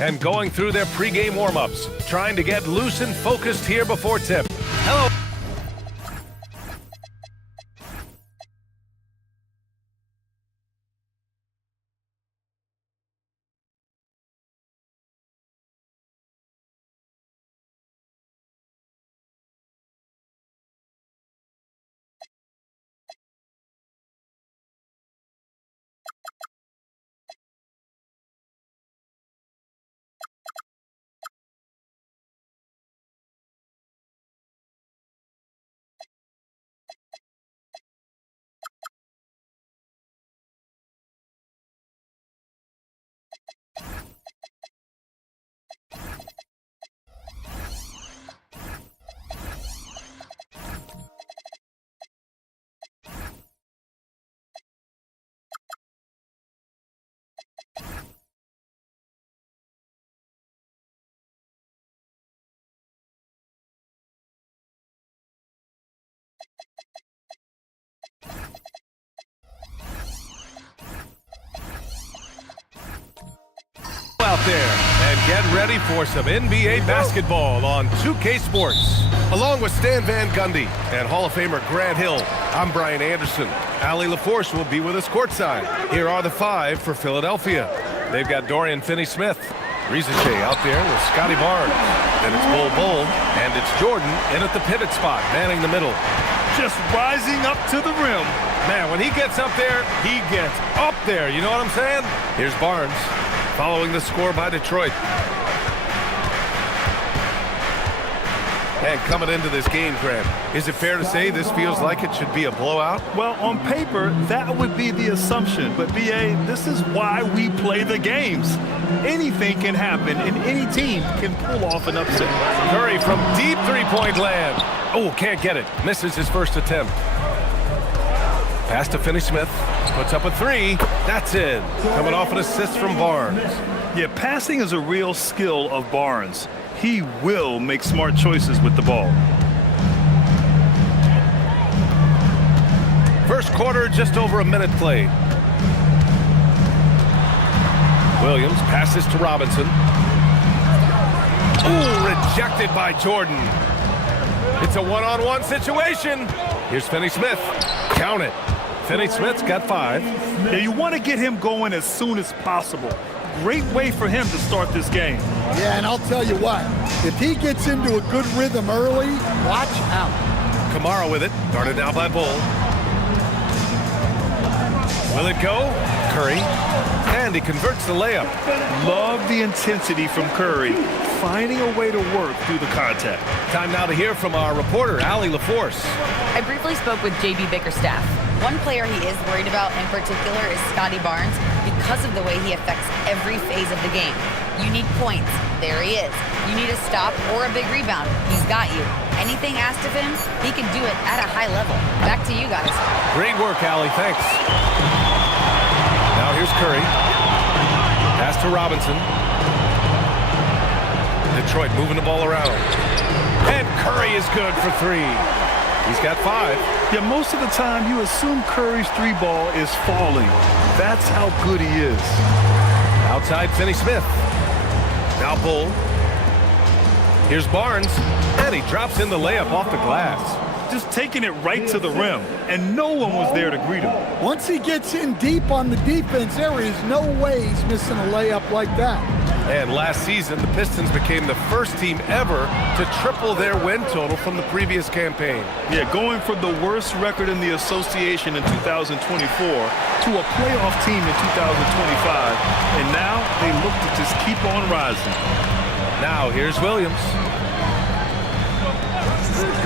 And going through their pregame warm-ups, trying to get loose and focused here before tip. Hello. Out there and get ready for some NBA basketball on 2K Sports. Along with Stan Van Gundy and Hall of Famer Grant Hill, I'm Brian Anderson. Allie LaForce will be with us courtside. Here are the five for Philadelphia. They've got Dorian Finney-Smith, Rizice out there with Scotty Barnes. Then it's Bull, and it's Jordan in at the pivot spot, manning the middle. Just rising up to the rim. Man, when he gets up there, he gets up there. You know what I'm saying? Here's Barnes. Following the score by Detroit. And coming into this game, Grant, is it fair to say this feels like it should be a blowout? Well, on paper, that would be the assumption. But, B.A., this is why we play the games. Anything can happen, and any team can pull off an upset. Curry from deep three-point land. Oh, can't get it. Misses his first attempt. Pass to Finney-Smith. Puts up a three. That's in. Coming off an assist from Barnes. Yeah, passing is a real skill of Barnes. He will make smart choices with the ball. First quarter, just over a minute played. Williams passes to Robinson. Ooh, rejected by Jordan. It's a one-on-one situation. Here's Finney-Smith. Count it. Finney-Smith's got 5. Yeah, you want to get him going as soon as possible. Great way for him to start this game. Yeah, and I'll tell you what, if he gets into a good rhythm early, watch out. Kamara with it, guarded now by Bull. Will it go? Curry. And he converts the layup. Love the intensity from Curry, finding a way to work through the contact. Time now to hear from our reporter, Allie LaForce. I briefly spoke with J.B. Bickerstaff. One player he is worried about in particular is Scotty Barnes because of the way he affects every phase of the game. You need points. There he is. You need a stop or a big rebound. He's got you. Anything asked of him, he can do it at a high level. Back to you guys. Great work, Allie. Thanks. Now here's Curry. Pass to Robinson. Detroit moving the ball around. And Curry is good for 3. He's got 5. Yeah, most of the time you assume Curry's 3-ball is falling. That's how good he is. Outside Finney Smith. Now Bull. Here's Barnes. And he drops in the layup off the glass. Just taking it right to the rim, and no one was there to greet him. Once he gets in deep on the defense, there is no way he's missing a layup like that. And last season, the Pistons became the first team ever to triple their win total from the previous campaign. Yeah, going from the worst record in the association in 2024 to a playoff team in 2025, and now they look to just keep on rising. Now here's Williams.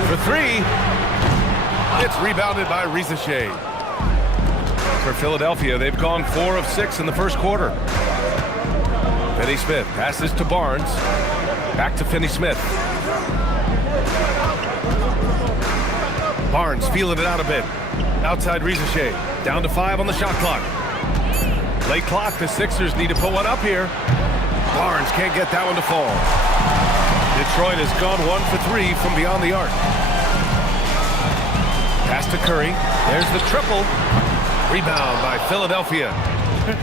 For 3. It's rebounded by Rizachet. For Philadelphia, they've gone 4 of 6 in the first quarter. Finney Smith passes to Barnes. Back to Finney Smith. Barnes feeling it out a bit. Outside Rizachet. Down to 5 on the shot clock. Late clock. The Sixers need to put one up here. Barnes can't get that one to fall. Detroit has gone 1 for 3 from beyond the arc. Pass to Curry. There's the triple. Rebound by Philadelphia.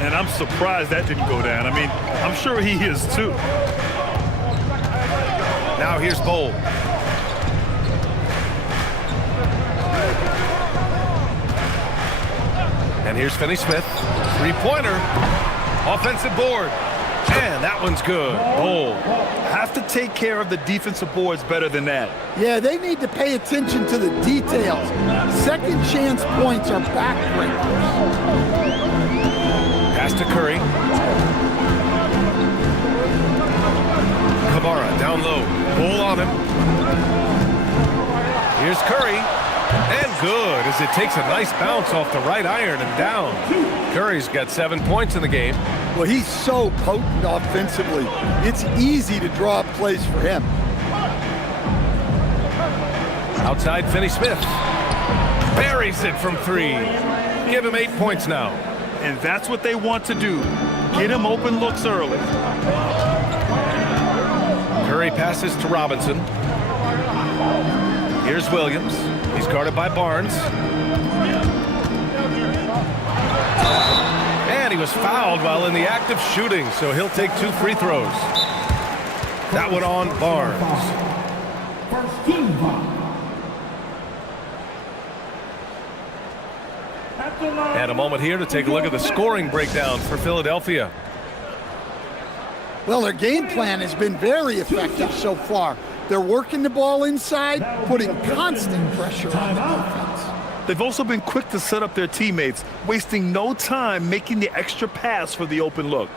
And I'm surprised that didn't go down. I mean, I'm sure he is too. Now here's Bowl. And here's Finney Smith. 3-pointer. Offensive board. And that one's good. Bowl. Have to take care of the defensive boards better than that. Yeah, they need to pay attention to the details. Second chance points are backbreakers. Pass to Curry. Kamara down low. Bull on him. Here's Curry. And good as it takes a nice bounce off the right iron and down. Curry's got 7 points in the game. Well, he's so potent offensively. It's easy to draw up plays for him. Outside Finney Smith. Buries it from 3. Give him 8 points now. And that's what they want to do. Get him open looks early. Curry passes to Robinson. Here's Williams. He's guarded by Barnes. And he was fouled while in the act of shooting, so he'll take 2 free throws. That one on Barnes. First team foul. And a moment here to take a look at the scoring breakdown for Philadelphia. Well, their game plan has been very effective so far. They're working the ball inside, putting constant pressure on the defense. They've also been quick to set up their teammates, wasting no time making the extra pass for the open look.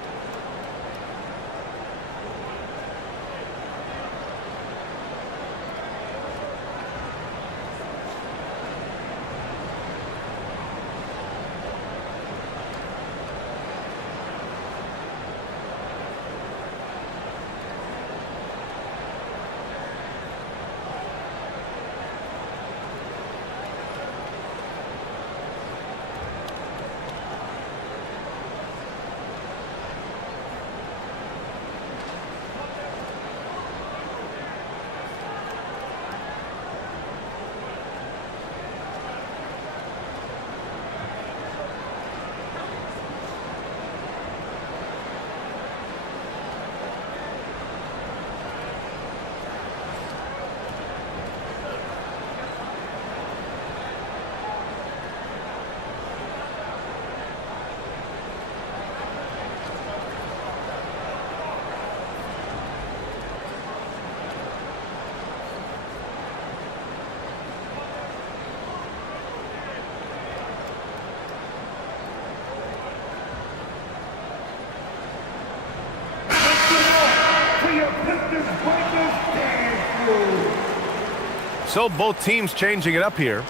So both teams changing it up here.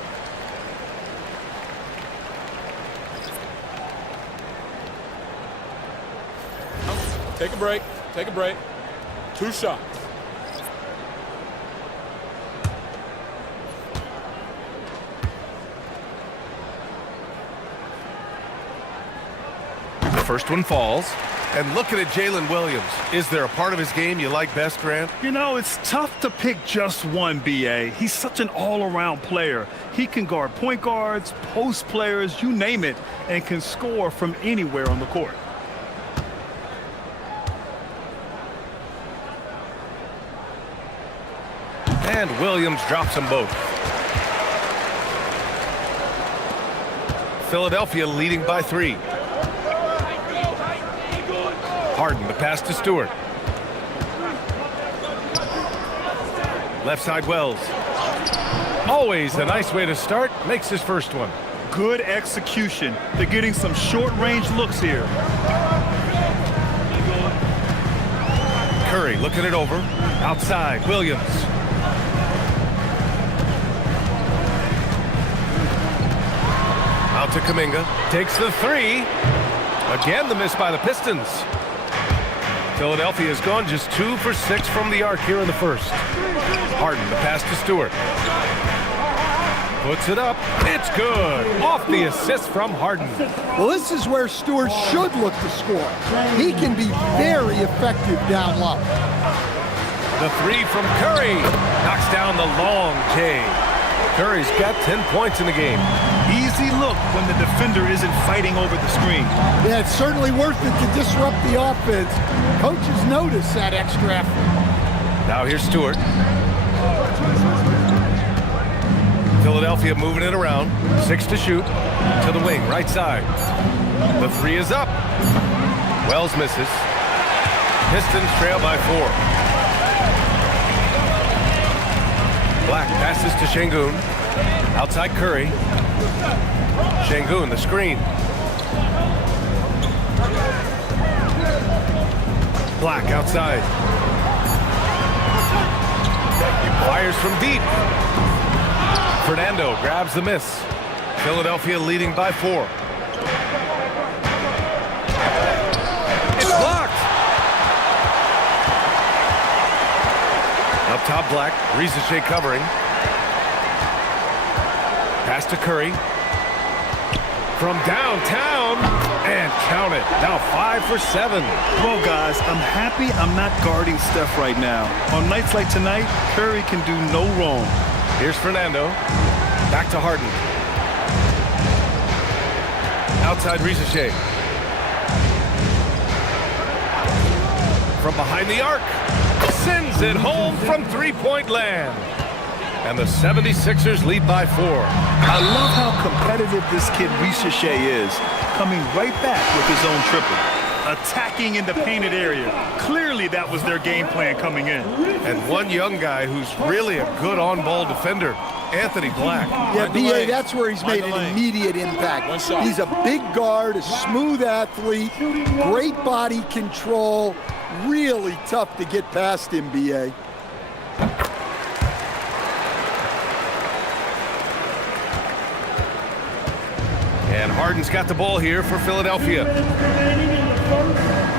Take a break. Take a break. 2 shots. First one falls. And looking at Jalen Williams, is there a part of his game you like best, Grant? You know, it's tough to pick just one, B.A. He's such an all-around player. He can guard point guards, post players, you name it, and can score from anywhere on the court. And Williams drops them both. Philadelphia leading by 3. Harden, the pass to Stewart. Left side Wells. Always a nice way to start. Makes his first one. Good execution. They're getting some short-range looks here. Curry looking it over. Outside, Williams. Out to Kuminga. Takes the 3. Again, the miss by the Pistons. Philadelphia has gone just 2 for 6 from the arc here in the first. Harden, the pass to Stewart. Puts it up. It's good. Off the assist from Harden. Well, this is where Stewart should look to score. He can be very effective down low. The 3 from Curry. Knocks down the long J. Curry's got 10 points in the game. Easy look when the defender isn't fighting over the screen. Yeah, it's certainly worth it to disrupt the offense. Coaches notice that extra effort. Now here's Stewart. Philadelphia moving it around. 6 to shoot. To the wing, right side. The 3 is up. Wells misses. Pistons trail by 4. Black passes to Şengün. Outside Curry. Şengün, the screen. Black outside. Fires from deep. Fernando grabs the miss. Philadelphia leading by 4. It's blocked. Up top, Black. Risache covering. Pass to Curry. From downtown. And count it. Now 5 for 7. Well, guys, I'm happy I'm not guarding Steph right now. On nights like tonight, Curry can do no wrong. Here's Fernando. Back to Harden. Outside Risache. From behind the arc. Sends it home from three-point land. And the 76ers lead by 4. I love how competitive this kid Risache is, coming right back with his own triple. Attacking in the painted area. Clearly that was their game plan coming in. And one young guy who's really a good on-ball defender, Anthony Black. Yeah, B.A., that's where he's made an immediate impact. He's a big guard, a smooth athlete, great body control. Really tough to get past him, B.A. And Harden's got the ball here for Philadelphia.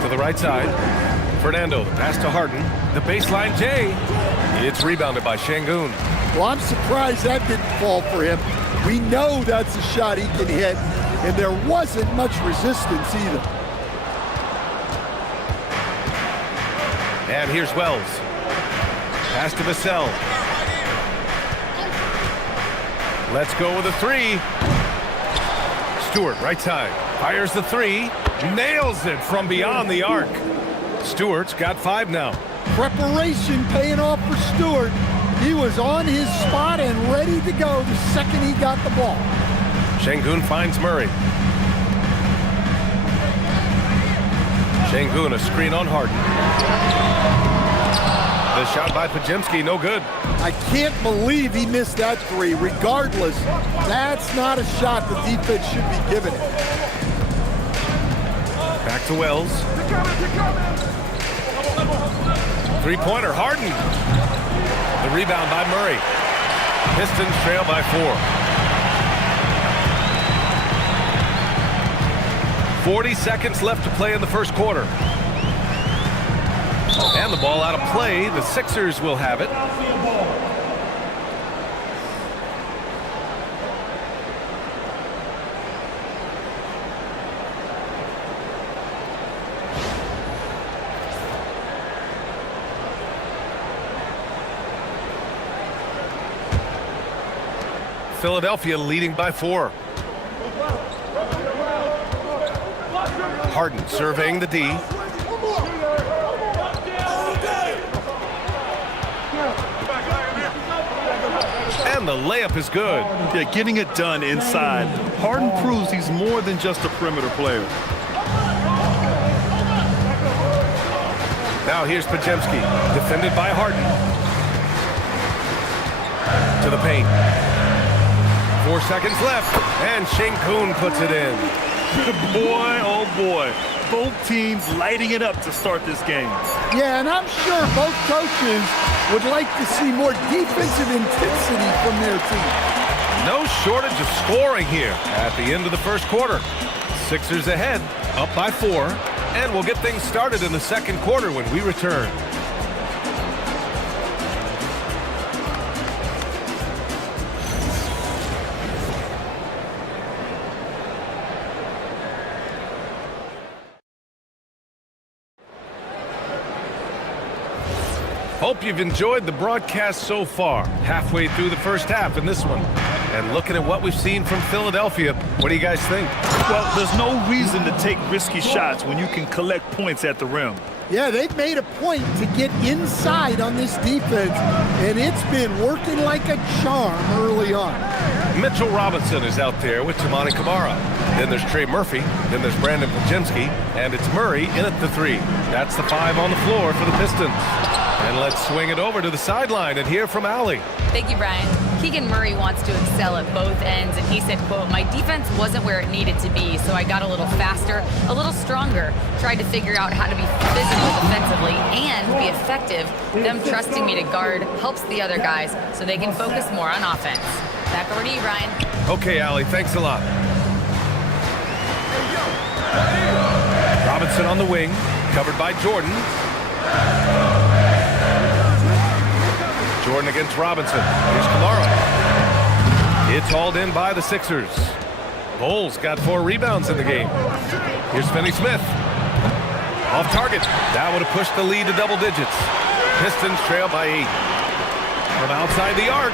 To the right side. Fernando, the pass to Harden. The baseline J. It's rebounded by Şengün. Well, I'm surprised that didn't fall for him. We know that's a shot he can hit, and there wasn't much resistance either. And here's Wells. Pass to Vassell. Let's go with a 3. Stewart, right side. Fires the 3. Nails it from beyond the arc. Stewart's got 5 now. Preparation paying off for Stewart. He was on his spot and ready to go the second he got the ball. Şengün finds Murray. Şengün, a screen on Harden. The shot by Podziemski, no good. I can't believe he missed that 3. Regardless, that's not a shot the defense should be giving it. Back to Wells. Three-pointer, Harden. The rebound by Murray. Pistons trail by 4. 40 seconds left to play in the first quarter. And the ball out of play. The Sixers will have it. Philadelphia leading by 4. Harden surveying the D. And the layup is good. Yeah, getting it done inside. Harden proves he's more than just a perimeter player. Now here's Podziemski, defended by Harden. To the paint. 4 seconds left, and Şengün puts it in. Boy, oh boy. Both teams lighting it up to start this game. Yeah, and I'm sure both coaches would like to see more defensive intensity from their team. No shortage of scoring here at the end of the first quarter. Sixers ahead, up by 4, and we'll get things started in the second quarter when we return. Hope you've enjoyed the broadcast so far. Halfway through the first half in this one. And looking at what we've seen from Philadelphia, what do you guys think? Well, there's no reason to take risky shots when you can collect points at the rim. Yeah, they've made a point to get inside on this defense, and it's been working like a charm early on. Mitchell Robinson is out there with Toumani Camara. Then there's Trey Murphy. Then there's Brandon Podziemski. And it's Murray in at the 3. That's the 5 on the floor for the Pistons. And let's swing it over to the sideline and hear from Allie. Thank you, Brian. Keegan Murray wants to excel at both ends, and he said, quote, "My defense wasn't where it needed to be, so I got a little faster, a little stronger, tried to figure out how to be physical defensively and be effective. Them trusting me to guard helps the other guys so they can focus more on offense." Back over to you, Brian. Okay, Allie, thanks a lot. Robinson on the wing, covered by Jordan. Jordan against Robinson. Here's Camara. It's hauled in by the Sixers. Bulls got 4 rebounds in the game. Here's Finney-Smith. Off target. That would have pushed the lead to double digits. Pistons trail by 8. From outside the arc.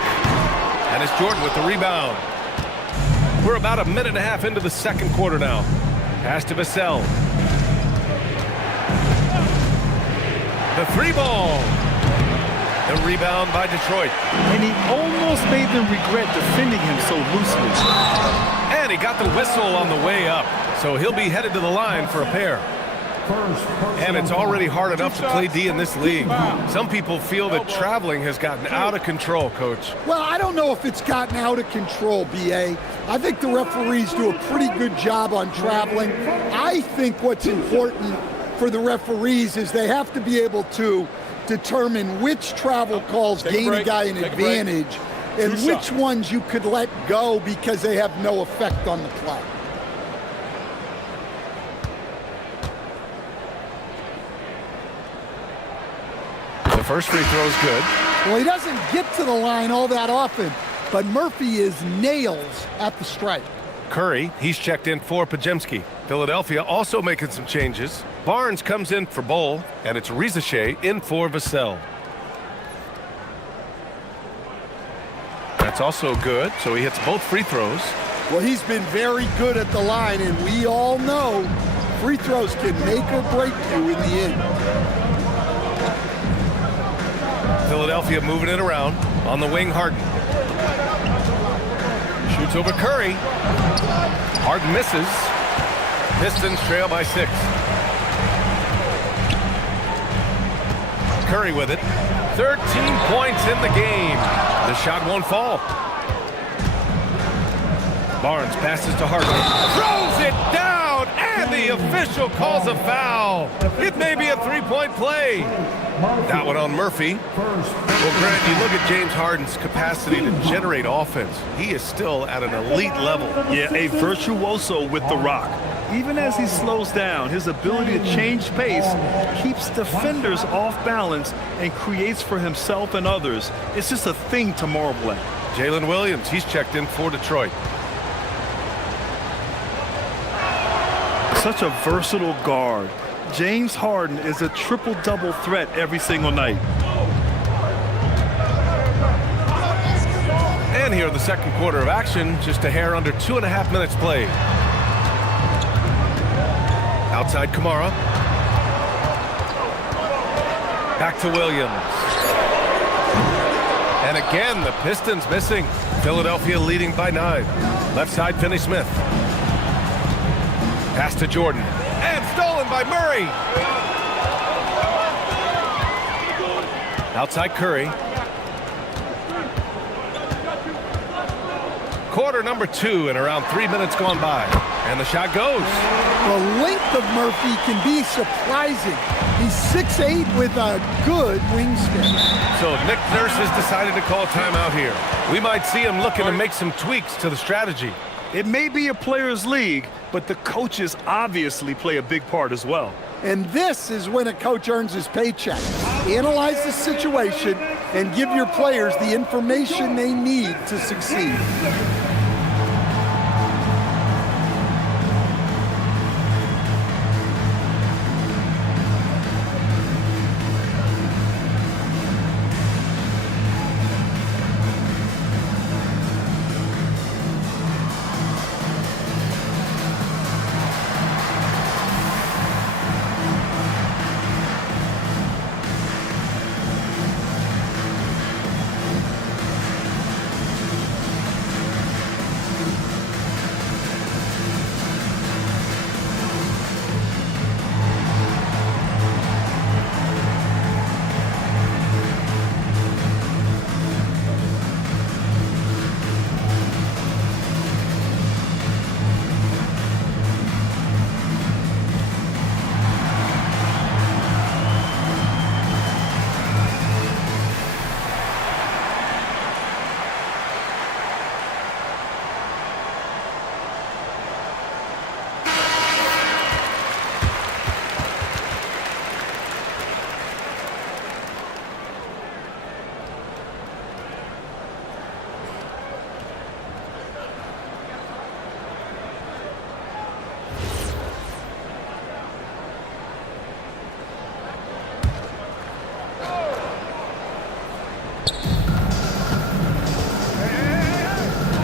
And it's Jordan with the rebound. We're about a minute and a half into the second quarter now. Pass to Vassell. The 3 ball. The rebound by Detroit. And he almost made them regret defending him so loosely. And he got the whistle on the way up. So he'll be headed to the line for a pair. And it's already hard enough to play D in this league. Some people feel that traveling has gotten out of control, Coach. Well, I don't know if it's gotten out of control, B.A. I think the referees do a pretty good job on traveling. I think what's important for the referees is they have to be able to determine which travel calls gain a guy an advantage and which ones you could let go because they have no effect on the play. The first free throw is good. Well, he doesn't get to the line all that often, but Murphy is nails at the stripe. Curry, he's checked in for Podziemski. Philadelphia also making some changes. Barnes comes in for Bol, and it's Rizachet in for Vassell. That's also good, so he hits both free throws. Well, he's been very good at the line, and we all know free throws can make or break you in the end. Philadelphia moving it around. On the wing, Harden. Shoots over Curry. Harden misses. Pistons trail by 6. Curry with it. 13 points in the game. The shot won't fall. Barnes passes to Harden. Throws it down, and the official calls a foul. It may be a 3-point play. That one on Murphy. Well, Grant, you look at James Harden's capacity to generate offense. He is still at an elite level. Yeah, a virtuoso with the rock. Even as he slows down, his ability to change pace keeps defenders off balance and creates for himself and others. It's just a thing to marvel at. Jalen Williams, he's checked in for Detroit. Such a versatile guard. James Harden is a triple-double threat every single night. And begin here in the second quarter of action. Just a hair under 2.5 minutes played. Outside Kamara. Back to Williams. And again, the Pistons missing. Philadelphia leading by 9. Left side, Finney-Smith. Pass to Jordan. And stolen by Murray. Outside Curry. Quarter number 2 and around 3 minutes gone by. And the shot goes. The length of Murphy can be surprising. He's 6'8" with a good wingspan. So Nick Nurse has decided to call timeout here. We might see him looking to make some tweaks to the strategy. It may be a player's league, but the coaches obviously play a big part as well. And this is when a coach earns his paycheck. Analyze the situation and give your players the information they need to succeed.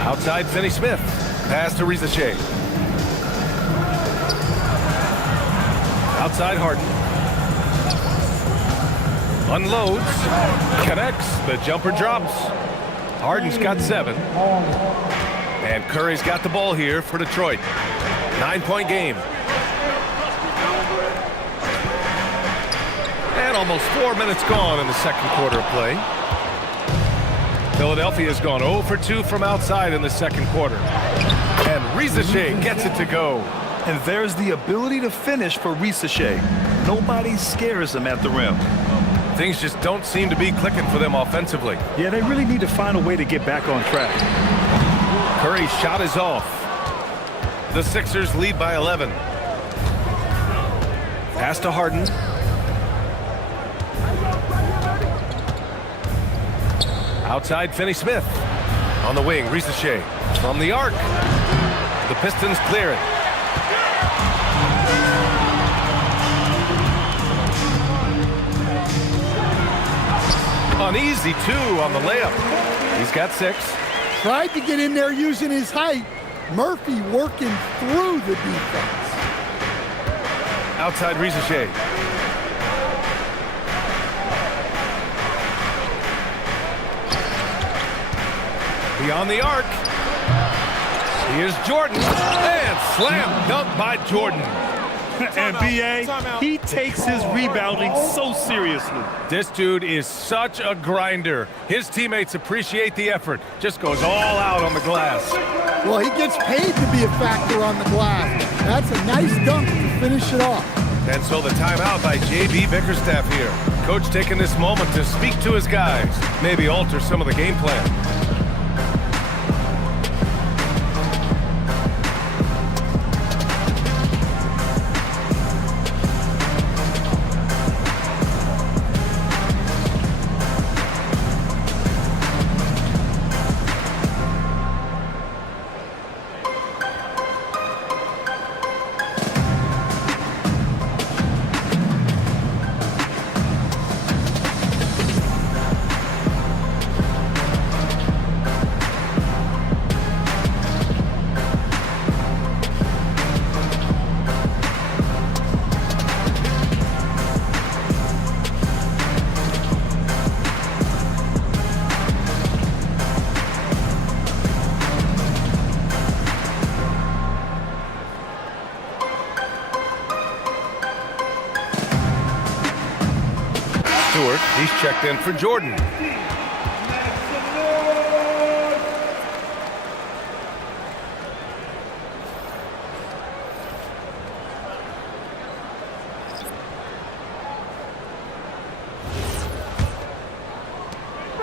Outside Finney-Smith. Pass to Rizachet. Outside Harden. Unloads. Connects. The jumper drops. Harden's got 7. And Curry's got the ball here for Detroit. 9-point game. And almost 4 minutes gone in the second quarter of play. Philadelphia's gone 0 for 2 from outside in the second quarter. And Rizachet gets it to go. And there's the ability to finish for Rizachet. Nobody scares him at the rim. Things just don't seem to be clicking for them offensively. Yeah, they really need to find a way to get back on track. Curry's shot is off. The Sixers lead by 11. Pass to Harden. Outside Finney-Smith. On the wing, Rizachet. From the arc. The Pistons clear it. Uneasy, 2 on the layup. He's got 6. Tried to get in there using his height. Murphy working through the defense. Outside Rizachet. Beyond the arc. Here's Jordan. And slam dunk by Jordan. And B.A., he takes his rebounding so seriously. This dude is such a grinder. His teammates appreciate the effort. Just goes all out on the glass. Well, he gets paid to be a factor on the glass. That's a nice dunk to finish it off. And so the timeout by J.B. Bickerstaff here. Coach taking this moment to speak to his guys. Maybe alter some of the game plan. Stewart. He's checked in for Jordan.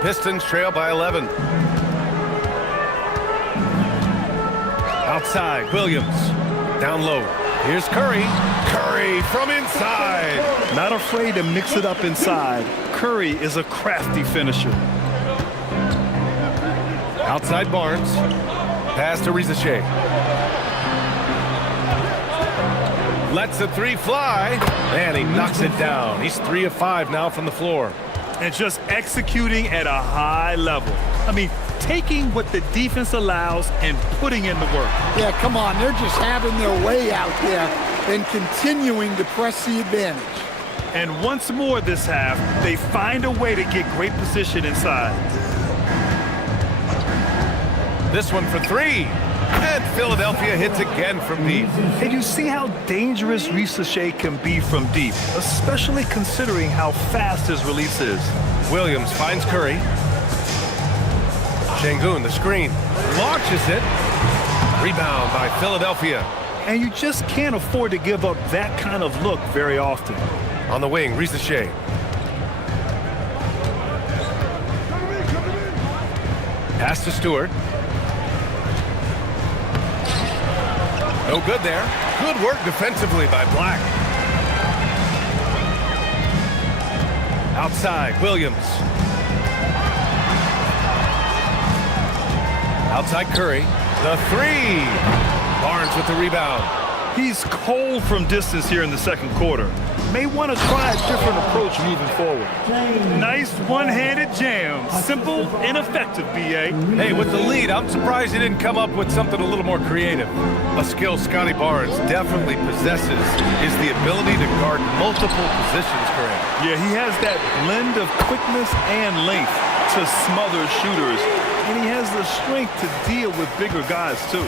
Pistons trail by 11. Outside, Williams. Down low. Here's Curry. Curry from inside. Not afraid to mix it up inside. Curry is a crafty finisher. Outside Barnes. Pass to Rizachet. Lets the three fly. And he knocks it down. He's 3 of 5 now from the floor. And just executing at a high level. I mean, taking what the defense allows and putting in the work. Yeah, come on. They're just having their way out there and continuing to press the advantage. And once more this half, they find a way to get great position inside. This one for 3. And Philadelphia hits again from deep. And you see how dangerous Rizachet can be from deep, especially considering how fast his release is. Williams finds Curry. Şengün, the screen. Launches it. Rebound by Philadelphia. And you just can't afford to give up that kind of look very often. On the wing, Rizachet. Pass to Stewart. No good there. Good work defensively by Black. Outside, Williams. Outside Curry. The 3. Barnes with the rebound. He's cold from distance here in the second quarter. May want to try a different approach moving forward. Nice one-handed jam. Simple and effective, B.A. Hey, with the lead, I'm surprised he didn't come up with something a little more creative. A skill Scotty Barnes definitely possesses is the ability to guard multiple positions, Grant. Yeah, he has that blend of quickness and length to smother shooters. And he has the strength to deal with bigger guys, too.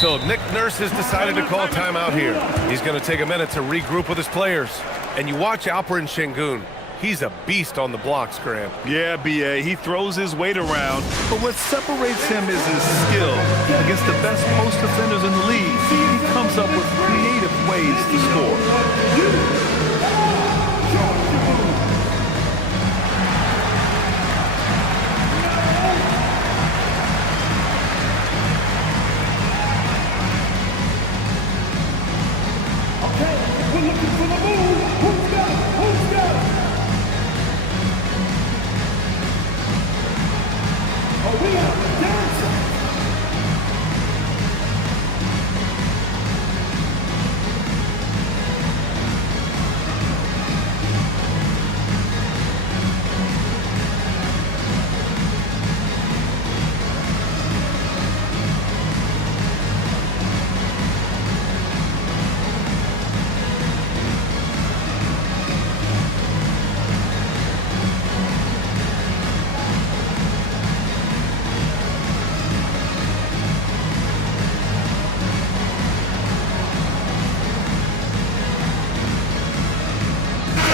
So Nick Nurse has decided to call timeout here. He's going to take a minute to regroup with his players. And you watch Alperen Şengün. He's a beast on the blocks, Grant. Yeah, B.A., he throws his weight around, but what separates him is his skill. Against the best post defenders in the league, he comes up with creative ways to score. We're looking for the move. Who's got it? Who's got it? Oh, we are dancing.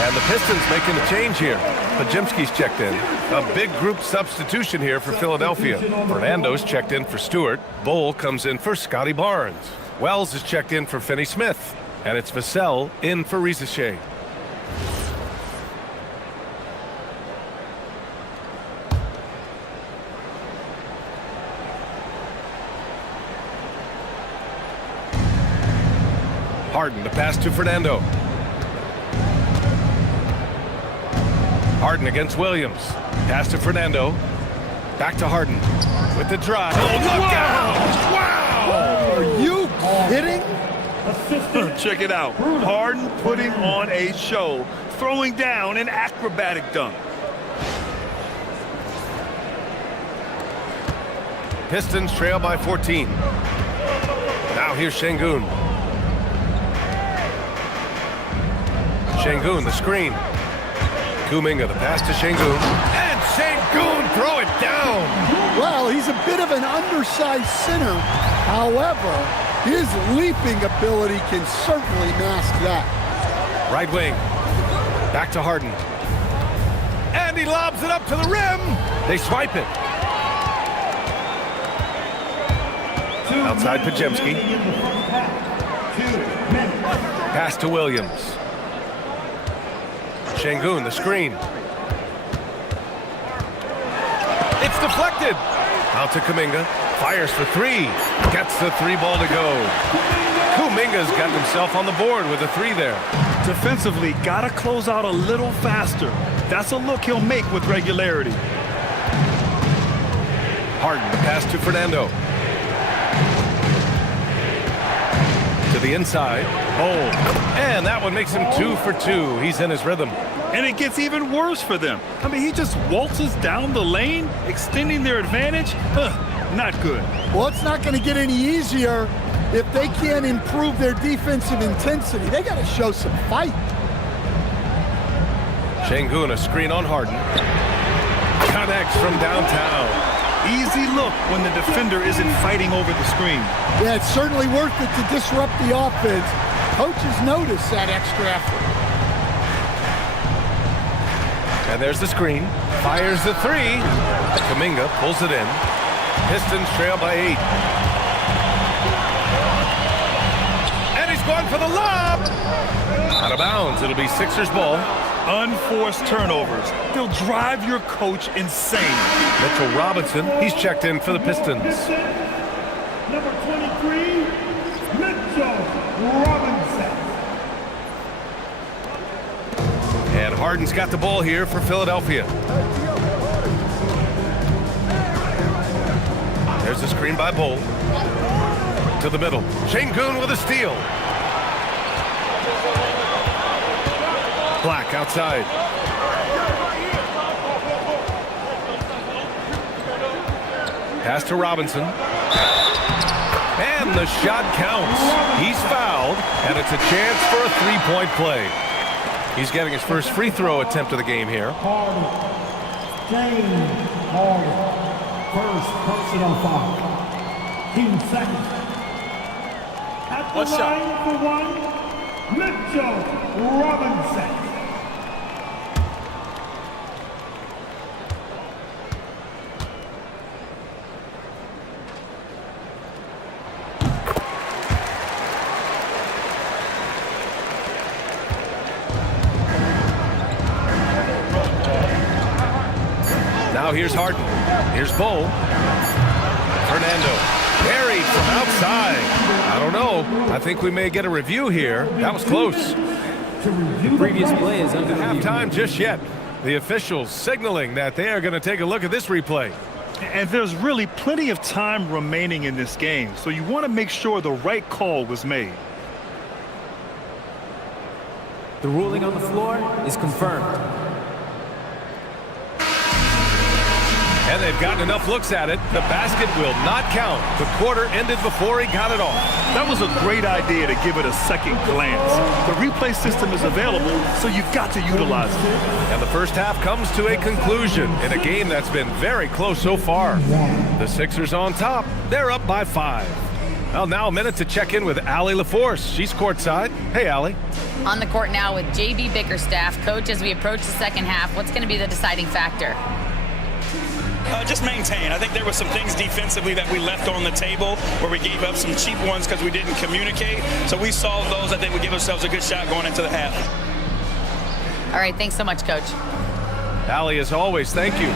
And the Pistons making a change here. Podziemski's checked in. A big group substitution here for Philadelphia. Fernando's checked in for Stewart. Bull comes in for Scotty Barnes. Wells is checked in for Finney Smith. And it's Vassell in for Rizachet. Harden, the pass to Fernando. Harden against Williams. Pass to Fernando. Back to Harden with the drive. Oh, look out! Wow! Are you kidding? Check it out. Harden putting on a show, throwing down an acrobatic dunk. Pistons trail by 14. Now here's Şengün. Şengün, the screen. Kuminga, the pass to Şengün. And Şengün throw it down. Well, he's a bit of an undersized center. However, his leaping ability can certainly mask that. Right wing. Back to Harden. he lobs it up to the rim. They swipe it. Outside Pajemski. Pass to Williams. Şengün, the screen. It's deflected. Out to Kuminga. Fires for three. Gets the three ball to go. Kuminga's got himself on the board with a three there. Defensively, got to close out a little faster. That's a look he'll make with regularity. Harden, the pass to Fernando. To the inside. Oh, and that one makes him 2 for 2. He's in his rhythm. And it gets even worse for them. I mean, he just waltzes down the lane, extending their advantage. Not good. Well, it's not going to get any easier if they can't improve their defensive intensity. They got to show some fight. Şengün, a screen on Harden. Connects from downtown. Easy look when the defender isn't fighting over the screen. Yeah, it's certainly worth it to disrupt the offense. Coaches notice that extra effort. And there's the screen. Fires the three. Kuminga pulls it in. Pistons trail by 8. And he's going for the lob. Out of bounds. It'll be Sixers ball. Unforced turnovers. They'll drive your coach insane. Mitchell Robinson, he's checked in for the Pistons. Number 23, Mitchell Robinson. And Harden's got the ball here for Philadelphia. There's a screen by Bull. To the middle. Şengün with a steal. Black outside. Pass to Robinson. And the shot counts. He's fouled, and it's a chance for a three-point play. He's getting his first free throw attempt of the game here. James Harden. First personal foul. Team second. At the line for one, Mitchell Robinson. Now here's Harden. Here's Bull. Fernando. Buried from outside. I don't know. I think we may get a review here. That was close. The previous play is under Halftime just yet. The officials signaling that they are going to take a look at this replay. And there's really plenty of time remaining in this game, so you want to make sure the right call was made. The ruling on the floor is confirmed. And they've gotten enough looks at it. The basket will not count. The quarter ended before he got it off. That was a great idea to give it a second glance. The replay system is available, so you've got to utilize it. And the first half comes to a conclusion in a game that's been very close so far. The Sixers on top. They're up by 5. Well, now a minute to check in with Allie LaForce. She's courtside. Hey, Allie. On the court now with JB Bickerstaff. Coach, as we approach the second half, what's going to be the deciding factor? Just maintain. I think there were some things defensively that we left on the table where we gave up some cheap ones because we didn't communicate. So we solved those. I think we give ourselves a good shot going into the half. All right, thanks so much, Coach. Allie, as always, thank you.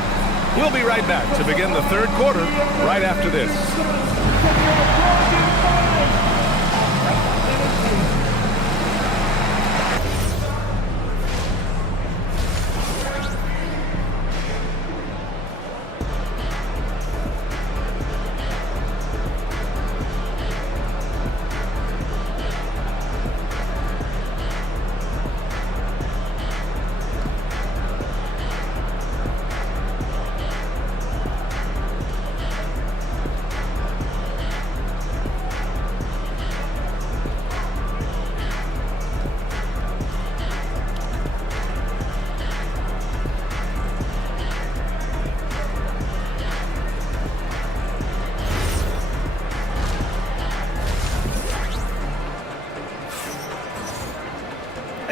We'll be right back to begin the third quarter right after this.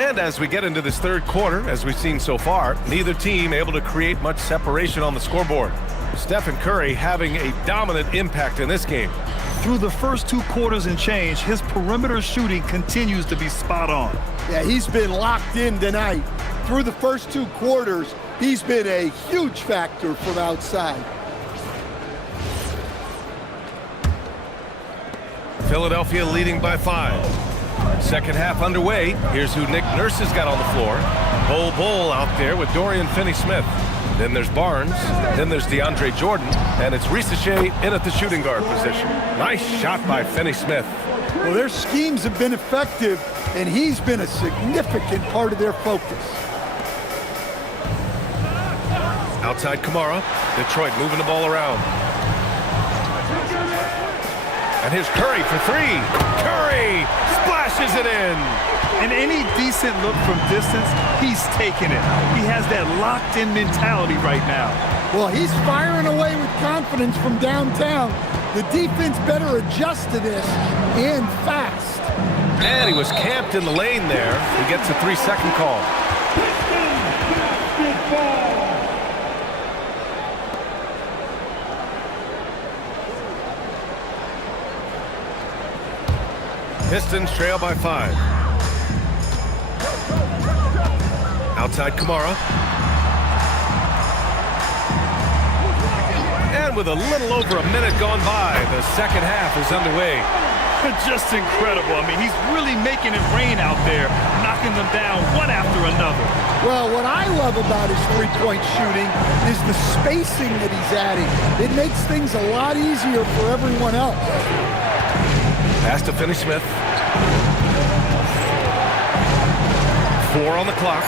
And as we get into this third quarter, as we've seen so far, neither team able to create much separation on the scoreboard. Stephen Curry having a dominant impact in this game. Through the first 2 quarters and change, his perimeter shooting continues to be spot on. Yeah, he's been locked in tonight. Through the first 2 quarters, he's been a huge factor from outside. Philadelphia leading by 5. Second half underway. Here's who Nick Nurse has got on the floor. Bol out there with Dorian Finney-Smith. Then there's Barnes. Then there's DeAndre Jordan. And it's Risacher in at the shooting guard position. Nice shot by Finney-Smith. Well, their schemes have been effective, and he's been a significant part of their focus. Outside Kamara. Detroit moving the ball around. And here's Curry for 3. Curry splashes it in. And any decent look from distance, he's taking it. He has that locked-in mentality right now. Well, he's firing away with confidence from downtown. The defense better adjust to this, and fast. And he was camped in the lane there. He gets a 3-second call. Pistons trail by 5. Outside Kamara. And with a little over a minute gone by, the second half is underway. Just incredible. I mean, he's really making it rain out there, knocking them down one after another. Well, what I love about his three-point shooting is the spacing that he's adding. It makes things a lot easier for everyone else. Pass to Finney-Smith. 4 on the clock.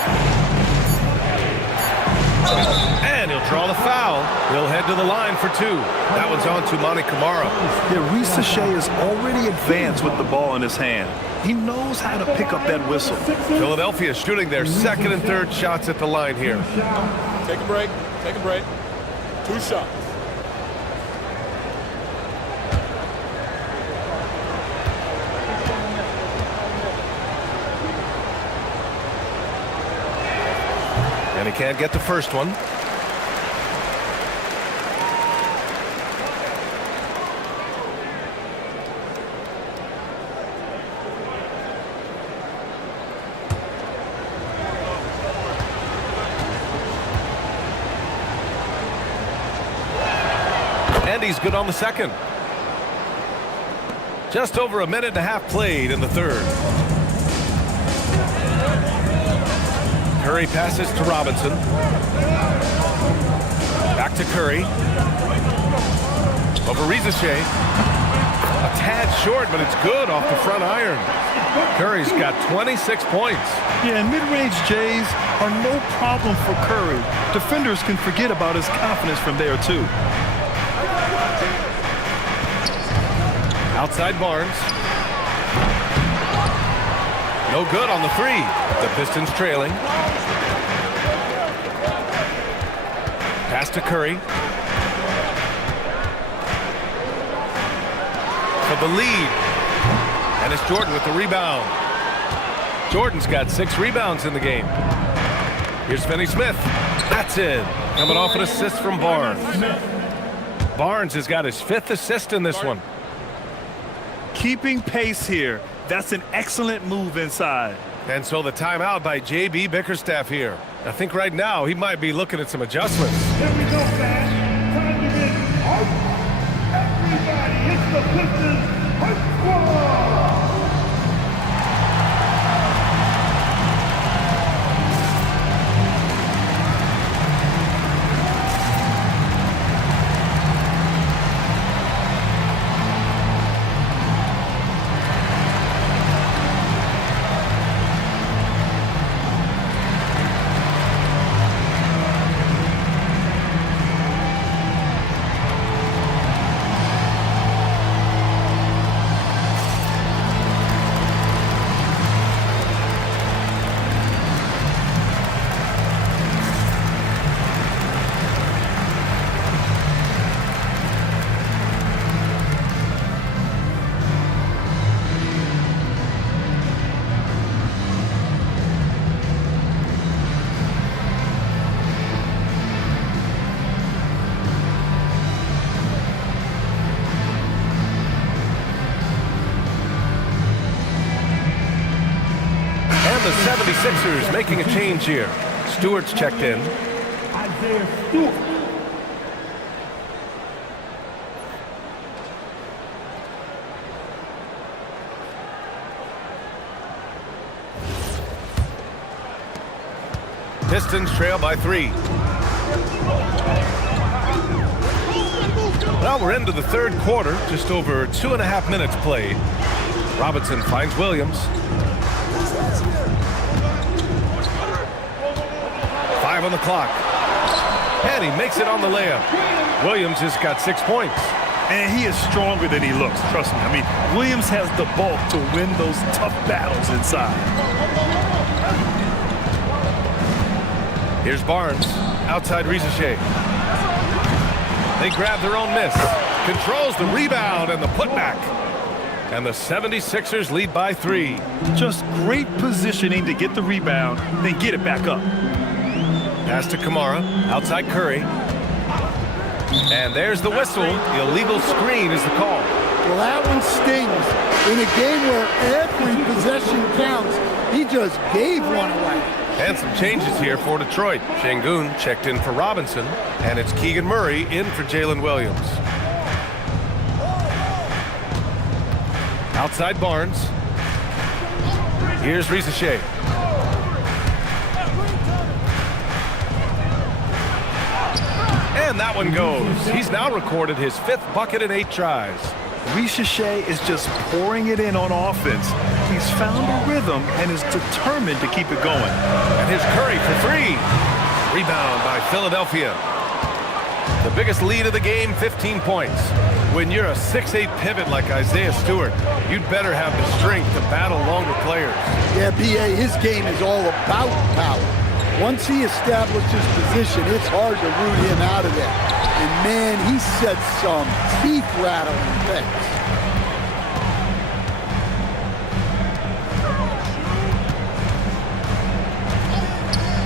And he'll draw the foul. He'll head to the line for 2. That one's on to Monty Kamara. Yeah, Risacher is already advanced with the ball in his hand. He knows how to pick up that whistle. Philadelphia shooting their second and third shots at the line here. Take a break. Take a break. 2 shots. And he can't get the first one. And he's good on the second. Just over a minute and a half played in the third. Curry passes to Robinson. Back to Curry. Over Risacher. A tad short, but it's good off the front iron. Curry's got 26 points. Yeah, and mid-range Jays are no problem for Curry. Defenders can forget about his confidence from there, too. Outside Barnes. No good on the 3. The Pistons trailing. Pass to Curry. For the lead. And it's Jordan with the rebound. Jordan's got 6 rebounds in the game. Here's Finney-Smith. That's it. Coming off an assist from Barnes. Barnes has got his 5th assist in this one. Keeping pace here. That's an excellent move inside. And so the timeout by J.B. Bickerstaff here. I think right now he might be looking at some adjustments. Here we go, fans. Time to get hype. Everybody, it's the Pistons Hype Squad. the 76ers making a change here. Stewart's checked in. Isaiah Stewart. Pistons trail by 3. Well, we're into the third quarter, just over 2.5 minutes played. Robinson finds Williams. 5 on the clock. And he makes it on the layup. Williams has got 6 points. And he is stronger than he looks, trust me. I mean, Williams has the bulk to win those tough battles inside. Here's Barnes, outside Rizachet. They grab their own miss. Controls the rebound and the putback. And the 76ers lead by 3. Just great positioning to get the rebound, then get it back up. Pass to Kamara, outside Curry. And there's the whistle. The illegal screen is the call. Well, that one stings. In a game where every possession counts, he just gave one away. And some changes here for Detroit. Şengün checked in for Robinson, and it's Keegan Murray in for Jalen Williams. Outside Barnes. Here's Rizachet. And that one goes. He's now recorded his 5th bucket in 8 tries. Rizachet is just pouring it in on offense. He's found a rhythm and is determined to keep it going. And here's Curry for 3. Rebound by Philadelphia. The biggest lead of the game, 15 points. When you're a 6'8" pivot like Isaiah Stewart, you'd better have the strength to battle longer players. Yeah, B.A., his game is all about power. Once he establishes position, it's hard to root him out of there. And man, he said some teeth-rattling things.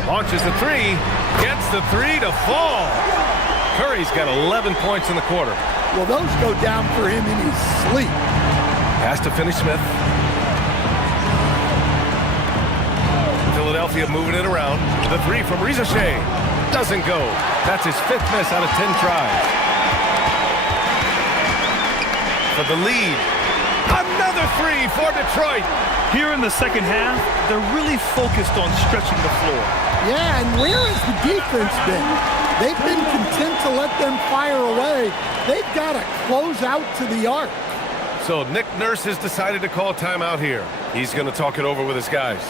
Launches the 3, gets the 3 to fall. Curry's got 11 points in the quarter. Well, those go down for him in his sleep. Pass to Finney-Smith. Philadelphia moving it around. The 3 from Rizachet doesn't go. That's his 5th miss out of 10 tries. For the lead. Another 3 for Detroit. Here in the second half, they're really focused on stretching the floor. Yeah, and where has the defense been? They've been content to let them fire away. They've got to close out to the arc. So Nick Nurse has decided to call timeout here. He's going to talk it over with his guys.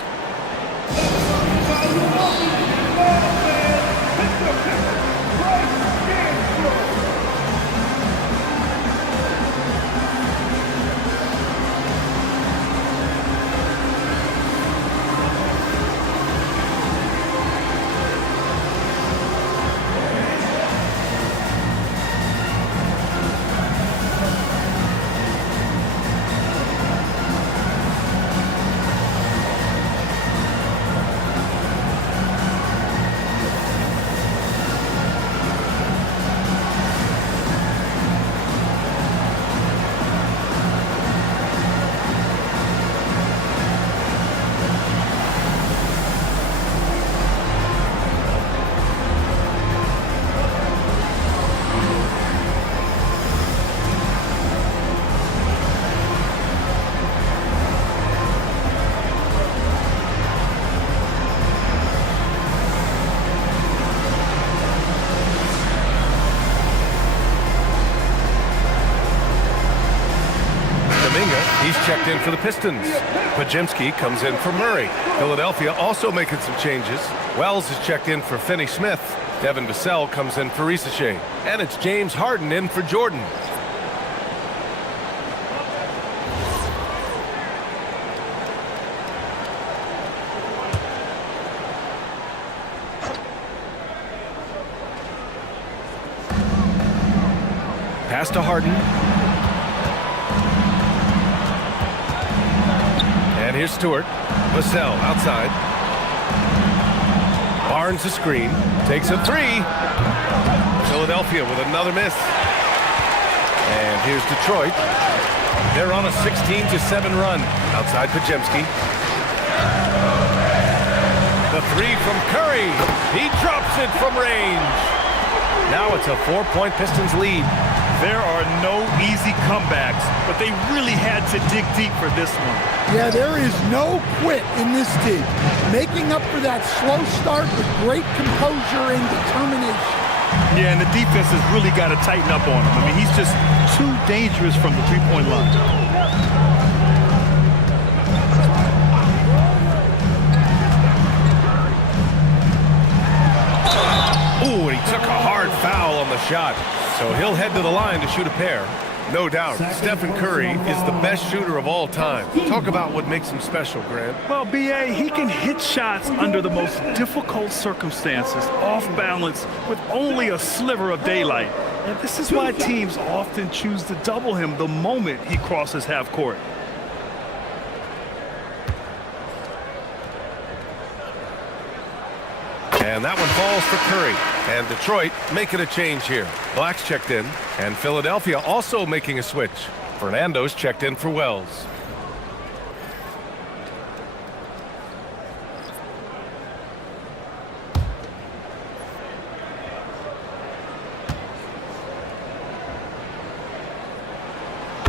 He's checked in for the Pistons. Pajemski comes in for Murray. Philadelphia also making some changes. Wells is checked in for Finney-Smith. Devin Vassell comes in for Rizachet. And it's James Harden in for Jordan. Pass to Harden. And here's Stewart. Vassell outside. Barnes a screen. Takes a 3. Philadelphia with another miss. And here's Detroit. They're on a 16-7 run. Outside Pajemski. three from Curry. He drops it from range. Now it's a 4-point Pistons lead. There are no easy comebacks, but they really had to dig deep for this one. Yeah, there is no quit in this team. Making up for that slow start with great composure and determination. Yeah, and the defense has really got to tighten up on him. I mean, he's just too dangerous from the three-point line. Ooh, and he took a hard foul on the shot. So he'll head to the line to shoot a pair. No doubt, Stephen Curry is the best shooter of all time. Talk about what makes him special, Grant. Well, B.A., he can hit shots under the most difficult circumstances, off balance, with only a sliver of daylight. And this is why teams often choose to double him the moment he crosses half court. And that one falls for Curry. And Detroit making a change here. Black's checked in, and Philadelphia also making a switch. Fernando's checked in for Wells.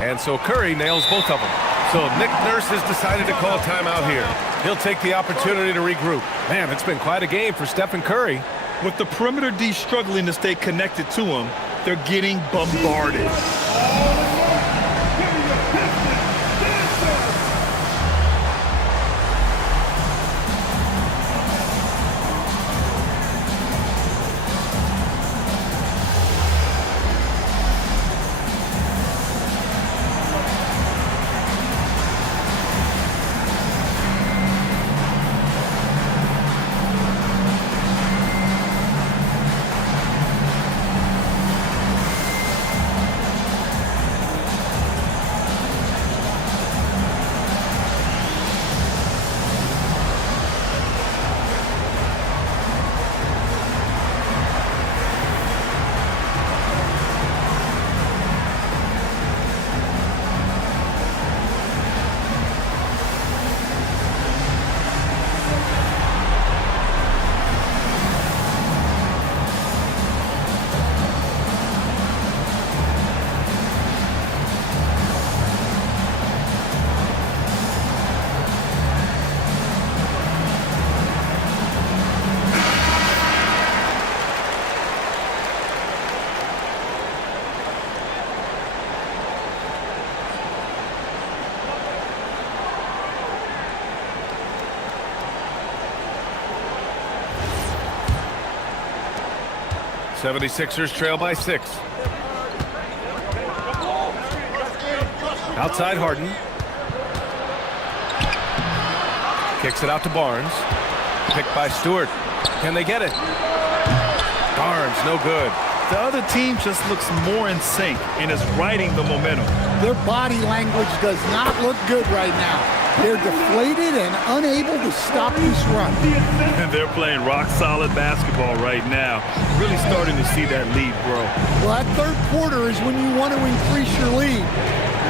And so Curry nails both of them. So Nick Nurse has decided to call a timeout here. He'll take the opportunity to regroup. Man, it's been quite a game for Stephen Curry. With the perimeter D struggling to stay connected to him, they're getting bombarded. '76ers trail by 6. Outside Harden. Kicks it out to Barnes. Picked by Stewart. Can they get it? Barnes, no good. The other team just looks more in sync and is riding the momentum. Their body language does not look good right now. They're deflated and unable to stop this run. And they're playing rock-solid basketball right now. Really starting to see that lead grow. Well, that third quarter is when you want to increase your lead.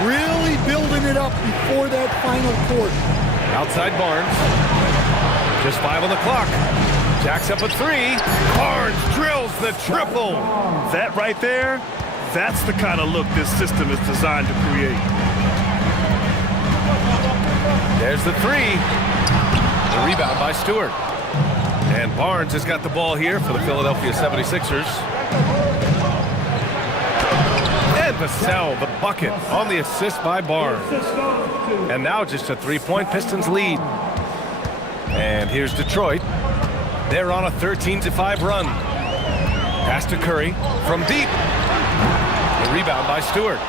Really building it up before that final quarter. Outside Barnes. Just 5 on the clock. Jacks up a 3. Barnes drills the triple. That right there, that's the kind of look this system is designed to create. There's the 3. The rebound by Stewart. And Barnes has got the ball here for the Philadelphia 76ers. And Vassell, the bucket on the assist by Barnes. And now just a 3-point Pistons lead. And here's Detroit. They're on a 13-5 run. Pass to Curry from deep. The rebound by Stewart.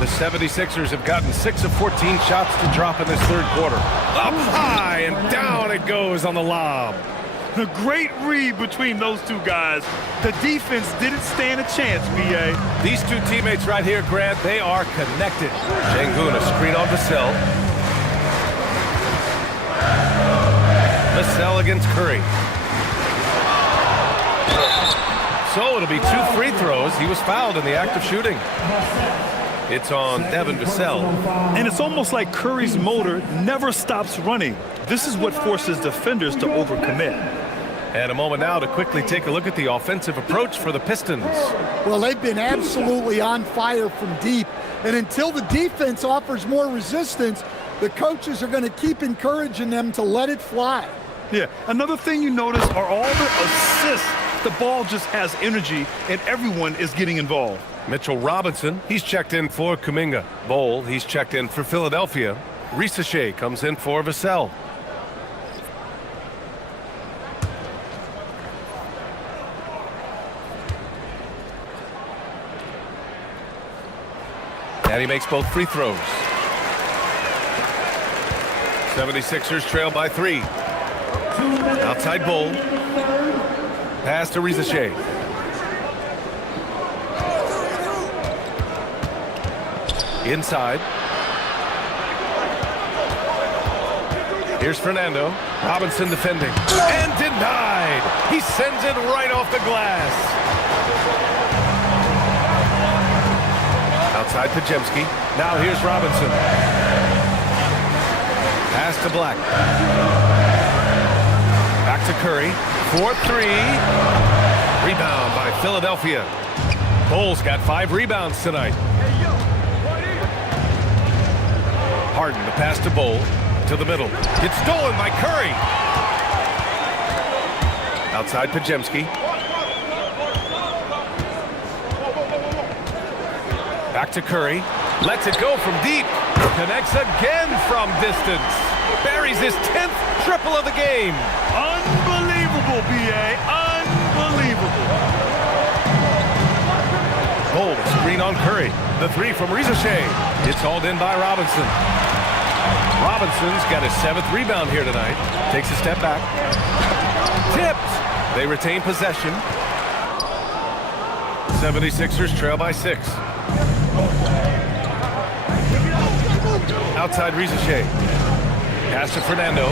The 76ers have gotten 6 of 14 shots to drop in this third quarter. Up high and down it goes on the lob. A great read between those two guys. The defense didn't stand a chance, B.A. These two teammates right here, Grant, they are connected. Şengün, a screen on Vassell. Vassell against Curry. So it'll be 2 free throws. He was fouled in the act of shooting. It's on Devin Vassell. And it's almost like Curry's motor never stops running. This is what forces defenders to overcommit. And a moment now to quickly take a look at the offensive approach for the Pistons. Well, they've been absolutely on fire from deep. And until the defense offers more resistance, the coaches are going to keep encouraging them to let it fly. Yeah, another thing you notice are all the assists. The ball just has energy, and everyone is getting involved. Mitchell Robinson, he's checked in for Kuminga. Bol, he's checked in for Philadelphia. Risacher comes in for Vassell. And he makes both free throws. 76ers trail by 3. Outside Bol. Pass to Risacher. Inside. Here's Fernando. Robinson defending. And denied. He sends it right off the glass. Outside Pajemski. Now here's Robinson. Pass to Black. Back to Curry. 4-3. Rebound by Philadelphia. Bol's got 5 rebounds tonight. Harden, the pass to Bol. To the middle. It's stolen by Curry. Outside Pajemski. Back to Curry. Lets it go from deep. Connects again from distance. Buries his 10th triple of the game. Unbelievable, B.A. Unbelievable. Bol, screen on Curry. The 3 from Risacher. It's hauled in by Robinson. Robinson's got his 7th rebound here tonight. Takes a step back. Tipped. They retain possession. 76ers trail by 6. Outside Risacher. Pass to Fernando.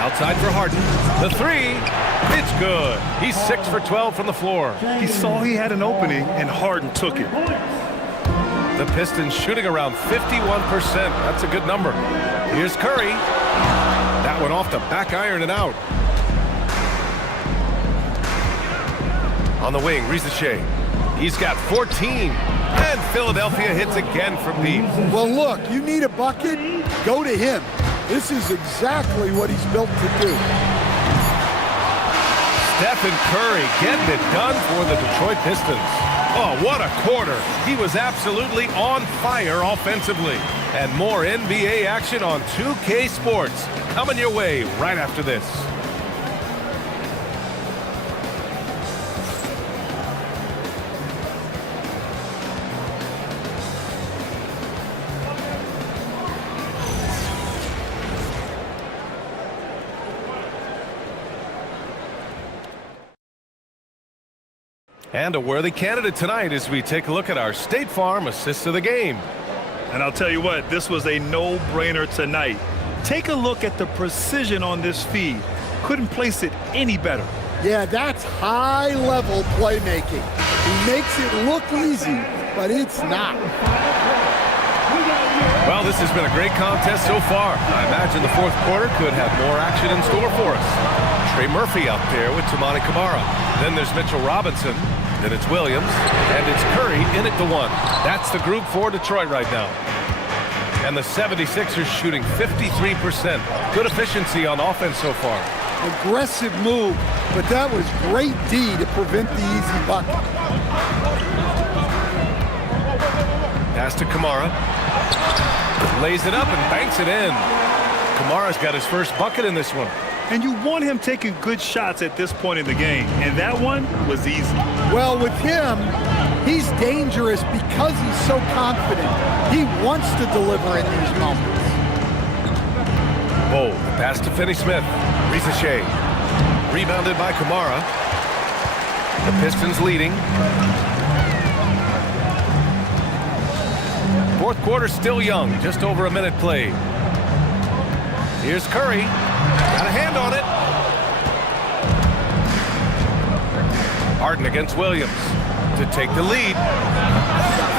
Outside for Harden. The 3. It's good. He's 6 for 12 from the floor. He saw he had an opening, and Harden took it. The Pistons shooting around 51%. That's a good number. Here's Curry. That one off the back iron and out. On the wing, Risacher. He's got 14. And Philadelphia hits again from deep. Well, look, you need a bucket, go to him. This is exactly what he's built to do. Stephen Curry getting it done for the Detroit Pistons. Oh, what a quarter. He was absolutely on fire offensively. And more NBA action on 2K Sports. Coming your way right after this. And a worthy candidate tonight as we take a look at our State Farm Assist of the Game. And I'll tell you what, this was a no-brainer tonight. Take a look at the precision on this feed. Couldn't place it any better. Yeah, that's high-level playmaking. He makes it look easy, but it's not. Well, this has been a great contest so far. I imagine the fourth quarter could have more action in store for us. Trey Murphy out there with Toumani Camara. Then there's Mitchell Robinson. Then it's Williams. And it's Curry in at the 1. That's the group for Detroit right now. And the 76ers shooting 53%. Good efficiency on offense so far. Aggressive move, but that was great D to prevent the easy bucket. Pass to Camara. Lays it up and banks it in. Camara's got his first bucket in this one. And you want him taking good shots at this point in the game. And that one was easy. Well, with him, he's dangerous because he's so confident. He wants to deliver in these moments. Bol, pass to Finney-Smith. Risacher. Rebounded by Camara. The Pistons leading. Fourth quarter still young. Just over a minute played. Here's Curry. Got a hand on it. Harden against Williams to take the lead.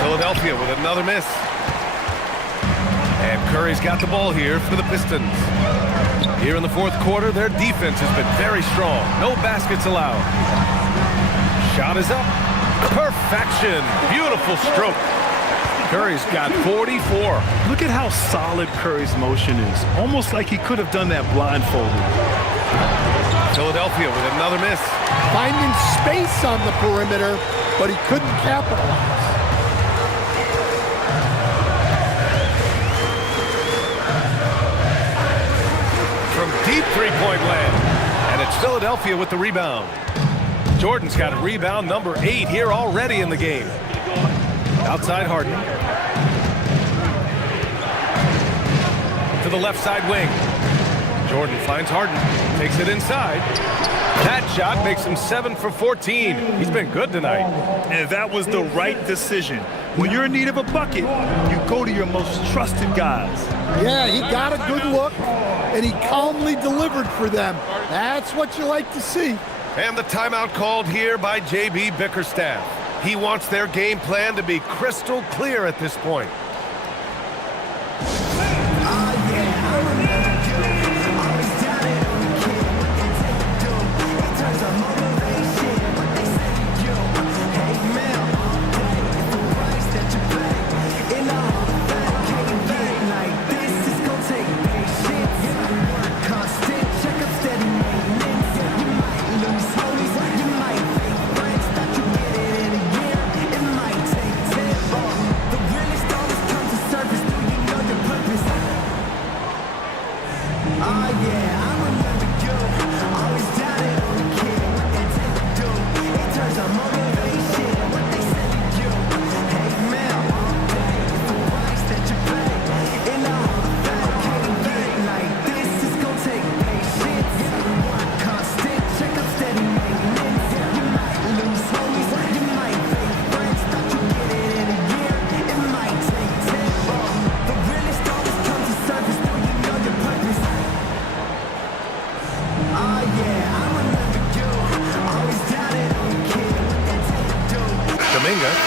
Philadelphia with another miss. And Curry's got the ball here for the Pistons. Here in the fourth quarter, their defense has been very strong. No baskets allowed. Shot is up. Perfection. Beautiful stroke. Curry's got 44. Look at how solid Curry's motion is. Almost like he could have done that blindfolded. Philadelphia with another miss. Finding space on the perimeter, but he couldn't capitalize. From deep three-point land. And it's Philadelphia with the rebound. Jordan's got rebound number 8 here already in the game. Outside Harden. To the left side wing. Jordan finds Harden. Takes it inside. That shot makes him 7 for 14. He's been good tonight. And that was the right decision. When you're in need of a bucket, you go to your most trusted guys. Yeah, he got a good look, and he calmly delivered for them. That's what you like to see. And the timeout called here by J.B. Bickerstaff. He wants their game plan to be crystal clear at this point.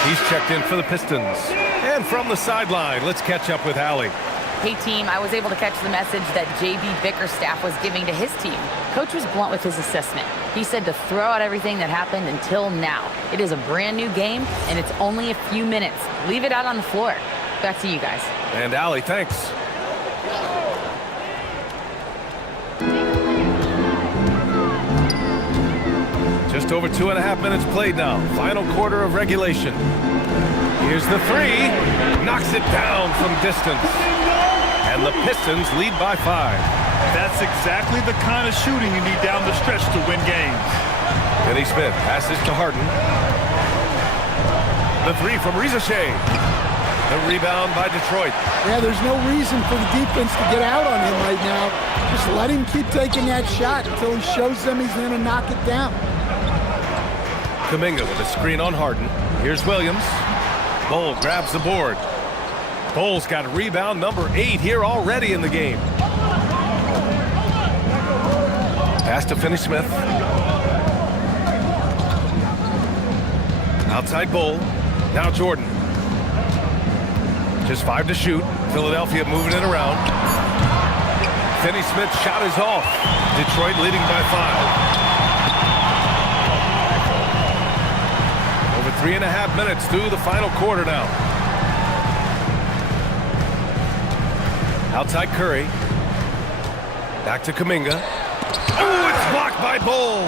He's checked in for the Pistons. And from the sideline, let's catch up with Allie. Hey, team, I was able to catch the message that J.B. Bickerstaff was giving to his team. Coach was blunt with his assessment. He said to throw out everything that happened until now. It is a brand new game, and it's only a few minutes. Leave it out on the floor. Back to you guys. And Allie, thanks. Just over 2.5 minutes played now. Final quarter of regulation. Here's the three. Knocks it down from distance. And the Pistons lead by 5. That's exactly the kind of shooting you need down the stretch to win games. Finney Smith passes to Harden. The three from Rizashea. The rebound by Detroit. Yeah, there's no reason for the defense to get out on him right now. Just let him keep taking that shot until he shows them he's going to knock it down. Kuminga with a screen on Harden. Here's Williams. Bol grabs the board. Bol's got rebound number 8 here already in the game. Pass to Finney Smith. Outside Bol. Now Jordan. Just 5 to shoot. Philadelphia moving it around. Finney Smith's shot is off. Detroit leading by 5. Over 3.5 minutes through the final quarter now. Outside Curry. Back to Kuminga. Oh, it's blocked by Bol.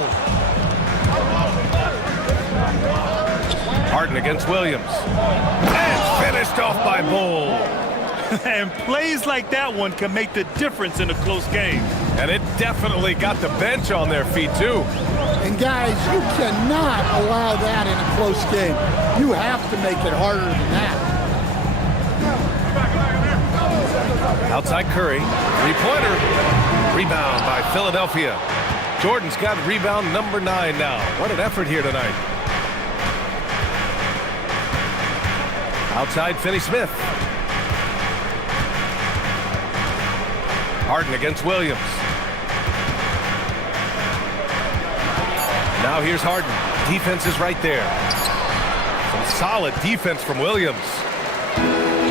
Harden against Williams. And finished off by Bol. And plays like that one can make the difference in a close game. And it definitely got the bench on their feet, too. And guys, you cannot allow that in a close game. You have to make it harder than that. Outside Curry. Three-pointer. Rebound by Philadelphia. Jordan's got rebound number 9 now. What an effort here tonight. Outside Finney Smith. Harden against Williams. Now here's Harden. Defense is right there. Some Solid defense from Williams.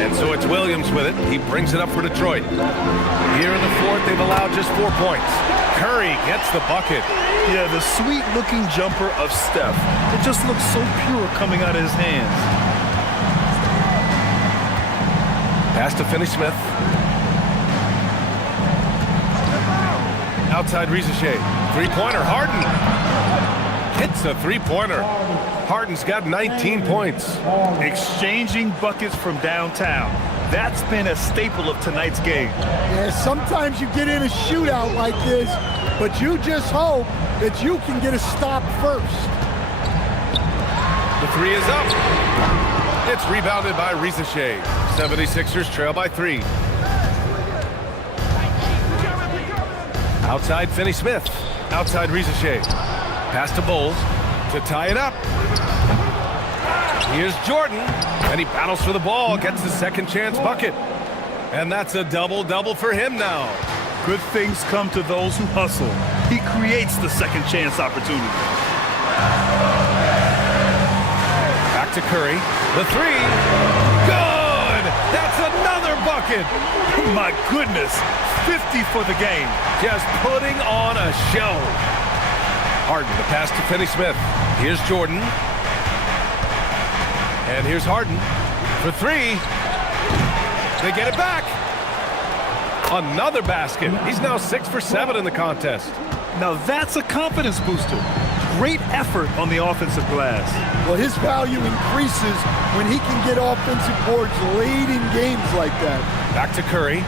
And so it's Williams with it. He brings it up for Detroit. Here in the fourth, they've allowed just 4 points. Curry gets the bucket. Yeah, the sweet-looking jumper of Steph. It just looks so pure coming out of his hands. Pass to Finney-Smith. Outside Rizachet. Three-pointer, Harden. Hits a three-pointer. Harden's got 19 points. Exchanging buckets from downtown. That's been a staple of tonight's game. Yeah, sometimes you get in a shootout like this, but you just hope that you can get a stop first. The three is up. It's rebounded by Rizachet. 76ers trail by 3. Outside Finney-Smith. Outside Rizachet. Pass to Bowles to tie it up. Here's Jordan, and he battles for the ball, gets the second chance bucket. And that's a double-double for him now. Good things come to those who hustle. He creates the second chance opportunity. Back to Curry. The three. Good! That's another bucket. My goodness, 50 for the game. Just putting on a show. Harden, the pass to Finney-Smith. Here's Jordan. And here's Harden for 3. They get it back. Another basket. He's now 6 for 7 in the contest. Now that's a confidence booster. Great effort on the offensive glass. Well, his value increases when he can get offensive boards late in games like that. Back to Curry.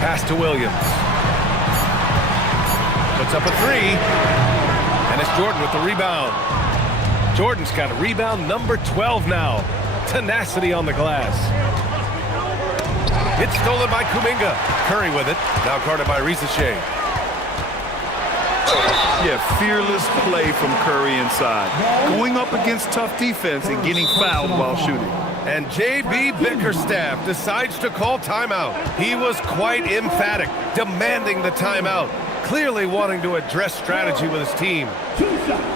Pass to Williams. Puts up a 3. And it's Jordan with the rebound. Jordan's got a rebound number 12 now. Tenacity on the glass. It's stolen by Kuminga. Curry with it. Now guarded by Rizachet. Yeah, fearless play from Curry inside. Going up against tough defense and getting fouled while shooting. And J.B. Bickerstaff decides to call timeout. He was quite emphatic, demanding the timeout. Clearly wanting to address strategy with his team. 2 shots.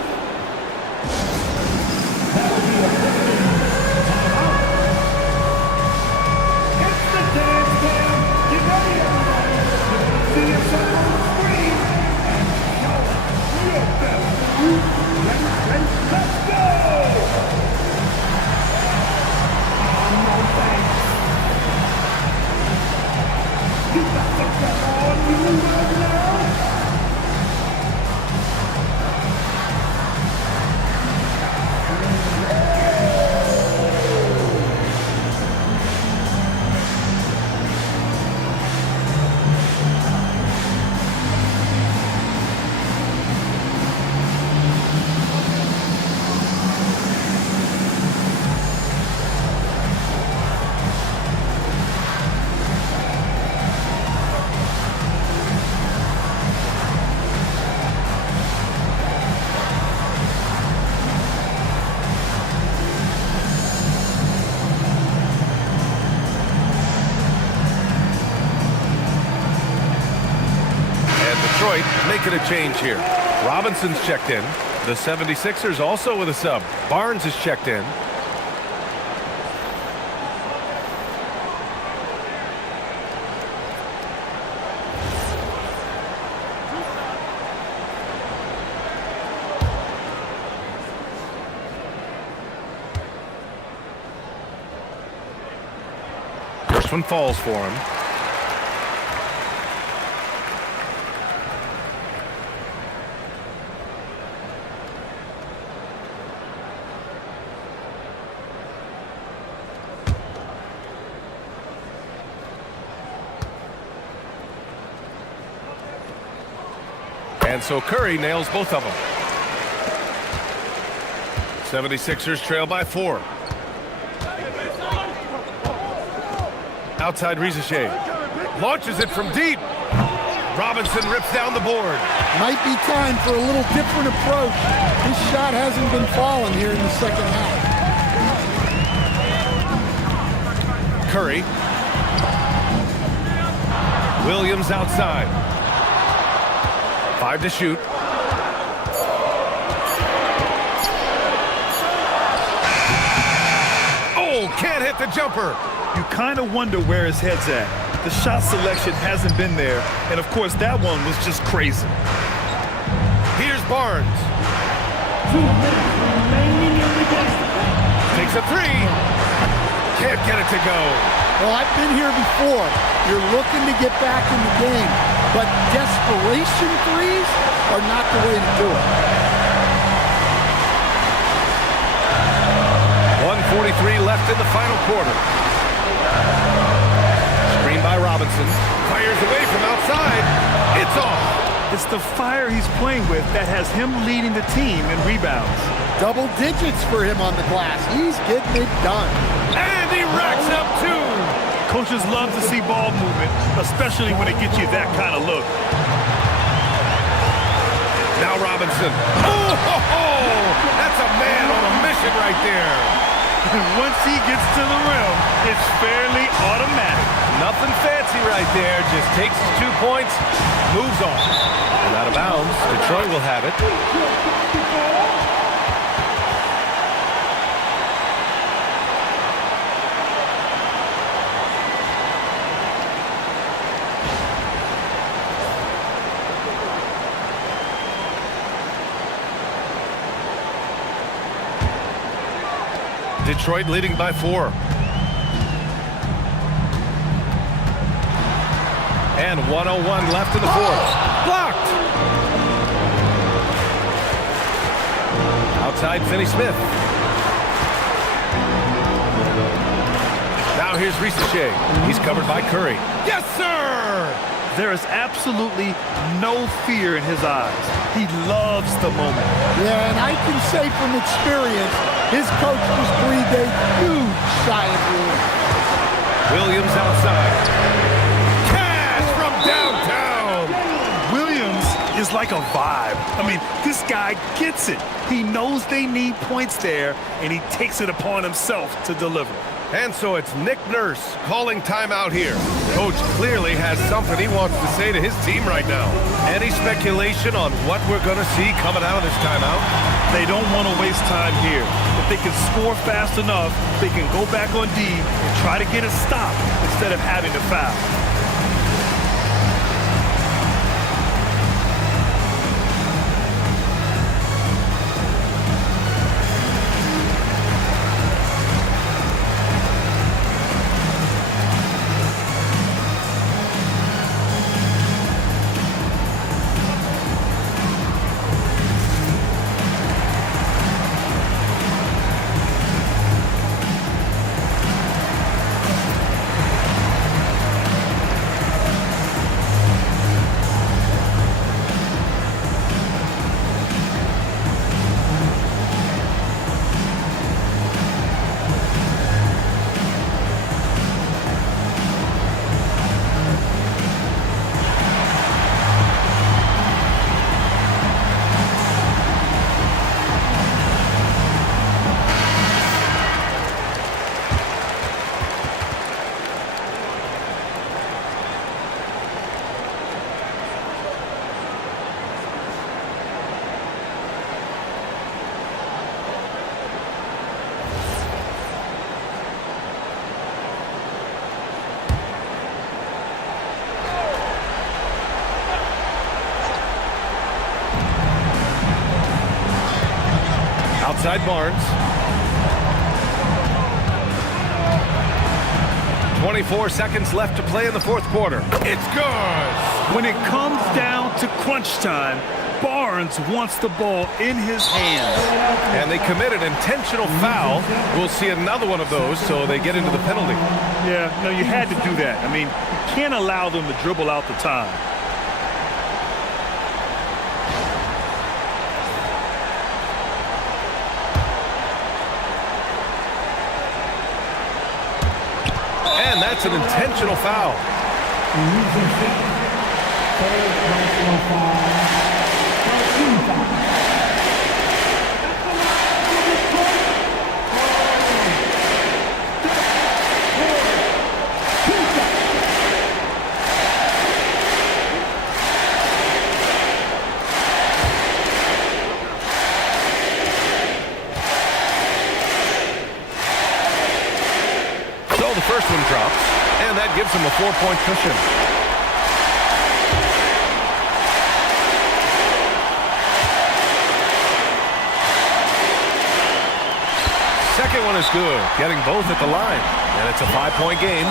Detroit making a change here. Robinson's checked in. The 76ers also with a sub. Barnes is checked in. First one falls for him. And so Curry nails both of them. 76ers trail by 4. Outside Rizachet. Launches it from deep. Robinson rips down the board. Might be time for a little different approach. His shot hasn't been falling here in the second half. Curry. Williams outside. 5 to shoot. get the jumper. You kind of wonder where his head's at. The shot selection hasn't been there, and of course that one was just crazy. Here's Barnes. 2 minutes remaining in the game. Takes a three. Can't get it to go. Well, I've been here before. You're looking to get back in the game, but desperation threes are not the way to do it. 1:43 left in the final quarter. Screen by Robinson. Fires away from outside. It's off. It's the fire he's playing with that has him leading the team in rebounds. Double digits for him on the glass. He's getting it done. And he racks up two. Coaches love to see ball movement, especially when it gets you that kind of look. Now Robinson. Oh, ho, ho. That's a man on a mission right there. And once he gets to the rim, it's fairly automatic. Nothing fancy right there. Just takes his 2 points, moves on. And out of bounds. Detroit will have it. Detroit leading by 4. And 1:01 left in the fourth. Blocked! Outside, Finney Smith. Now here's Risache. He's covered by Curry. Yes, sir! There is absolutely no fear in his eyes. He loves the moment. Yeah, and I can say from experience, his coach just breathed a huge sigh of relief. Williams outside. Cash from downtown! Williams is like a vibe. I mean, this guy gets it. He knows they need points there, and he takes it upon himself to deliver. And so it's Nick Nurse calling timeout here. Coach clearly has something he wants to say to his team right now. Any speculation on what we're going to see coming out of this timeout? They don't want to waste time here. If they can score fast enough, they can go back on D and try to get a stop instead of having to foul. Outside Barnes. 24 seconds left to play in the fourth quarter. It's good! When it comes down to crunch time, Barnes wants the ball in his hands. And they commit an intentional foul. We'll see another one of those, so they get into the penalty. Yeah, no, you had to do that. I mean, you can't allow them to dribble out the time. And that's an intentional foul. first one drops, and that gives him a 4-point cushion. Second one is good, getting both at the line, and it's a 5-point game.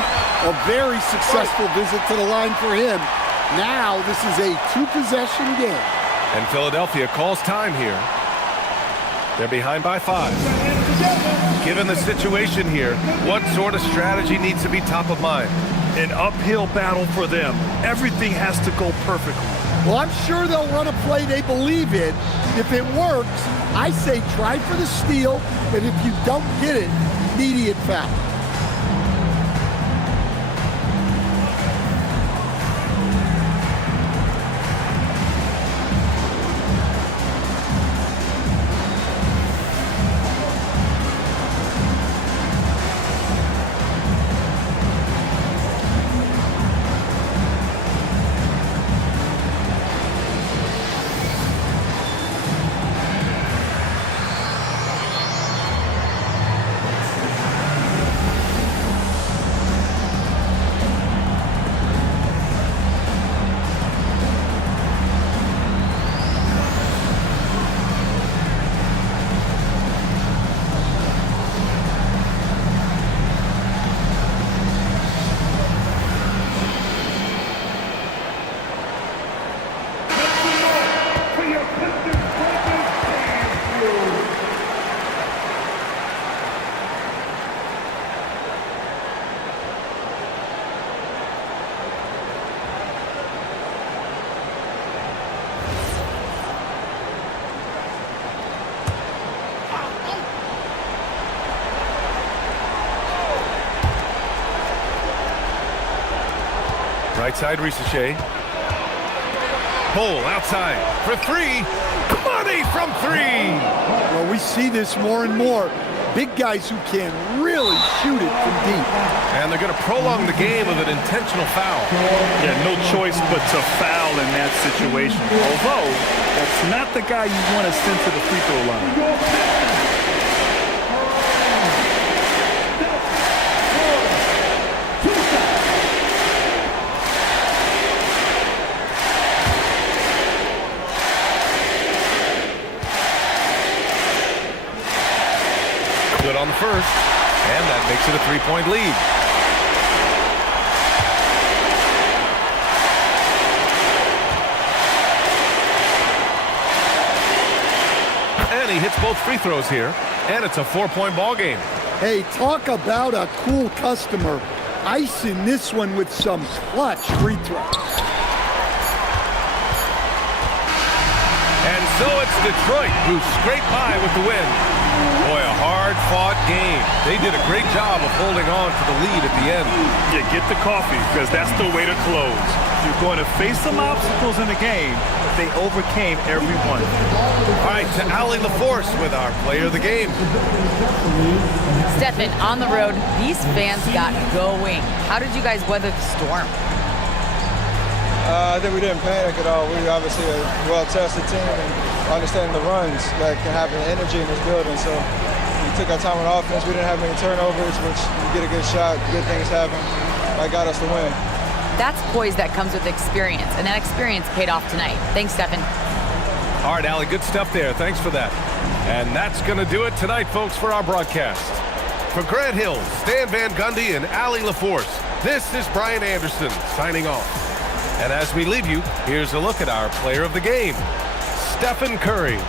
A very successful visit to the line for him. Now this is a 2-possession game. And Philadelphia calls time here. They're behind by 5. Given the situation here, what sort of strategy needs to be top of mind? An uphill battle for them. Everything has to go perfectly. Well, I'm sure they'll run a play they believe in. If it works, I say try for the steal, and if you don't get it, immediate foul. Right side, Ricochet. Pull outside for 3. Money from 3. Well, we see this more and more. Big guys who can really shoot it from deep. And they're going to prolong the game with an intentional foul. Yeah, no choice but to foul in that situation. Although, that's not the guy you want to send to the free throw line. Good on the first, and that makes it a 3-point lead. And he hits both free throws here, and it's a 4-point ball game. Hey, talk about a cool customer. Icing this one with some clutch free throws. And so it's Detroit who scraped by with the win. Boy, a hard-fought game. They did a great job of holding on to the lead at the end. Yeah, get the coffee, because that's the way to close. You're going to face some obstacles in the game, but they overcame every one. All right, to Ali LaForce with our player of the game. Stefan, on the road, these fans got going. How did you guys weather the storm? I think we didn't panic at all. We obviously a well-tested team and understanding the runs that can happen, energy in this building. So we took our time on offense. We didn't have many turnovers, which you get a good shot, good things happen. That got us the win. That's poise that comes with experience, and that experience paid off tonight. Thanks, Stefan. All right, Ali, good stuff there. Thanks for that. And that's going to do it tonight, folks, for our broadcast. For Grant Hill, Stan Van Gundy, and Ali LaForce, this is Brian Anderson signing off. And as we leave you, here's a look at our player of the game, Stephen Curry.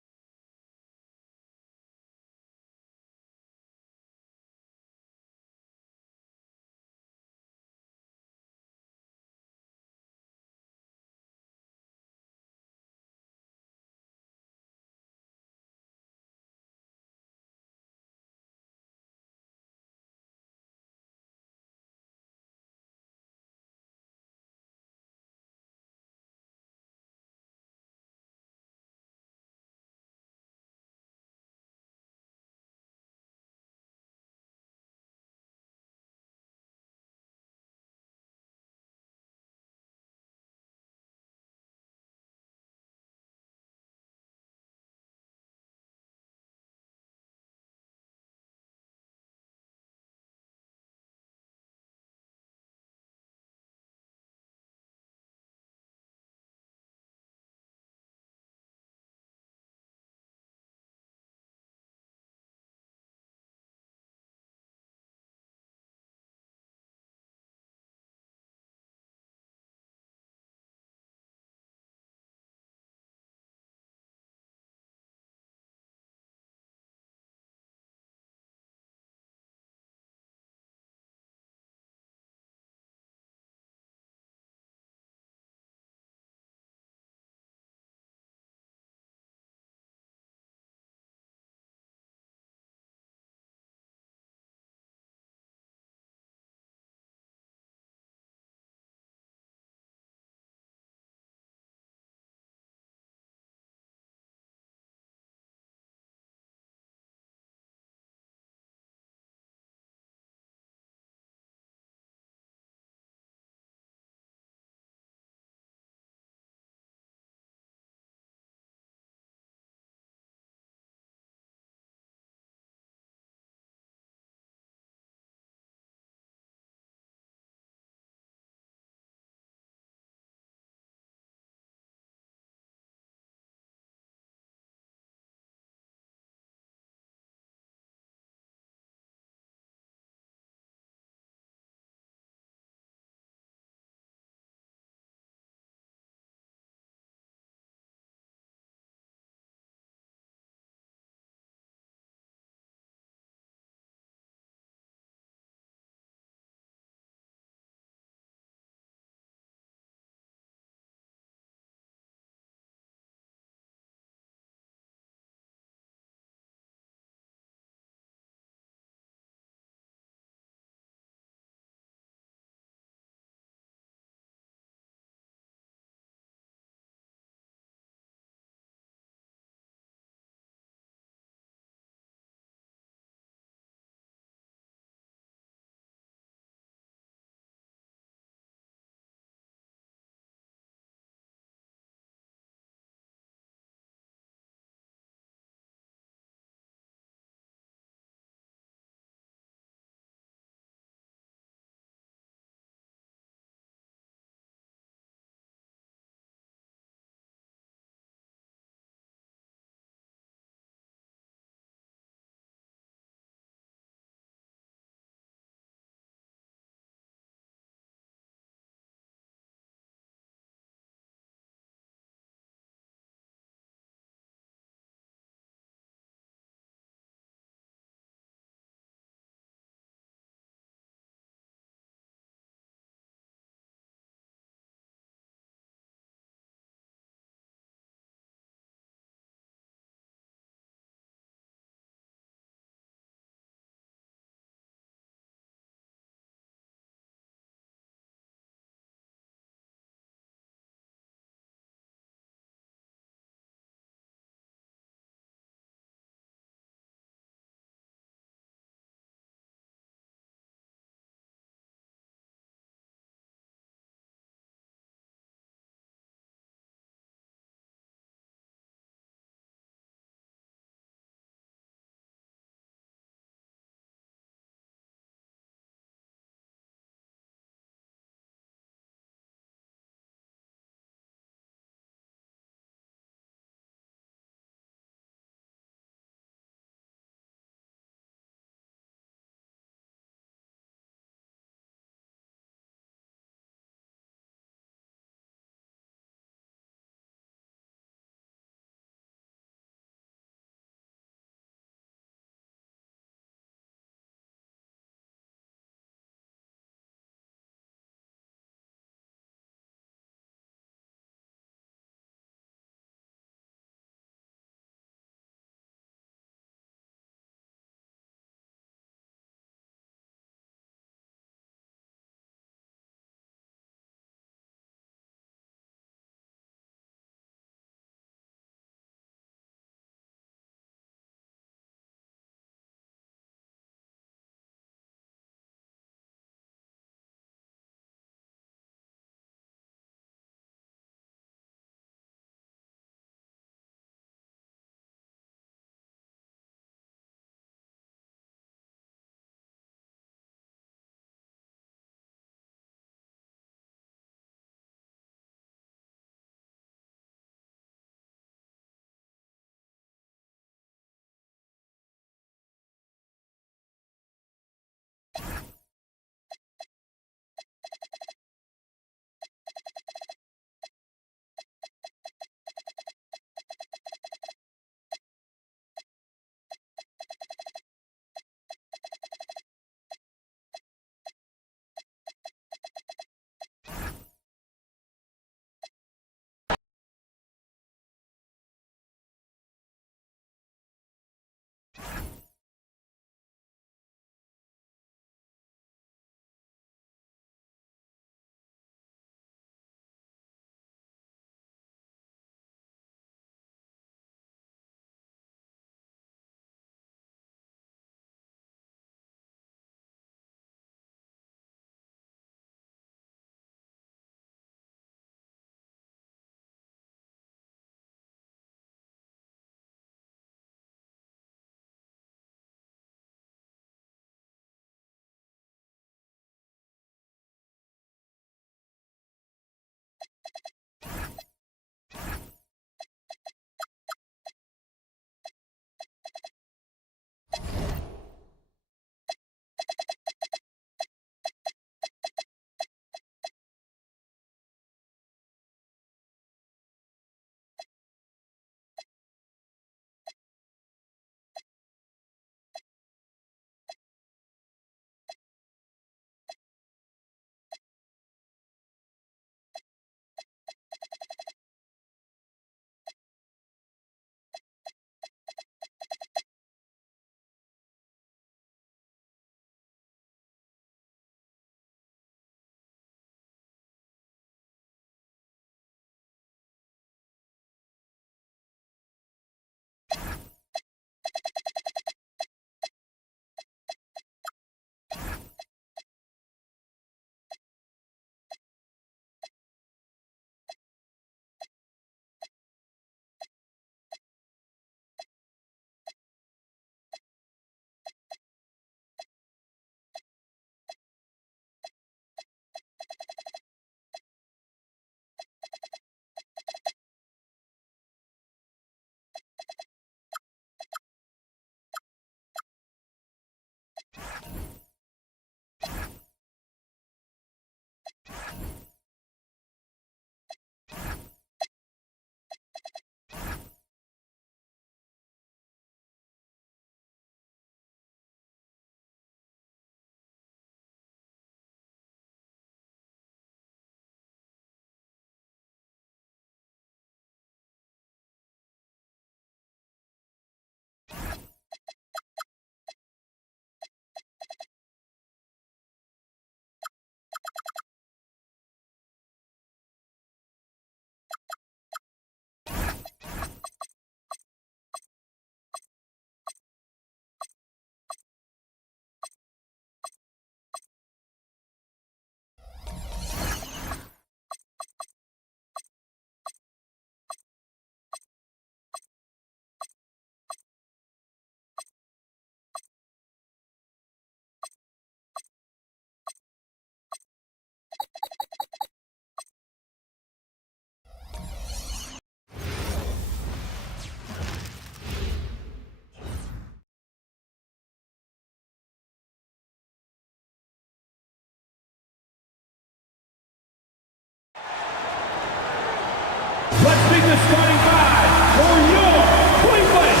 the starting five for your Cleveland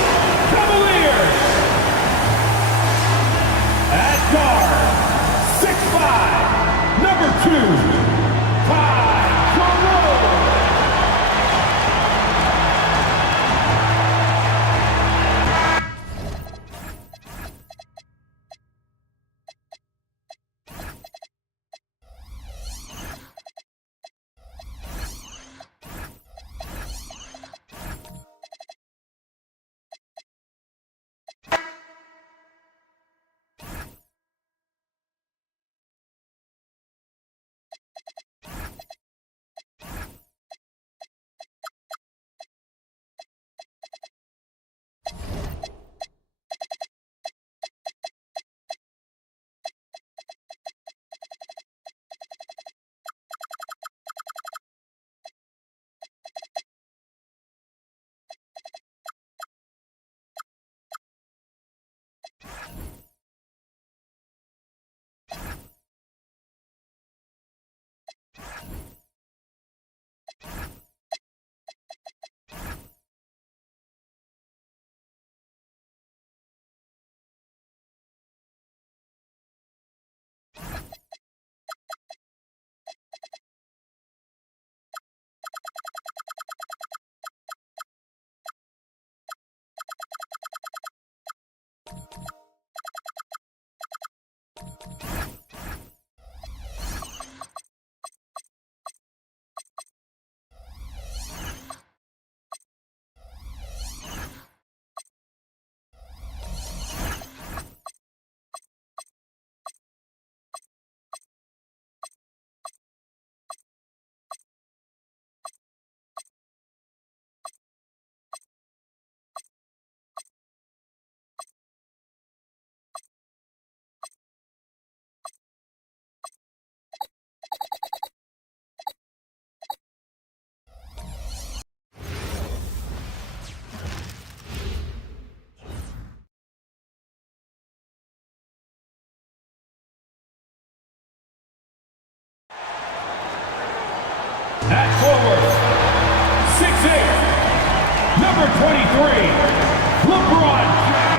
Cavaliers. At guard, 6'5", number 2, Ty Jerome. At forward, 6'8", number 23, LeBron James.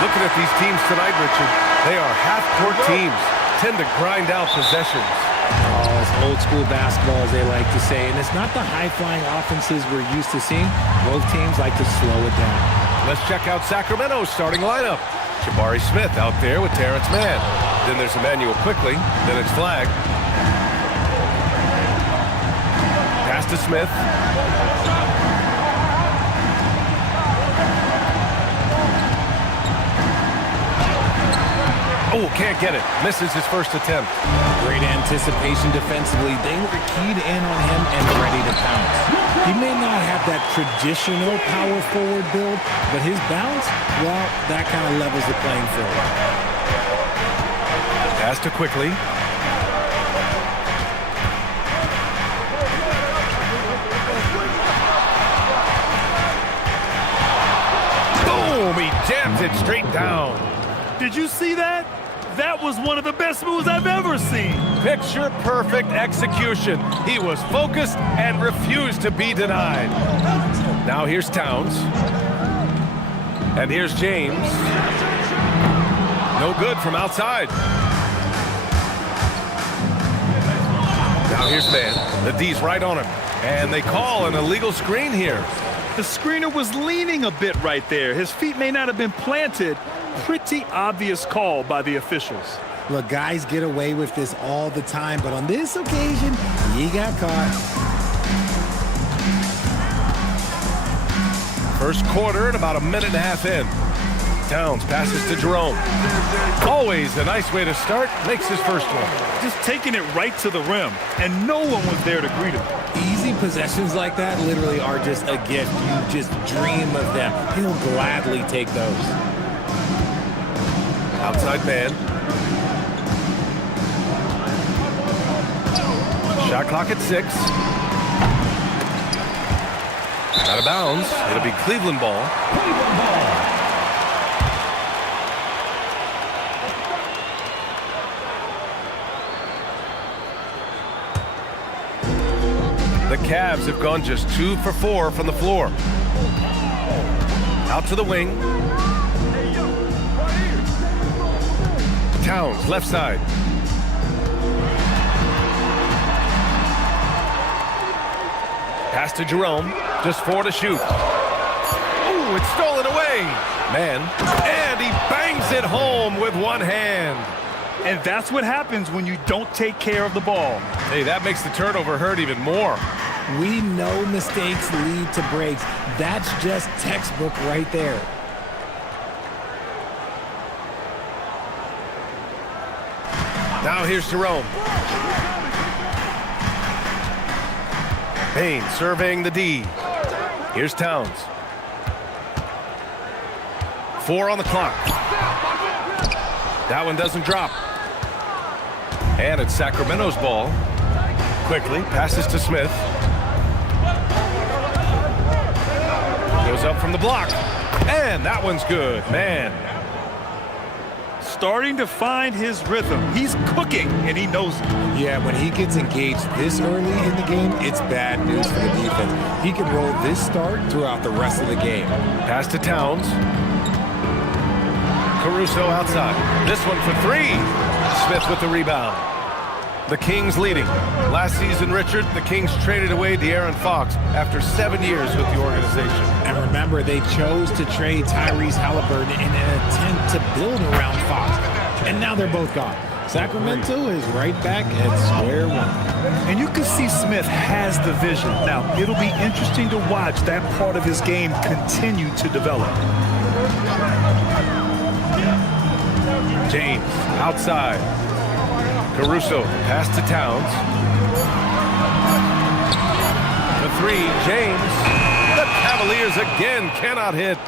Looking at these teams tonight, Richard, they are half-court teams, tend to grind out possessions. Oh, it's old school basketball, as they like to say, and it's not the high-flying offenses we're used to seeing. Both teams like to slow it down. Let's check out Sacramento's starting lineup. Jabari Smith out there with Terrence Mann. Then there's Emmanuel Quickly. Then it's Flag. Pass to Smith. Oh, can't get it. Misses his first attempt. Great anticipation defensively. They were keyed in on him and ready to pounce. He may not have that traditional power forward build, but his bounce, well, that kind of levels the playing field. Pass to Quickly. Boom! He jams it straight down. Did you see that? That was one of the best moves I've ever seen. Picture-perfect execution. He was focused and refused to be denied. Now here's Towns. And here's James. No good from outside. Now here's Mann. The D's right on him. And they call an illegal screen here. The screener was leaning a bit right there. His feet may not have been planted. Pretty obvious call by the officials. Look, guys get away with this all the time, but on this occasion, he got caught. First quarter and about a minute and a half in. Towns passes to Jerome. Always a nice way to start. Makes his first one. Just taking it right to the rim, and no one was there to greet him. Easy possessions like that literally are just a gift. You just dream of them. He'll gladly take those. Outside man. Shot clock at 6. Out of bounds. It'll be Cleveland ball. The Cavs have gone just 2 for 4 from the floor. Out to the wing. Towns, left side. Pass to Jerome. Just 4 to shoot. Ooh, it's stolen away. Man. And he bangs it home with one hand. And that's what happens when you don't take care of the ball. Hey, that makes the turnover hurt even more. We know mistakes lead to breaks. That's just textbook right there. Now here's Jerome. Payne surveying the D. Here's Towns. 4 on the clock. That one doesn't drop. And it's Sacramento's ball. Quickly passes to Smith. Goes up from the block. And that one's good. Man. Starting to find his rhythm. He's cooking, and he knows it. Yeah, when he gets engaged this early in the game, it's bad news for the defense. He can roll this start throughout the rest of the game. Pass to Towns. Caruso outside. This one for 3. Smith with the rebound. The Kings leading. Last season, Richard, the Kings traded away De'Aaron Fox after 7 years with the organization. And remember, they chose to trade Tyrese Halliburton in an attempt to build around Fox. And now they're both gone. Sacramento is right back at square one. And you can see Smith has the vision. Now, it'll be interesting to watch that part of his game continue to develop. James outside. Caruso pass to Towns. The 3, James. The Cavaliers again cannot hit.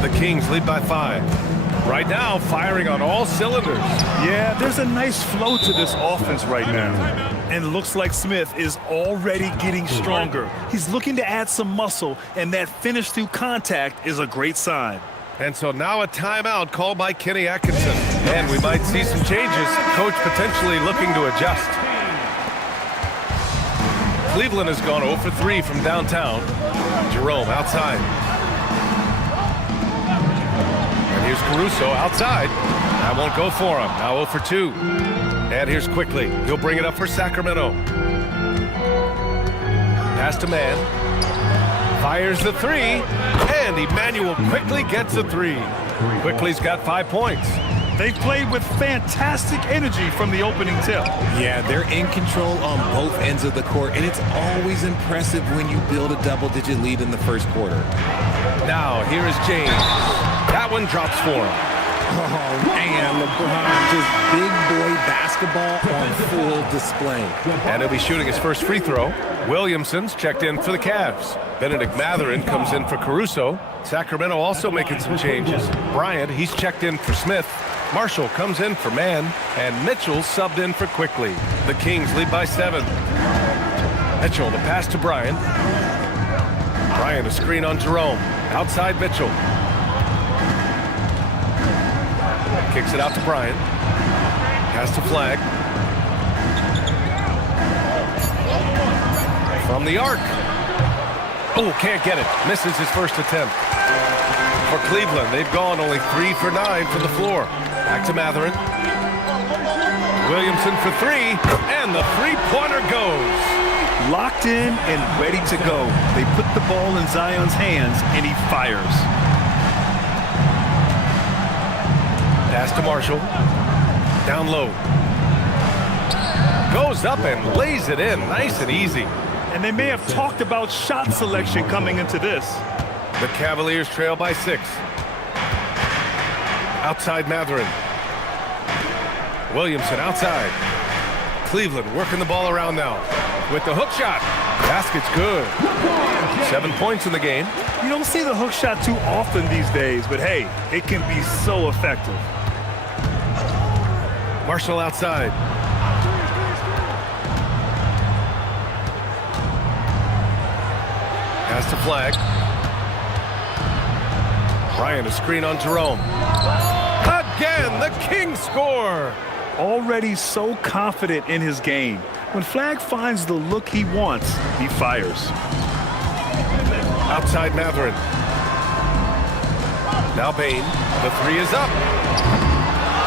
The Kings lead by 5. Right now, firing on all cylinders. Yeah, there's a nice flow to this offense right now. And it looks like Smith is already getting stronger. He's looking to add some muscle, and that finish through contact is a great sign. And so now a timeout called by Kenny Atkinson. And we might see some changes. Coach potentially looking to adjust. Cleveland has gone 0 for 3 from downtown. Jerome outside. And here's Caruso outside. That won't go for him. Now 0 for 2. And here's Quickly. He'll bring it up for Sacramento. Pass to Man. Fires the 3, and Emmanuel Quickly gets a 3. Quickly's got 5 points. They've played with fantastic energy from the opening tip. Yeah, they're in control on both ends of the court, and it's always impressive when you build a double-digit lead in the first quarter. Now, here is James. That one drops for him. Oh, man, LeBron, just big boy basketball on full display. And he'll be shooting his first free throw. Williamson's checked in for the Cavs. Benedict Mathurin comes in for Caruso. Sacramento also making some changes. Bryant, he's checked in for Smith. Marshall comes in for Man. And Mitchell subbed in for Quickly. The Kings lead by 7. Mitchell, the pass to Bryant. Bryant, a screen on Jerome. Outside Mitchell. Kicks it out to Bryant. Pass to Flag. From the arc. Oh, can't get it. Misses his first attempt. For Cleveland, they've gone only 3 for 9 from the floor. Back to Mathurin. Williamson for 3. And the three-pointer goes. Locked in and ready to go. They put the ball in Zion's hands, and he fires. Pass to Marshall. Down low. Goes up and lays it in. Nice and easy. And they may have talked about shot selection coming into this. The Cavaliers trail by 6. Outside Matherin. Williamson outside. Cleveland working the ball around now. With the hook shot. Basket's good. 7 points in the game. You don't see the hook shot too often these days, but hey, it can be so effective. Marshall outside. Pass to Flag. Bryant a screen on Jerome. Again, the Kings score. Already so confident in his game. When Flag finds the look he wants, he fires. Outside Matherin. Now Bain. The 3 is up.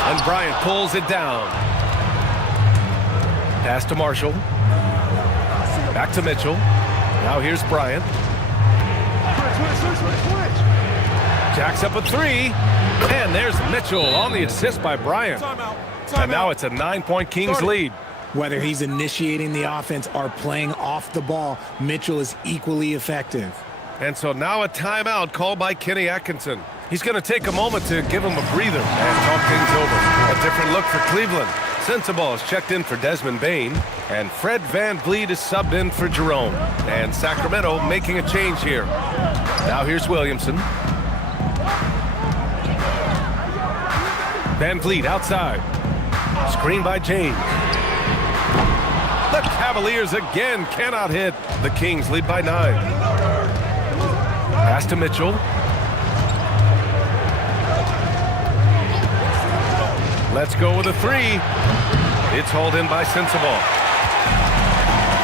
And Bryant pulls it down. Pass to Marshall. Back to Mitchell. Now here's Bryant. Jacks up a 3. And there's Mitchell on the assist by Bryant. And now it's a 9-point Kings lead. Whether he's initiating the offense or playing off the ball, Mitchell is equally effective. And so now a timeout called by Kenny Atkinson. He's going to take a moment to give him a breather and talk things over. A different look for Cleveland. Sensabaugh is checked in for Desmond Bain, and Fred VanVleet is subbed in for Jerome. And Sacramento making a change here. Now here's Williamson. VanVleet outside. Screen by James. The Cavaliers again cannot hit. The Kings lead by 9. Pass to Mitchell. Let's go with a 3. It's hauled in by Sensabaugh.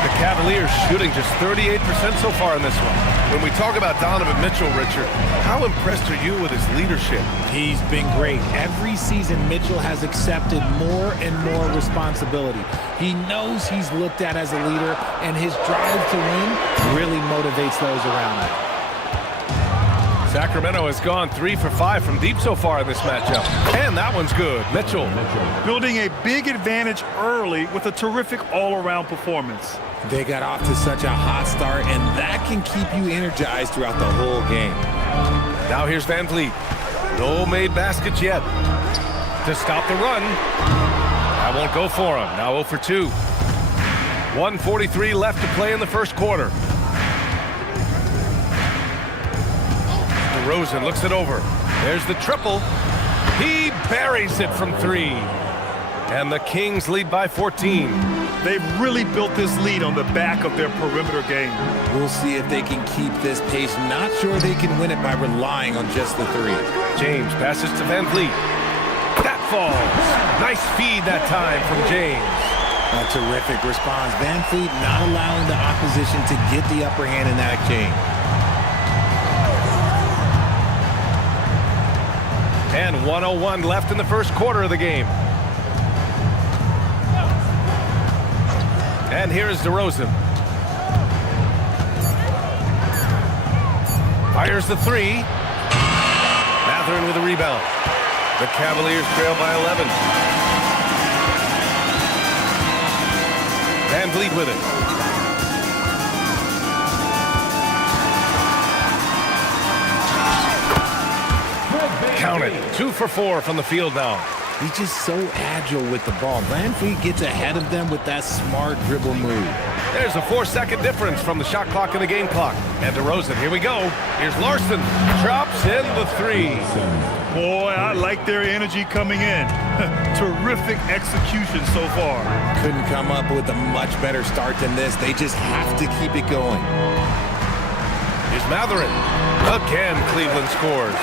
The Cavaliers shooting just 38% so far in this one. When we talk about Donovan Mitchell, Richard, how impressed are you with his leadership? He's been great. Every season, Mitchell has accepted more and more responsibility. He knows he's looked at as a leader, and his drive to win really motivates those around him. Sacramento has gone 3 for 5 from deep so far in this matchup. And that one's good. Mitchell. Building a big advantage early with a terrific all-around performance. They got off to such a hot start, and that can keep you energized throughout the whole game. Now here's VanVleet. No made baskets yet. To stop the run. That won't go for him. Now 0 for 2. 1:43 left to play in the first quarter. DeRozan looks it over. There's the triple. He buries it from 3. And the Kings lead by 14. They've really built this lead on the back of their perimeter game. We'll see if they can keep this pace. Not sure they can win it by relying on just the 3. James passes to VanVleet. That falls. Nice feed that time from James. A terrific response. VanVleet not allowing the opposition to get the upper hand in that exchange. And 1:01 left in the first quarter of the game. And here is DeRozan. Fires the 3. Matherin with a rebound. The Cavaliers trail by 11. VanVleet with it. Count it. 2 for 4 from the field now. He's just so agile with the ball. VanVleet gets ahead of them with that smart dribble move. There's a 4-second difference from the shot clock and the game clock. And DeRozan, here we go. Here's Larson. Drops in the 3. Boy, I like their energy coming in. Terrific execution so far. Couldn't come up with a much better start than this. They just have to keep it going. Here's Matherin. Again, Cleveland scores.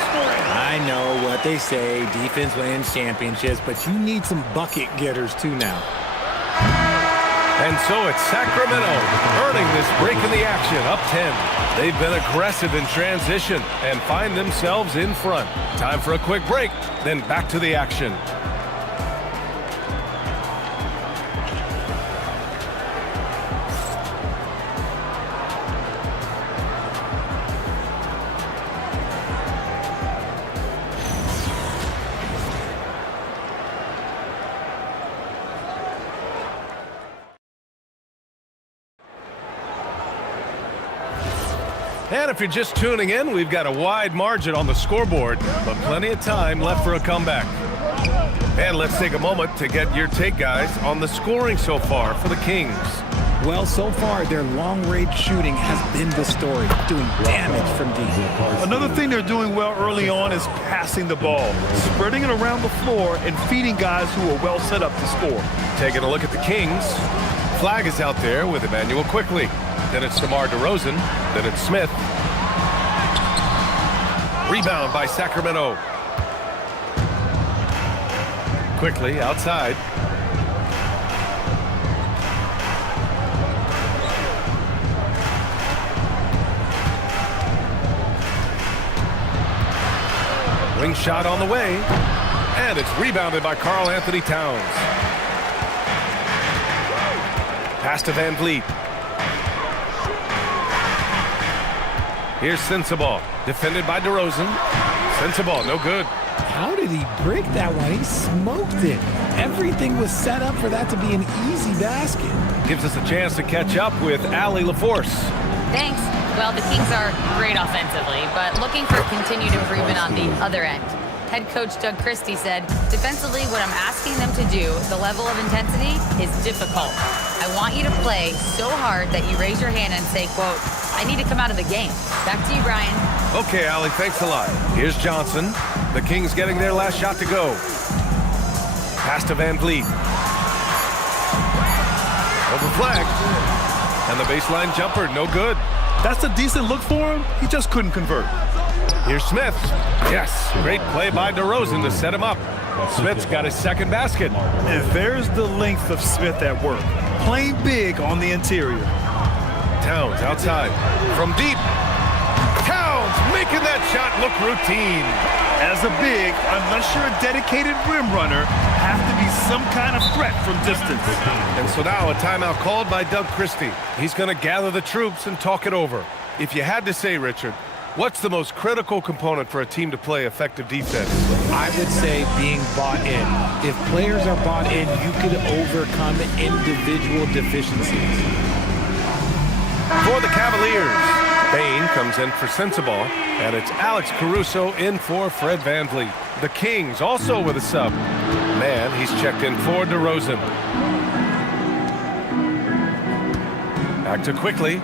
I know what they say, defense wins championships, but you need some bucket getters too now. And so it's Sacramento earning this break in the action, up 10. They've been aggressive in transition and find themselves in front. Time for a quick break, then back to the action. And if you're just tuning in, we've got a wide margin on the scoreboard, but plenty of time left for a comeback. And let's take a moment to get your take, guys, on the scoring so far for the Kings. Well, so far, their long-range shooting has been the story, doing damage from deep. Another thing they're doing well early on is passing the ball, spreading it around the floor and feeding guys who are well set up to score. Taking a look at the Kings. Flag is out there with Emmanuel quickly. Then it's DeMar DeRozan. Then it's Smith. Rebound by Sacramento. Quickly outside. Wing shot on the way. And it's rebounded by Karl Anthony Towns. Pass to Van Vliet. Here's Sensabaugh, defended by DeRozan. Sensabaugh, no good. How did he break that one? He smoked it. Everything was set up for that to be an easy basket. Gives us a chance to catch up with Allie LaForce. Thanks. Well, the Kings are great offensively, but looking for continued improvement on the other end. Head coach Doug Christie said, defensively, what I'm asking them to do, the level of intensity, is difficult. I want you to play so hard that you raise your hand and say, quote, I need to come out of the game. Back to you, Brian. Okay, Allie, thanks a lot. Here's Johnson. The Kings getting their last shot to go. Pass to Van Vliet. Over flag. And the baseline jumper, no good. That's a decent look for him. He just couldn't convert. Here's Smith. Yes, great play by DeRozan to set him up. Smith's got his second basket. And there's the length of Smith at work. Playing big on the interior. Towns outside. From deep. Towns making that shot look routine. As a big, unless you're a dedicated rim runner, have to be some kind of threat from distance. And so now a timeout called by Doug Christie. He's going to gather the troops and talk it over. If you had to say, Richard, what's the most critical component for a team to play effective defense? I would say being bought in. If players are bought in, you could overcome individual deficiencies. For the Cavaliers, Bain comes in for Sensabaugh, and it's Alex Caruso in for Fred VanVleet. The Kings also with a sub. Man, he's checked in for DeRozan. Back to quickly.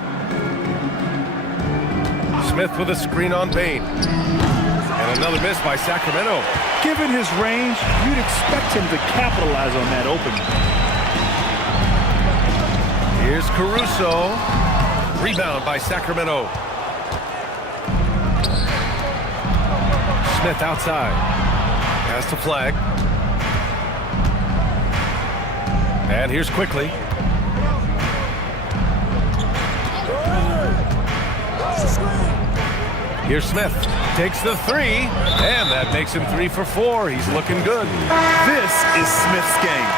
Smith with a screen on Bain. And another miss by Sacramento. Given his range, you'd expect him to capitalize on that opening. Here's Caruso. Rebound by Sacramento. Smith outside. Pass to Flag. And here's quickly. Here's Smith. Takes the three. And that makes him 3 for 4. He's looking good. This is Smith's game.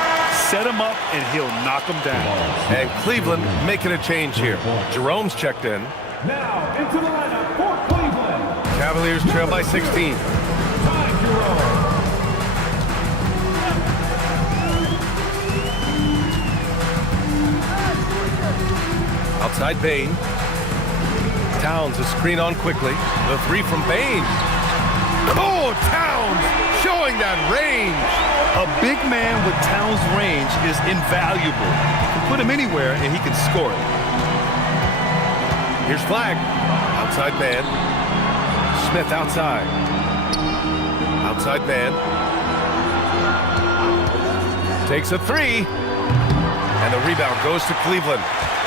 Set him up and he'll knock him down. And Cleveland making a change here. Jerome's checked in. Now into the lineup for Cleveland. Cavaliers trail by 16. Outside Bain. Towns a screen on quickly. The three from Bain. Oh, Towns showing that range. A big man with Towns' range is invaluable. You can put him anywhere and he can score it. Here's Flag. Outside man. Smith outside. Outside man. Takes a three. And the rebound goes to Cleveland.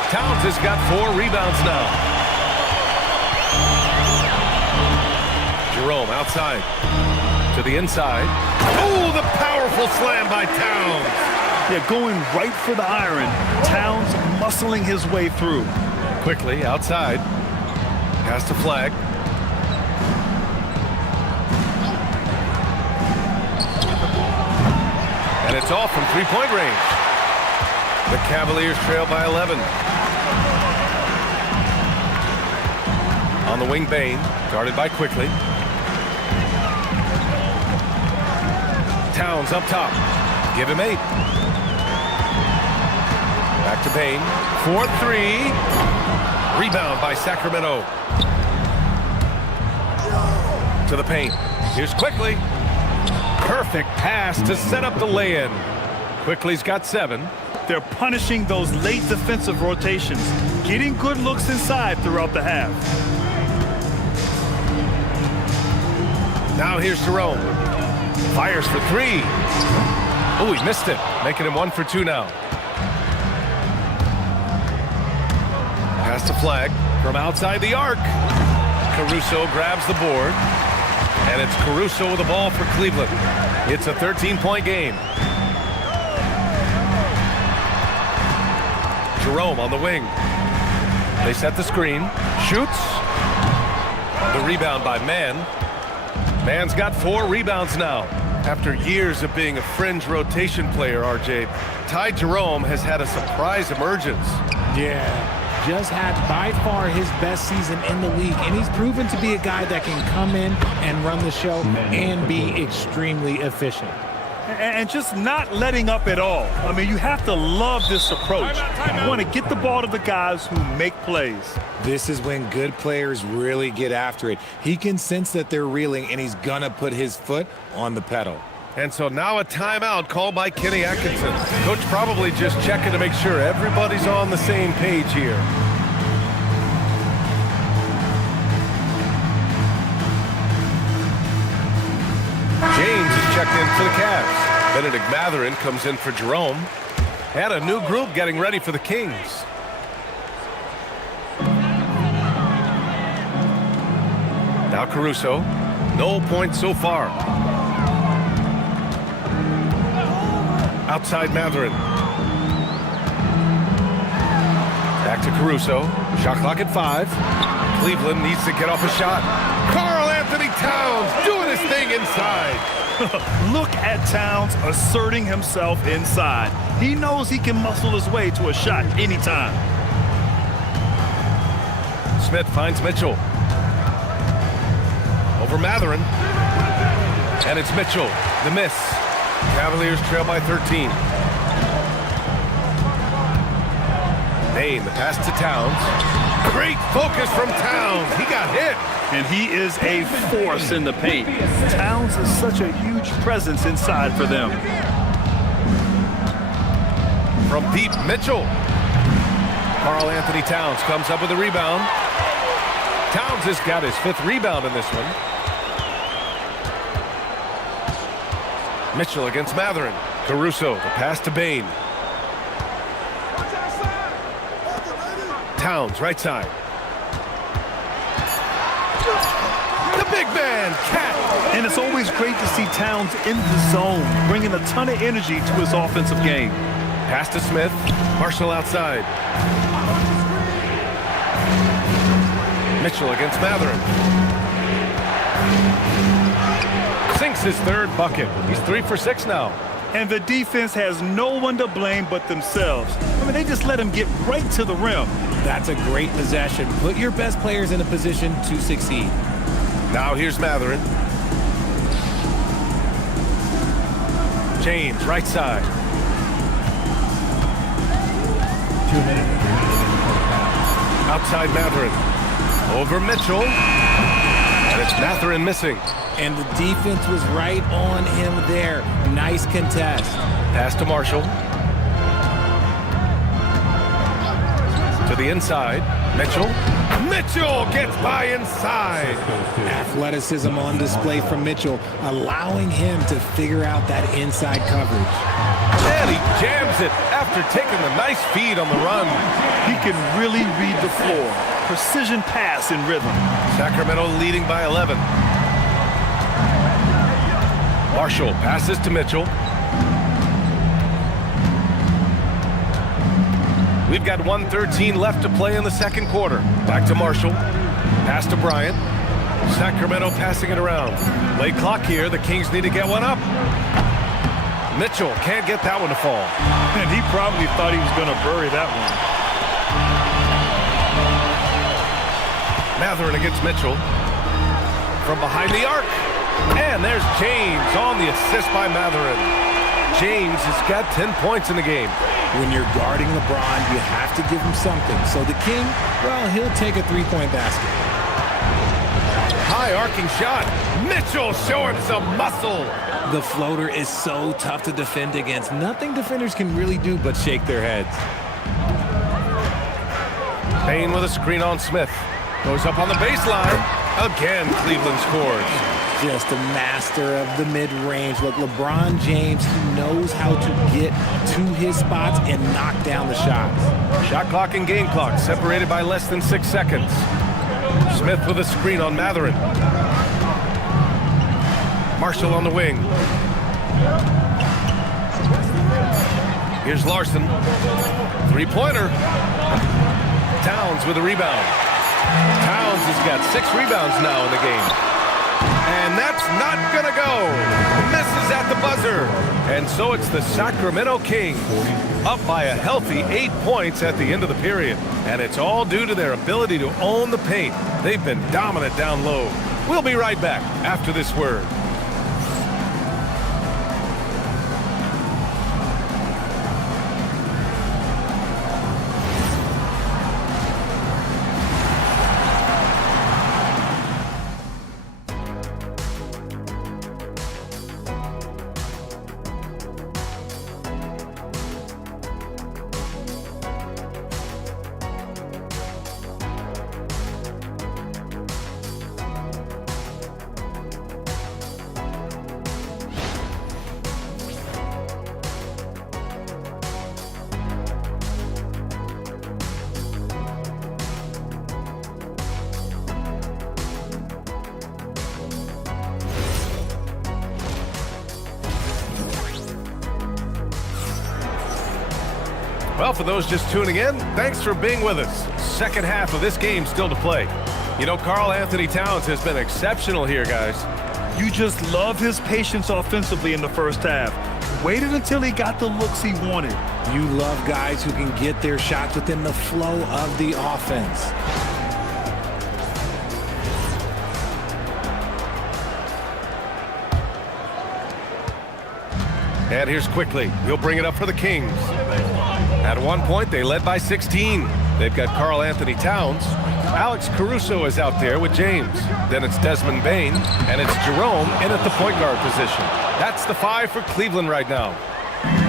Towns has got 4 rebounds now. Jerome outside. To the inside. Oh, the powerful slam by Towns. Yeah, going right for the iron. Towns muscling his way through. Quickly outside. Pass to Flag. And it's off from three-point range. The Cavaliers trail by 11. On the wing, Bain, guarded by Quickly. Towns up top. Give him 8. Back to Bain. 4-3. Rebound by Sacramento. To the paint. Here's Quickly. Perfect pass to set up the lay-in. Quickly's got 7. They're punishing those late defensive rotations, getting good looks inside throughout the half. Now here's Jerome. Fires for 3. Oh, he missed it, making him 1 for 2 now. Pass to Flag from outside the arc. Caruso grabs the board. And it's Caruso with the ball for Cleveland. It's a 13-point game. Jerome on the wing. They set the screen. Shoots. The rebound by Mann. Mann's got 4 rebounds now. After years of being a fringe rotation player, RJ, Ty Jerome has had a surprise emergence. Yeah. Just had by far his best season in the league, and he's proven to be a guy that can come in and run the show and be extremely efficient. And just not letting up at all. I mean, you have to love this approach. You want to get the ball to the guys who make plays. This is when good players really get after it. He can sense that they're reeling, and he's going to put his foot on the pedal. And so now a timeout called by Kenny Atkinson. Coach probably just checking to make sure everybody's on the same page here. James is checked in for the Cavs. Benedict Mathurin comes in for Jerome. And a new group getting ready for the Kings. Now Caruso. No points so far. Outside Mathurin. Back to Caruso. Shot clock at 5. Cleveland needs to get off a shot. Karl Anthony Towns doing his thing inside. Look at Towns asserting himself inside. He knows he can muscle his way to a shot anytime. Smith finds Mitchell. Over Mathurin. And it's Mitchell. The miss. Cavaliers trail by 13. Bane, the pass to Towns. Great focus from Towns. He got hit. And he is a force in the paint. Towns is such a huge presence inside for them. From deep, Mitchell. Karl Anthony Towns comes up with a rebound. Towns has got his 5th rebound in this one. Mitchell against Mathurin. Caruso, the pass to Bane. Towns, right side. The big man, Cat. And it's always great to see Towns in the zone, bringing a ton of energy to his offensive game. Pass to Smith. Marshall outside. Mitchell against Mathurin. Sinks his 3rd bucket. He's 3 for 6 now. And the defense has no one to blame but themselves. I mean, they just let him get right to the rim. That's a great possession. Put your best players in a position to succeed. Now here's Mathurin. James, right side. 2 minutes. Outside Mathurin. Over Mitchell. And it's Mathurin missing. And the defense was right on him there. Nice contest. Pass to Marshall. To the inside. Mitchell. Mitchell gets by inside. Athleticism on display from Mitchell, allowing him to figure out that inside coverage. And he jams it after taking the nice feed on the run. He can really read the floor. Precision pass in rhythm. Sacramento leading by 11. Marshall passes to Mitchell. We've got 1:13 left to play in the 2nd quarter. Back to Marshall. Pass to Bryant. Sacramento passing it around. Late clock here. The Kings need to get one up. Mitchell can't get that one to fall. And he probably thought he was going to bury that one. Mathurin against Mitchell. From behind the arc. And there's James on the assist by Mathurin. James has got 10 points in the game. When you're guarding LeBron, you have to give him something. So the King, well, he'll take a 3-point basket. High arcing shot. Mitchell showing some muscle. The floater is so tough to defend against. Nothing defenders can really do but shake their heads. Bain with a screen on Smith. Goes up on the baseline. Again, Cleveland scores. Just a master of the mid-range. Look, LeBron James, he knows how to get to his spots and knock down the shots. Shot clock and game clock separated by less than 6 seconds. Smith with a screen on Matherin. Marshall on the wing. Here's Larson. Three-pointer. Towns with a rebound. Towns has got 6 rebounds now in the game. And that's not gonna go. Misses at the buzzer. And so it's the Sacramento Kings up by a healthy 8 points at the end of the period. And it's all due to their ability to own the paint. They've been dominant down low. We'll be right back after this word. Well, for those just tuning in, thanks for being with us. Second half of this game still to play. You know, Karl Anthony Towns has been exceptional here, guys. You just love his patience offensively in the first half. Waited until he got the looks he wanted. You love guys who can get their shots within the flow of the offense. And here's Quickly. He'll bring it up for the Kings. At one point, they led by 16. They've got Karl Anthony Towns. Alex Caruso is out there with James. Then it's Desmond Bain, and it's Jerome in at the point guard position. That's the 5 for Cleveland right now.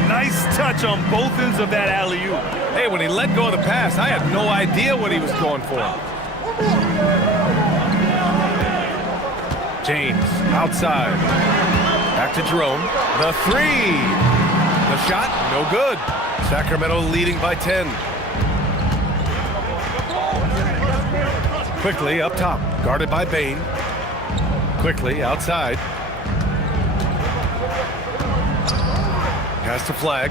Nice touch on both ends of that alley-oop. Hey, when he let go of the pass, I had no idea what he was going for. James, outside. Back to Jerome. The 3. The shot, no good. Sacramento leading by 10. Quickly up top, guarded by Bain. Quickly outside. Pass to Flag.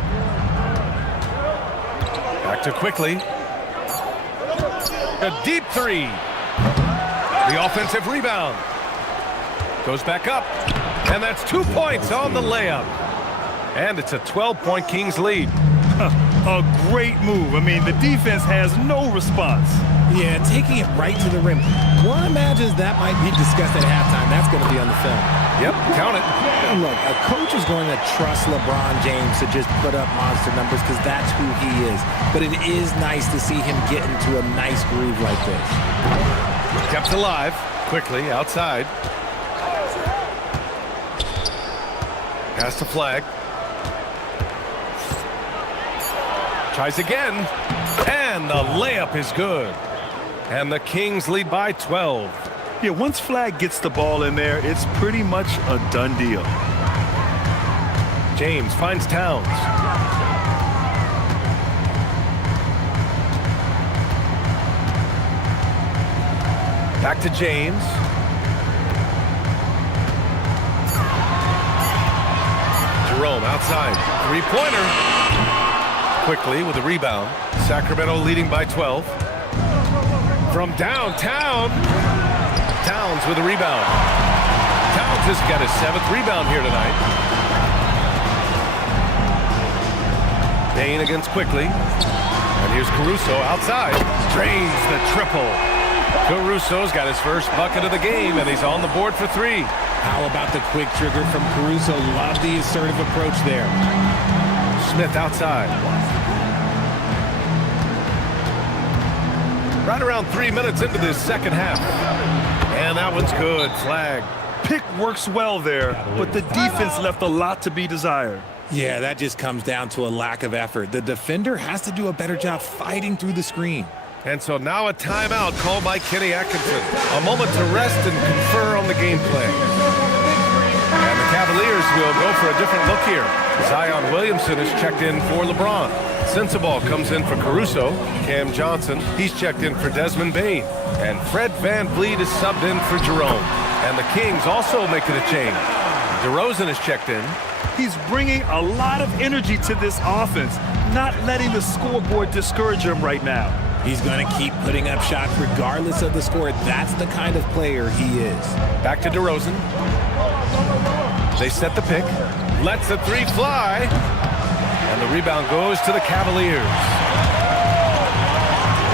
Back to Quickly. A deep 3. The offensive rebound. Goes back up. And that's 2 points on the layup. And it's a 12-point Kings lead. A great move. I mean, the defense has no response. Yeah, taking it right to the rim. One imagines that might be discussed at halftime. That's going to be on the film. Yep, count it. And look, a coach is going to trust LeBron James to just put up monster numbers because that's who he is. But it is nice to see him get into a nice groove like this. Kept alive. Quickly outside. Pass to Flag. Tries again, and the layup is good. And the Kings lead by 12. Yeah, once Flag gets the ball in there, it's pretty much a done deal. James finds Towns. Back to James. Jerome outside. Three-pointer. Quickly with a rebound. Sacramento leading by 12. From downtown. Towns with a rebound. Towns has got his 7th rebound here tonight. Bain against Quickly. And here's Caruso outside. Drains the triple. Caruso's got his first bucket of the game, and he's on the board for 3. How about the quick trigger from Caruso? Love the assertive approach there. Smith outside. Right around 3 minutes into this second half. And that one's good. Flag. Pick works well there, but the defense left a lot to be desired. Yeah, that just comes down to a lack of effort. The defender has to do a better job fighting through the screen. And so now a timeout called by Kenny Atkinson. A moment to rest and confer on the game plan. And the Cavaliers will go for a different look here. Zion Williamson is checked in for LeBron. Sensabaugh comes in for Caruso. Cam Johnson, he's checked in for Desmond Bane. And Fred VanVleet is subbed in for Jerome. And the Kings also making a change. DeRozan is checked in. He's bringing a lot of energy to this offense, not letting the scoreboard discourage him right now. He's going to keep putting up shots regardless of the score. That's the kind of player he is. Back to DeRozan. They set the pick. Lets the three fly. And the rebound goes to the Cavaliers.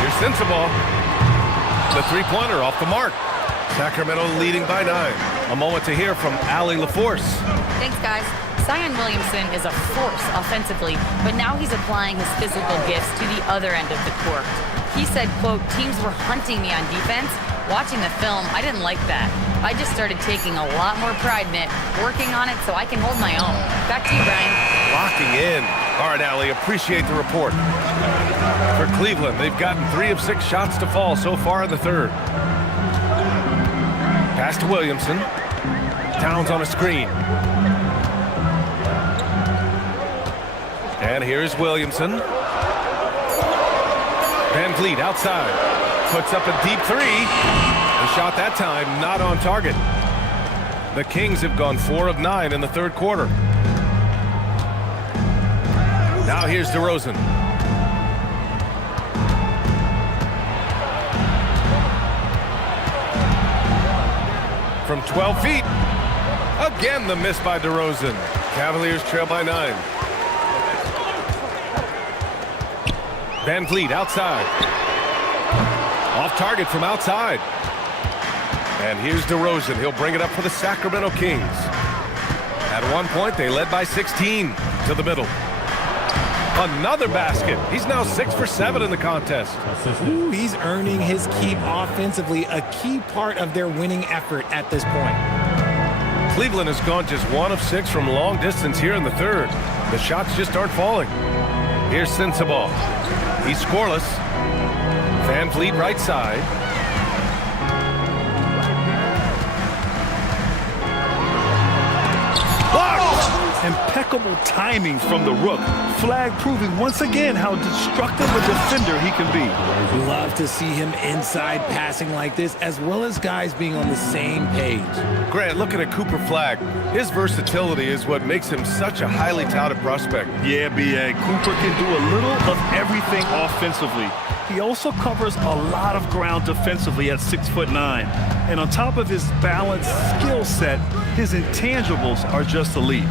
Here's Sensabaugh. The three-pointer off the mark. Sacramento leading by 9. A moment to hear from Allie LaForce. Thanks, guys. Zion Williamson is a force offensively, but now he's applying his physical gifts to the other end of the court. He said, quote, "Teams were hunting me on defense. Watching the film, I didn't like that. I just started taking a lot more pride in it, working on it so I can hold my own." Back to you, Brian. Locking in. All right, Allie, appreciate the report. For Cleveland, they've gotten 3 of 6 shots to fall so far in the third. Pass to Williamson. Towns on a screen. And here's Williamson. VanVleet outside. Puts up a deep 3. The shot that time not on target. The Kings have gone 4 of 9 in the third quarter. Now here's DeRozan. From 12 feet. Again the miss by DeRozan. Cavaliers trail by 9. VanVleet outside. Off target from outside. And here's DeRozan. He'll bring it up for the Sacramento Kings. At one point, they led by 16 to the middle. Another basket. He's now 6 for 7 in the contest. Ooh, he's earning his keep offensively, a key part of their winning effort at this point. Cleveland has gone just 1 of 6 from long distance here in the third. The shots just aren't falling. Here's Sensabaugh. He's scoreless. VanVleet right side. Impeccable timing from the Rook. Flag proving once again how destructive a defender he can be. Love to see him inside passing like this, as well as guys being on the same page. Grant, looking at Cooper Flag, his versatility is what makes him such a highly touted prospect. Yeah, B.A. Cooper can do a little of everything offensively. He also covers a lot of ground defensively at 6'9". And on top of his balanced skill set, his intangibles are just elite.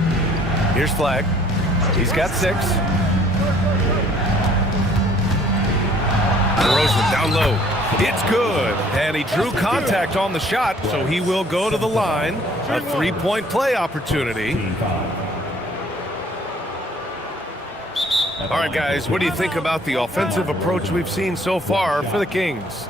Here's Flag. He's got 6. DeRozan down low. It's good. And he drew contact on the shot, so he will go to the line. A 3-point play opportunity. All right, guys, what do you think about the offensive approach we've seen so far for the Kings?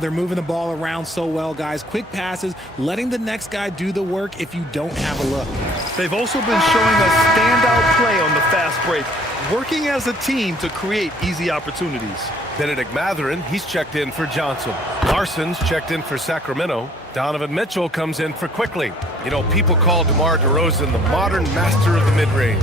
They're moving the ball around so well, guys. Quick passes, letting the next guy do the work if you don't have a look. They've also been showing a standout play on the fast break, working as a team to create easy opportunities. Benedict Mathurin, he's checked in for Johnson. Larson's checked in for Sacramento. Donovan Mitchell comes in for Quickly. You know, people call DeMar DeRozan the modern master of the mid-range.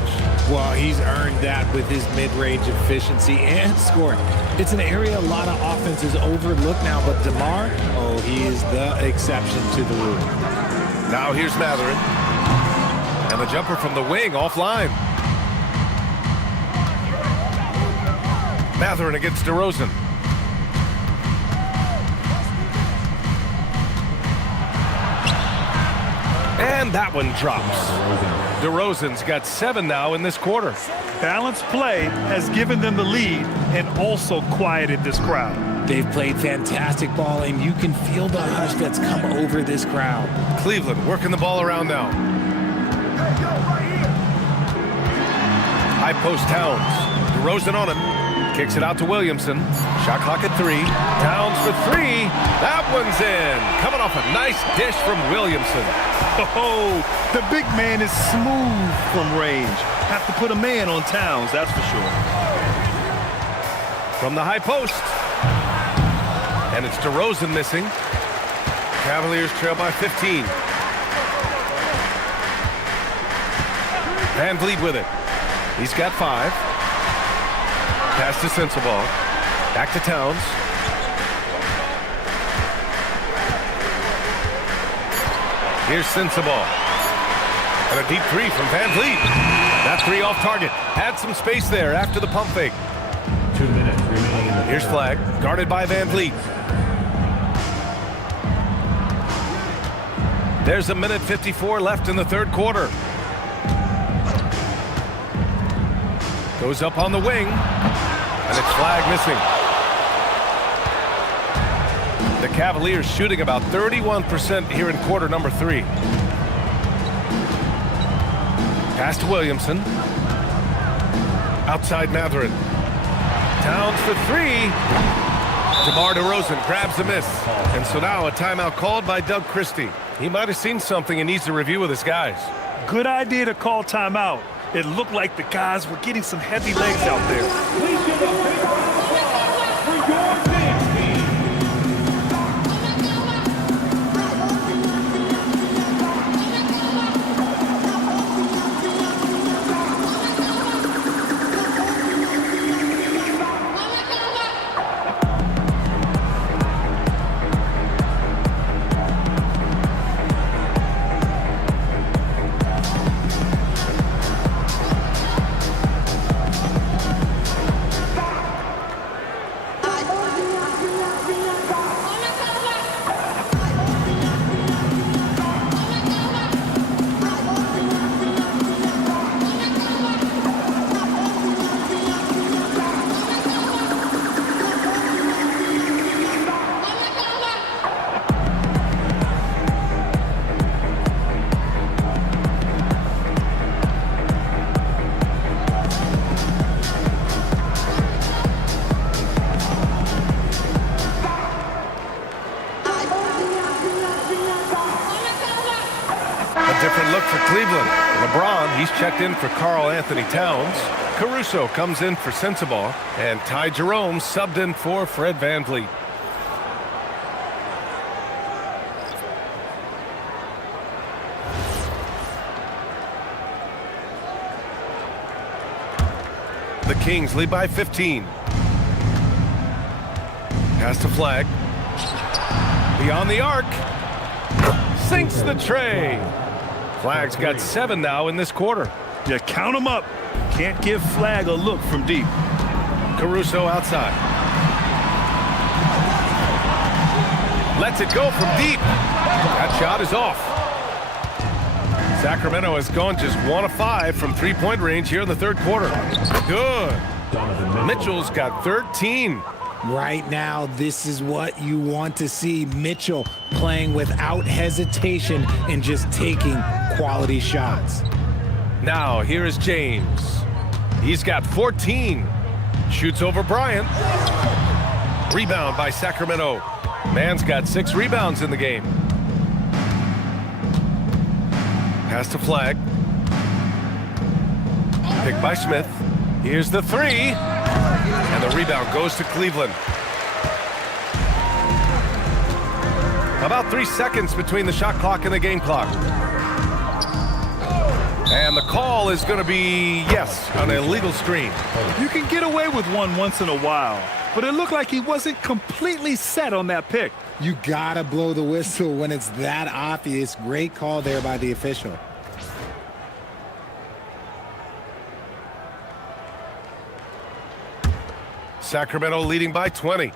Well, he's earned that with his mid-range efficiency and scoring. It's an area a lot of offenses overlook now, but DeMar, oh, he is the exception to the rule. Now here's Mathurin. And the jumper from the wing offline. Mathurin against DeRozan. And that one drops. DeRozan's got 7 now in this quarter. Balanced play has given them the lead and also quieted this crowd. They've played fantastic ball, and you can feel the hush that's come over this crowd. Cleveland working the ball around now. High post Towns. DeRozan on him. Kicks it out to Williamson. Shot clock at 3. Towns for 3. That one's in. Coming off a nice dish from Williamson. Oh, the big man is smooth from range. Have to put a man on Towns, that's for sure. From the high post. And it's DeRozan missing. Cavaliers trail by 15. Van Vliet with it. He's got 5. Pass to Sensabaugh. Back to Towns. Here's Sensabaugh. And a deep 3 from Van Vliet. That 3 off target. Had some space there after the pump fake. 2 minutes remaining in the Here's Flag. Guarded by Van Vliet. There's a minute 54 left in the third quarter. Goes up on the wing. And it's Flag missing. The Cavaliers shooting about 31% here in quarter number 3. Pass to Williamson. Outside Mathurin. Towns for 3. DeMar DeRozan grabs the miss. And so now a timeout called by Doug Christie. He might have seen something and needs to review with his guys. Good idea to call timeout. It looked like the guys were getting some heavy legs out there. Different look for Cleveland. LeBron, he's checked in for Karl Anthony Towns. Caruso comes in for Sensabaugh. And Ty Jerome subbed in for Fred Van Vliet. The Kings lead by 15. Pass to Flag. Beyond the arc. Sinks the tray. Flag's got 7 now in this quarter. Yeah, count them up. Can't give Flag a look from deep. Caruso outside. Lets it go from deep. That shot is off. Sacramento has gone just 1 of 5 from three-point range here in the third quarter. Good. Mitchell's got 13. Right now, this is what you want to see. Mitchell playing without hesitation and just taking quality shots. Now, here is James. He's got 14. Shoots over Bryant. Rebound by Sacramento. Man's got 6 rebounds in the game. Pass to Flag. Picked by Smith. Here's the 3. And the rebound goes to Cleveland. About 3 seconds between the shot clock and the game clock. And the call is going to be, yes, an illegal screen. You can get away with one once in a while, but it looked like he wasn't completely set on that pick. You gotta blow the whistle when it's that obvious. Great call there by the official. Sacramento leading by 20.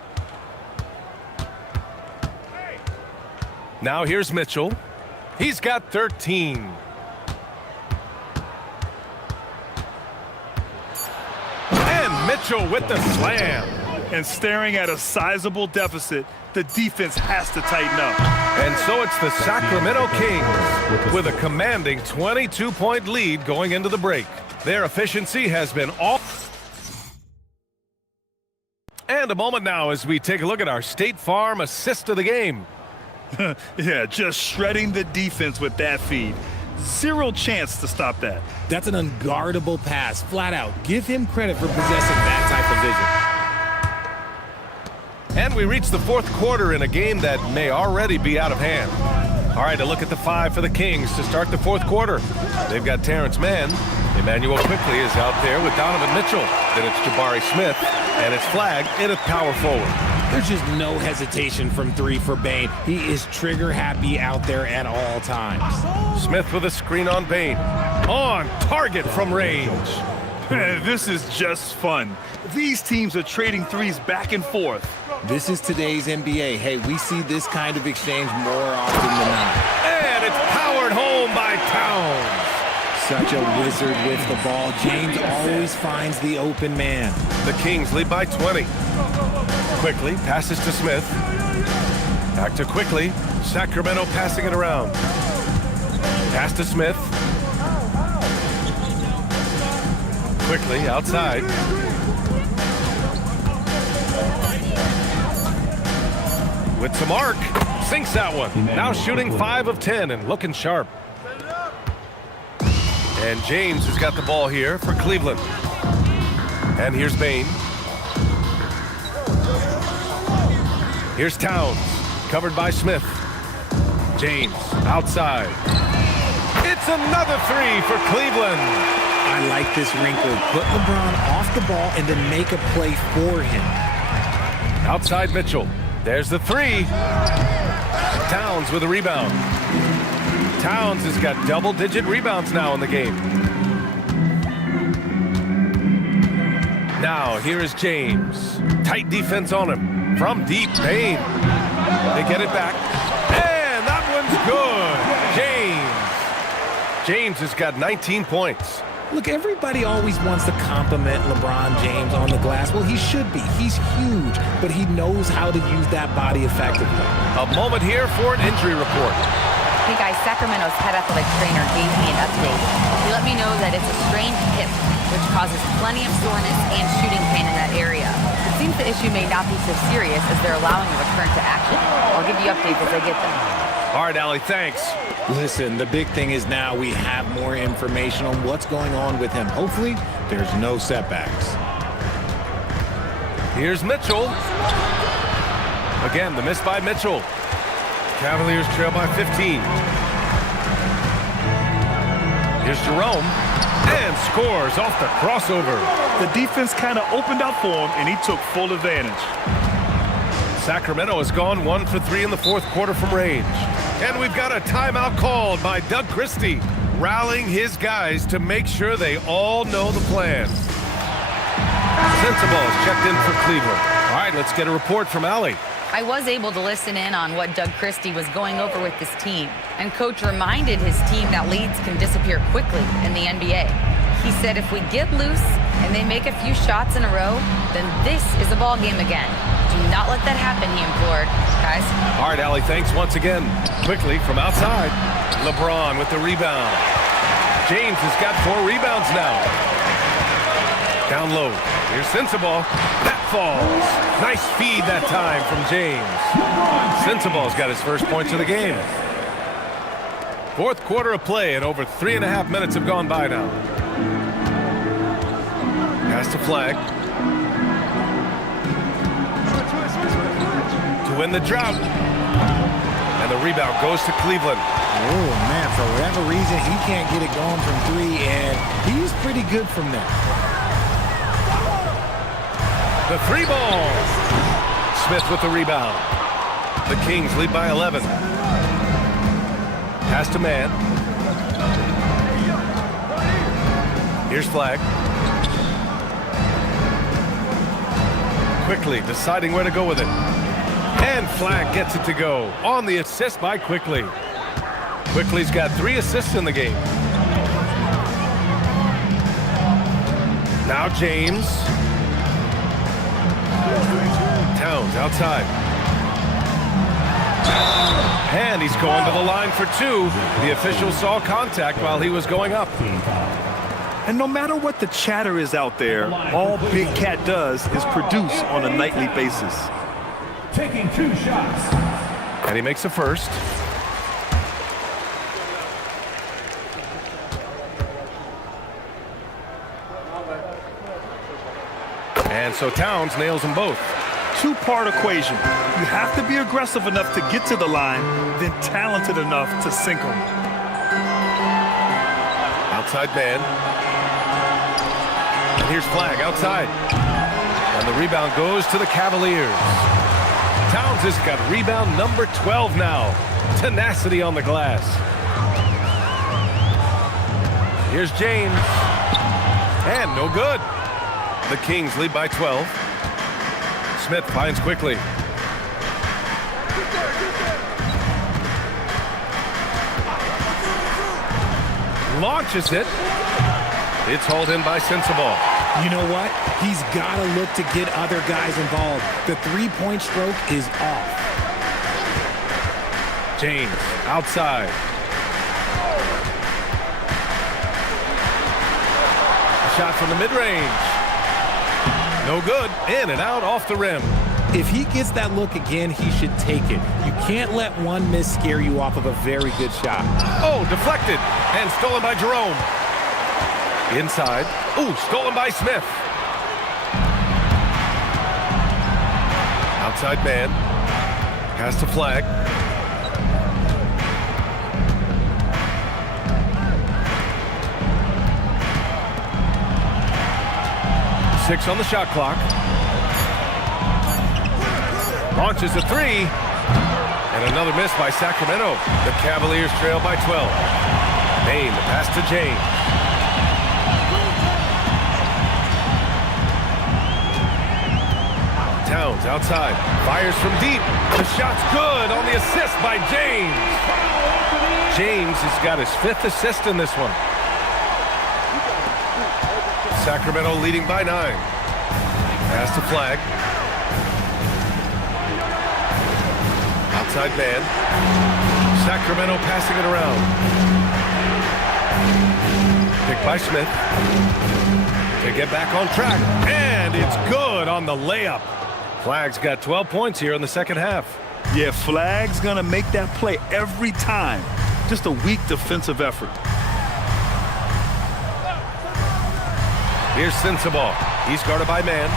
Now here's Mitchell. He's got 13. And Mitchell with the slam. And staring at a sizable deficit, the defense has to tighten up. And so it's the Sacramento Kings with a commanding 22-point lead going into the break. Their efficiency has been off. And a moment now as we take a look at our State Farm assist of the game. Yeah, just shredding the defense with that feed. Zero chance to stop that. That's an unguardable pass, flat out. Give him credit for possessing that type of vision. And we reach the fourth quarter in a game that may already be out of hand. All right, a look at the five for the Kings to start the fourth quarter. They've got Terrence Mann. Emmanuel quickly is out there with Donovan Mitchell. Then it's Jabari Smith, and it's Flag in at power forward. There's just no hesitation from three for Bane. He is trigger happy out there at all times. Smith with a screen on Bane. On target from range. This is just fun. These teams are trading threes back and forth. This is today's NBA. Hey, we see this kind of exchange more often than not. And it's powered home by Towns. Such a wizard with the ball. James always finds the open man. The Kings lead by 20. Quickly passes to Smith. Back to Quickly. Sacramento passing it around. Pass to Smith. Quickly outside. With some arc. Sinks that one. Now shooting 5 of 10 and looking sharp. And James has got the ball here for Cleveland. And here's Bane. Here's Towns, covered by Smith. James, outside. It's another three for Cleveland. I like this wrinkle. Put LeBron off the ball and then make a play for him. Outside Mitchell. There's the three. Towns with a rebound. Towns has got double-digit rebounds now in the game. Now, here is James. Tight defense on him. From deep, Bane. They get it back. And that one's good. James has got 19 points. Look, everybody always wants to compliment LeBron James on the glass. Well, he should be. He's huge, but he knows how to use that body effectively. A moment here for an injury report. Hey guys, Sacramento's head athletic trainer gave me an update. He let me know that it's a strained hip, which causes plenty of soreness and shooting pain in that area. It seems the issue may not be so serious as they're allowing a return to action. I'll give you updates as I get them. All right, Allie, thanks. Listen, the big thing is now we have more information on what's going on with him. Hopefully, there's no setbacks. Here's Mitchell. Again, the miss by Mitchell. Cavaliers trail by 15. Here's Jerome. And scores off the crossover. The defense kind of opened up for him, and he took full advantage. Sacramento has gone 1 for 3 in the fourth quarter from range. And we've got a timeout called by Doug Christie, rallying his guys to make sure they all know the plan. Sensabaugh is checked in for Cleveland. All right, let's get a report from Allie. I was able to listen in on what Doug Christie was going over with this team, and Coach reminded his team that leads can disappear quickly in the NBA. He said if we get loose and they make a few shots in a row, then this is a ball game again. Do not let that happen, he implored. Guys? All right, Allie, thanks once again. Quickly from outside, LeBron with the rebound. James has got 4 rebounds now. Down low, here's Sensabaugh. That falls. Nice feed that time from James. Sensabaugh's got his first points of the game. Fourth quarter of play, and over 3.5 minutes have gone by now. Pass to Flag. To win the drought. And the rebound goes to Cleveland. Oh, man, for whatever reason, he can't get it going from 3, and he's pretty good from there. The 3 ball. Smith with the rebound. The Kings lead by 11. Pass to Mann. Here's Flag. Quickly deciding where to go with it. And Flag gets it to go on the assist by Quickly. Quickly's got 3 assists in the game. Now James. Towns outside. And he's going to the line for 2. The official saw contact while he was going up. And no matter what the chatter is out there, all Big Cat does is produce on a nightly basis. Taking 2 shots. And he makes the first. And so Towns nails them both. Two-part equation. You have to be aggressive enough to get to the line, then talented enough to sink them. Outside man. And here's Flag outside. And the rebound goes to the Cavaliers. Towns has got rebound number 12 now. Tenacity on the glass. Here's James. And no good. The Kings lead by 12. Smith finds quickly. Launches it. It's hauled in by Sensabaugh. You know what? He's got to look to get other guys involved. The three-point stroke is off. James outside. A shot from the mid-range. No good. In and out off the rim. If he gets that look again, he should take it. You can't let one miss scare you off of a very good shot. Oh, deflected and stolen by Jerome. Inside. Ooh, stolen by Smith. Outside man. Pass to Flag. Six on the shot clock. Launches a three. And another miss by Sacramento. The Cavaliers trail by 12. Maine, the pass to James. Towns outside. Fires from deep. The shot's good on the assist by James. James has got his 5th assist in this one. Sacramento leading by 9. Pass to Flag. Outside man. Sacramento passing it around. Picked by Smith. To get back on track. And it's good on the layup. Flag's got 12 points here in the second half. Yeah, Flag's going to make that play every time. Just a weak defensive effort. Here's Sensabaugh. He's guarded by man.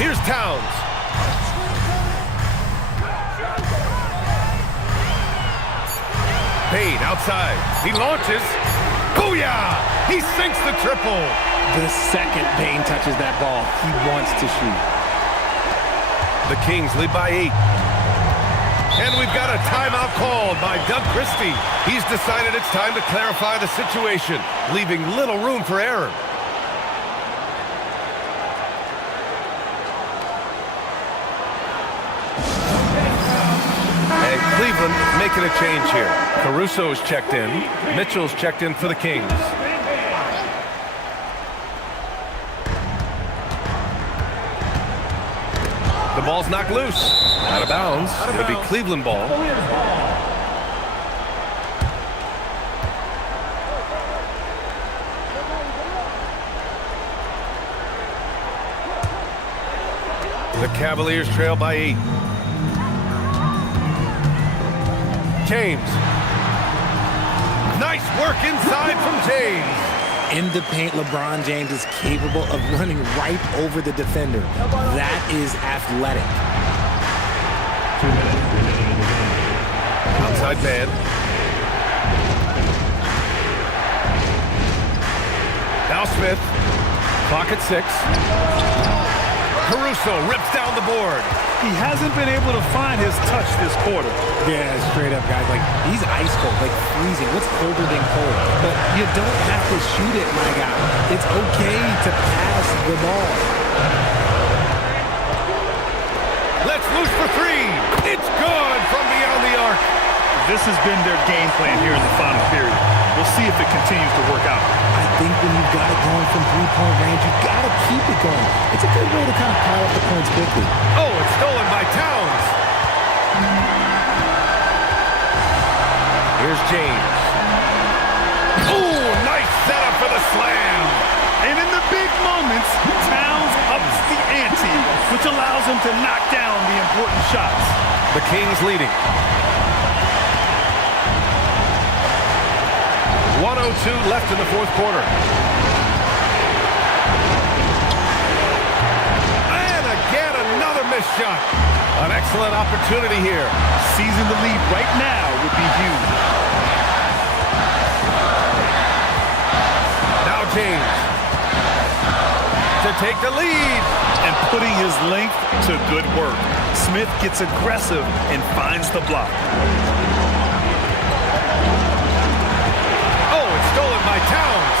Here's Towns. Payne outside. He launches. Booyah! He sinks the triple. The second Payne touches that ball, he wants to shoot. The Kings lead by 8. And we've got a timeout called by Doug Christie. He's decided it's time to clarify the situation, leaving little room for error. And Cleveland making a change here. Caruso's checked in. Mitchell's checked in for the Kings. The ball's knocked loose. Out of bounds. It'll be Cleveland ball. The Cavaliers trail by 8. James. Nice work inside from James. In the paint, LeBron James is capable of running right over the defender. That is athletic. Outside man. Now Smith. Clock at 6. Caruso rips down the board. He hasn't been able to find his touch this quarter. Yeah, straight up, guys. Like, he's ice cold, like freezing. What's colder than cold? But you don't have to shoot it, my guy. It's okay to pass the ball. Let's loose for 3. It's good from beyond the arc. This has been their game plan here in the final period. We'll see if it continues to work out. I think when you've got it going from three-point range, you've got to keep it going. It's a good way to kind of pile up the points quickly. Oh, it's stolen by Towns. Here's James. Ooh, nice setup for the slam. And in the big moments, Towns ups the ante, which allows him to knock down the important shots. The Kings leading. 1:02 left in the fourth quarter. And again, another missed shot. An excellent opportunity here. Seizing the lead right now would be huge. Now James to take the lead. And putting his length to good work. Smith gets aggressive and finds the block. Oh, it's stolen by Towns.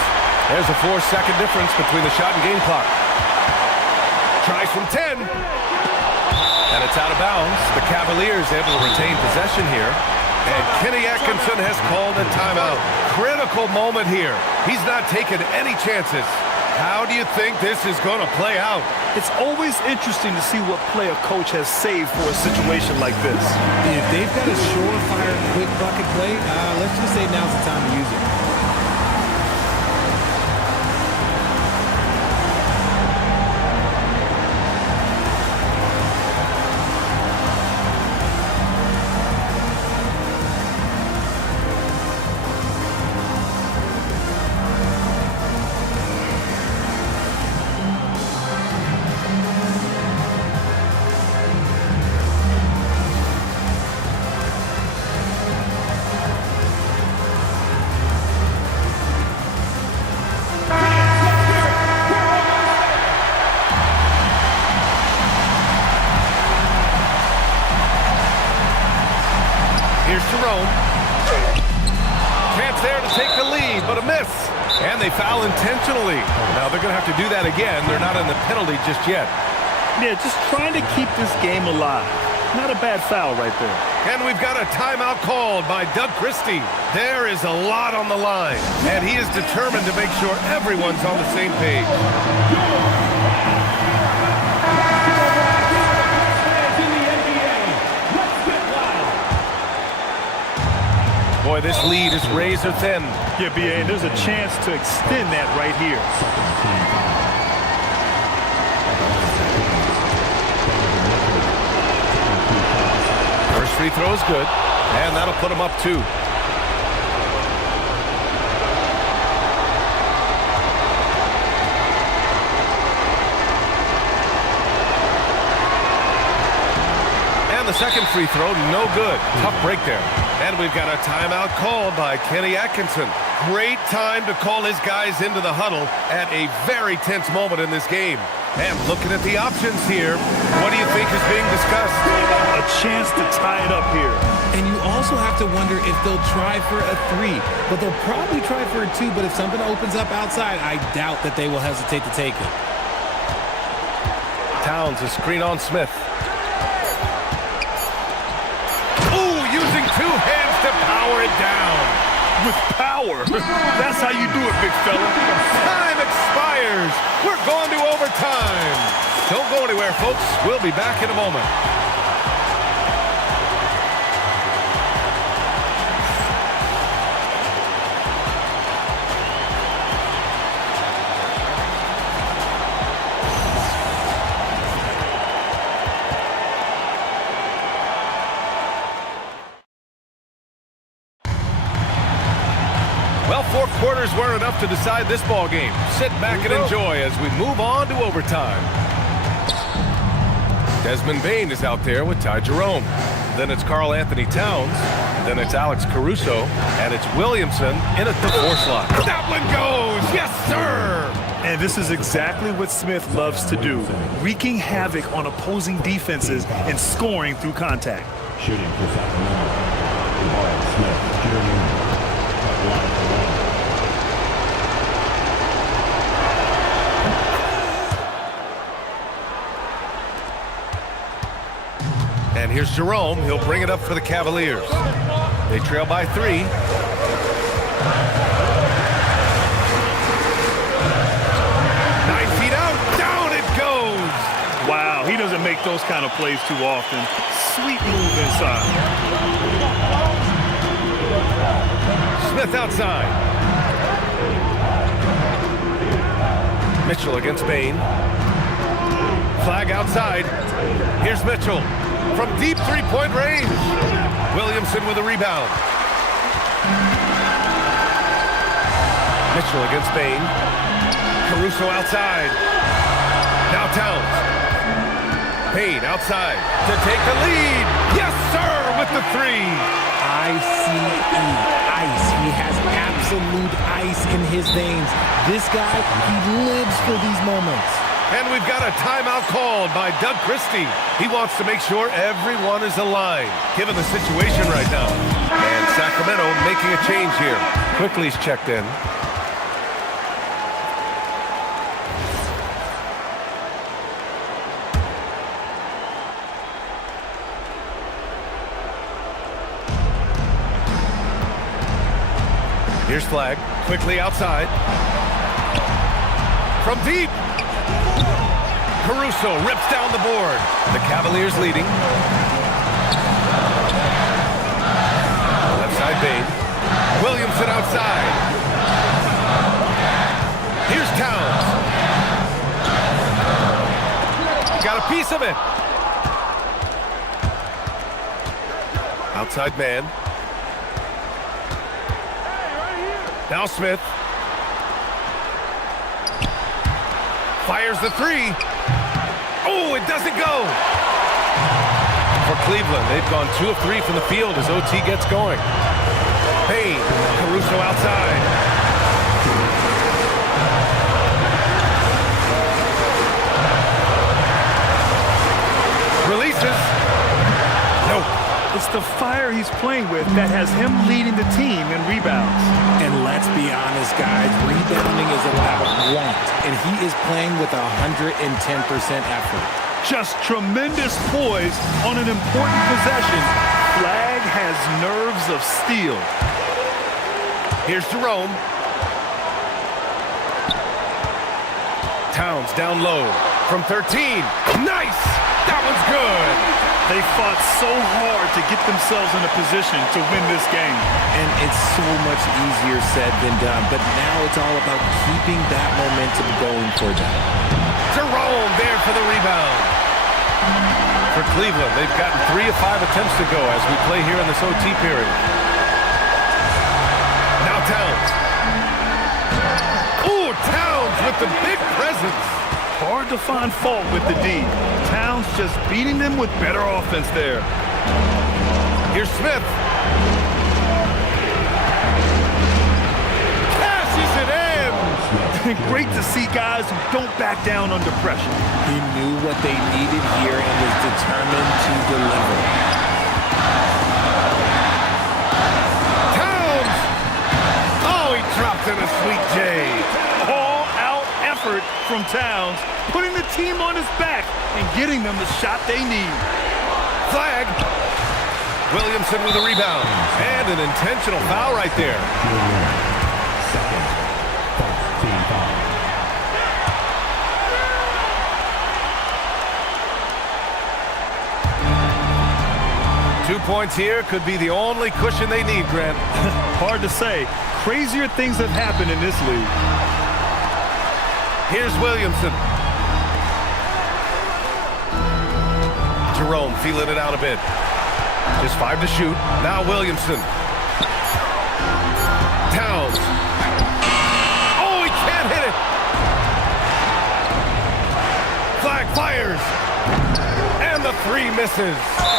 There's a 4-second difference between the shot and game clock. Tries from 10. And it's out of bounds. The Cavaliers able to retain possession here. And Kenny Atkinson has called a timeout. Critical moment here. He's not taking any chances. How do you think this is going to play out? It's always interesting to see what play a coach has saved for a situation like this. If they've got a surefire, quick bucket play, let's just say now's the time to use it. Chance there to take the lead, but a miss. And they foul intentionally. Now they're going to have to do that again. They're not in the penalty just yet. Yeah, just trying to keep this game alive. Not a bad foul right there. And we've got a timeout called by Doug Christie. There is a lot on the line, and he is determined to make sure everyone's on the same page. Boy, this lead is razor thin. Yeah, B.A., and there's a chance to extend that right here. First free throw is good, and that'll put him up 2. And the second free throw, no good. Tough break there. And we've got a timeout called by Kenny Atkinson. Great time to call his guys into the huddle at a very tense moment in this game. And looking at the options here, what do you think is being discussed? A chance to tie it up here. And you also have to wonder if they'll try for a 3. But they'll probably try for a 2. But if something opens up outside, I doubt that they will hesitate to take it. Towns a screen on Smith. Ooh, using 2 hands to power it down. With power. That's how you do it, big fella. Time expires. We're going to overtime. Don't go anywhere, folks. We'll be back in a moment. Well, 4 quarters weren't enough to decide this ball game. Sit back and enjoy as we move on to overtime. Desmond Bane is out there with Ty Jerome. Then it's Karl Anthony Towns. Then it's Alex Caruso. And it's Williamson in at the 4 slot. That one goes! Yes, sir! And this is exactly what Smith loves to do. Wreaking havoc on opposing defenses and scoring through contact. Shooting for Sacramento. Smith, Jr. And here's Jerome. He'll bring it up for the Cavaliers. They trail by 3. 9 feet out. Down it goes. Wow, he doesn't make those kind of plays too often. Sweet move inside. Smith outside. Mitchell against Bain. Flag outside. Here's Mitchell from deep three-point range. Williamson with a rebound. Mitchell against Bain. Caruso outside. Now Towns. Bain outside to take the lead. Yes, sir, with the three. I-C-E, ice. He has absolute ice in his veins. This guy, he lives for these moments. And we've got a timeout called by Doug Christie. He wants to make sure everyone is aligned, given the situation right now. And Sacramento making a change here. Quickly's checked in. Here's Flag, quickly outside. From deep. Caruso rips down the board. The Cavaliers leading. Left side Bain. Williamson outside. Here's Towns. Got a piece of it. Outside man. Now Smith. Fires the three. Oh, it doesn't go. For Cleveland, they've gone 2 of 3 from the field as OT gets going. Bain, Caruso outside. Releases. Nope. It's the fire he's playing with that has him leading the team in rebounds. And let's be honest, guys, rebounding is about want, and he is playing with 110% effort. Just tremendous poise on an important possession. Flag has nerves of steel. Here's Jerome. Towns down low from 13. Nice! That one's good. They fought so hard to get themselves in a position to win this game. And it's so much easier said than done, but now it's all about keeping that momentum going for them. Jerome there for the rebound. For Cleveland, they've gotten 3 of 5 attempts to go as we play here in this OT period. Now Towns. Ooh, Towns with the big presence. Hard to find fault with the D. Towns just beating them with better offense there. Here's Smith. Cashes it in. Great to see guys who don't back down under pressure. He knew what they needed here and was determined to deliver. Towns. Oh, he dropped in a sweet J. All-out effort from Towns, putting the team on his back and getting them the shot they need. Flag. Williamson with a rebound. And an intentional foul right there. Second. 2 points here could be the only cushion they need, Grant. Hard to say. Crazier things have happened in this league. Here's Williamson. Jerome feeling it out a bit. Just 5 to shoot. Now Williamson. Towns. Oh, he can't hit it. Flag fires. And the 3 misses.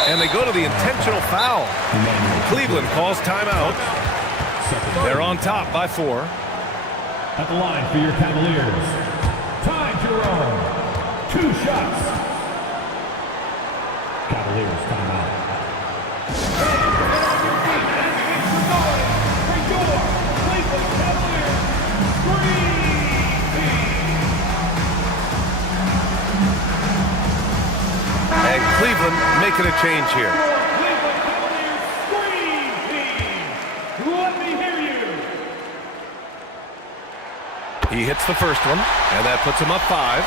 And they go to the intentional foul. Cleveland calls timeout. They're on top by 4. At the line for your Cavaliers, Ty Jerome. 2 shots. Cavaliers timeout. And Cleveland making a change here. Cleveland Cavaliers Screen Team. Let me hear you. He hits the first one, and that puts him up 5.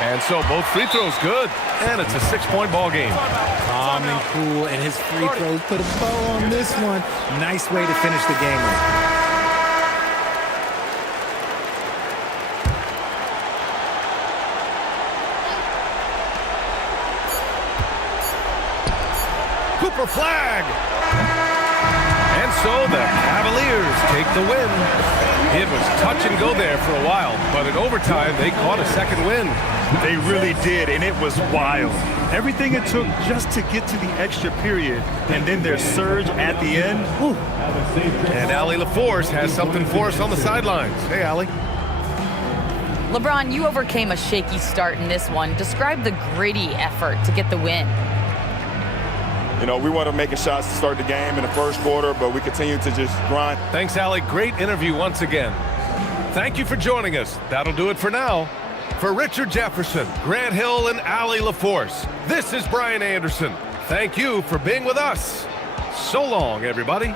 And so both free throws good, and it's a 6-point ball game. Calm and cool, and his free throws put a bow on this one. Nice way to finish the game with. Cooper flag. And so the Cavaliers take the win. It was touch and go there for a while, but in overtime, they caught a second win. They really did, and it was wild. Everything it took just to get to the extra period, and then their surge at the end. Whew. And Allie LaForce has something for us on the sidelines. Hey, Allie. LeBron, you overcame a shaky start in this one. Describe the gritty effort to get the win. You know, we wanted making shots to start the game in the first quarter, but we continued to just grind. Thanks, Allie. Great interview once again. Thank you for joining us. That'll do it for now. For Richard Jefferson, Grant Hill, and Allie LaForce, this is Brian Anderson. Thank you for being with us. So long, everybody.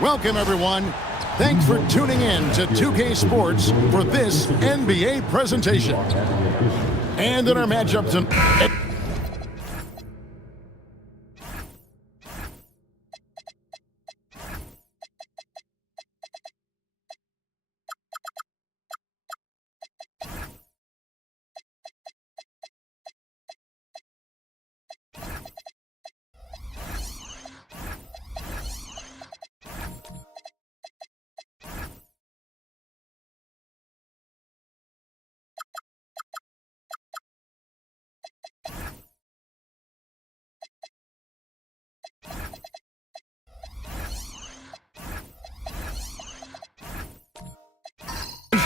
Welcome, everyone. Thanks for tuning in to 2K Sports for this NBA presentation. And in our matchup tonight.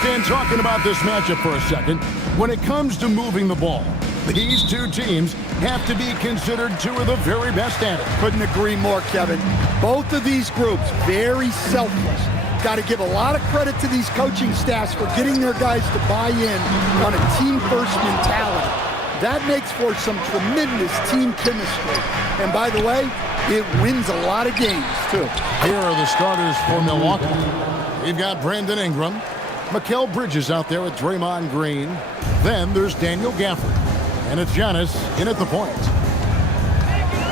And talking about this matchup for a second, when it comes to moving the ball, these two teams have to be considered two of the very best at it. Couldn't agree more, Kevin. Both of these groups, very selfless. Got to give a lot of credit to these coaching staffs for getting their guys to buy in on a team-first mentality. That makes for some tremendous team chemistry. And by the way, it wins a lot of games, too. Here are the starters for Milwaukee. We've got Brandon Ingram. Mikal Bridges out there with Draymond Green. Then there's Daniel Gafford. And it's Giannis in at the point.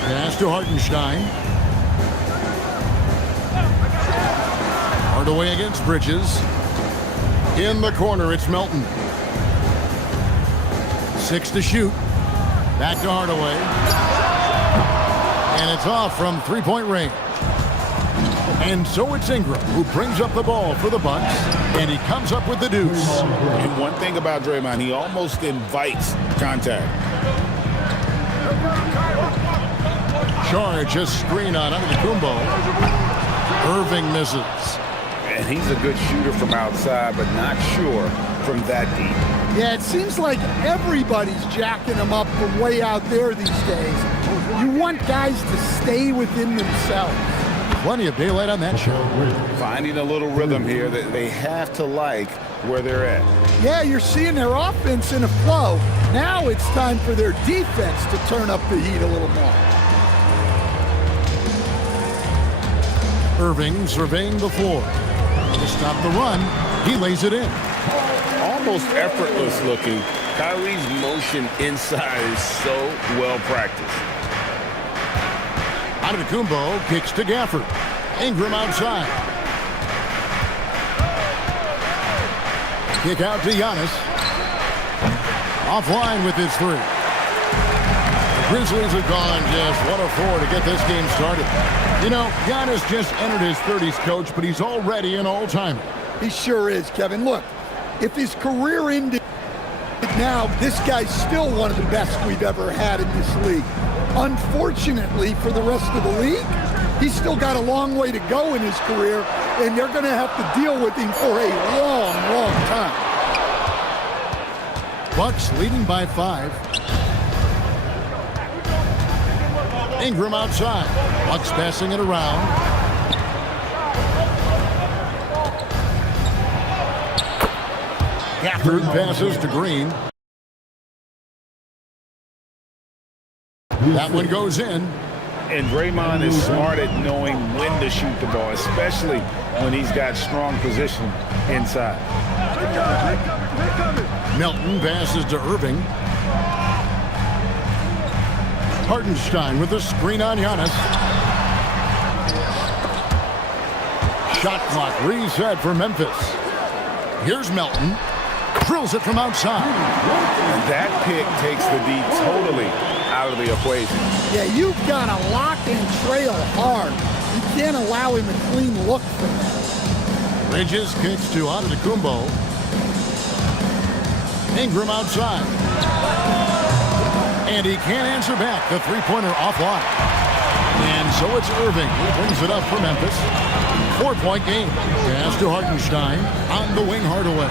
Pass to Hartenstein. Hardaway against Bridges. In the corner, it's Melton. 6 to shoot. Back to Hardaway. And it's off from three-point range. And so it's Ingram who brings up the ball for the Bucks, and he comes up with the deuce. And one thing about Draymond, he almost invites contact. Charge a screen on Antetokounmpo. Irving misses. And he's a good shooter from outside, but not sure from that deep. Yeah, it seems like everybody's jacking him up from way out there these days. You want guys to stay within themselves. Plenty of daylight on that show. Finding a little rhythm here that they have to like where they're at. Yeah, you're seeing their offense in a flow. Now it's time for their defense to turn up the heat a little more. Irving surveying the floor. To stop the run, he lays it in. Almost effortless looking. Kyrie's motion inside is so well practiced. Antetokounmpo kicks to Gafford. Ingram outside. Kick out to Giannis. Offline with his three. The Grizzlies have gone just 1 of 4 to get this game started. You know, Giannis just entered his 30s, coach, but he's already an all-timer. He sure is, Kevin. Look, if his career ended now, this guy's still one of the best we've ever had in this league. Unfortunately for the rest of the league, he's still got a long way to go in his career, and they're going to have to deal with him for a long, long time. Bucks leading by 5. Ingram outside. Bucks passing it around. Gafford passes to Green. That one goes in. And Draymond is smart at knowing when to shoot the ball, especially when he's got strong position inside. Melton passes to Irving. Hartenstein with the screen on Giannis. Shot clock reset for Memphis. Here's Melton. Drills it from outside. And that pick takes the D totally out of the equation. Yeah, you've got to lock and trail hard. You can't allow him a clean look from that. Bridges kicks to Antetokounmpo. Ingram outside. And he can't answer back. The three-pointer offline. And so it's Irving who brings it up for Memphis. 4-point game. Pass to Hartenstein. On the wing, Hardaway.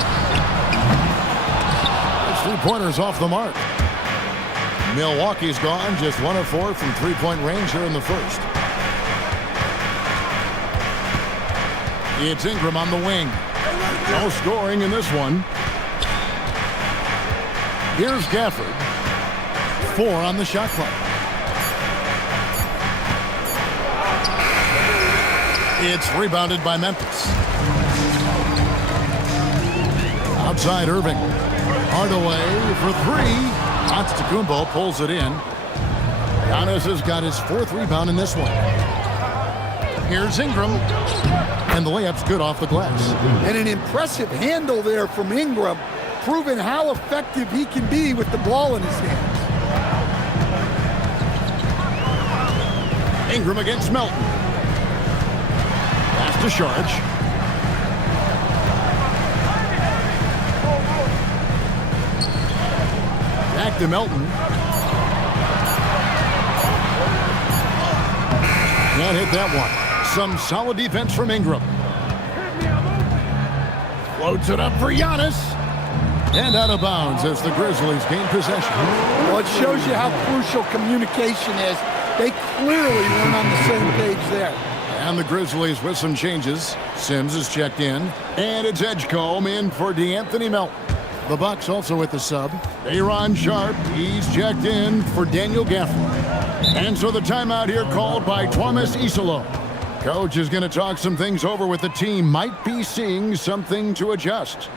This three-pointer's off the mark. Milwaukee's gone just 1 of 4 from three-point range here in the first. It's Ingram on the wing. No scoring in this one. Here's Gafford. 4 on the shot clock. It's rebounded by Memphis. Outside Irving. Hardaway for 3. Antetokounmpo pulls it in. Giannis has got his 4th rebound in this one. Here's Ingram. And the layup's good off the glass. And an impressive handle there from Ingram, proving how effective he can be with the ball in his hands. Ingram against Melton. Pass to Sharge. Back to Melton. Can't hit that one. Some solid defense from Ingram. Floats it up for Giannis. And out of bounds as the Grizzlies gain possession. Well, it shows you how crucial communication is. They clearly weren't on the same page there. And the Grizzlies with some changes. Sims is checked in. And it's Edgecombe in for DeAnthony Melton. The Bucks also with the sub. Aaron Sharp, he's checked in for Daniel Gafford. And so the timeout here called by Thomas Isolo. Coach is going to talk some things over with the team. Might be seeing something to adjust.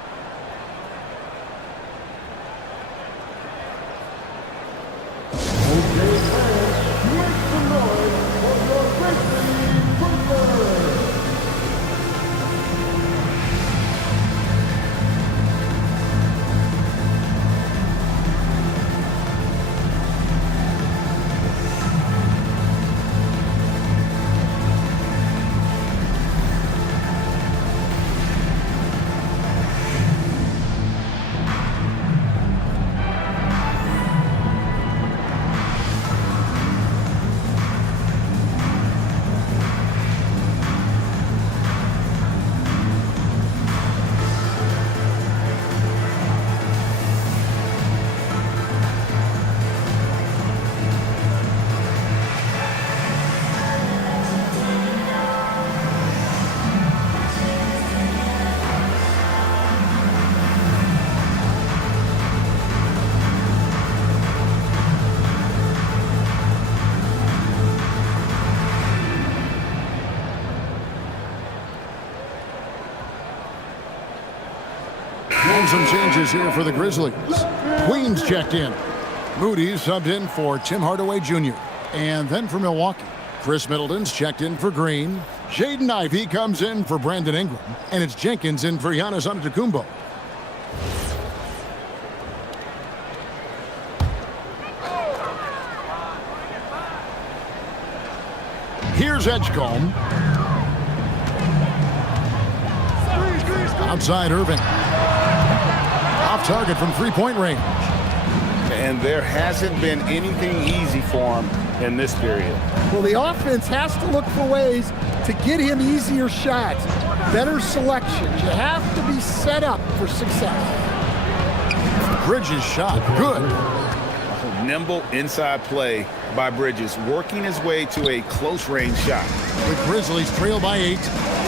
Some changes here for the Grizzlies. Queens checked in. Moody subbed in for Tim Hardaway Jr. And then for Milwaukee, Chris Middleton's checked in for Green. Jaden Ivey comes in for Brandon Ingram. And it's Jenkins in for Giannis Antetokounmpo. Here's Edgecombe. Outside Irving. Off target from three-point range. And there hasn't been anything easy for him in this period. Well, the offense has to look for ways to get him easier shots, better selections. You have to be set up for success. Bridges shot. Good. Nimble inside play by Bridges, working his way to a close-range shot. The Grizzlies trail by 8,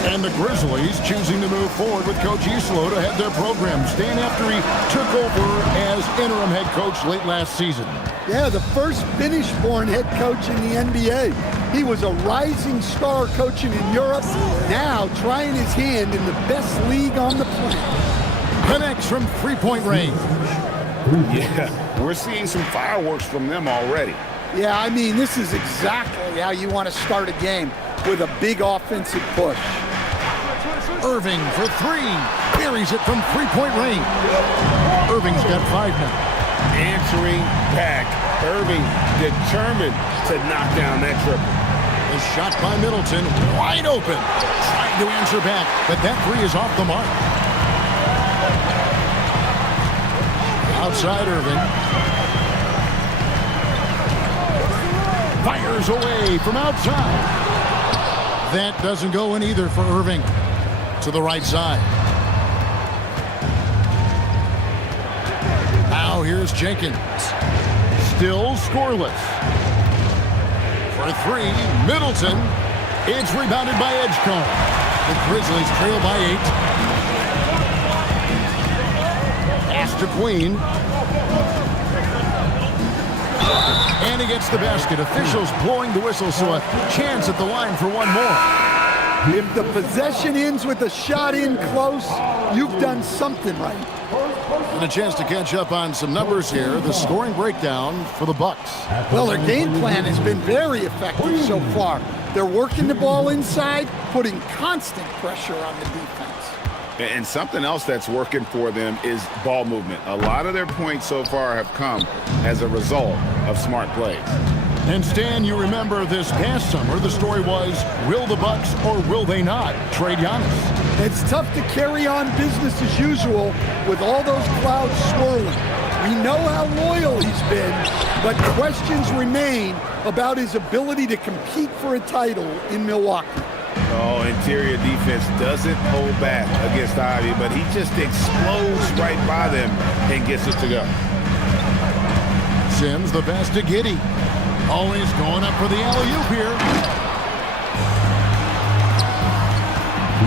and the Grizzlies choosing to move forward with Coach Isolo to head their program, staying after he took over as interim head coach late last season. Yeah, the first Finnish-born head coach in the NBA. He was a rising star coaching in Europe, now trying his hand in the best league on the planet. Connects from three-point range. Yeah, we're seeing some fireworks from them already. Yeah, I mean, this is exactly how you want to start a game, with a big offensive push. Irving for 3. Buries it from three-point range. Irving's got 5 now. Answering back. Irving determined to knock down that triple. A shot by Middleton, wide open. Trying to answer back, but that 3 is off the mark. Outside Irving. Fires away from outside. That doesn't go in either for Irving. To the right side. Now here's Jenkins. Still scoreless. For 3, Middleton. It's rebounded by Edgecombe. The Grizzlies trail by 8. Pass to Queen. And he gets the basket. Officials blowing the whistle, so a chance at the line for one more. If the possession ends with a shot in close, you've done something right. And a chance to catch up on some numbers here. The scoring breakdown for the Bucks. Well, their game plan has been very effective so far. They're working the ball inside, putting constant pressure on the defense. And something else that's working for them is ball movement. A lot of their points so far have come as a result of smart plays. And Stan, you remember this past summer, the story was, will the Bucks or will they not trade Giannis? It's tough to carry on business as usual with all those clouds swirling. We know how loyal he's been, but questions remain about his ability to compete for a title in Milwaukee. Oh, interior defense doesn't hold back against Ivy, but he just explodes right by them and gets it to go. Sims the pass to Giddey. Always going up for the alley-oop here.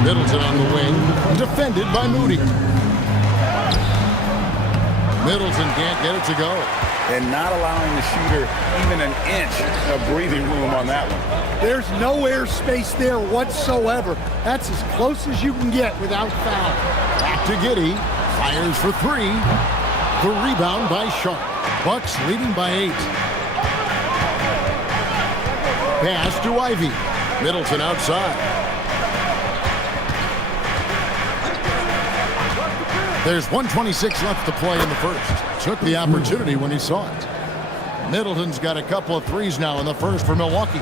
Middleton on the wing, defended by Moody. Middleton can't get it to go. And not allowing the shooter even an inch of breathing room on that one. There's no air space there whatsoever. That's as close as you can get without foul. Back to Giddey. Fires for three. The rebound by Sharp. Bucks leading by 8. Pass to Ivy. Middleton outside. There's 1:26 left to play in the first. Took the opportunity when he saw it. Middleton's got a couple of threes now in the first for Milwaukee.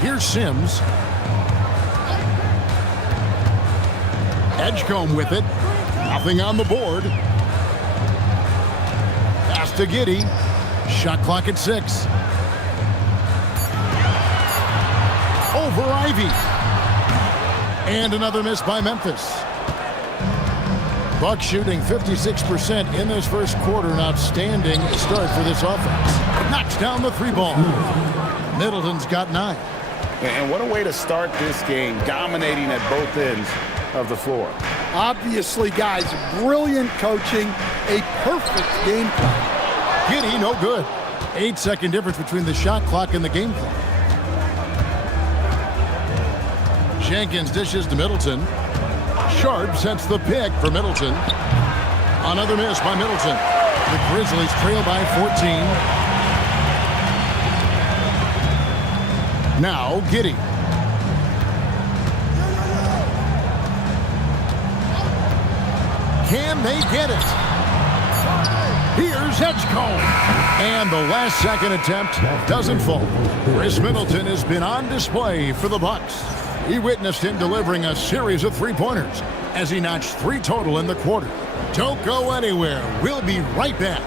Here's Sims. Edgecombe with it. Nothing on the board. Pass to Giddey. Shot clock at 6. Over Ivy. And another miss by Memphis. Bucks shooting 56% in this first quarter. An outstanding start for this offense. Knocks down the 3 ball. Middleton's got 9. And what a way to start this game, dominating at both ends of the floor. Obviously, guys, brilliant coaching, a perfect game plan. Giddey, no good. 8-second difference between the shot clock and the game clock. Jenkins dishes to Middleton. Sharp sets the pick for Middleton. Another miss by Middleton. The Grizzlies trail by 14. Now Giddey. Can they get it? Here's Edgecombe. And the last second attempt doesn't fall. Chris Middleton has been on display for the Bucks. We witnessed him delivering a series of 3-pointers as he notched 3 total in the quarter. Don't go anywhere. We'll be right back.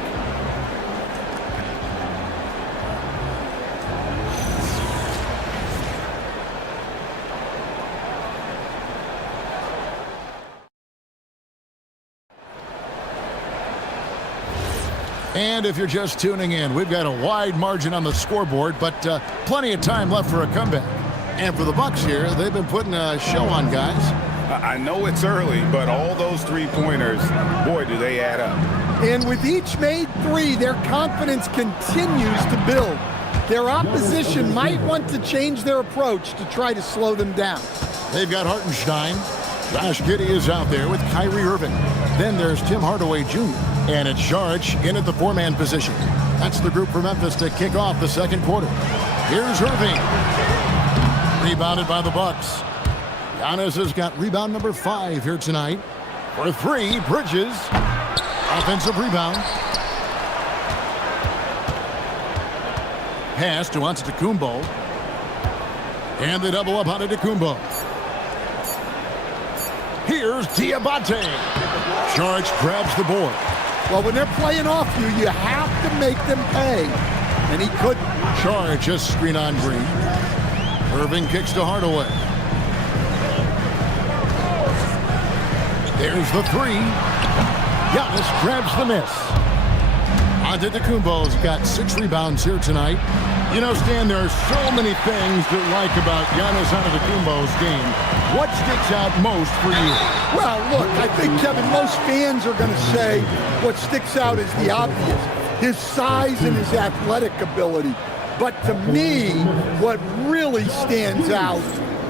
And if you're just tuning in, we've got a wide margin on the scoreboard, but plenty of time left for a comeback. And for the Bucks here, they've been putting a show on, guys. I know it's early, but all those 3-pointers, boy, do they add up. And with each made 3, their confidence continues to build. Their opposition might want to change their approach to try to slow them down. They've got Hartenstein. Josh Giddey is out there with Kyrie Irving. Then there's Tim Hardaway Jr. And it's Saric in at the 4-man position. That's the group for Memphis to kick off the second quarter. Here's Irving. Rebounded by the Bucks. Giannis has got rebound number 5 here tonight. For 3, Bridges. Offensive rebound. Pass to Antetokounmpo. And they double up on Antetokounmpo. Here's Diabate. Saric grabs the board. Well, when they're playing off you, you have to make them pay. And he couldn't. Saric just screen on Green. Irving kicks to Hardaway. There's the 3. Giannis grabs the miss. Antetokounmpo's got 6 rebounds here tonight. You know, Stan, there are so many things to like about Giannis Antetokounmpo's game. What sticks out most for you? Well, look, I think, Kevin, most fans are going to say what sticks out is the obvious. His size and his athletic ability. But to me, what really stands out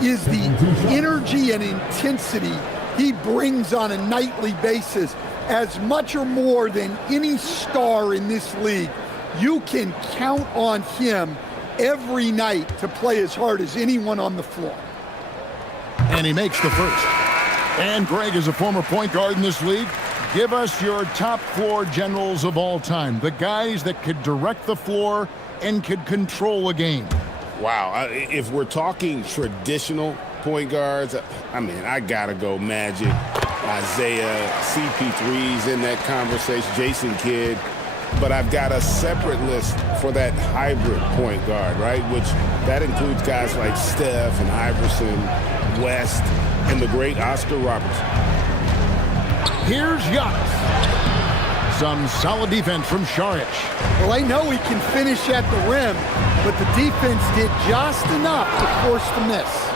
is the energy and intensity he brings on a nightly basis. As much or more than any star in this league, you can count on him every night to play as hard as anyone on the floor. And he makes the first. And Greg is a former point guard in this league. Give us your top floor generals of all time. The guys that could direct the floor and could control a game. Wow. If we're talking traditional point guards, I mean, I got to go Magic, Isaiah, CP3's in that conversation, Jason Kidd. But I've got a separate list for that hybrid point guard, right? Which that includes guys like Steph and Iverson, West, and the great Oscar Robertson. Here's Giannis. Some solid defense from Saric. Well, I know he can finish at the rim, but the defense did just enough to force the miss.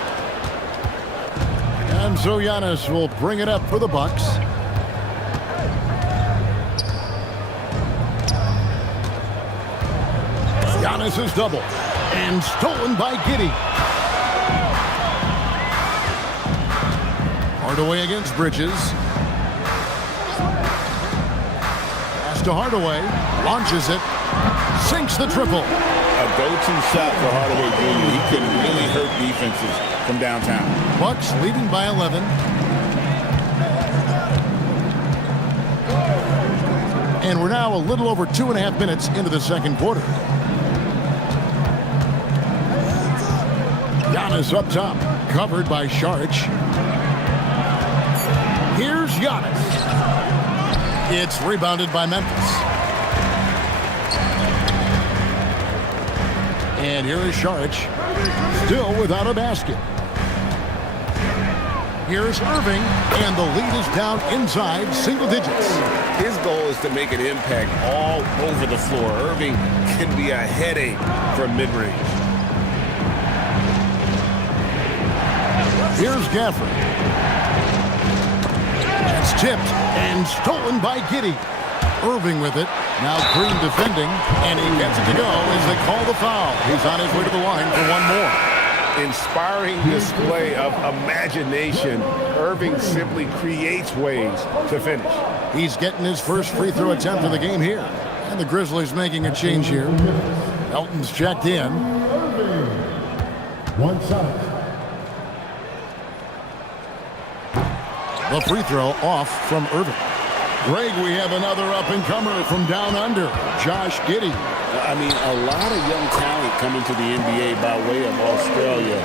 And so Giannis will bring it up for the Bucks. Giannis's double. And stolen by Giddey. Hardaway against Bridges. Pass to Hardaway. Launches it. Sinks the triple. A go-to shot for Hardaway Jr. He can really hurt defenses from downtown. Bucks leading by 11. And we're now a little over 2.5 minutes into the second quarter. Giannis up top, covered by Saric. Here's Giannis. It's rebounded by Memphis. And here is Saric, still without a basket. Here's Irving, and the lead is down inside single digits. His goal is to make an impact all over the floor. Irving can be a headache from mid-range. Here's Gafford. It's tipped and stolen by Giddey. Irving with it. Now Green defending, and he gets it to go as they call the foul. He's on his way to the line for one more. Inspiring display of imagination. Irving simply creates ways to finish. He's getting his first free throw attempt of the game here. And the Grizzlies making a change here. Elton's checked in. One shot. The free throw off from Irving. Greg, we have another up-and-comer from down under, Josh Giddey. I mean, a lot of young talent coming to the NBA by way of Australia.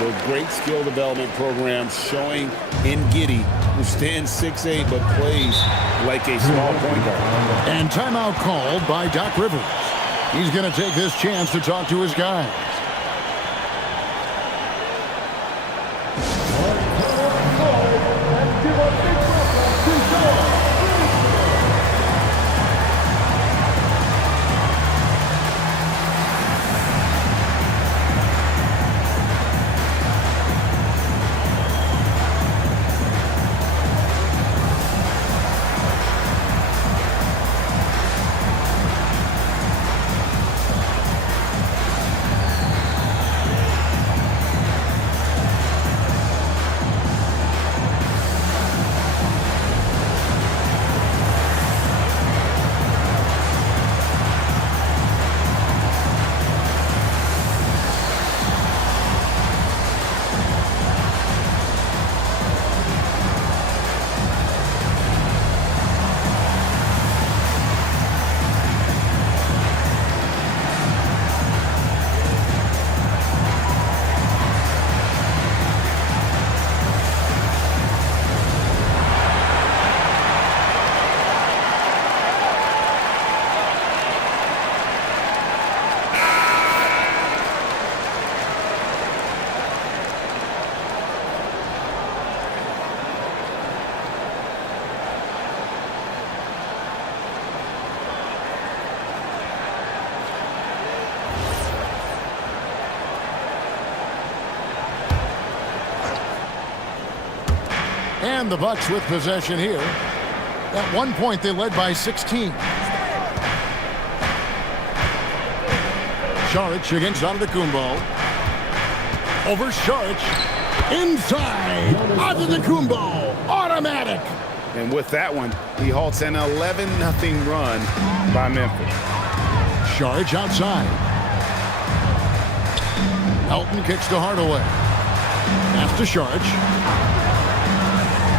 The great skill development programs showing in Giddey, who stands 6'8", but plays like a small point guard. And timeout called by Doc Rivers. He's going to take this chance to talk to his guys. And the Bucks with possession here. At one point, they led by 16. Saric against Antetokounmpo. Over Saric. Inside. Antetokounmpo. Automatic. And with that one, he halts an 11-0 run by Memphis. Saric outside. Elton kicks to Hardaway. Pass to Saric.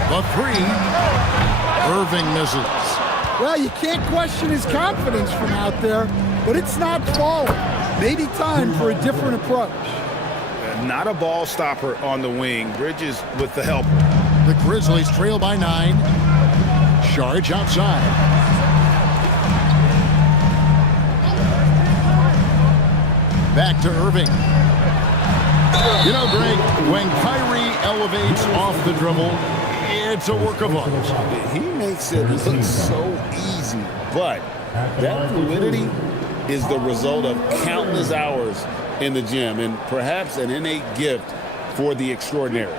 The three. Irving misses. Well, you can't question his confidence from out there, but it's not falling. Maybe time for a different approach. Not a ball stopper on the wing. Bridges with the help. The Grizzlies trail by 9. Saric outside. Back to Irving. You know, Greg, when Kyrie elevates off the dribble, it's a work of art. He makes it look so easy, but that fluidity is the result of countless hours in the gym and perhaps an innate gift for the extraordinary.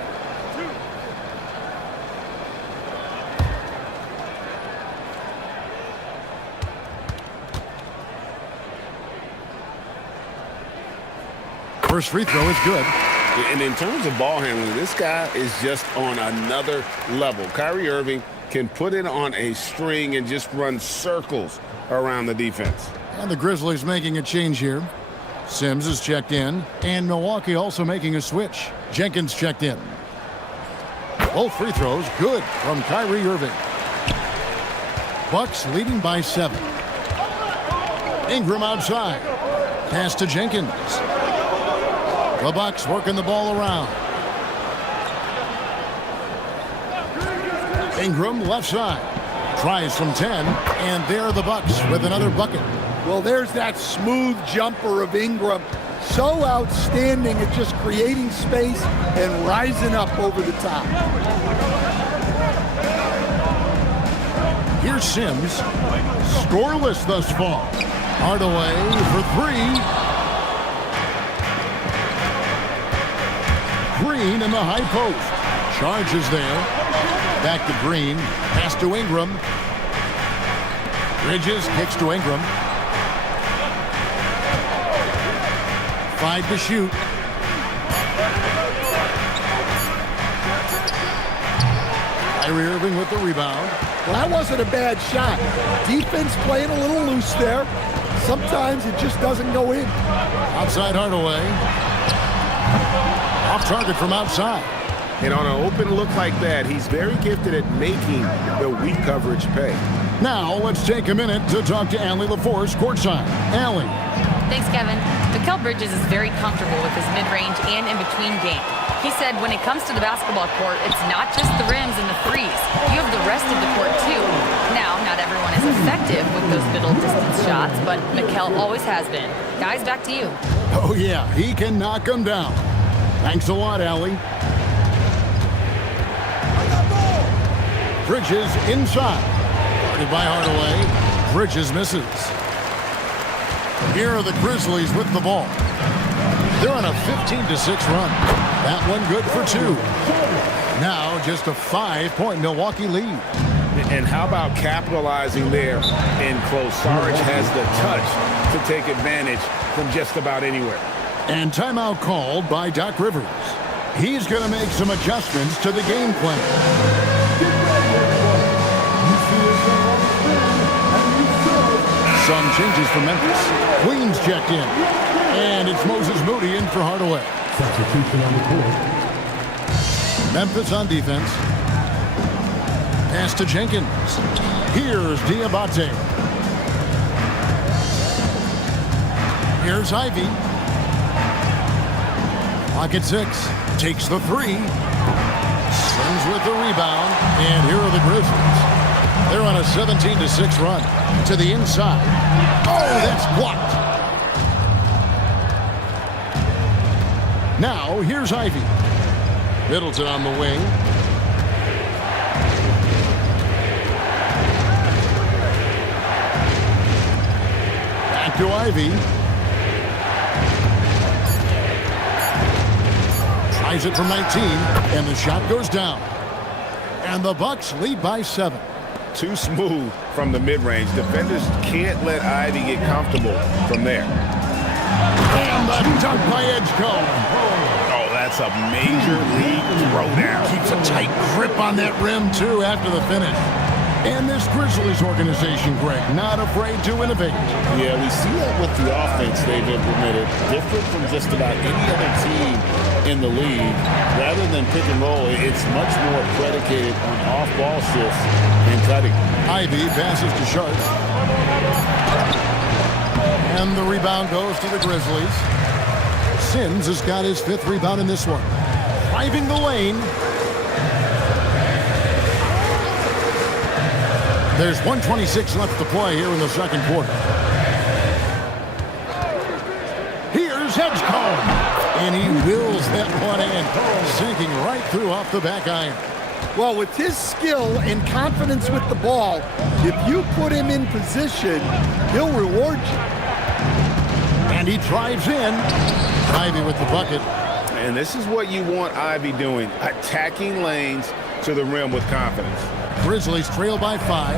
First free throw is good. And in terms of ball handling, this guy is just on another level. Kyrie Irving can put it on a string and just run circles around the defense. And the Grizzlies making a change here. Sims is checked in, and Milwaukee also making a switch. Jenkins checked in. Both free throws good from Kyrie Irving. Bucks leading by 7. Ingram outside. Pass to Jenkins. The Bucks working the ball around. Ingram left side. Tries from 10, and there are the Bucks with another bucket. Well, there's that smooth jumper of Ingram. So outstanding at just creating space and rising up over the top. Here's Sims. Scoreless thus far. Hardaway for 3. Green in the high post. Charges there. Back to Green. Pass to Ingram. Bridges kicks to Ingram. 5 to shoot. Kyrie Irving with the rebound. Well, that wasn't a bad shot. Defense playing a little loose there. Sometimes it just doesn't go in. Outside Hardaway. Off target from outside. And on an open look like that, he's very gifted at making the weak coverage pay. Now let's take a minute to talk to Allie LaForce courtside. Allie. Thanks, Kevin. Mikal Bridges is very comfortable with his mid-range and in-between game. He said when it comes to the basketball court, it's not just the rims and the threes. You have the rest of the court, too. Now, not everyone is effective with those middle-distance shots, but Mikal always has been. Guys, back to you. Oh, yeah, he can knock them down. Thanks a lot, Allie. Bridges inside. Guarded by Hardaway. Bridges misses. Here are the Grizzlies with the ball. They're on a 15-6 run. That one good for 2. Now just a 5-point Milwaukee lead. And how about capitalizing there in close? Sarge has the touch to take advantage from just about anywhere. And timeout called by Doc Rivers. He's going to make some adjustments to the game plan. Some changes for Memphis. Queens checked in. And it's Moses Moody in for Hardaway. Substitution on the court. Memphis on defense. Pass to Jenkins. Here's Diabate. Here's Ivy. Pocket 6. Takes the 3. Sims with the rebound. And here are the Grizzlies. They're on a 17-6 run. To the inside. Oh, that's blocked. Now, here's Ivy. Middleton on the wing. Back to Ivy. Tries it from 19, and the shot goes down. And the Bucks lead by 7. Too smooth from the mid-range. Defenders can't let Ivy get comfortable from there. And the dunk by Edgecombe. Oh, that's a major league throwdown. Keeps a tight grip on that rim, too, after the finish. And this Grizzlies organization, Greg, not afraid to innovate. Yeah, we see that with the offense they've implemented. Different from just about any other team in the league. Rather than pick and roll, it's much more predicated on off-ball shifts and cutting. Ivy passes to Sharp. And the rebound goes to the Grizzlies. Sims has got his 5th rebound in this one. Driving the lane. There's 1:26 left to play here in the second quarter. Here's Edgecombe. And he wills that one in, sinking right through off the back iron. Well, with his skill and confidence with the ball, if you put him in position, he'll reward you. And he drives in. Ivy with the bucket. And this is what you want Ivy doing, attacking lanes to the rim with confidence. Grizzlies trail by 5.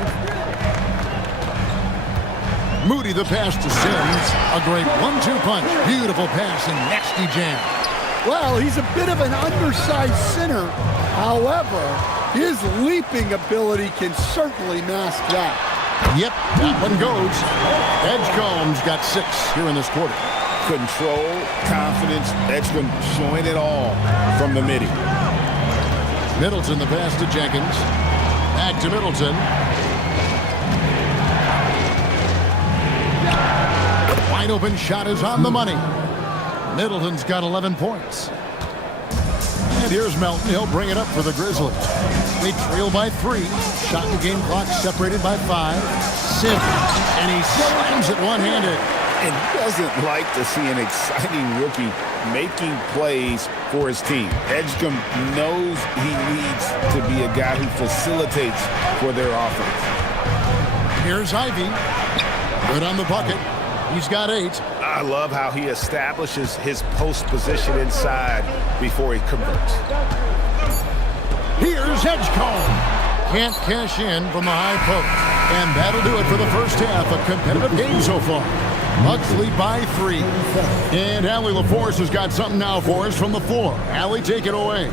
Moody the pass to Sims. A great 1-2 punch. Beautiful pass and nasty jam. Well, he's a bit of an undersized center. However, his leaping ability can certainly mask that. Yep, that one goes. Edgecombe's got 6 here in this quarter. Control, confidence, Edgecombe showing it all from the midi. Middleton the pass to Jenkins. Back to Middleton. Wide open shot is on the money. Middleton's got 11 points. And here's Melton. He'll bring it up for the Grizzlies. They trail by 3. Shot in the game clock separated by 5. Sims. And he slams it one-handed. And he doesn't like to see an exciting rookie making plays for his team. Edgecombe knows he needs to be a guy who facilitates for their offense. Here's Ivy. Good on the bucket. He's got 8. I love how he establishes his post position inside before he converts. Here's Edgecombe. Can't cash in from the high post. And that'll do it for the first half. A competitive game so far. Bucks lead by 3. And Allie LaForce has got something now for us from the floor. Allie, take it away.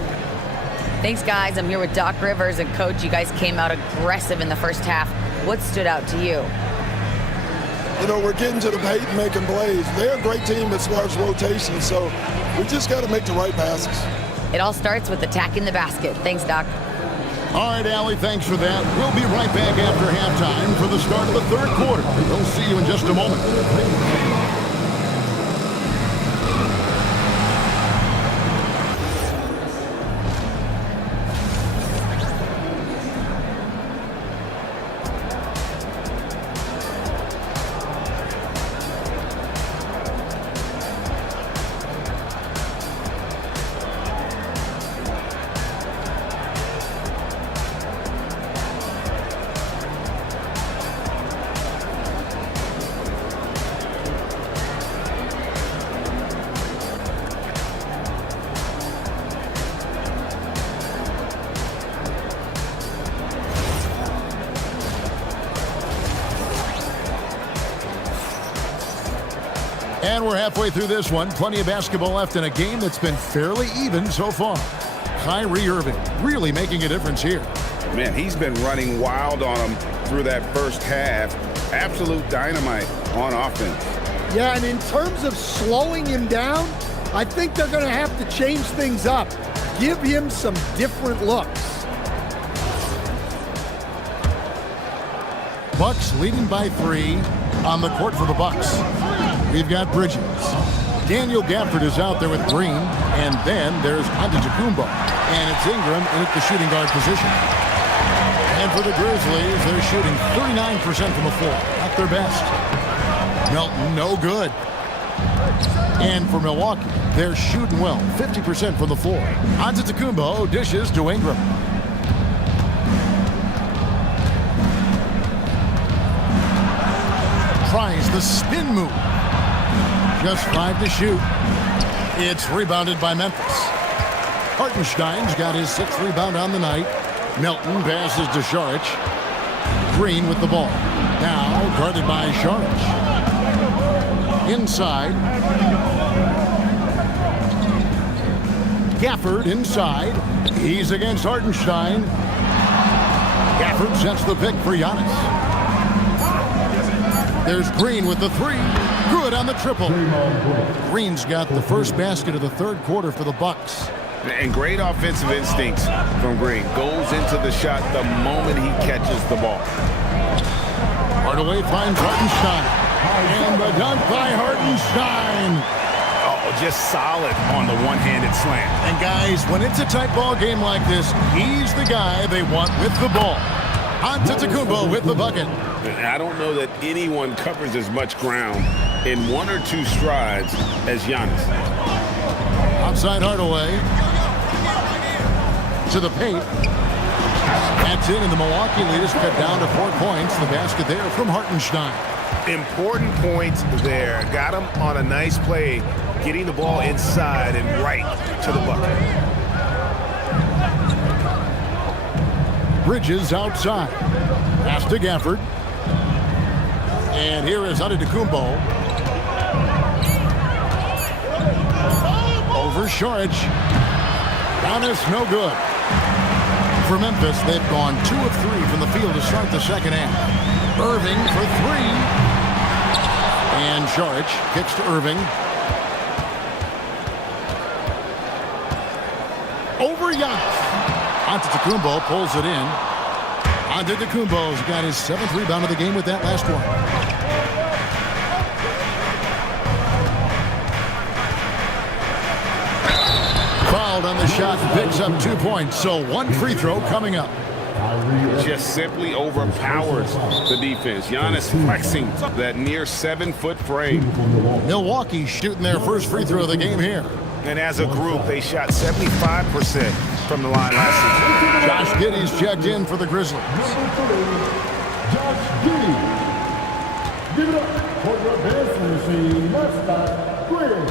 Thanks, guys. I'm here with Doc Rivers and Coach. You guys came out aggressive in the first half. What stood out to you? You know, we're getting to the paint and making plays. They're a great team as far as rotation, so we just got to make the right passes. It all starts with attacking the basket. Thanks, Doc. All right, Allie, thanks for that. We'll be right back after halftime for the start of the third quarter. We'll see you in just a moment. And we're halfway through this one. Plenty of basketball left in a game that's been fairly even so far. Kyrie Irving really making a difference here. Man, he's been running wild on him through that first half. Absolute dynamite on offense. Yeah, and in terms of slowing him down, I think they're going to have to change things up. Give him some different looks. Bucks leading by 3 on the court for the Bucks. We've got Bridges. Daniel Gafford is out there with Green. And then there's Antetokounmpo. And it's Ingram in at the shooting guard position. And for the Grizzlies, they're shooting 39% from the floor. Not their best. Melton, no good. And for Milwaukee, they're shooting well. 50% from the floor. Antetokounmpo dishes to Ingram. Tries the spin move. Just 5 to shoot. It's rebounded by Memphis. Hartenstein's got his 6th rebound on the night. Melton passes to Šarić. Green with the ball. Now guarded by Šarić. Inside. Gafford inside. He's against Hartenstein. Gafford sets the pick for Giannis. There's Green with the 3. Good on the triple. Green's got the first basket of the third quarter for the Bucks. And great offensive instincts from Green. Goes into the shot the moment he catches the ball. Hardaway finds Hartenstein. And the dunk by Hartenstein. Oh, just solid on the one-handed slam. And guys, when it's a tight ball game like this, he's the guy they want with the ball. Antetokounmpo with the bucket. I don't know that anyone covers as much ground in 1 or 2 strides as Giannis. Outside Hardaway. To the paint. That's in, and the Milwaukee lead is cut down to 4 points. The basket there from Hartenstein. Important points there. Got him on a nice play, getting the ball inside and right to the bucket. Bridges outside. Pass to Gafford. And here is Antetokounmpo. Over Saric. Giannis, no good. For Memphis, they've gone 2 of 3 from the field to start the second half. Irving for 3. And Saric kicks to Irving. Over Giannis. Antetokounmpo pulls it in. Antetokounmpo's got his 7th rebound of the game with that last one. Fouled on the shot, picks up 2 points, so 1 free throw coming up. Just simply overpowers the defense. Giannis flexing that near 7-foot frame. Milwaukee shooting their first free throw of the game here. And as a group, they shot 75% from the line last season. Josh Giddey's checked in for the Grizzlies. Josh Giddey. Give it up for your dancing machine mascot, Grizz.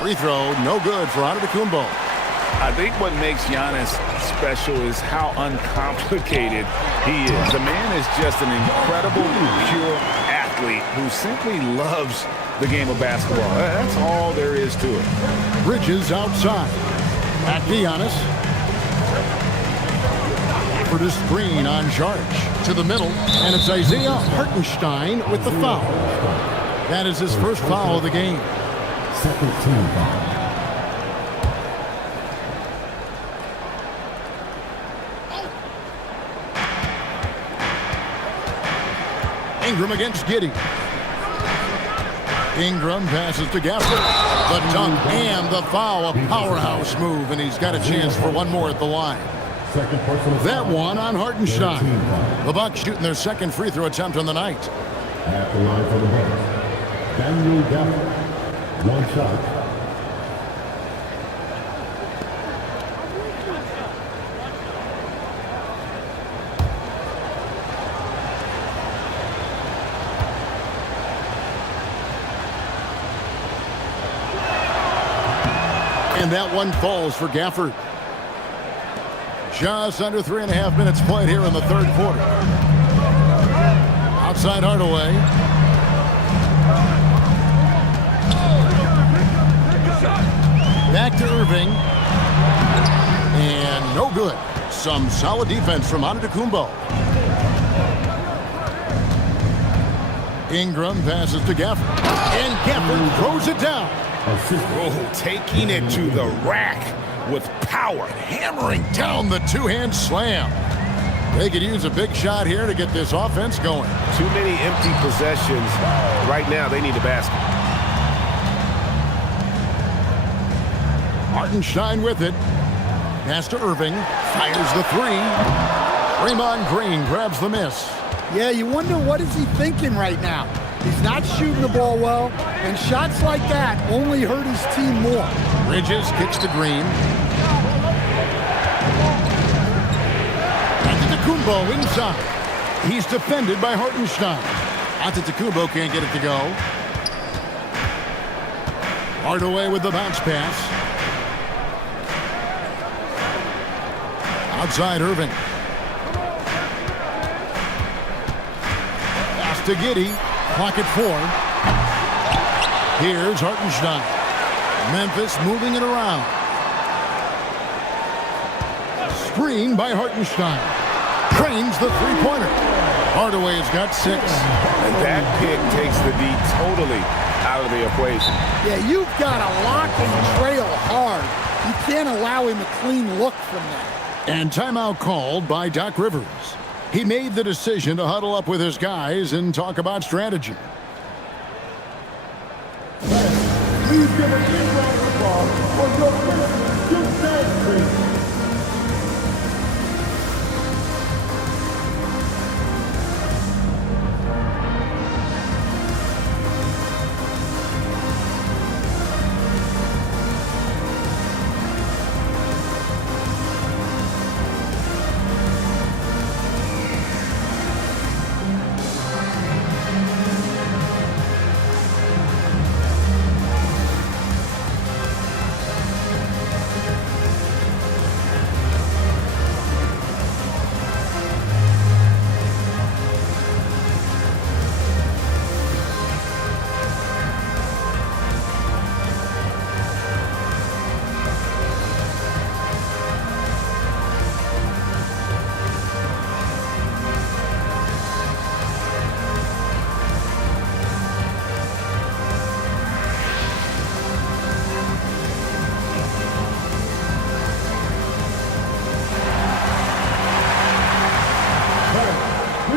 Free throw, no good for Antetokounmpo. I think what makes Giannis special is how uncomplicated he is. The man is just an incredible, pure athlete who simply loves the game of basketball. That's all there is to it. Bridges outside. Back to Giannis. For the screen on Saric. To the middle, and it's Isaiah Hartenstein with the foul. That is his first foul of the game. Second team foul. Ingram against Giddey. Ingram passes to Gafford. The dunk and the foul, a powerhouse move, and he's got a chance for one more at the line. That one on Hartenstein. The Bucks shooting their second free throw attempt on the night. At the line for the Bucks, Daniel Gafford. 1 shot. And that one falls for Gafford. Just under 3.5 minutes played here in the third quarter. Outside Hardaway. Back to Irving. And no good. Some solid defense from Antetokounmpo. Ingram passes to Gafford. And Gafford throws it down. Oh, taking it to the rack with power. Hammering down the two-hand slam. They could use a big shot here to get this offense going. Too many empty possessions. Right now, they need a basket. Hartenstein with it. Pass to Irving. Fires the 3. Draymond Green grabs the miss. Yeah, you wonder what is he thinking right now. He's not shooting the ball well, and shots like that only hurt his team more. Bridges kicks to Green. Antetokounmpo inside. He's defended by Hartenstein. Antetokounmpo can't get it to go. Hardaway with the bounce pass. Outside Irving. Pass to Giddey. Clock at 4. Here's Hartenstein. Memphis moving it around. Screen by Hartenstein. Trains the three-pointer. Hardaway's got 6. And that pick takes the D totally out of the equation. Yeah, you've got to lock and trail hard. You can't allow him a clean look from that. And timeout called by Doc Rivers. He made the decision to huddle up with his guys and talk about strategy. Please give a big round of applause for your Christmas gift bag.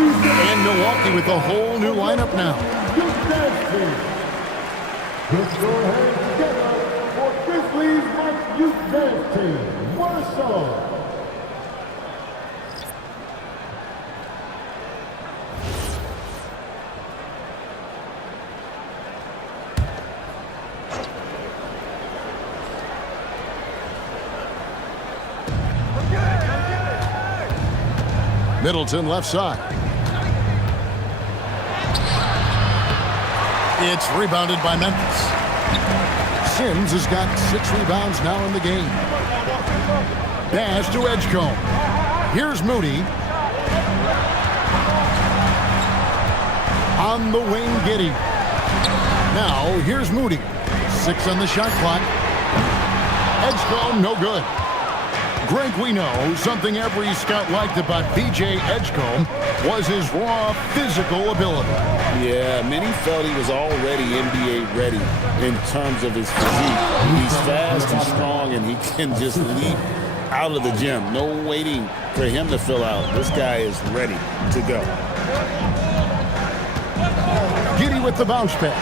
And Milwaukee with a whole new lineup now. Put your hands together for Grizzlies Mike Youth Dance Team. What a song. Middleton left side. It's rebounded by Memphis. Sims has got 6 rebounds now in the game. Pass to Edgecombe. Here's Moody. On the wing, Giddey. Now, here's Moody. 6 on the shot clock. Edgecombe, no good. Greg, we know something every scout liked about B.J. Edgecombe was his raw physical ability. Yeah, many felt he was already NBA ready in terms of his physique. He's fast and strong, and he can just leap out of the gym. No waiting for him to fill out. This guy is ready to go. Giddey with the bounce pass.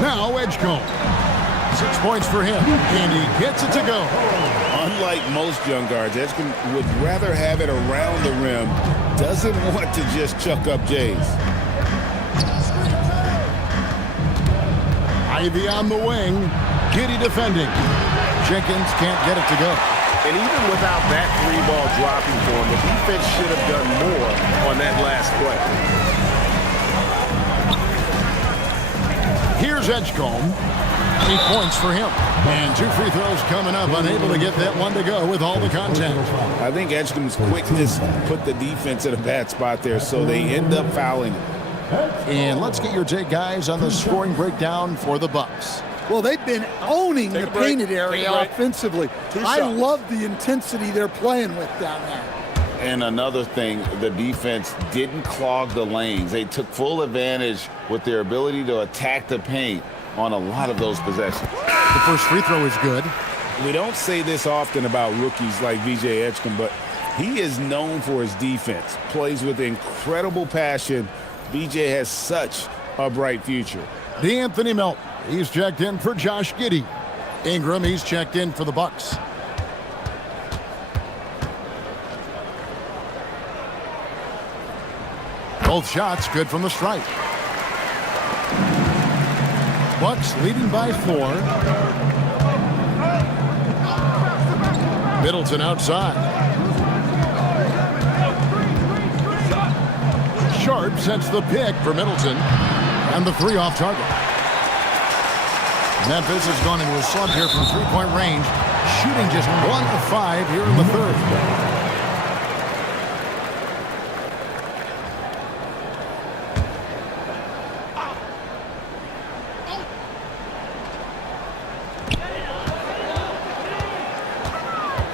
Now Edgecombe. 6 points for him, and he gets it to go. Unlike most young guards, Edgecombe would rather have it around the rim, doesn't want to just chuck up Jays. Ivy on the wing, Giddey defending. Jenkins can't get it to go. And even without that 3-ball dropping for him, the defense should have done more on that last play. Here's Edgecombe. 8 points for him. And 2 free throws coming up. Unable to get that one to go with all the contact. I think Edgecombe's quickness put the defense in a bad spot there, so they end up fouling. And let's get your take, guys, on the scoring breakdown for the Bucks. Well, they've been owning the painted area offensively. I love the intensity they're playing with down there. And another thing, the defense didn't clog the lanes. They took full advantage with their ability to attack the paint on a lot of those possessions. The first free throw is good. We don't say this often about rookies like V.J. Edgecombe, but he is known for his defense. Plays with incredible passion. V.J. has such a bright future. D'Anthony Melton, he's checked in for Josh Giddey. Ingram, he's checked in for the Bucks. Both shots good from the stripe. Bucks leading by 4. Middleton outside. Sharp sets the pick for Middleton. And the 3 off target. Memphis has gone into a slump here from 3-point range. Shooting just 1 of 5 here in the third.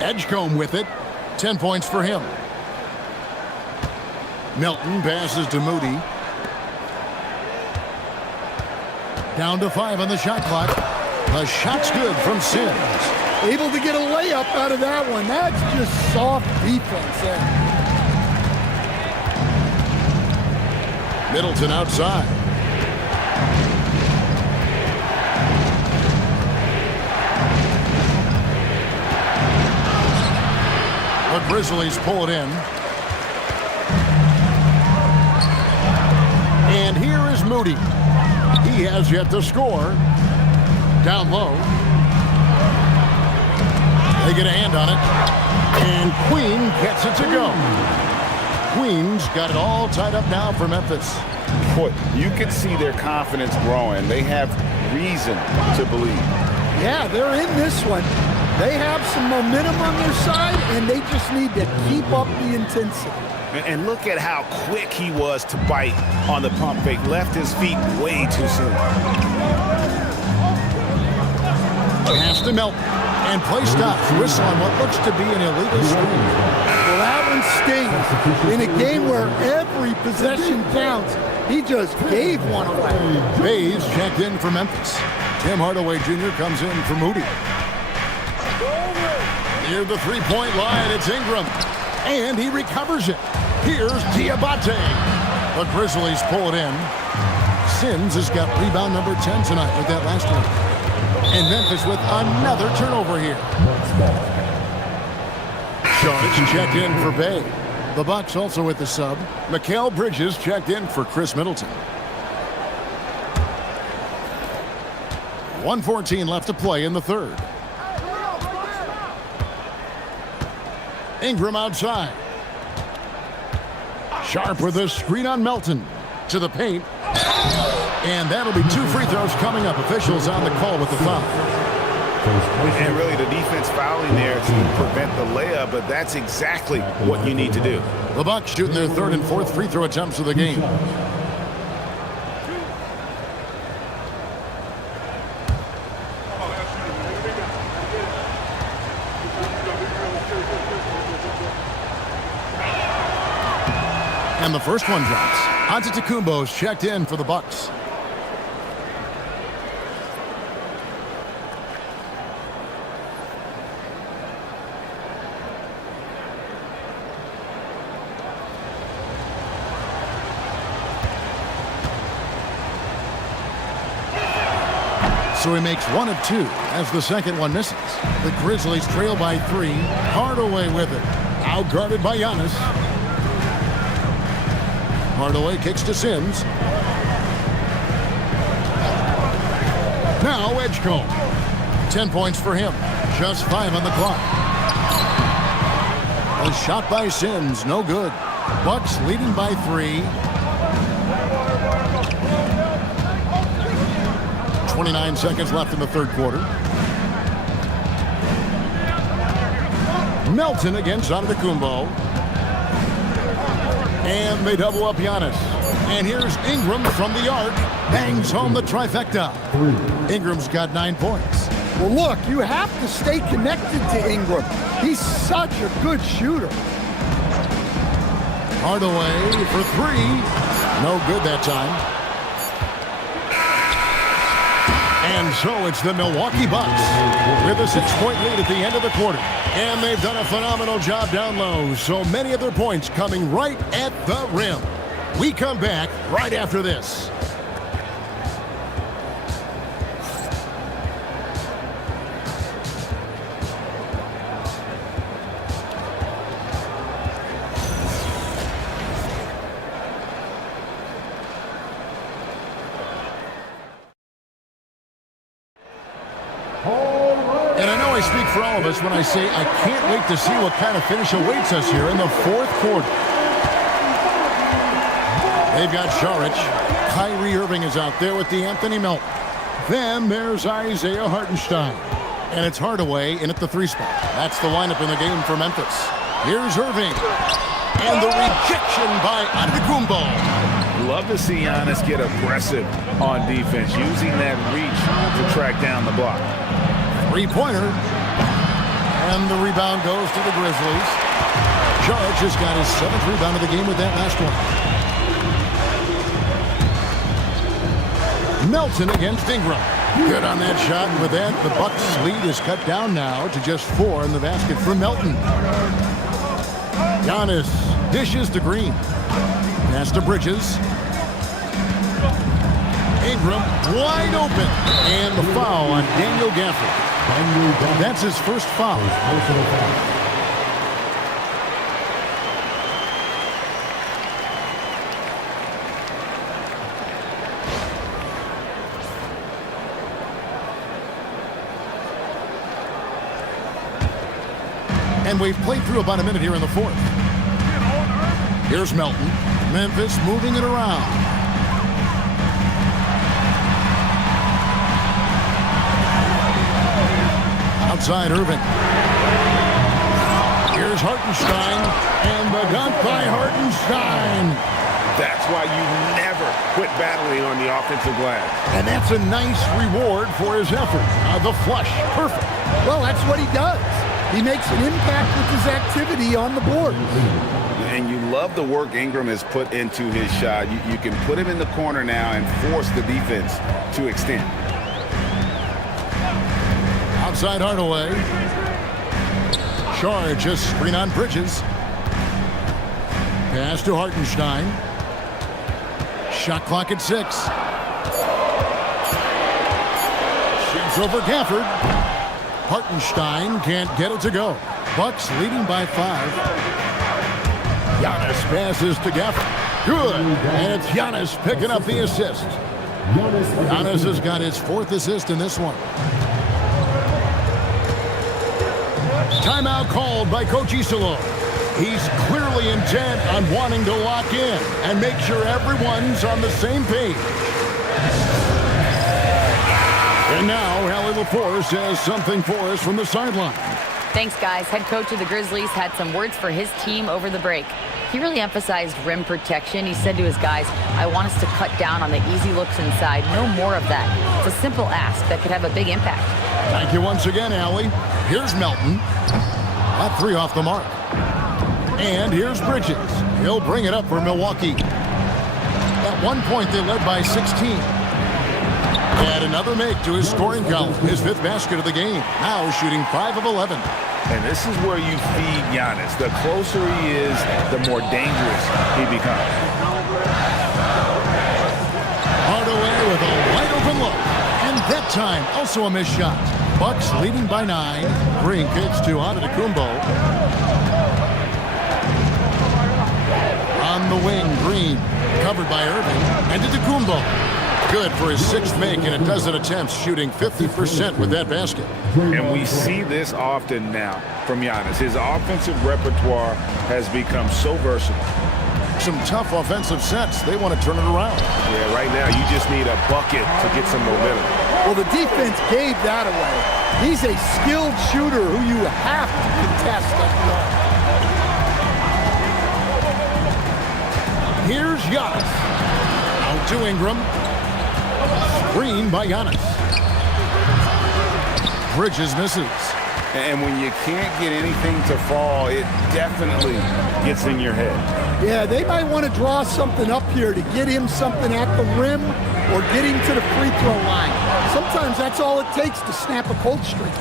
Edgecombe with it. 10 points for him. Melton passes to Moody. Down to 5 on the shot clock. The shot's good from Sims. Able to get a layup out of that one. That's just soft defense there. Middleton outside. The Grizzlies pull it in. And here is Moody. He has yet to score. Down low. They get a hand on it. And Queen gets it to go. Queen's got it all tied up now for Memphis. Boy, you can see their confidence growing. They have reason to believe. Yeah, they're in this one. They have some momentum on their side, and they just need to keep up the intensity. And look at how quick he was to bite on the pump fake. Left his feet way too soon. Pass to Melton. And play stops. Whistle on what looks to be an illegal screen. Well, that one stings. In a game where every possession counts, he just gave one away. Bays checked in for Memphis. Tim Hardaway Jr. comes in for Moody. Near the three-point line, it's Ingram. And he recovers it. Here's Diabate. The Grizzlies pull it in. Sims has got rebound number 10 tonight with that last one. And Memphis with another turnover here. Sharp checked in for Bay. The Bucks also with the sub. Mikal Bridges checked in for Chris Middleton. 1:14 left to play in the third. Ingram outside. Sharp with a screen on Melton. To the paint. And that'll be 2 free throws coming up. Officials on the call with the foul. And really the defense fouling there to prevent the layup, but that's exactly what you need to do. The Bucks shooting their third and fourth free throw attempts of the game. And the first one drops. Antetokounmpo's checked in for the Bucks. So he makes 1 of 2 as the second one misses. The Grizzlies trail by 3. Hardaway with it. Outguarded by Giannis. Hardaway kicks to Sims. Now Edgecombe. 10 points for him. Just 5 on the clock. A shot by Sims. No good. Bucks leading by 3. 29 seconds left in the third quarter. Melton against Antetokounmpo. And they double up Giannis. And here's Ingram from the arc. Bangs home the trifecta. Ingram's got 9 points. Well, look, you have to stay connected to Ingram. He's such a good shooter. Hardaway for 3. No good that time. And so it's the Milwaukee Bucks with a 6-point lead at the end of the quarter. And they've done a phenomenal job down low. So many of their points coming right at the rim. We come back right after this. And I know I speak for all of us when I say I can't wait to see what kind of finish awaits us here in the fourth quarter. They've got Saric. Kyrie Irving is out there with Anthony Melton. Then there's Isaiah Hartenstein. And it's Hardaway in at the 3 spot. That's the lineup in the game for Memphis. Here's Irving. And the rejection by Antetokounmpo. Love to see Giannis get aggressive on defense, using that reach to track down the block. 3-pointer. And the rebound goes to the Grizzlies. Saric has got his 7th rebound of the game with that last one. Melton against Ingram. Good on that shot. And with that, the Bucks' lead is cut down now to just 4 in the basket for Melton. Giannis dishes to Green. Pass to Bridges. Ingram wide open. And the foul on Daniel Gafford. That's his first foul. And we've played through about a minute here in the fourth. Here's Melton. Memphis moving it around. Outside Irving. Here's Hartenstein. And the dunk by Hartenstein. That's why you never quit battling on the offensive glass. And that's a nice reward for his effort. The flush. Perfect. Well, that's what he does. He makes an impact with his activity on the board. And you love the work Ingram has put into his shot. You can put him in the corner now and force the defense to extend. Outside Hardaway. Charge a screen on Bridges. Pass to Hartenstein. Shot clock at 6. Shoots over Gafford. Hartenstein can't get it to go. Bucks leading by 5. Giannis passes to Gafford. Good. And it's Giannis picking up the assist. Giannis has got his 4th assist in this one. Timeout called by Coach Iserlohn. He's clearly intent on wanting to lock in and make sure everyone's on the same page. And now, Allie LaForce has something for us from the sideline. Thanks, guys. Head coach of the Grizzlies had some words for his team over the break. He really emphasized rim protection. He said to his guys, I want us to cut down on the easy looks inside. No more of that. It's a simple ask that could have a big impact. Thank you once again, Allie. Here's Melton. That 3 off the mark. And here's Bridges. He'll bring it up for Milwaukee. At one point, they led by 16. Add another make to his scoring column. His 5th basket of the game. Now shooting 5 of 11. And this is where you feed Giannis. The closer he is, the more dangerous he becomes. Hardaway with a wide open look. And that time, also a missed shot. Bucks leading by 9. Green kicks to Antetokounmpo. On the wing, Green. Covered by Irving. And Antetokounmpo. Good for his 6th make in a dozen attempts, shooting 50% with that basket. And we see this often now from Giannis. His offensive repertoire has become so versatile. Some tough offensive sets. They want to turn it around. Yeah, right now you just need a bucket to get some momentum. Well, the defense gave that away. He's a skilled shooter who you have to contest at the arc. Here's Giannis. Out to Ingram. Screen by Giannis. Bridges misses. And when you can't get anything to fall, it definitely gets in your head. Yeah, they might want to draw something up here to get him something at the rim or get him to the free throw line. Sometimes that's all it takes to snap a cold streak.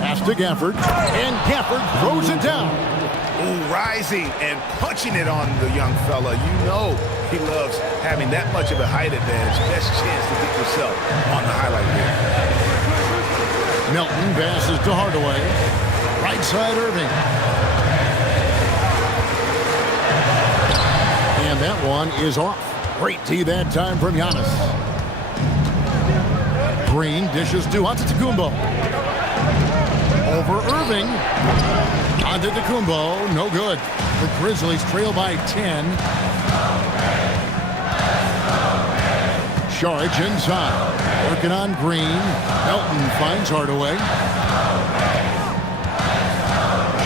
Pass to Gafford. And Gafford throws it down. Ooh, rising and punching it on the young fella. You know he loves having that much of a height advantage. Best chance to get yourself on the highlight reel. Melton passes to Hardaway. Right side, Irving. And that one is off. Great D that time from Giannis. Green dishes to Antetokounmpo. Over Irving. Antetokounmpo, no good. The Grizzlies trail by 10. Charge inside. Working on Green. Melton finds Hardaway.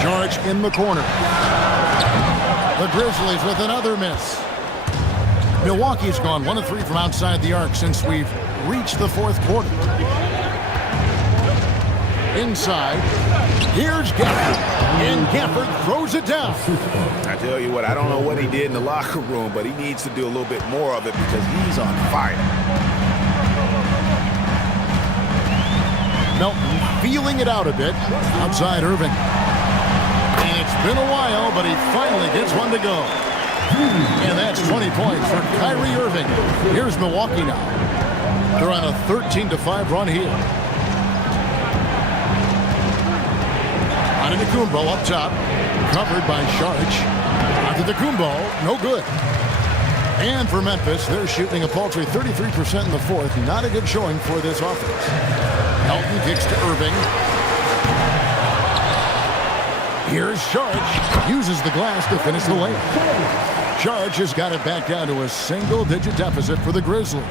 Charge in the corner. The Grizzlies with another miss. Milwaukee's gone 1 of 3 from outside the arc since we've reached the 4th quarter. Inside. Here's Gafford. And Gafford throws it down. I tell you what, I don't know what he did in the locker room, but he needs to do a little bit more of it because he's on fire. Melton feeling it out a bit. Outside Irving. And it's been a while, but he finally gets one to go. And that's 20 points for Kyrie Irving. Here's Milwaukee now. They're on a 13-5 run here. Antetokounmpo up top. Covered by Saric. Antetokounmpo, no good. And for Memphis, they're shooting a paltry 33% in the 4th. Not a good showing for this offense. Melton kicks to Irving. Here's Saric. Uses the glass to finish the layup. Saric has got it back down to a single-digit deficit for the Grizzlies.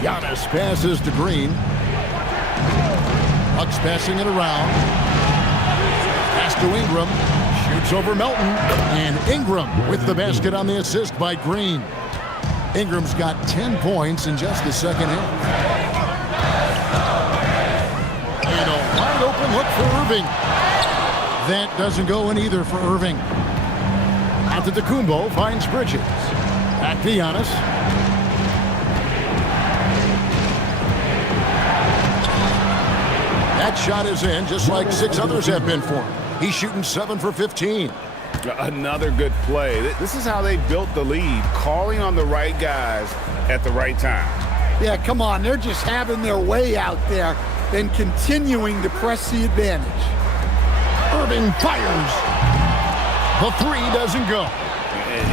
Giannis passes to Green. Bucks passing it around. Pass to Ingram. Shoots over Melton. And Ingram with the basket on the assist by Green. Ingram's got 10 points in just the second half. And a wide open look for Irving. That doesn't go in either for Irving. Antetokounmpo finds Bridges. Back to Giannis. That shot is in, just like 6 others have been for him. He's shooting 7 for 15. Another good play. This is how they built the lead, calling on the right guys at the right time. Yeah, come on. They're just having their way out there and continuing to press the advantage. Irving fires. The 3 doesn't go.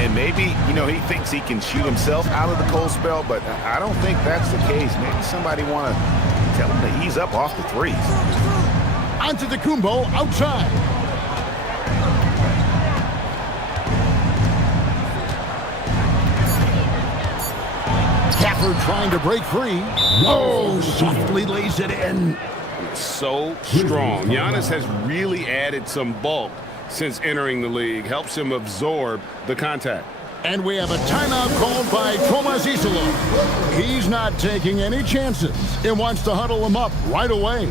And maybe, he thinks he can shoot himself out of the cold spell, but I don't think that's the case. Maybe somebody want to tell him to ease up off the threes. Antetokounmpo outside. Gafford trying to break free. Oh, softly lays it in. So strong. Giannis has really added some bulk since entering the league. Helps him absorb the contact. And we have a timeout called by Tomas Isola. He's not taking any chances and wants to huddle him up right away.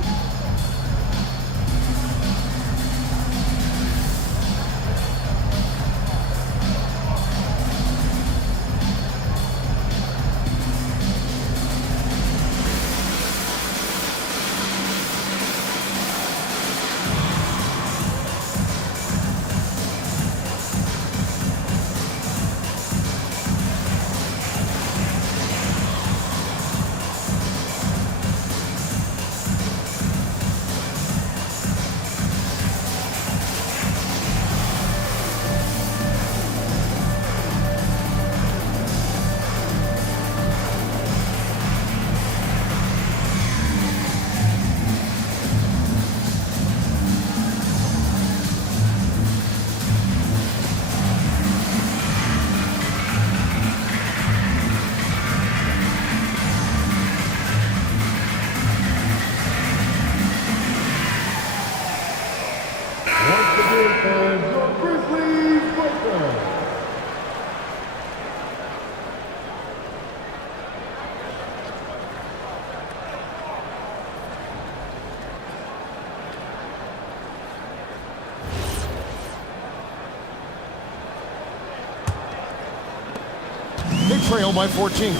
They trail by 14.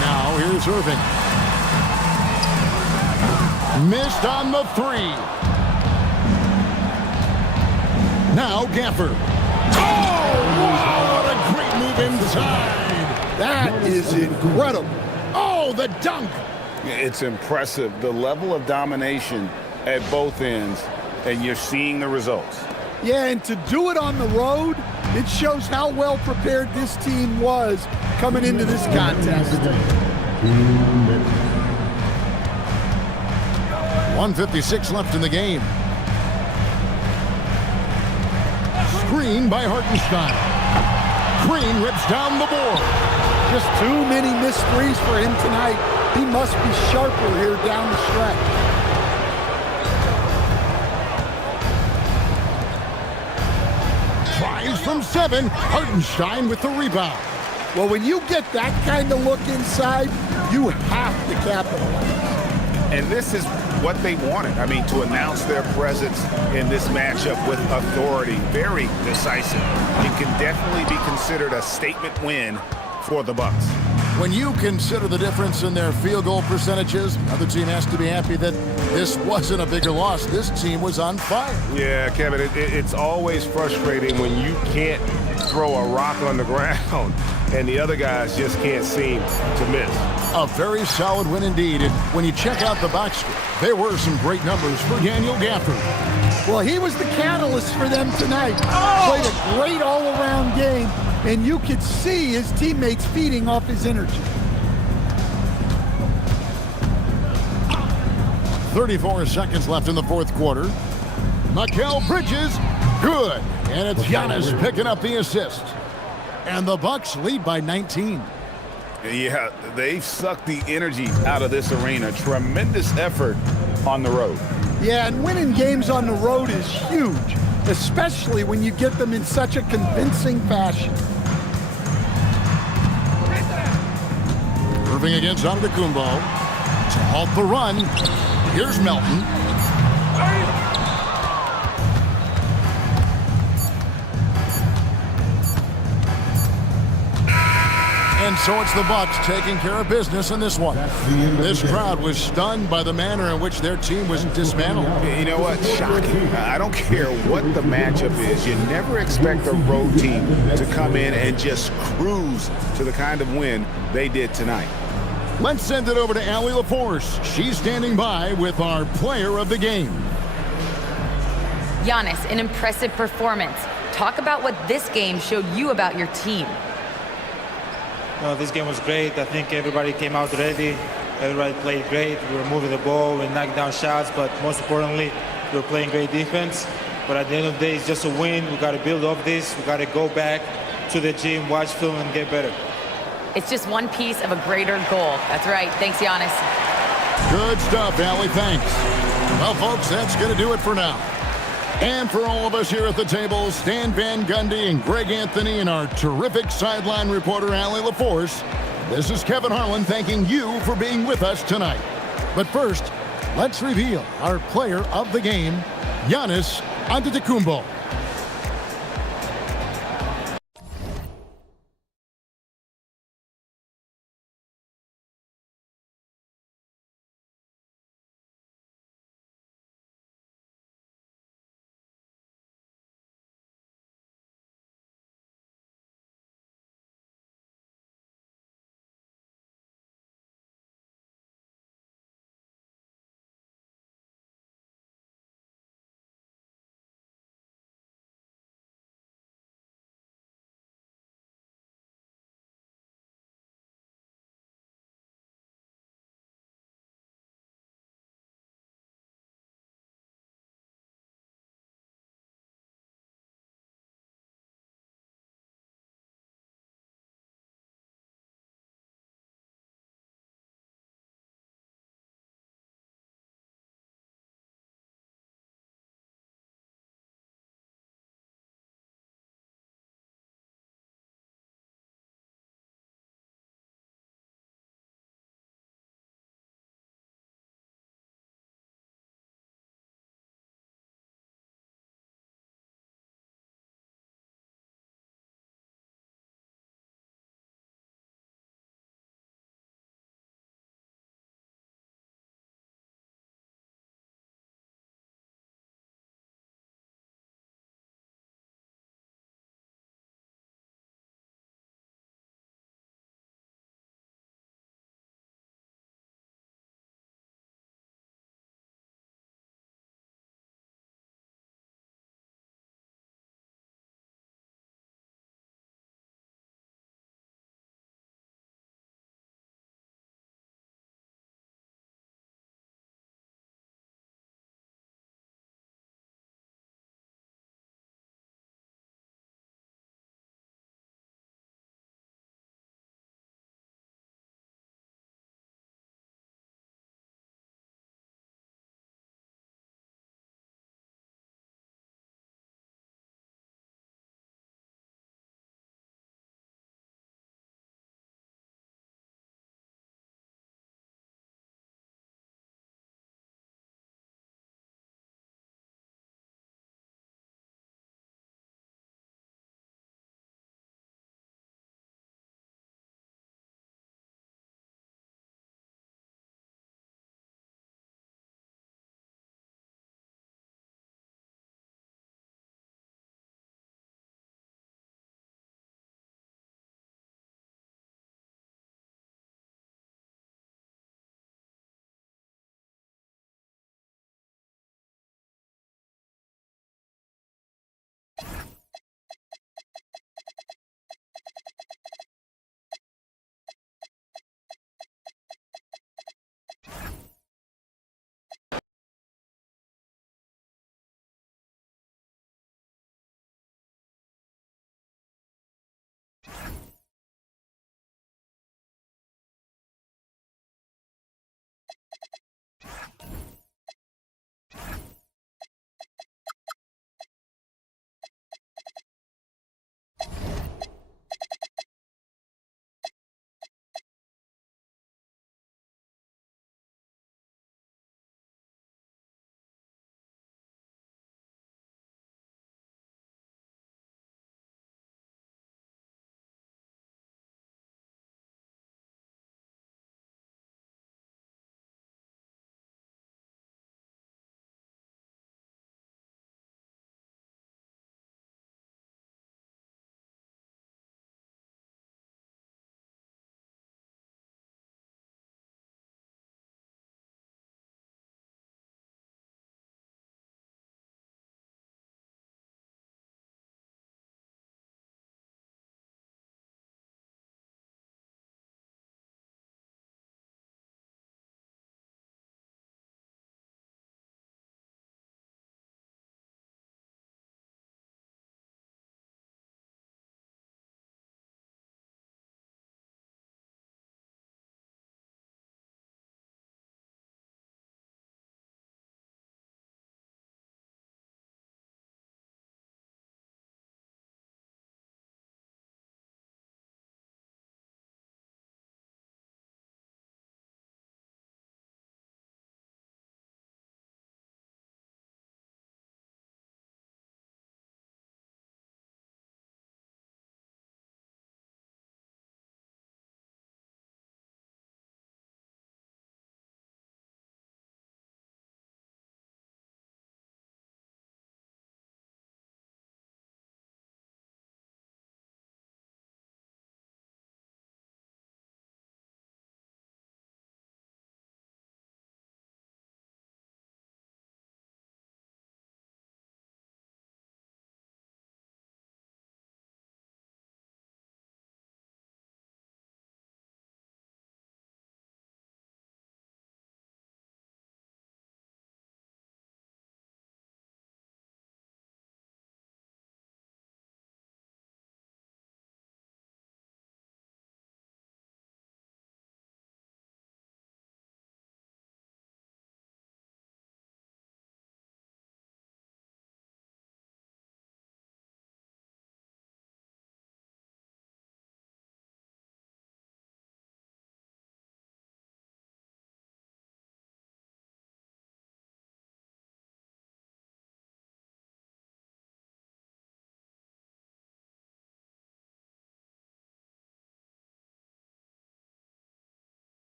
Now here's Irving. Missed on the 3. Now Gafford. Oh, wow, what a great move inside. That is incredible. Oh, the dunk. It's impressive, the level of domination at both ends, and you're seeing the results. Yeah, and to do it on the road, it shows how well prepared this team was coming into this contest. 1:56 left in the game. Screen by Hartenstein. Green rips down the board. Just too many missed threes for him tonight. He must be sharper here down the stretch. Tries from 7. Hartenstein with the rebound. Well, when you get that kind of look inside, you have to capitalize. And this is what they wanted. I mean, to announce their presence in this matchup with authority, very decisive. It can definitely be considered a statement win for the Bucks. When you consider the difference in their field goal percentages, the other team has to be happy that this wasn't a bigger loss. This team was on fire. Yeah, Kevin, it's always frustrating when you can't throw a rock on the ground and the other guys just can't seem to miss. A very solid win indeed. And when you check out the box score, there were some great numbers for Daniel Gafford. Well, he was the catalyst for them tonight. Played a great all-around game, and you could see his teammates feeding off his energy. 34 seconds left in the fourth quarter. Mikal Bridges, good. And it's Giannis picking up the assist. And the Bucks lead by 19. Yeah, they've sucked the energy out of this arena. Tremendous effort on the road. Yeah, and winning games on the road is huge, especially when you get them in such a convincing fashion. Irving against Antetokounmpo to halt the run. Here's Melton. And so it's the Bucks taking care of business in this one. This crowd was stunned by the manner in which their team was dismantled. You know what? Shocking. I don't care what the matchup is. You never expect a road team to come in and just cruise to the kind of win they did tonight. Let's send it over to Allie LaForce. She's standing by with our player of the game. Giannis, an impressive performance. Talk about what this game showed you about your team. This game was great. I think everybody came out ready. Everybody played great. We were moving the ball, we knocked down shots, but most importantly, we were playing great defense. But at the end of the day, it's just a win. We got to build off this. We got to go back to the gym, watch film, and get better. It's just one piece of a greater goal. That's right. Thanks, Giannis. Good stuff, Allie. Thanks. Well, folks, that's going to do it for now. And for all of us here at the table, Stan Van Gundy and Greg Anthony and our terrific sideline reporter, Allie LaForce, this is Kevin Harlan thanking you for being with us tonight. But first, let's reveal our player of the game, Giannis Antetokounmpo.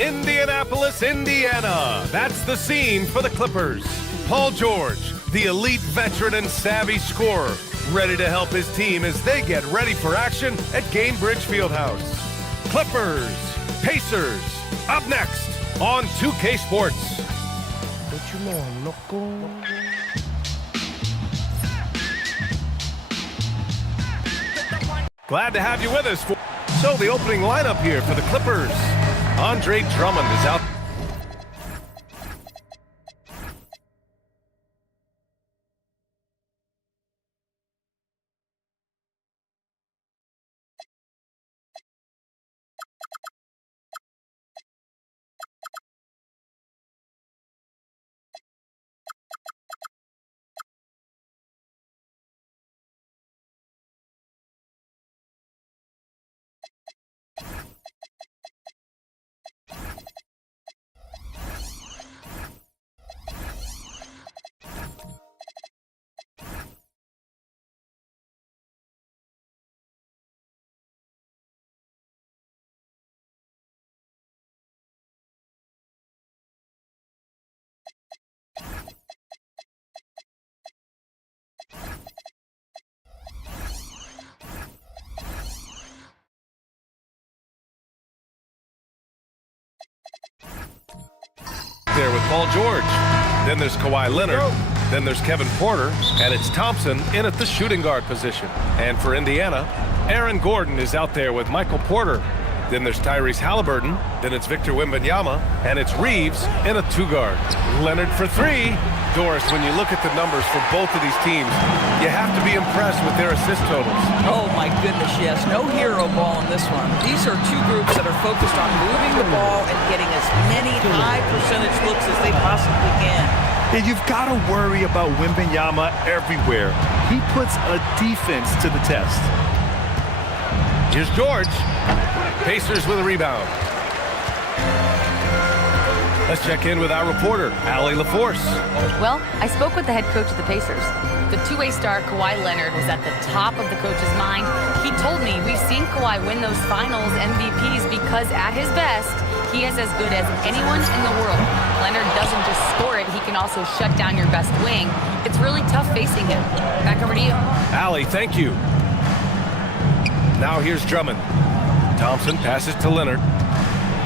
Indianapolis, Indiana. That's the scene for the Clippers. Paul George, the elite veteran and savvy scorer, ready to help his team as they get ready for action at Gainbridge Fieldhouse. Clippers, Pacers, up next on 2K Sports. What you want, loco? Glad to have you with us. So the opening lineup here for the Clippers. Andre Drummond is out. There with Paul George. Then there's Kawhi Leonard. Then there's Kevin Porter. And it's Thompson in at the shooting guard position. And for Indiana, Aaron Gordon is out there with Michael Porter. Then there's Tyrese Halliburton. Then it's Victor Wembanyama. And it's Reeves in a two-guard. Leonard for three. Doris, when you look at the numbers for both of these teams, you have to be impressed with their assist totals. Oh, my goodness, yes. No hero ball in this one. These are two groups that are focused on moving the ball and getting as many high-percentage looks as they possibly can. And you've got to worry about Wembanyama everywhere. He puts a defense to the test. Here's George. Pacers with a rebound. Let's check in with our reporter, Allie LaForce. Well, I spoke with the head coach of the Pacers. The two-way star, Kawhi Leonard, was at the top of the coach's mind. He told me we've seen Kawhi win those finals MVPs because at his best, he is as good as anyone in the world. Leonard doesn't just score it, he can also shut down your best wing. It's really tough facing him. Back over to you. Allie, thank you. Now here's Drummond. Thompson passes to Leonard.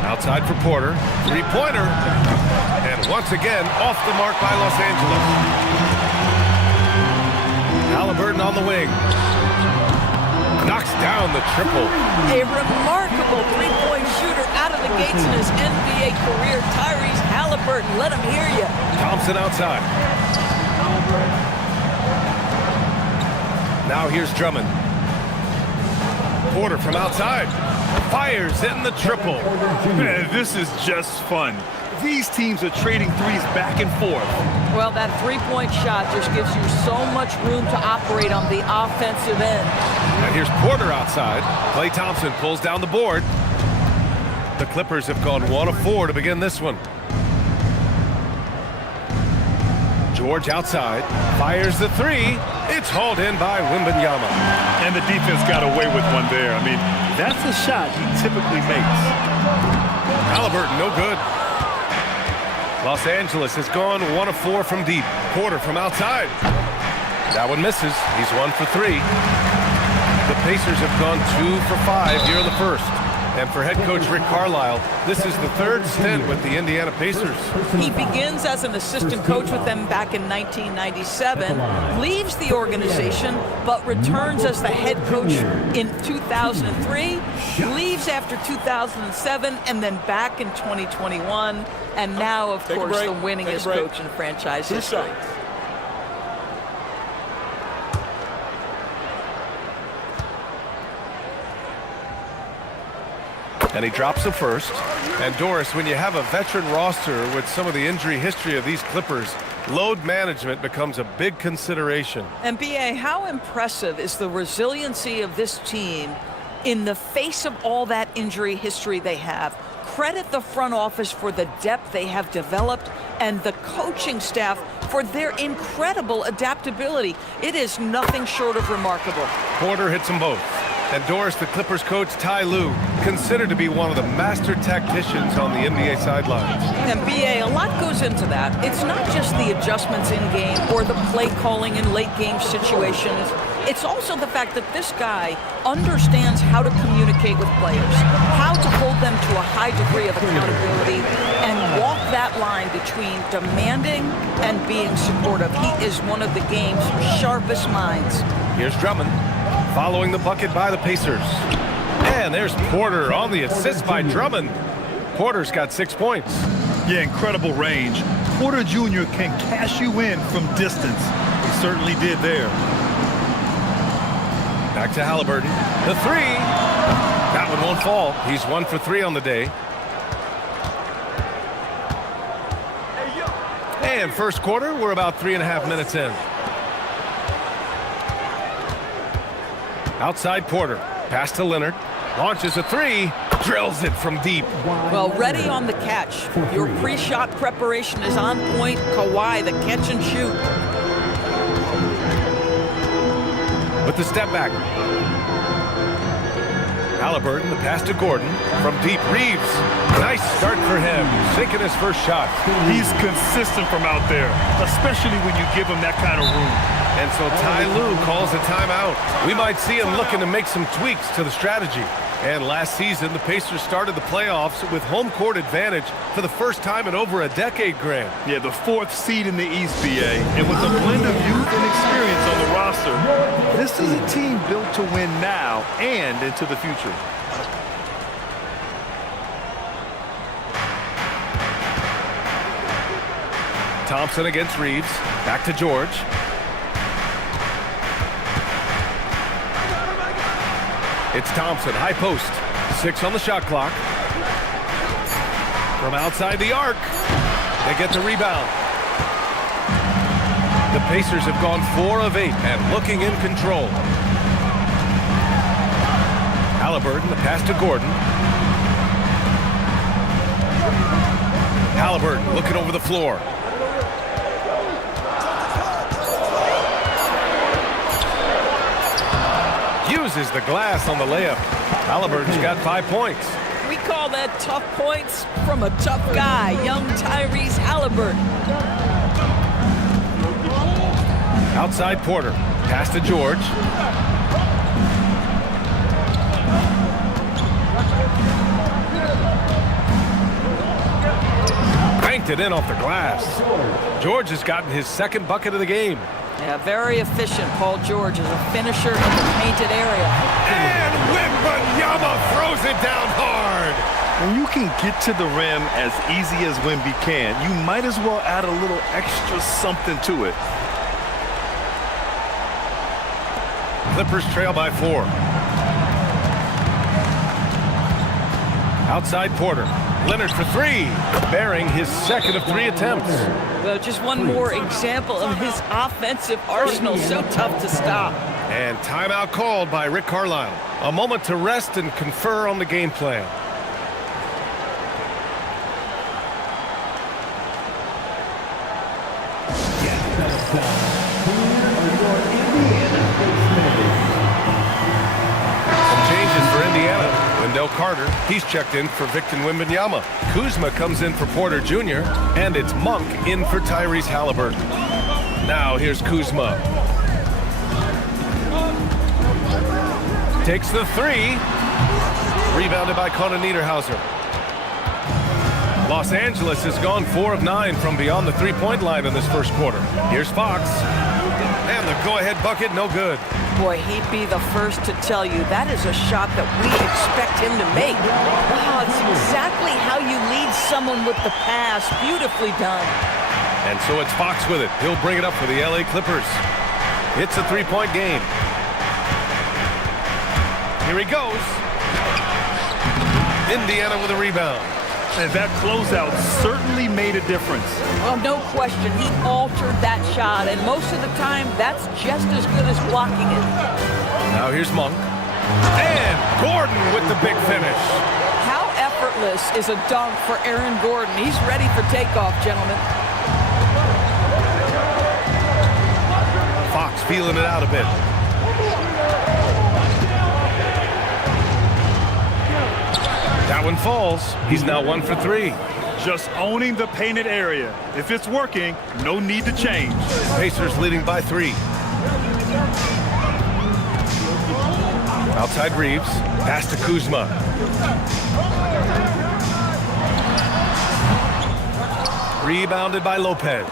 Outside for Porter, three-pointer, and once again off the mark by Los Angeles. Halliburton on the wing. Knocks down the triple. A remarkable three-point shooter out of the gates in his NBA career. Tyrese Halliburton, let him hear you. Thompson outside. Now here's Drummond. Porter from outside. Fires in the triple. Man, this is just fun. These teams are trading threes back and forth. Well, that three-point shot just gives you so much room to operate on the offensive end. And here's Porter outside. Klay Thompson pulls down the board. The Clippers have gone 1 of 4 to begin this one. George outside. Fires the three. It's hauled in by Wembanyama. And the defense got away with one there. I mean, that's a shot he typically makes. Halliburton, no good. Los Angeles has gone 1 of 4 from deep. Porter from outside. That one misses. He's 1 for 3. The Pacers have gone 2 for 5 here in the first. And for head coach Rick Carlisle, this is the third stint with the Indiana Pacers. He begins as an assistant coach with them back in 1997, leaves the organization, but returns as the head coach in 2003, leaves after 2007, and then back in 2021, and now, of course, the winningest coach in franchise history. And he drops the first. And Doris, when you have a veteran roster with some of the injury history of these Clippers, load management becomes a big consideration. And B.A., how impressive is the resiliency of this team in the face of all that injury history they have? Credit the front office for the depth they have developed and the coaching staff for their incredible adaptability. It is nothing short of remarkable. Porter hits them both. And Doris, the Clippers coach Ty Lue, considered to be one of the master tacticians on the NBA sidelines. And B.A., a lot goes into that. It's not just the adjustments in game or the play calling in late game situations. It's also the fact that this guy understands how to communicate with players, how to hold them to a high degree of accountability, and walk that line between demanding and being supportive. He is one of the game's sharpest minds. Here's Drummond, following the bucket by the Pacers. And there's Porter on the assist by Drummond. Porter's got 6 points. Yeah, incredible range. Porter Jr. can cash you in from distance. He certainly did there. Back to Halliburton. The three. That one won't fall. He's 1 for 3 on the day. And first quarter, we're about 3.5 minutes in. Outside Porter. Pass to Leonard. Launches a three. Drills it from deep. Well, ready on the catch. Your pre-shot preparation is on point. Kawhi, the catch and shoot. With the step back. Halliburton, the pass to Gordon. From deep, Reeves. Nice start for him. Sinking his first shot. He's consistent from out there, especially when you give him that kind of room. And so Ty Lue calls a timeout. We might see him looking to make some tweaks to the strategy. And last season, the Pacers started the playoffs with home court advantage for the first time in over a decade, Grant. Yeah, the 4th seed in the East, BA. And with a blend of youth and experience on the roster, this is a team built to win now and into the future. Thompson against Reeves. Back to George. It's Thompson, high post. 6 on the shot clock. From outside the arc, they get the rebound. The Pacers have gone 4 of 8 and looking in control. Halliburton, the pass to Gordon. Halliburton looking over the floor. Uses the glass on the layup. Halliburton's got 5 points. We call that tough points from a tough guy, young Tyrese Halliburton. Outside Porter. Pass to George. Banked it in off the glass. George has gotten his 2nd bucket of the game. Yeah, very efficient. Paul George is a finisher in the painted area. And Wembanyama throws it down hard. When you can get to the rim as easy as Wemby can, you might as well add a little extra something to it. Clippers trail by 4. Outside Porter. Leonard for 3, bearing his 2nd of 3 attempts. Well, just one more example of his offensive arsenal. So tough to stop. And timeout called by Rick Carlisle. A moment to rest and confer on the game plan. Some changes for Indiana. Wendell Carter, he's checked in for Victor Wembanyama. Kuzma comes in for Porter Jr., and it's Monk in for Tyrese Halliburton. Now here's Kuzma. Takes the 3. Rebounded by Conan Niederhauser. Los Angeles has gone 4 of 9 from beyond the three-point line in this first quarter. Here's Fox. And the go-ahead bucket, no good. Boy, he'd be the first to tell you that is a shot that we expect him to make. Wow, it's exactly how you lead someone with the pass. Beautifully done. And so it's Fox with it. He'll bring it up for the LA Clippers. It's a three-point game. Here he goes. Indiana with a rebound. And that closeout certainly made a difference. Well, no question. He altered that shot, and most of the time, that's just as good as blocking it. Now here's Monk. And Gordon with the big finish. How effortless is a dunk for Aaron Gordon? He's ready for takeoff, gentlemen. Fox feeling it out a bit. That one falls. He's now 1 for 3. Just owning the painted area. If it's working, no need to change. Pacers leading by 3. Outside Reeves. Pass to Kuzma. Rebounded by Lopez.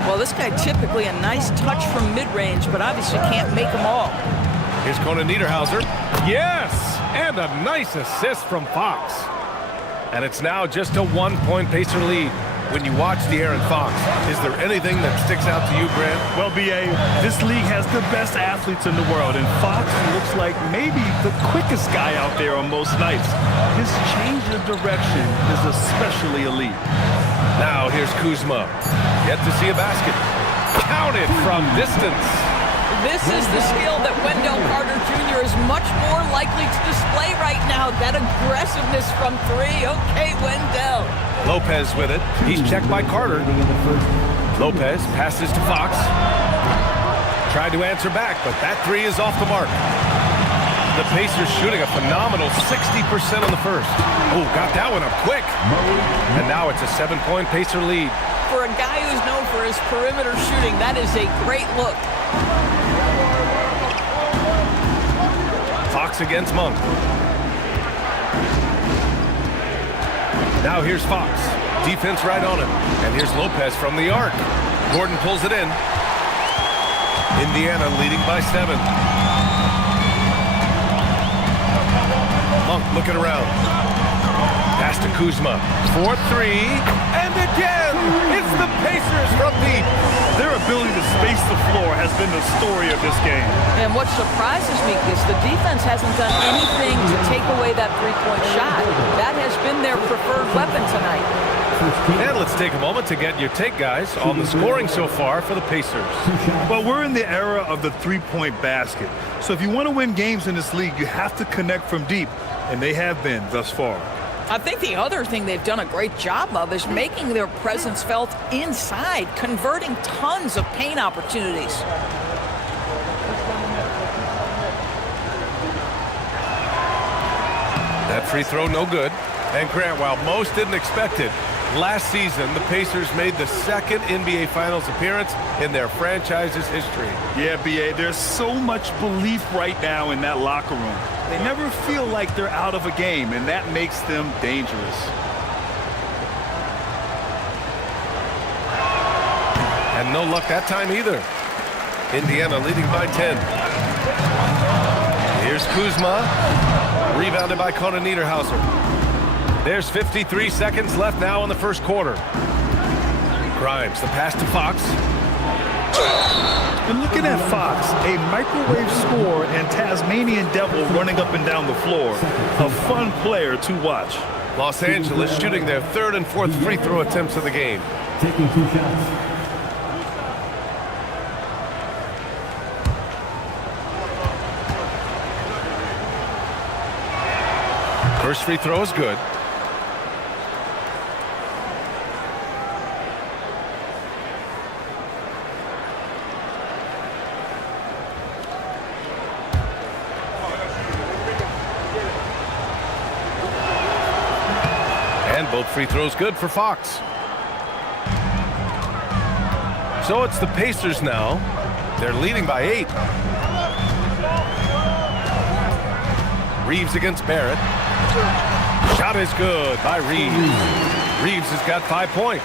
Well, this guy typically a nice touch from mid-range, but obviously can't make them all. Here's Conan Niederhauser. Yes! And a nice assist from Fox. And it's now just a 1-point Pacer lead. When you watch De'Aaron Fox, is there anything that sticks out to you, Grant? Well, B.A., this league has the best athletes in the world, and Fox looks like maybe the quickest guy out there on most nights. His change of direction is especially elite. Now here's Kuzma. Yet to see a basket. Counted from distance. This is the skill that Wendell Carter Jr. is much more likely to display right now. That aggressiveness from 3. Okay, Wendell. Lopez with it. He's checked by Carter. Lopez passes to Fox. Tried to answer back, but that 3 is off the mark. The Pacers shooting a phenomenal 60% in the first. Oh, got that one up quick. And now it's a 7-point Pacer lead. For a guy who's known for his perimeter shooting, that is a great look. Fox against Monk. Now here's Fox. Defense right on him. And here's Lopez from the arc. Gordon pulls it in. Indiana leading by 7. Monk looking around. Pass to Kuzma. 4-3. And again, it's the Pacers from deep. Their ability to space the floor has been the story of this game. And what surprises me is the defense hasn't done anything to take away that three-point shot. That has been their preferred weapon tonight. And let's take a moment to get your take, guys, on the scoring so far for the Pacers. Well, we're in the era of the three-point basket. So if you want to win games in this league, you have to connect from deep, and they have been thus far. I think the other thing they've done a great job of is making their presence felt inside, converting tons of paint opportunities. That free throw, no good. And Grant, while most didn't expect it, last season the Pacers made the second NBA Finals appearance in their franchise's history. Yeah, B.A., there's so much belief right now in that locker room. They never feel like they're out of a game, and that makes them dangerous. And no luck that time either. Indiana leading by 10. Here's Kuzma. Rebounded by Conan Niederhauser. There's 53 seconds left now in the first quarter. Grimes, the pass to Fox. And looking at Fox, a microwave scorer and Tasmanian devil running up and down the floor. A fun player to watch. Los Angeles shooting their third and fourth free throw attempts of the game. Taking 2 shots. First free throw is good. And both free throws good for Fox. So it's the Pacers now. They're leading by 8. Reeves against Barrett. Shot is good by Reeves. Reeves has got 5 points.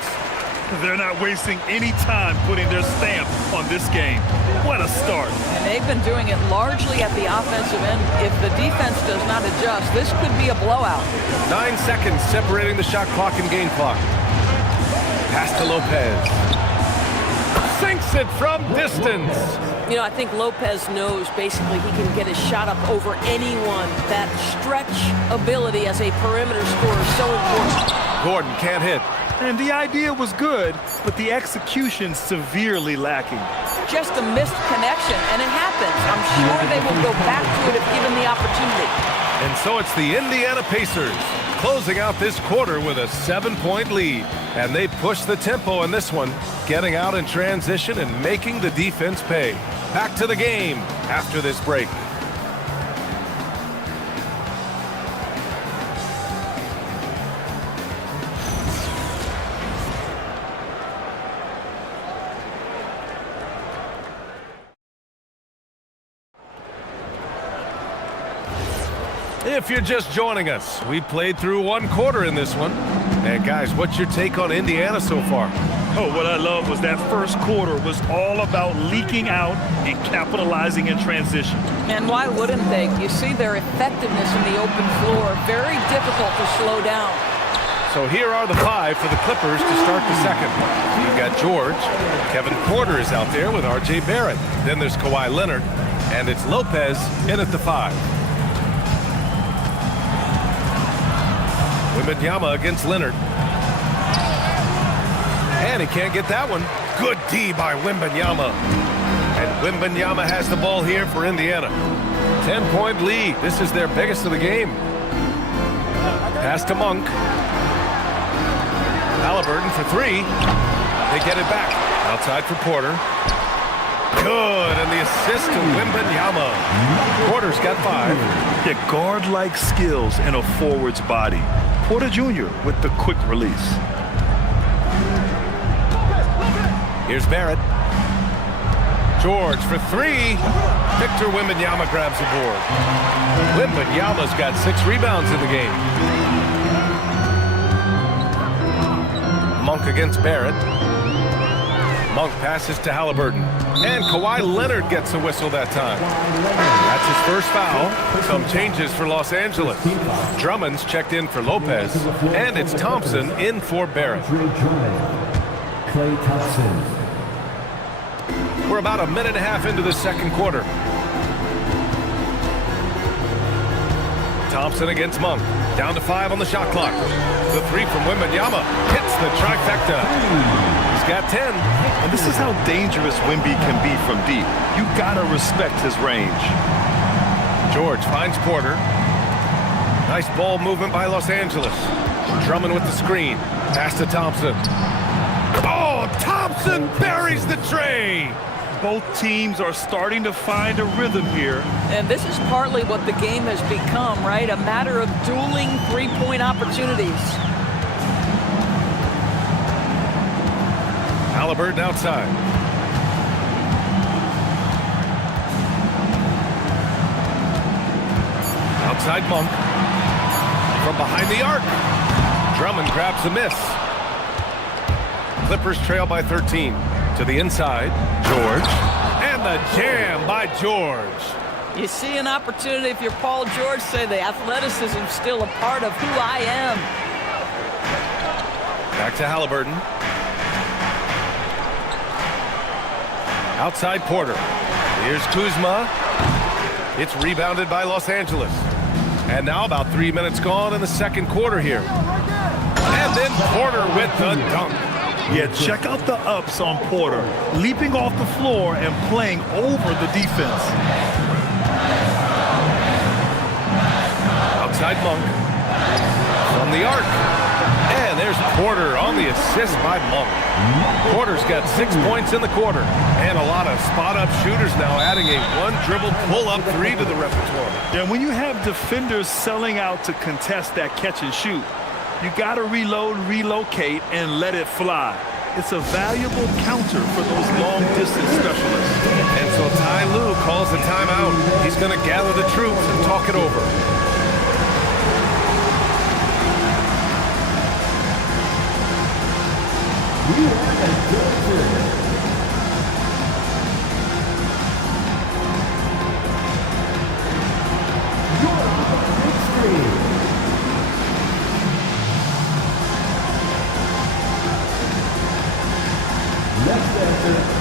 They're not wasting any time putting their stamp on this game. What a start. And they've been doing it largely at the offensive end. If the defense does not adjust, this could be a blowout. 9 seconds separating the shot clock and game clock. Pass to Lopez. Sinks it from distance. You know, I think Lopez knows basically he can get his shot up over anyone. That stretch ability as a perimeter scorer is so important. Gordon can't hit. And the idea was good, but the execution severely lacking. Just a missed connection, and it happens. I'm sure they will go back to it if given the opportunity. And so it's the Indiana Pacers closing out this quarter with a 7-point lead. And they push the tempo in this one, getting out in transition and making the defense pay. Back to the game after this break. If you're just joining us, we played through 1 quarter in this one. And guys, what's your take on Indiana so far? Oh, what I love was that first quarter was all about leaking out and capitalizing in transition. And why wouldn't they? You see their effectiveness in the open floor. Very difficult to slow down. So here are the 5 for the Clippers to start the second. You've got George. Kevin Porter is out there with R.J. Barrett. Then there's Kawhi Leonard. And it's Lopez in at the 5. Wembanyama against Leonard. And he can't get that one. Good D by Wembanyama. And Wembanyama has the ball here for Indiana. 10-point lead. This is their biggest of the game. Pass to Monk. Halliburton for 3. They get it back. Outside for Porter. Good, and the assist to Wembanyama. Porter's got 5. Yeah, guard-like skills in a forward's body. Porter Jr. with the quick release. Here's Barrett. George for 3. Victor Wembanyama grabs the board. Wembanyama's got 6 rebounds in the game. Monk against Barrett. Monk passes to Halliburton. And Kawhi Leonard gets a whistle that time. That's his first foul. Some changes for Los Angeles. Drummond's checked in for Lopez. And it's Thompson in for Barrett. Klay Thompson. We're about a minute and a half into the second quarter. Thompson against Monk. Down to 5 on the shot clock. The 3 from Wembanyama hits the trifecta. He's got 10. And this is how dangerous Wemby can be from deep. You gotta respect his range. George finds Porter. Nice ball movement by Los Angeles. Drummond with the screen. Pass to Thompson. Oh, Thompson buries the tray. Both teams are starting to find a rhythm here. And this is partly what the game has become, right? A matter of dueling 3-point opportunities. Halliburton outside. Outside Monk. From behind the arc. Drummond grabs a miss. Clippers trail by 13. To the inside, George. And the jam by George. You see an opportunity if you're Paul George, say the athleticism still a part of who I am. Back to Halliburton. Outside Porter. Here's Kuzma. It's rebounded by Los Angeles. And now about 3 minutes gone in the second quarter here. And then Porter with the dunk. Yeah, check out the ups on Porter. Leaping off the floor and playing over the defense. Outside Monk. From the arc. And there's Porter on the assist by Monk. Porter's got 6 points in the quarter. And a lot of spot-up shooters now, adding a one-dribble pull-up 3 to the repertoire. Yeah, when you have defenders selling out to contest that catch and shoot, you got to reload, relocate, and let it fly. It's a valuable counter for those long-distance specialists. And so Ty Lue calls the timeout. He's going to gather the troops and talk it over. You are ejected. Next answer.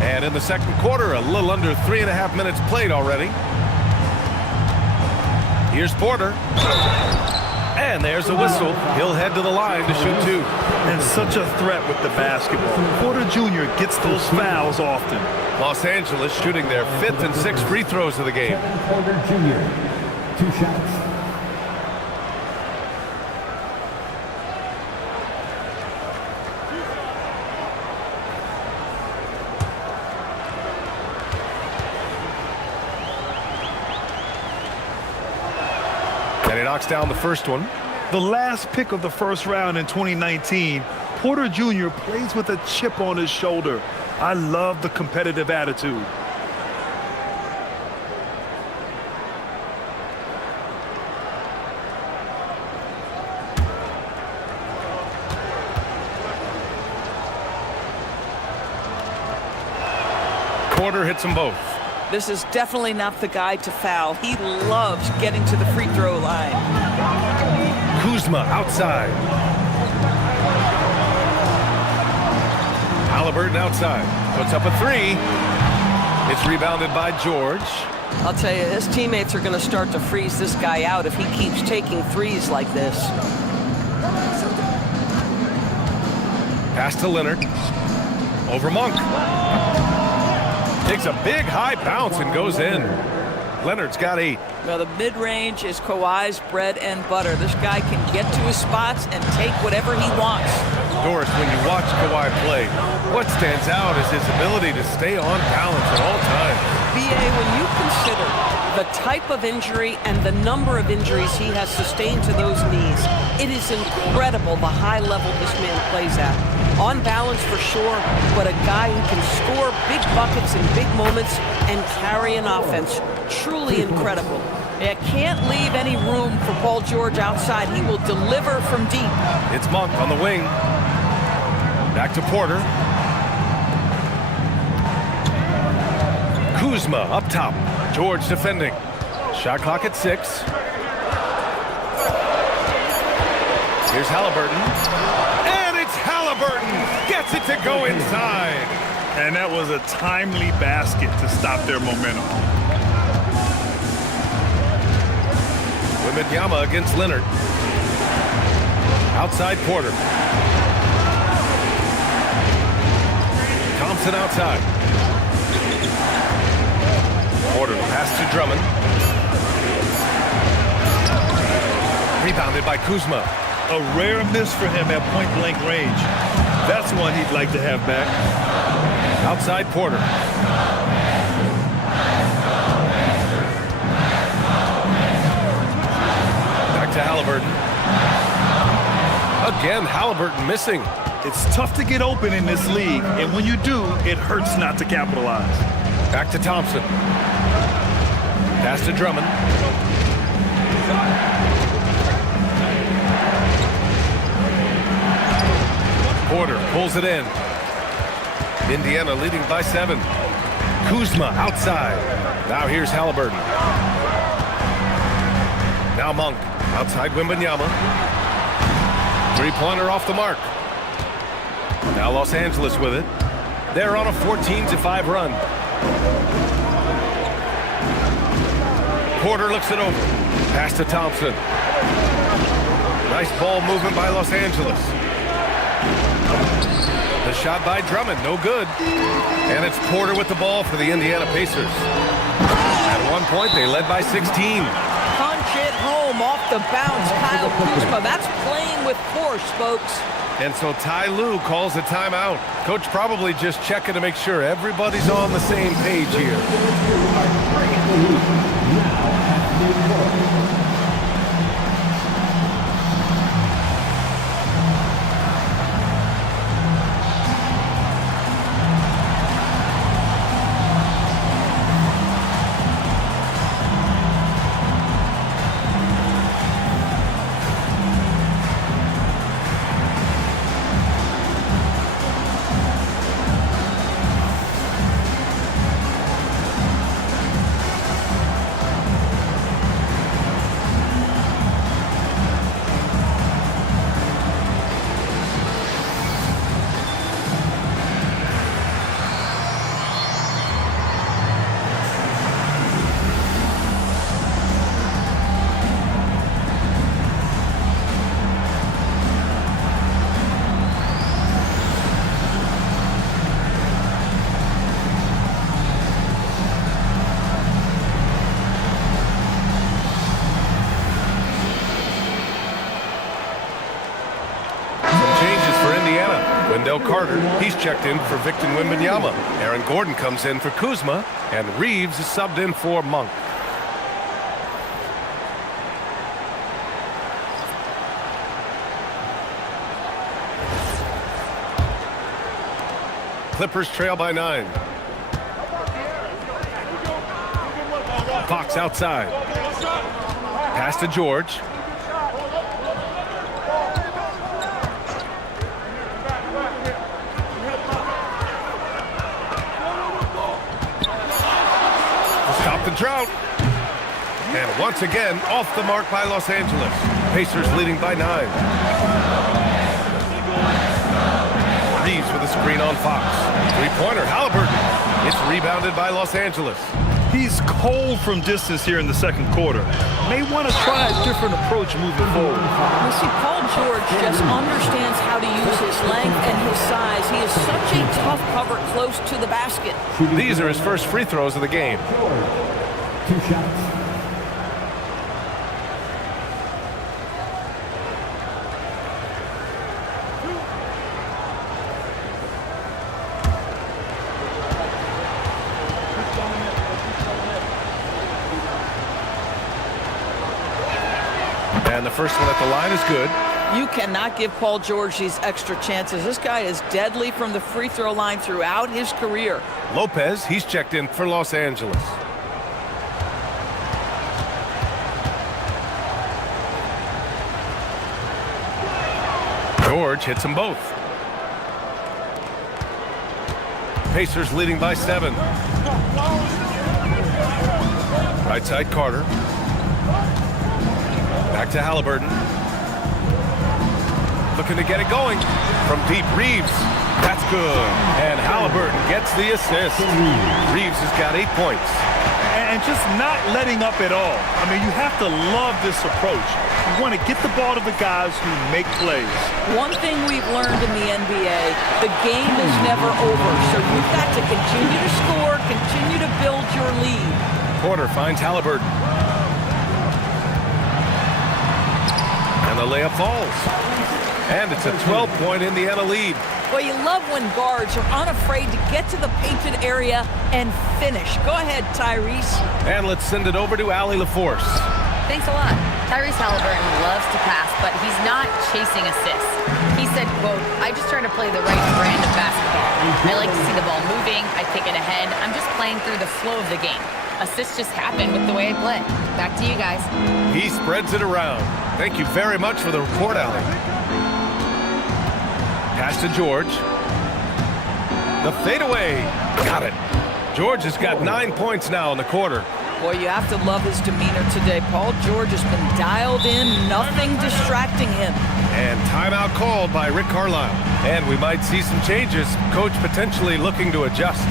And in the second quarter, a little under 3.5 minutes played already. Here's Porter. And there's a whistle. He'll head to the line to shoot two. And such a threat with the basketball. Porter Jr. gets those fouls often. Los Angeles shooting their 5th and 6th free throws of the game. Porter Jr. 2 shots. And he knocks down the first one. The last pick of the first round in 2019, Porter Jr. plays with a chip on his shoulder. I love the competitive attitude. Porter hits them both. This is definitely not the guy to foul. He loves getting to the free throw line. Kuzma outside. Halliburton outside. Puts up a three. It's rebounded by George. I'll tell you, his teammates are going to start to freeze this guy out if he keeps taking threes like this. Pass to Leonard. Over Monk. Takes a big high bounce and goes in. Leonard's got 8. Now the mid-range is Kawhi's bread and butter. This guy can get to his spots and take whatever he wants. Doris, when you watch Kawhi play, what stands out is his ability to stay on balance at all times. BA, when you consider the type of injury and the number of injuries he has sustained to those knees, it is incredible the high level this man plays at. On balance for sure, but a guy who can score big buckets in big moments and carry an offense. Truly incredible. Yeah, can't leave any room for Paul George outside. He will deliver from deep. It's Monk on the wing. Back to Porter. Kuzma up top. George defending. Shot clock at 6. Here's Halliburton. And it's Halliburton. Gets it to go inside. And that was a timely basket to stop their momentum. Wembanyama against Leonard. Outside Porter. Thompson outside. Porter pass to Drummond. Rebounded by Kuzma. A rare miss for him at point-blank range. That's one he'd like to have back. Outside Porter. Back to Halliburton. Again, Halliburton missing. It's tough to get open in this league, and when you do, it hurts not to capitalize. Back to Thompson. Pass to Drummond. Porter pulls it in. Indiana leading by 7. Kuzma outside. Now here's Halliburton. Now Monk outside Wembanyama. Three-pointer off the mark. Now Los Angeles with it. They're on a 14-5 run. Porter looks it over. Pass to Thompson. Nice ball movement by Los Angeles. The shot by Drummond, no good. And it's Porter with the ball for the Indiana Pacers. At one point, they led by 16. Punch it home off the bounce. Kyle Kuzma, that's playing with force, folks. And so Ty Lue calls a timeout. Coach probably just checking to make sure everybody's on the same page here. Carter, he's checked in for Victor Wembanyama. Aaron Gordon comes in for Kuzma, and Reeves is subbed in for Monk. Clippers trail by 9. Fox outside. Pass to George. The drought. And once again, off the mark by Los Angeles. Pacers leading by 9. Reeves with a screen on Fox. Three-pointer, Halliburton. It's rebounded by Los Angeles. He's cold from distance here in the second quarter. May want to try a different approach moving forward. You see, Paul George just understands how to use his length and his size. He is such a tough cover close to the basket. These are his first free throws of the game. 2 shots. And the first one at the line is good. You cannot give Paul George these extra chances. This guy is deadly from the free throw line throughout his career. Lopez, he's checked in for Los Angeles. George hits them both. Pacers leading by 7. Right side Carter. Back to Halliburton. Looking to get it going. From deep, Reeves. That's good. And Halliburton gets the assist. Reeves has got 8 points. And just not letting up at all. I mean, you have to love this approach. You want to get the ball to the guys who make plays. One thing we've learned in the NBA, the game is never over. So you've got to continue to score, continue to build your lead. Porter finds Halliburton. And the layup falls. And it's a 12-point Indiana lead. Well, you love when guards are unafraid to get to the painted area and finish. Go ahead, Tyrese. And let's send it over to Allie LaForce. Thanks a lot. Tyrese Halliburton loves to pass, but he's not chasing assists. He said, quote, I just try to play the right brand of basketball. I like to see the ball moving. I kick it ahead. I'm just playing through the flow of the game. Assists just happen with the way I play. Back to you guys. He spreads it around. Thank you very much for the report, Allie. Pass to George. The fadeaway. Got it. George has got 9 points now in the quarter. Boy, you have to love his demeanor today. Paul George has been dialed in, nothing distracting him. And timeout called by Rick Carlisle. And we might see some changes. Coach potentially looking to adjust.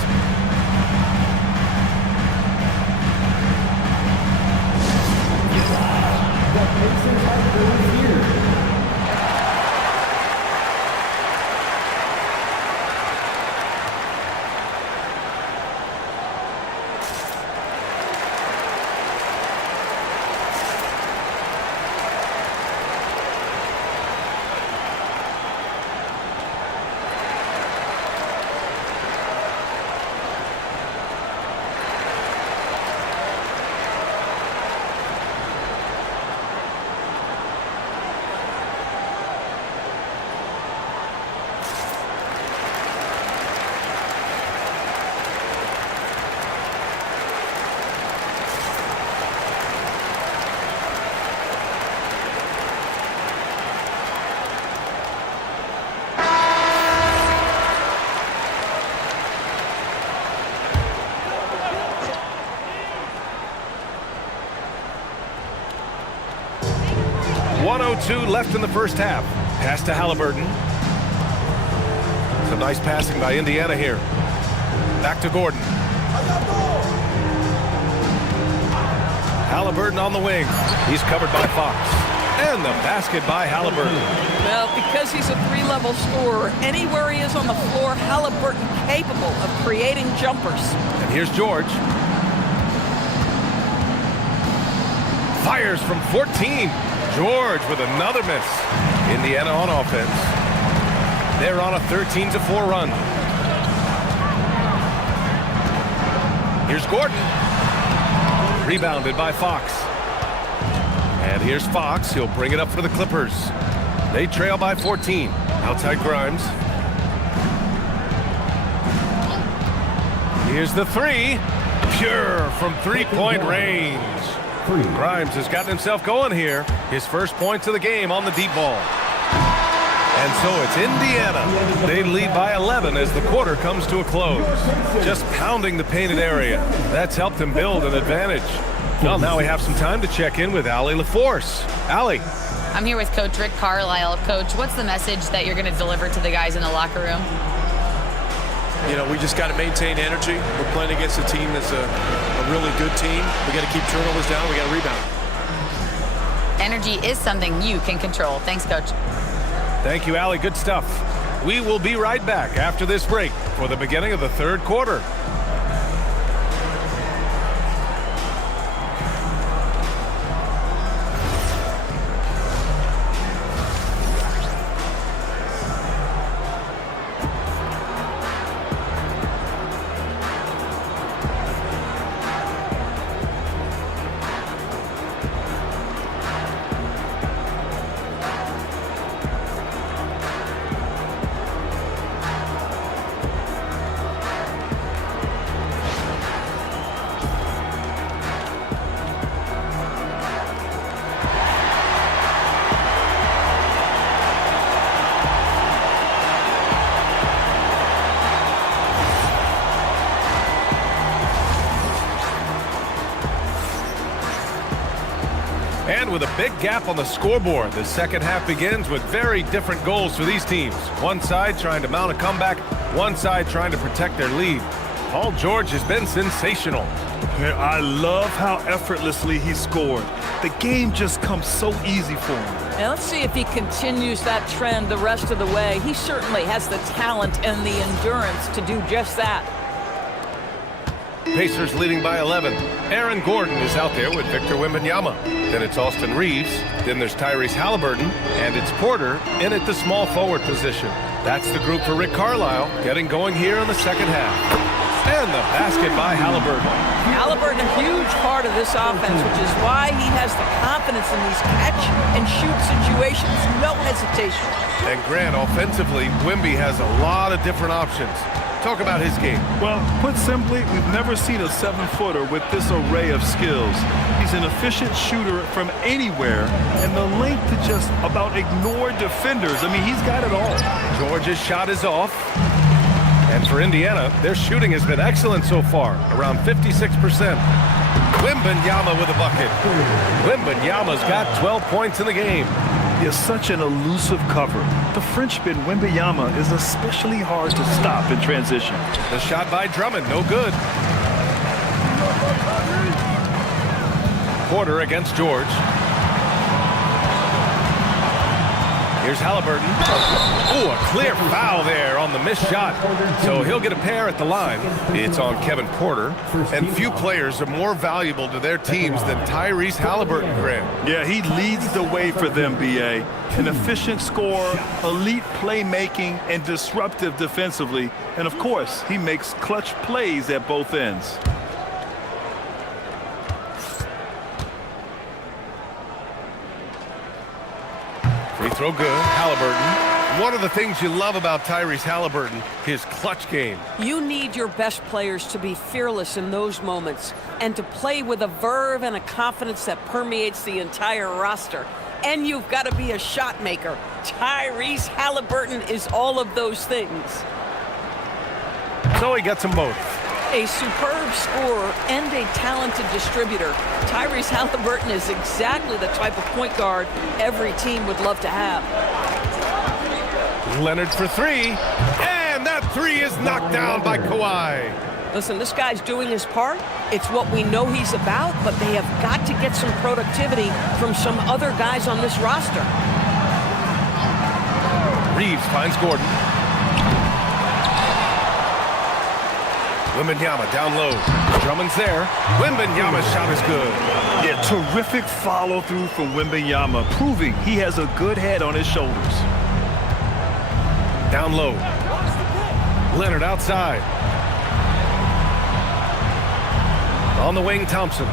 .02 left in the first half. Pass to Halliburton. Some nice passing by Indiana here. Back to Gordon. Halliburton on the wing. He's covered by Fox. And the basket by Halliburton. Well, because he's a three-level scorer, anywhere he is on the floor, Halliburton capable of creating jumpers. And here's George. Fires from 14. George with another miss. Indiana on offense. They're on a 13-4 run. Here's Gordon. Rebounded by Fox. And here's Fox. He'll bring it up for the Clippers. They trail by 14. Outside Grimes. Here's the three. Pure from three-point range. Grimes has gotten himself going here. His first points of the game on the deep ball. And so it's Indiana. They lead by 11 as the quarter comes to a close. Just pounding the painted area. That's helped him build an advantage. Well, now we have some time to check in with Allie LaForce. Allie. I'm here with Coach Rick Carlisle. Coach, what's the message that you're going to deliver to the guys in the locker room? You know, we just got to maintain energy. We're playing against a team that's a really good team. We got to keep turnovers down. We got to rebound. Energy is something you can control. Thanks, Coach. Thank you, Allie. Good stuff. We will be right back after this break for the beginning of the third quarter. And with a big gap on the scoreboard, the second half begins with very different goals for these teams. One side trying to mount a comeback, one side trying to protect their lead. Paul George has been sensational. I love how effortlessly he scored. The game just comes so easy for him. And let's see if he continues that trend the rest of the way. He certainly has the talent and the endurance to do just that. Pacers leading by 11. Aaron Gordon is out there with Victor Wembanyama. Then it's Austin Reeves. Then there's Tyrese Halliburton. And it's Porter in at the small forward position. That's the group for Rick Carlisle getting going here in the second half. And the basket by Halliburton. Halliburton, a huge part of this offense, which is why he has the confidence in these catch-and-shoot situations. No hesitation. And Grant, offensively, Wemby has a lot of different options. Talk about his game. Well, put simply, we've never seen a 7-footer with this array of skills. He's an efficient shooter from anywhere, and the length to just about ignore defenders. I mean, he's got it all. George's shot is off. And And for Indiana, their shooting has been excellent so far, around 56%. Wembanyama with a bucket. Wembanyama's got 12 points in the game. He is such an elusive cover. The Frenchman Wembanyama is especially hard to stop in transition. The shot by Drummond, no good. Porter against George. Here's Halliburton. Ooh, a clear foul there on the missed shot. So he'll get a pair at the line. It's on Kevin Porter. And few players are more valuable to their teams than Tyrese Halliburton, Graham. Yeah, he leads the way for them, B.A. An efficient scorer, elite playmaking, and disruptive defensively. And, of course, he makes clutch plays at both ends. Free throw good. Halliburton. One of the things you love about Tyrese Halliburton, his clutch game. You need your best players to be fearless in those moments and to play with a verve and a confidence that permeates the entire roster. And you've got to be a shot maker. Tyrese Halliburton is all of those things. So he gets them both. A superb scorer and a talented distributor, Tyrese Halliburton is exactly the type of point guard every team would love to have. Leonard for three, and that three is knocked down by Kawhi. Listen, this guy's doing his part. It's what we know he's about, but they have got to get some productivity from some other guys on this roster. Reeves finds Gordon. Wembanyama down low. Drummond's there. Wembanyama's shot is good. Yeah, terrific follow-through from Wembanyama, proving he has a good head on his shoulders. Down low. Leonard outside. On the wing, Thompson.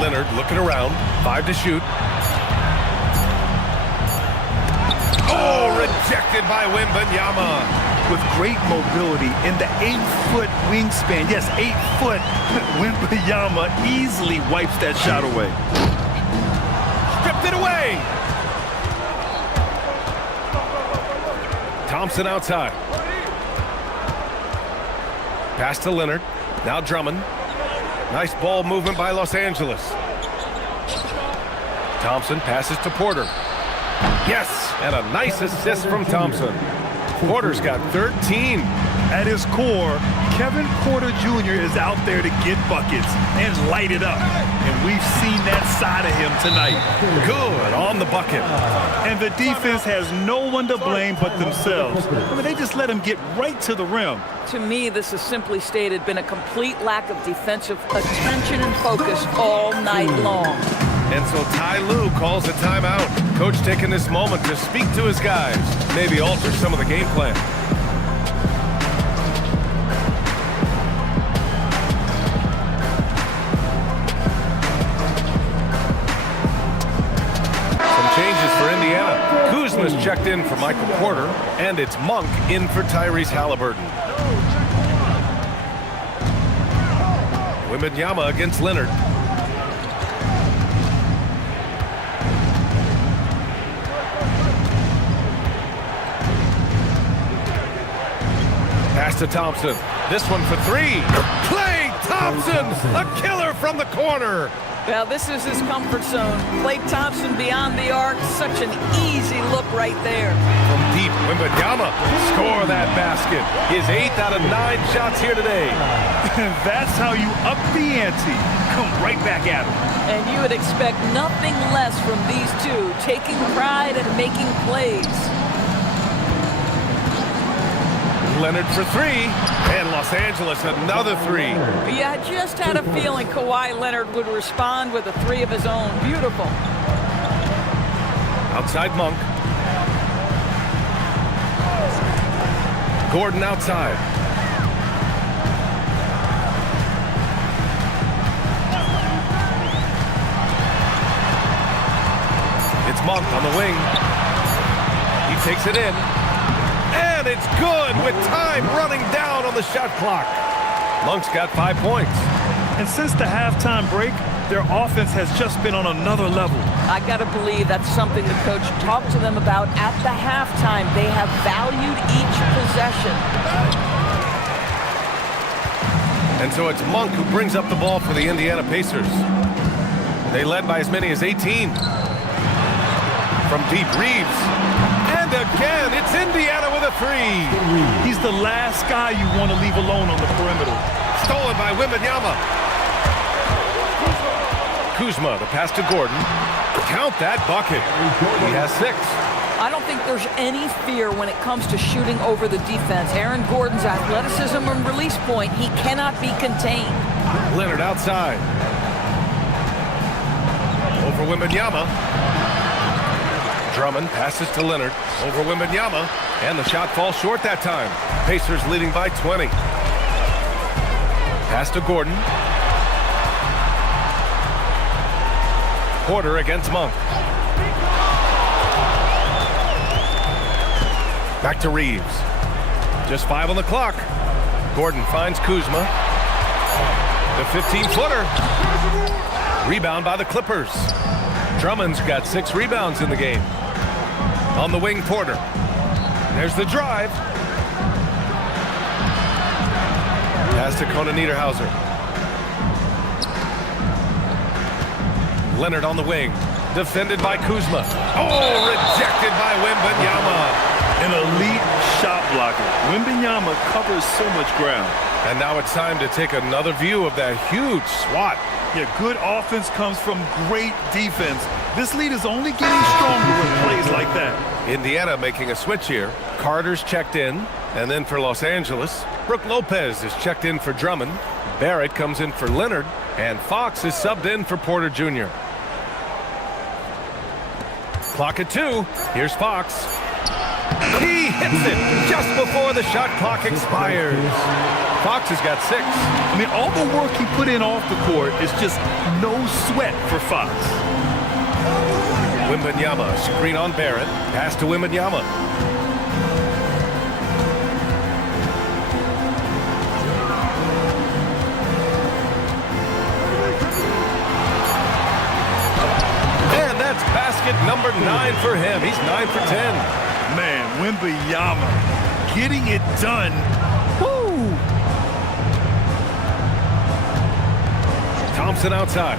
Leonard looking around. 5 to shoot. Oh, rejected by Wembanyama. With great mobility in the 8-foot wingspan. Yes, 8 foot. Wembanyama easily wipes that shot away. Stripped it away. Thompson outside. Pass to Leonard. Now Drummond. Nice ball movement by Los Angeles. Thompson passes to Porter. Yes, and a nice assist from Thompson. Porter's got 13. At his core, Kevin Porter Jr. is out there to get buckets and light it up. And we've seen that side of him tonight. Good on the bucket. And the defense has no one to blame but themselves. I mean, they just let him get right to the rim. To me, this has simply stated been a complete lack of defensive attention and focus all night long. And so Ty Lue calls a timeout. Coach taking this moment to speak to his guys, maybe alter some of the game plan. Some changes for Indiana. Kuzma's checked in for Michael Porter, and it's Monk in for Tyrese Halliburton. Wembanyama against Leonard. Pass to Thompson. This one for three. Klay Thompson, a killer from the corner. Well, this is his comfort zone. Klay Thompson beyond the arc. Such an easy look right there. From deep, Wembanyama score that basket. His 8th out of 9 shots here today. That's how you up the ante. Come right back at him. And you would expect nothing less from these two, taking pride and making plays. Leonard for three, and Los Angeles another three. Yeah, I just had a feeling Kawhi Leonard would respond with a three of his own. Beautiful. Outside Monk. Gordon outside. It's Monk on the wing. He takes it in. And it's good with time running down on the shot clock. Monk's got 5 points. And since the halftime break, their offense has just been on another level. I got to believe that's something the coach talked to them about at the halftime. They have valued each possession. And so it's Monk who brings up the ball for the Indiana Pacers. They led by as many as 18. From deep, Reeves. And again, it's Indiana with a three. He's the last guy you want to leave alone on the perimeter. Stolen by Wembanyama. Kuzma, the pass to Gordon. Count that bucket. He has 6. I don't think there's any fear when it comes to shooting over the defense. Aaron Gordon's athleticism and release point, he cannot be contained. Leonard outside. Over Wembanyama. Drummond passes to Leonard. Over Wembanyama. And the shot falls short that time. Pacers leading by 20. Pass to Gordon. Porter against Monk. Back to Reeves. Just 5 on the clock. Gordon finds Kuzma. The 15-footer. Rebound by the Clippers. Drummond's got 6 rebounds in the game. On the wing, Porter. There's the drive. Pass to Conan Niederhauser. Leonard on the wing. Defended by Kuzma. Oh, rejected by Wembanyama. An elite shot blocker. Wembanyama covers so much ground. And now it's time to take another view of that huge swat. Yeah, good offense comes from great defense. This lead is only getting stronger with plays like that. Indiana making a switch here. Carter's checked in, and then for Los Angeles, Brook Lopez is checked in for Drummond. Barrett comes in for Leonard, and Fox is subbed in for Porter Jr. Clock at 2. Here's Fox. He hits it just before the shot clock expires. Fox has got 6. I mean, all the work he put in off the court is just no sweat for Fox. Wembanyama, screen on Barrett. Pass to Wembanyama. And that's basket number 9 for him. He's 9 for 10. Man, Wembanyama getting it done. Woo! Thompson outside.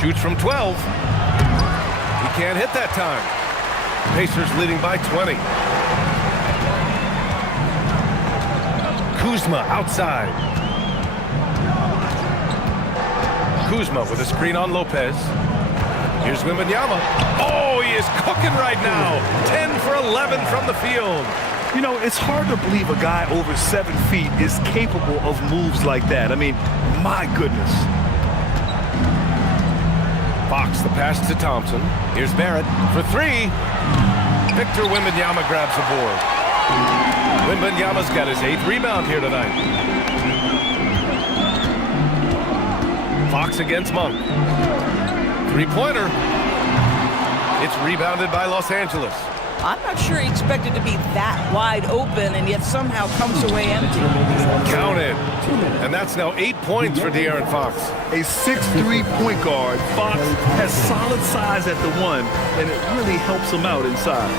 Shoots from 12. He can't hit that time. Pacers leading by 20. Kuzma outside. Kuzma with a screen on Lopez. Here's Wembanyama. Oh, he is cooking right now. 10 for 11 from the field. You know, it's hard to believe a guy over 7 feet is capable of moves like that. I mean, my goodness. Fox, the pass to Thompson. Here's Barrett for 3. Victor Wembanyama grabs the board. Wembanyama's got his 8th rebound here tonight. Fox against Monk. 3-pointer. It's rebounded by Los Angeles. I'm not sure he expected to be that wide open and yet somehow comes away empty. Counted. And that's now 8 points for De'Aaron Fox. A 6'3" point guard. Fox has solid size at the 1, and it really helps him out inside.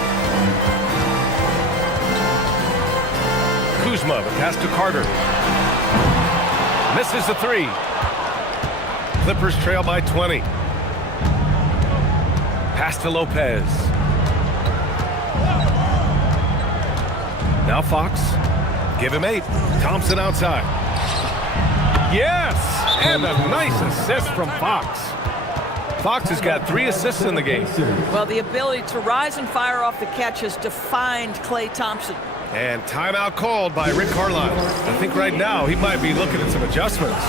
Kuzma, the pass to Carter. Misses the 3. Clippers trail by 20. Pass to Lopez. Now Fox. Give him 8. Thompson outside. Yes! And a nice assist from Fox. Fox has got 3 assists in the game. Well, the ability to rise and fire off the catch has defined Klay Thompson. And timeout called by Rick Carlisle. I think right now he might be looking at some adjustments.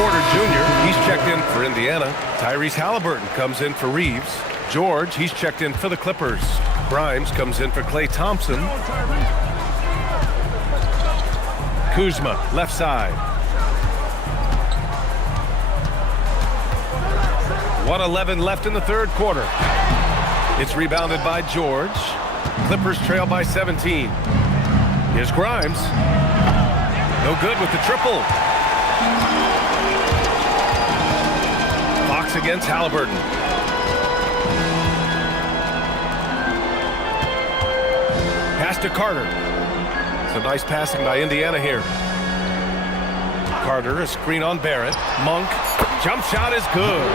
Porter Jr. in for Indiana. Tyrese Halliburton comes in for Reeves. George, he's checked in for the Clippers. Grimes comes in for Klay Thompson. Kuzma, left side. 1:11 left in the third quarter. It's rebounded by George. Clippers trail by 17. Here's Grimes. No good with the triple. Fox against Halliburton. Pass to Carter. Some nice passing by Indiana here. Carter, a screen on Barrett. Monk, jump shot is good.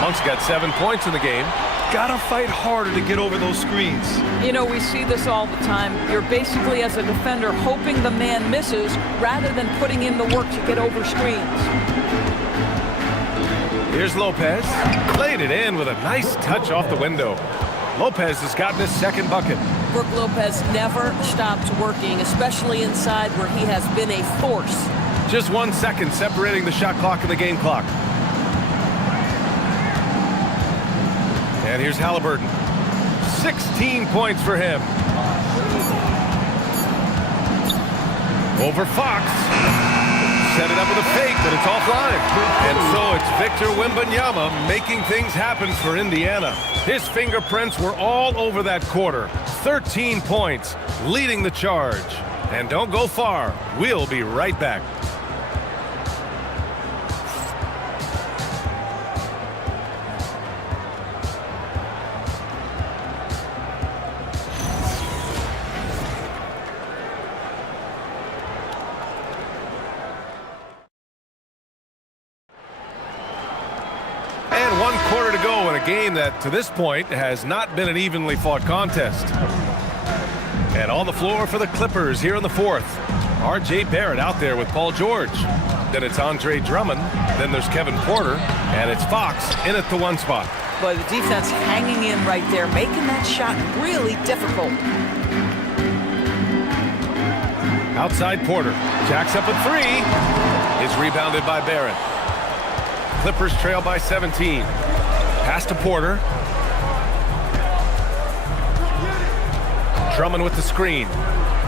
Monk's got 7 points in the game. Gotta fight harder to get over those screens. You know, we see this all the time. You're basically, as a defender, hoping the man misses rather than putting in the work to get over screens. Here's Lopez. Laid it in with a nice touch off the window. Lopez has gotten his second bucket. Brook Lopez never stops working, especially inside where he has been a force. Just 1 second separating the shot clock and the game clock. And here's Halliburton. 16 points for him. Over Fox. Set it up with a fake, but it's offline. And so it's Victor Wembanyama making things happen for Indiana. His fingerprints were all over that quarter. 13 points, leading the charge. And don't go far. We'll be right back. Game that to this point has not been an evenly fought contest. And on the floor for the Clippers here in the fourth. R.J. Barrett out there with Paul George. Then it's Andre Drummond. Then there's Kevin Porter. And it's Fox in at the 1 spot. Boy, the defense hanging in right there, making that shot really difficult. Outside Porter. Jacks up a 3. It's rebounded by Barrett. Clippers trail by 17. Pass to Porter. Drummond with the screen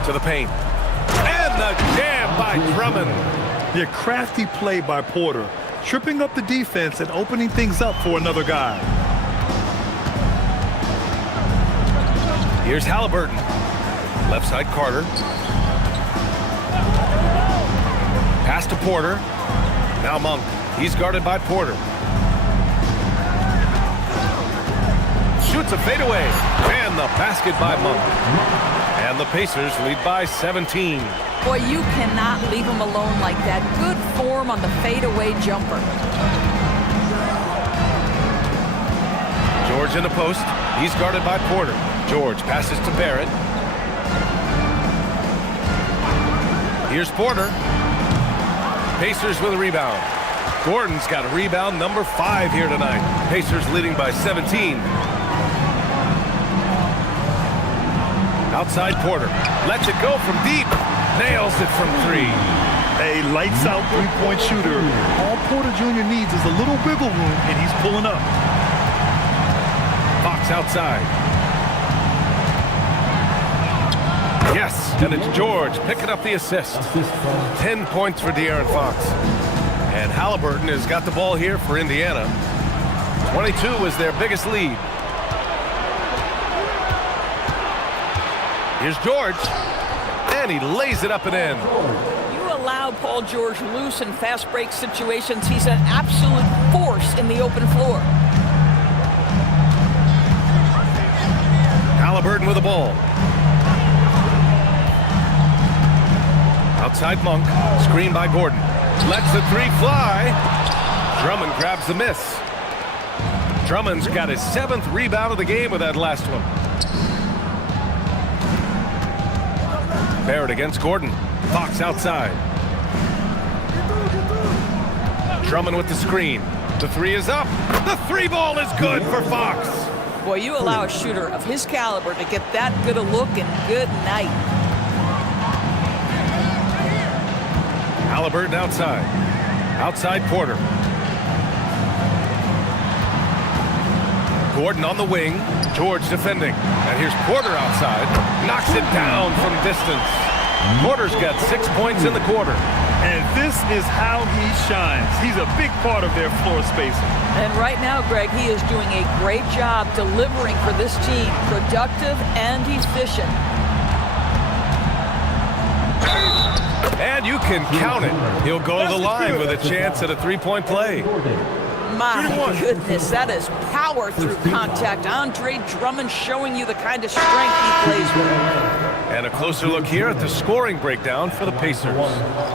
to the paint. And the jam by Drummond. Yeah, crafty play by Porter. Tripping up the defense and opening things up for another guy. Here's Halliburton. Left side Carter. Pass to Porter. Now Monk. He's guarded by Porter. Shoots a fadeaway, and the basket by Monk. And the Pacers lead by 17. Boy, you cannot leave him alone like that. Good form on the fadeaway jumper. George in the post. He's guarded by Porter. George passes to Barrett. Here's Porter. Pacers with a rebound. Gordon's got a rebound, number 5 here tonight. Pacers leading by 17. Outside Porter. Lets it go from deep. Nails it from 3. A lights-out three-point shooter. All Porter Jr. needs is a little wiggle room, and he's pulling up. Fox outside. Yes, and it's George picking up the assist. 10 points for De'Aaron Fox. And Halliburton has got the ball here for Indiana. 22 was their biggest lead. Here's George, and he lays it up and in. You allow Paul George loose in fast break situations. He's an absolute force in the open floor. Halliburton with the ball. Outside Monk, screen by Gordon. Lets the 3 fly. Drummond grabs the miss. Drummond's got his 7th rebound of the game with that last one. Barrett against Gordon. Fox outside. Drummond with the screen. The 3 is up. The 3 ball is good for Fox. Boy, you allow a shooter of his caliber to get that good a look, and good night. Halliburton outside. Outside Porter. Gordon on the wing. George defending. And here's Porter outside. Knocks it down from distance. Porter's got 6 points in the quarter. And this is how he shines. He's a big part of their floor spacing. And right now, Greg, he is doing a great job delivering for this team. Productive and efficient. And you can count it. He'll go to the line with a chance at a three-point play. My goodness, that is power through contact. Andre Drummond showing you the kind of strength he plays with. And a closer look here at the scoring breakdown for the Pacers.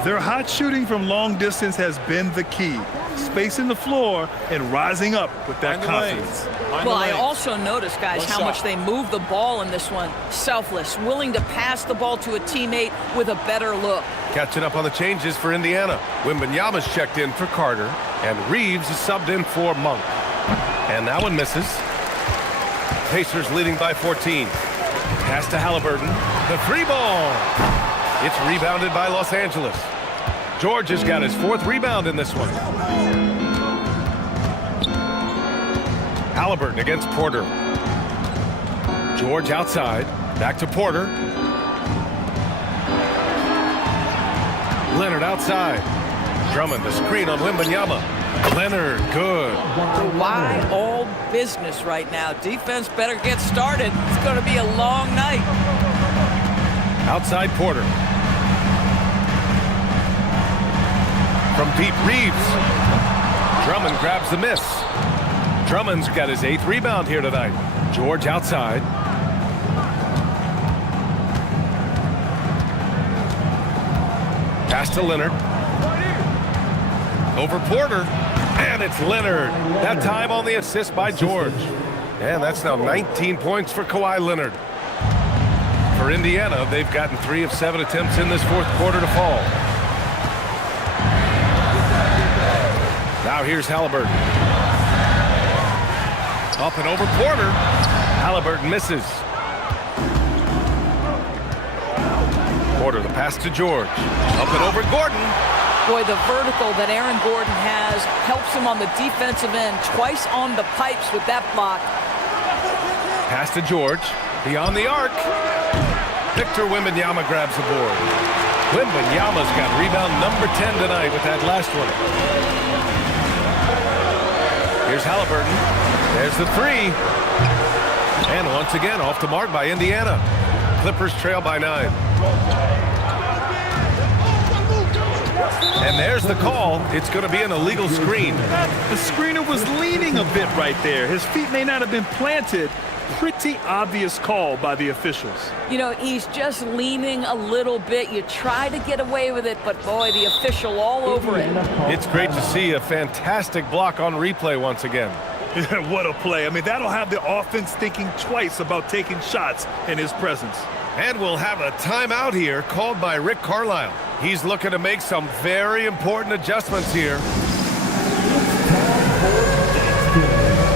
Their hot shooting from long distance has been the key. Spacing the floor and rising up with that confidence. Well, I also noticed, guys, how much they move the ball in this one. Selfless, willing to pass the ball to a teammate with a better look. Catching up on the changes for Indiana. Wembanyama's checked in for Carter, and Reeves is subbed in for Monk. And that one misses. Pacers leading by 14. Pass to Halliburton. The three ball. It's rebounded by Los Angeles. George has got his 4th rebound in this one. Halliburton against Porter. George outside. Back to Porter. Leonard outside. Drummond the screen on Wembanyama. Leonard, good. Why all business right now? Defense better get started. It's going to be a long night. Outside Porter. From deep, Reeves. Drummond grabs the miss. Drummond's got his 8th rebound here tonight. George outside. Pass to Leonard. Over Porter. And it's Leonard. That time on the assist by George. And that's now 19 points for Kawhi Leonard. For Indiana, they've gotten 3 of 7 attempts in this 4th quarter to fall. Now here's Halliburton. Up and over Porter. Halliburton misses. Porter, the pass to George. Up and over Gordon. Boy, the vertical that Aaron Gordon has helps him on the defensive end. Twice on the pipes with that block. Pass to George. Beyond the arc. Victor Wembanyama grabs the board. Wembanyama's got rebound number 10 tonight with that last one. Here's Halliburton. There's the 3. And once again, off the mark by Indiana. Clippers trail by 9. And there's the call. It's going to be an illegal screen. The screener was leaning a bit right there. His feet may not have been planted. Pretty obvious call by the officials. You know, he's just leaning a little bit. You try to get away with it, but boy, the official all over it. It's great to see a fantastic block on replay once again. What a play. I mean, that'll have the offense thinking twice about taking shots in his presence. And we'll have a timeout here called by Rick Carlisle. He's looking to make some very important adjustments here. If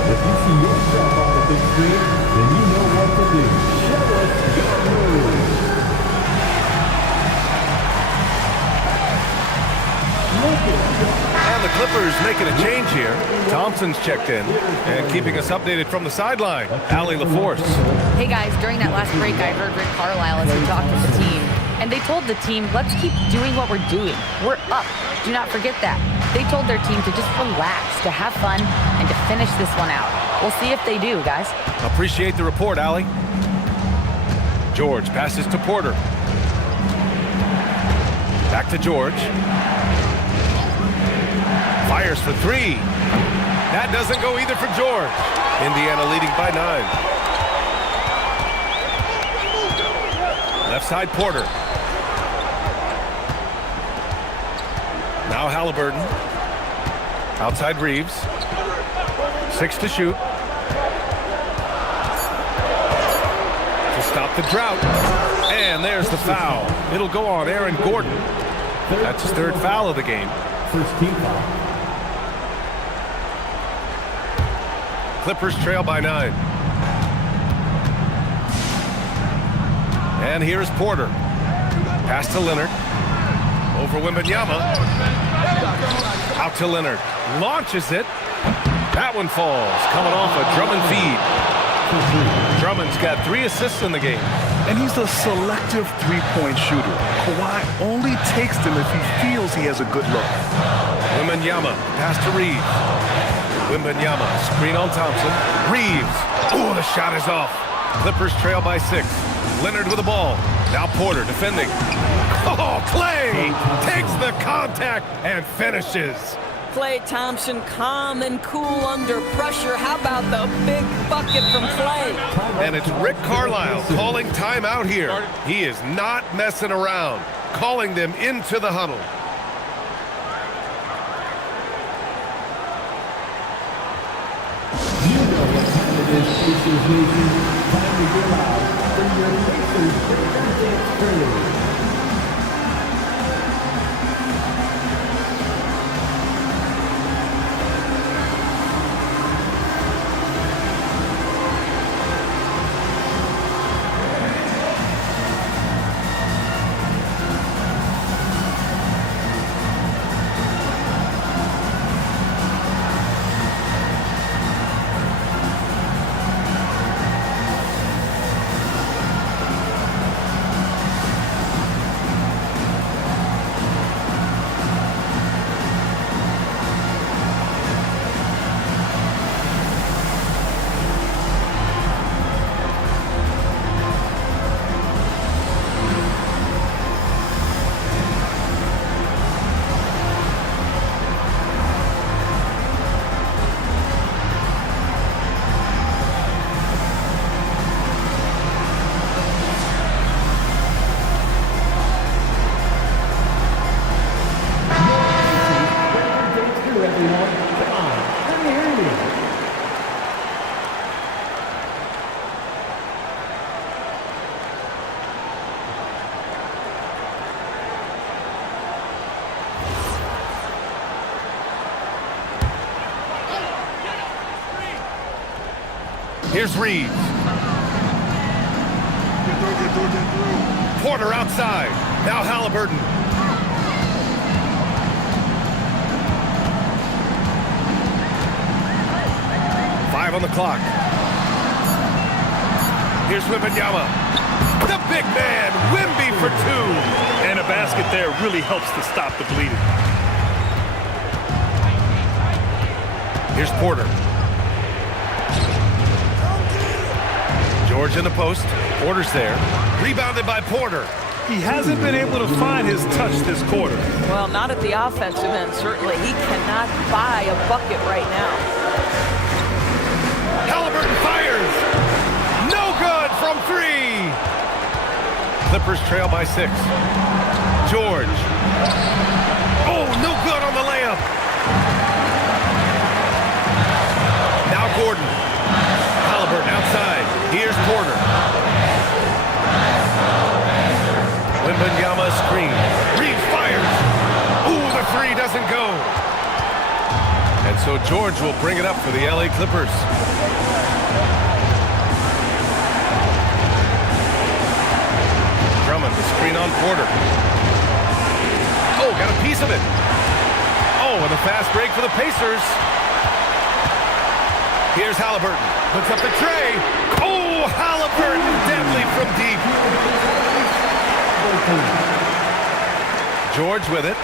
you see yourself on the big screen, then you know what to do. Show us your move. And the Clippers making a change here. Thompson's checked in and keeping us updated from the sideline. Allie LaForce. Hey guys, during that last break, I heard Rick Carlisle as he talked to the team. And they told the team, let's keep doing what we're doing. We're up. Do not forget that. They told their team to just relax, to have fun, and to finish this one out. We'll see if they do, guys. Appreciate the report, Allie. George passes to Porter. Back to George. Fires for 3. That doesn't go either for George. Indiana leading by 9. Left side Porter. Now Halliburton. Outside Reeves. 6 to shoot. To stop the drought. And there's the foul. It'll go on Aaron Gordon. That's his 3rd foul of the game. First team foul. Clippers trail by 9. And here's Porter. Pass to Leonard. Over Wembanyama. Out to Leonard. Launches it. That one falls, coming off a Drummond feed. Drummond's got 3 assists in the game. And he's a selective three-point shooter. Kawhi only takes them if he feels he has a good look. Wembanyama, pass to Reeves. Wembanyama, screen on Thompson. Reeves. Oh, the shot is off. Clippers trail by 6. Leonard with the ball. Now Porter defending. Oh, Klay takes the contact and finishes. Klay Thompson calm and cool under pressure. How about the big bucket from Klay? And it's Rick Carlisle calling timeout here. He is not messing around, calling them into the huddle. You know what time it is, Pacers Nation. Time to get out for your Pacers birthday parade. Here's Reeves. Porter outside. Now Halliburton. Five on the clock. Here's Wembanyama. The big man, Wemby for 2. And a basket there really helps to stop the bleeding. Here's Porter. George in the post. Porter's there. Rebounded by Porter. He hasn't been able to find his touch this quarter. Well, not at the offensive end, certainly. He cannot buy a bucket right now. Halliburton fires. No good from 3. Clippers trail by 6. George. Oh, no good on the layup. Now Gordon. Halliburton outside. Here's Porter. Wembanyama screen. Reeves fires. Ooh, the 3 doesn't go. And so George will bring it up for the LA Clippers. Drummond, the screen on Porter. Oh, got a piece of it. Oh, and a fast break for the Pacers. Here's Halliburton. Puts up the tray. Oh, Halliburton deadly from deep. George with it.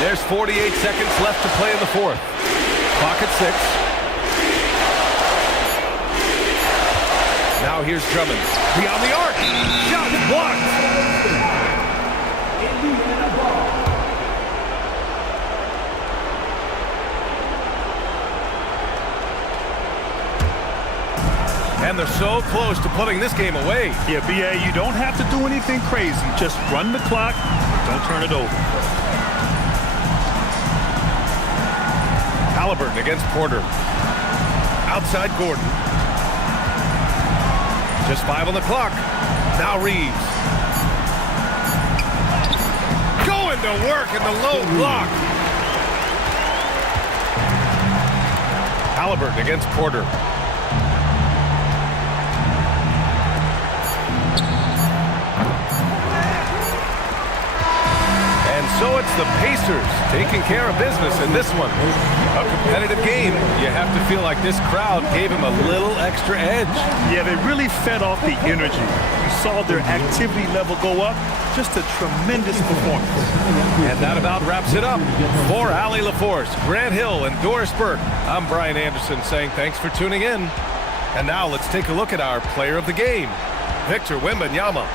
There's 48 seconds left to play in the 4th. Clock at 6. Now here's Drummond. Beyond the arc. Shot blocked. And they're so close to putting this game away. Yeah, B.A., you don't have to do anything crazy. Just run the clock. Don't turn it over. Halliburton against Porter. Outside Gordon. Just 5 on the clock. Now Reeves. Going to work in the low block. Halliburton against Porter. So it's the Pacers taking care of business in this one. A competitive game. You have to feel like this crowd gave him a little extra edge. Yeah, they really fed off the energy. You saw their activity level go up. Just a tremendous performance. And that about wraps it up. For Allie LaForce, Grant Hill, and Doris Burke, I'm Brian Anderson saying thanks for tuning in. And now let's take a look at our player of the game, Victor Wembanyama.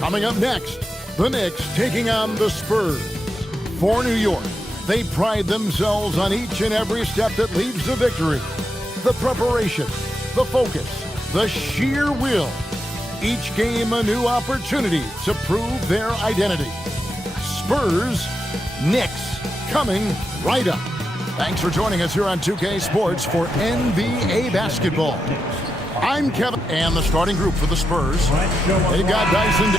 Coming up next, the Knicks taking on the Spurs. For New York, they pride themselves on each and every step that leads to victory. The preparation, the focus, the sheer will. Each game a new opportunity to prove their identity. Spurs, Knicks, coming right up. Thanks for joining us here on 2K Sports for NBA basketball. I'm Kevin, and the starting group for the Spurs. They've got Dyson.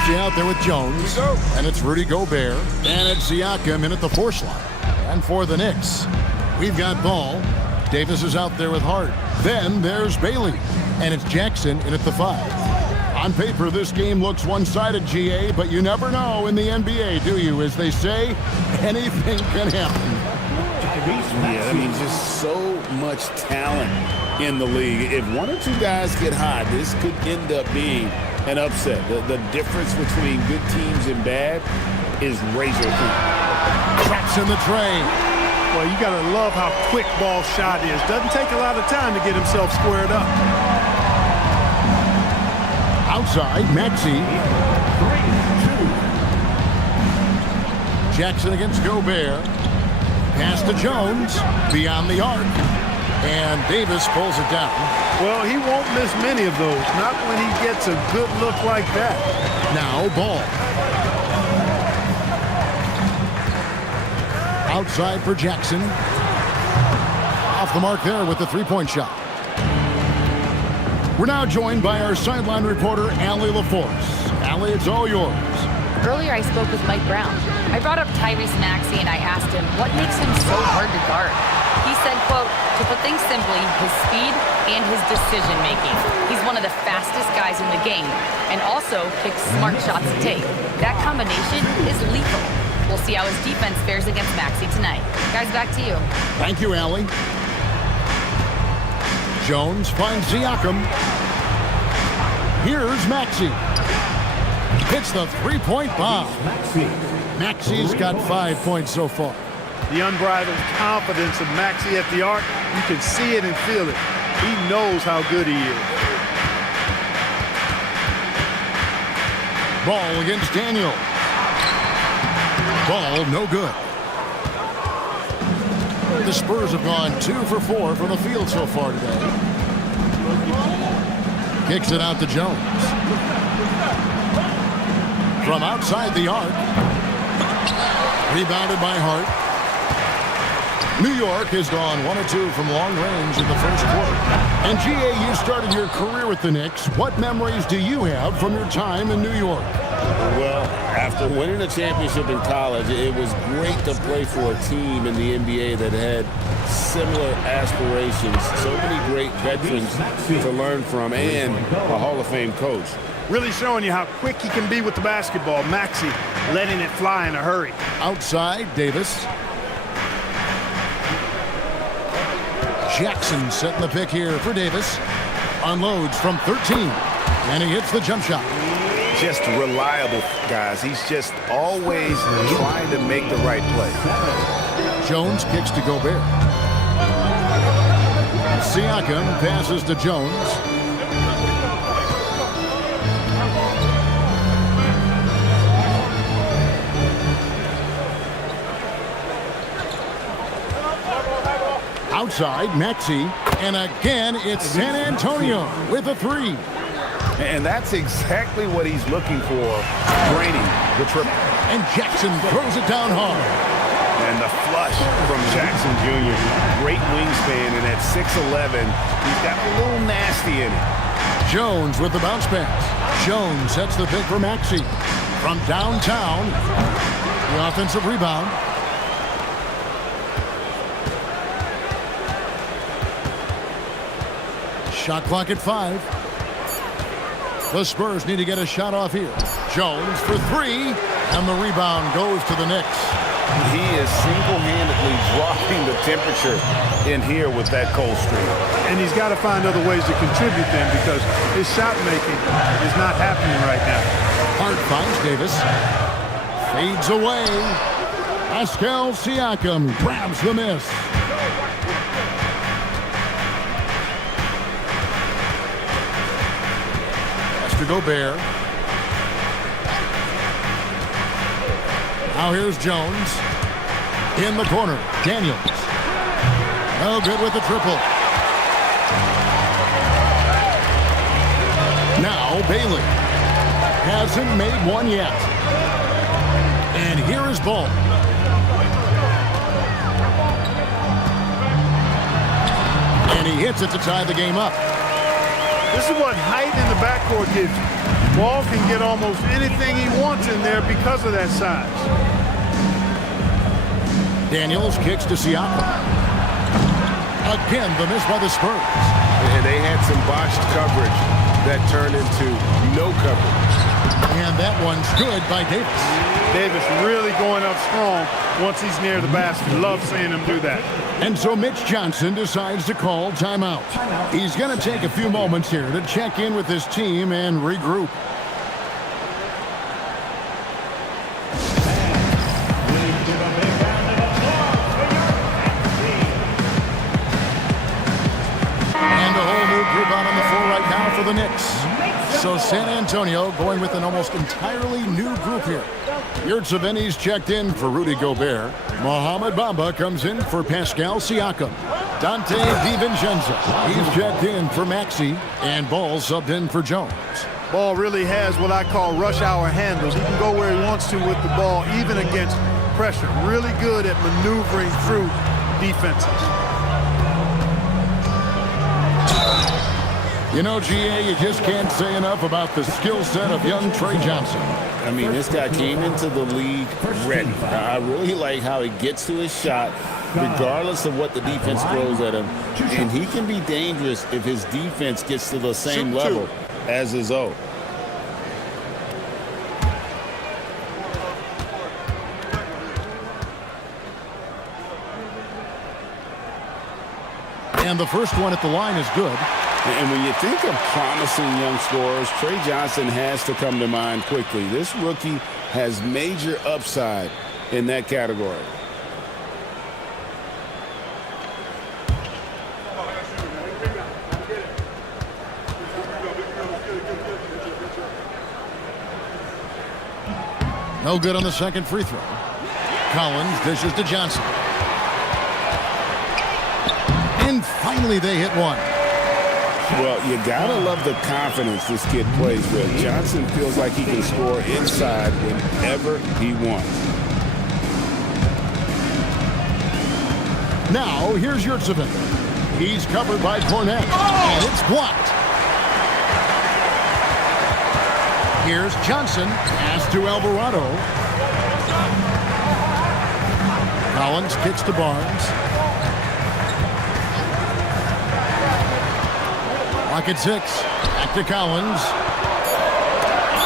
Maxey out there with Jones. And it's Rudy Gobert. And it's Siakam in at the 4 slot. And for the Knicks, we've got Ball. Davis is out there with Hart. Then there's Bailey. And it's Jackson in at the 5. On paper, this game looks one-sided, GA, but you never know in the NBA, do you? As they say, anything can happen. Yeah, I mean, just so much talent in the league. If one or two guys get hot, this could end up being an upset. The difference between good teams and bad is razor thin. Traps in the train. Well, you got to love how quick Ball's shot is. Doesn't take a lot of time to get himself squared up. Outside, Maxey. 3-2. Jackson against Gobert. Pass to Jones. Beyond the arc. And Davis pulls it down. Well, he won't miss many of those. Not when he gets a good look like that. Now Ball. Outside for Jackson. Off the mark there with the three-point shot. We're now joined by our sideline reporter, Allie LaForce. Allie, it's all yours. Earlier, I spoke with Mike Brown. I brought up Tyrese Maxey and I asked him what makes him so hard to guard. He said, quote, to put things simply, his speed and his decision-making. He's one of the fastest guys in the game and also picks smart shots to take. That combination is lethal. We'll see how his defense fares against Maxey tonight. Guys, back to you. Thank you, Allie. Jones finds Siakam. Here's Maxey. Hits the three-point bomb. Maxey's got 5 points so far. The unbridled confidence of Maxey at the arc, you can see it and feel it. He knows how good he is. Ball against Daniel. Ball no good. The Spurs have gone 2 for 4 from the field so far today. Kicks it out to Jones. From outside the arc. Rebounded by Hart. New York has gone 1 of 2 from long range in the first quarter. And G.A., you started your career with the Knicks. What memories do you have from your time in New York? Well, after winning a championship in college, it was great to play for a team in the NBA that had similar aspirations. So many great veterans to learn from and a Hall of Fame coach. Really showing you how quick he can be with the basketball. Maxey letting it fly in a hurry. Outside, Davis. Jackson setting the pick here for Davis. Unloads from 13. And he hits the jump shot. Just reliable, guys. He's just always trying to make the right play. Jones kicks to Gobert. Siakam passes to Jones. Outside, Maxey. And again, it's San Antonio with a 3. And that's exactly what he's looking for, draining the triple. And Jackson throws it down hard. And the flush from Jackson Jr. Great wingspan, and at 6'11", he's got a little nasty in it. Jones with the bounce pass. Jones sets the pick for Maxey. From downtown, the offensive rebound. Shot clock at 5. The Spurs need to get a shot off here. Jones for 3, and the rebound goes to the Knicks. He is single-handedly dropping the temperature in here with that cold streak. And he's got to find other ways to contribute then, because his shot making is not happening right now. Hart finds Davis. Fades away. Pascal Siakam grabs the miss. To Gobert. Now here's Jones. In the corner, Daniels. No good with the triple. Now Bailey. Hasn't made one yet. And here is Ball. And he hits it to tie the game up. This is what height in the backcourt gives you. Ball can get almost anything he wants in there because of that size. Daniels kicks to Siakam. Again, the miss by the Spurs. And they had some botched coverage that turned into no coverage. And that one's good by Davis. Davis really going up strong once he's near the basket. Love seeing him do that. And so Mitch Johnson decides to call timeout. He's going to take a few moments here to check in with his team and regroup. And a whole new group out on the floor right now for the Knicks. So San Antonio going with an almost entirely new group here. Yurtseven's checked in for Rudy Gobert. Mohamed Bamba comes in for Pascal Siakam. Dante DiVincenzo, he's checked in for Maxey. And Ball subbed in for Jones. Ball really has what I call rush hour handles. He can go where he wants to with the ball, even against pressure. Really good at maneuvering through defenses. You know, G.A., you just can't say enough about the skill set of young Trey Johnson. I mean, this guy came into the league ready. I really like how he gets to his shot, regardless of what the defense throws at him. And he can be dangerous if his defense gets to the same level as his own. And the first one at the line is good. And when you think of promising young scorers, Trey Johnson has to come to mind quickly. This rookie has major upside in that category. No good on the second free throw. Collins dishes to Johnson. And finally they hit one. Well, you gotta love the confidence this kid plays with. Johnson feels like he can score inside whenever he wants. Now, here's Yurtsevin. He's covered by Cornette, and it's blocked. Here's Johnson, pass to Alvarado. Collins kicks to Barnes. Lock at 6. Back to Collins.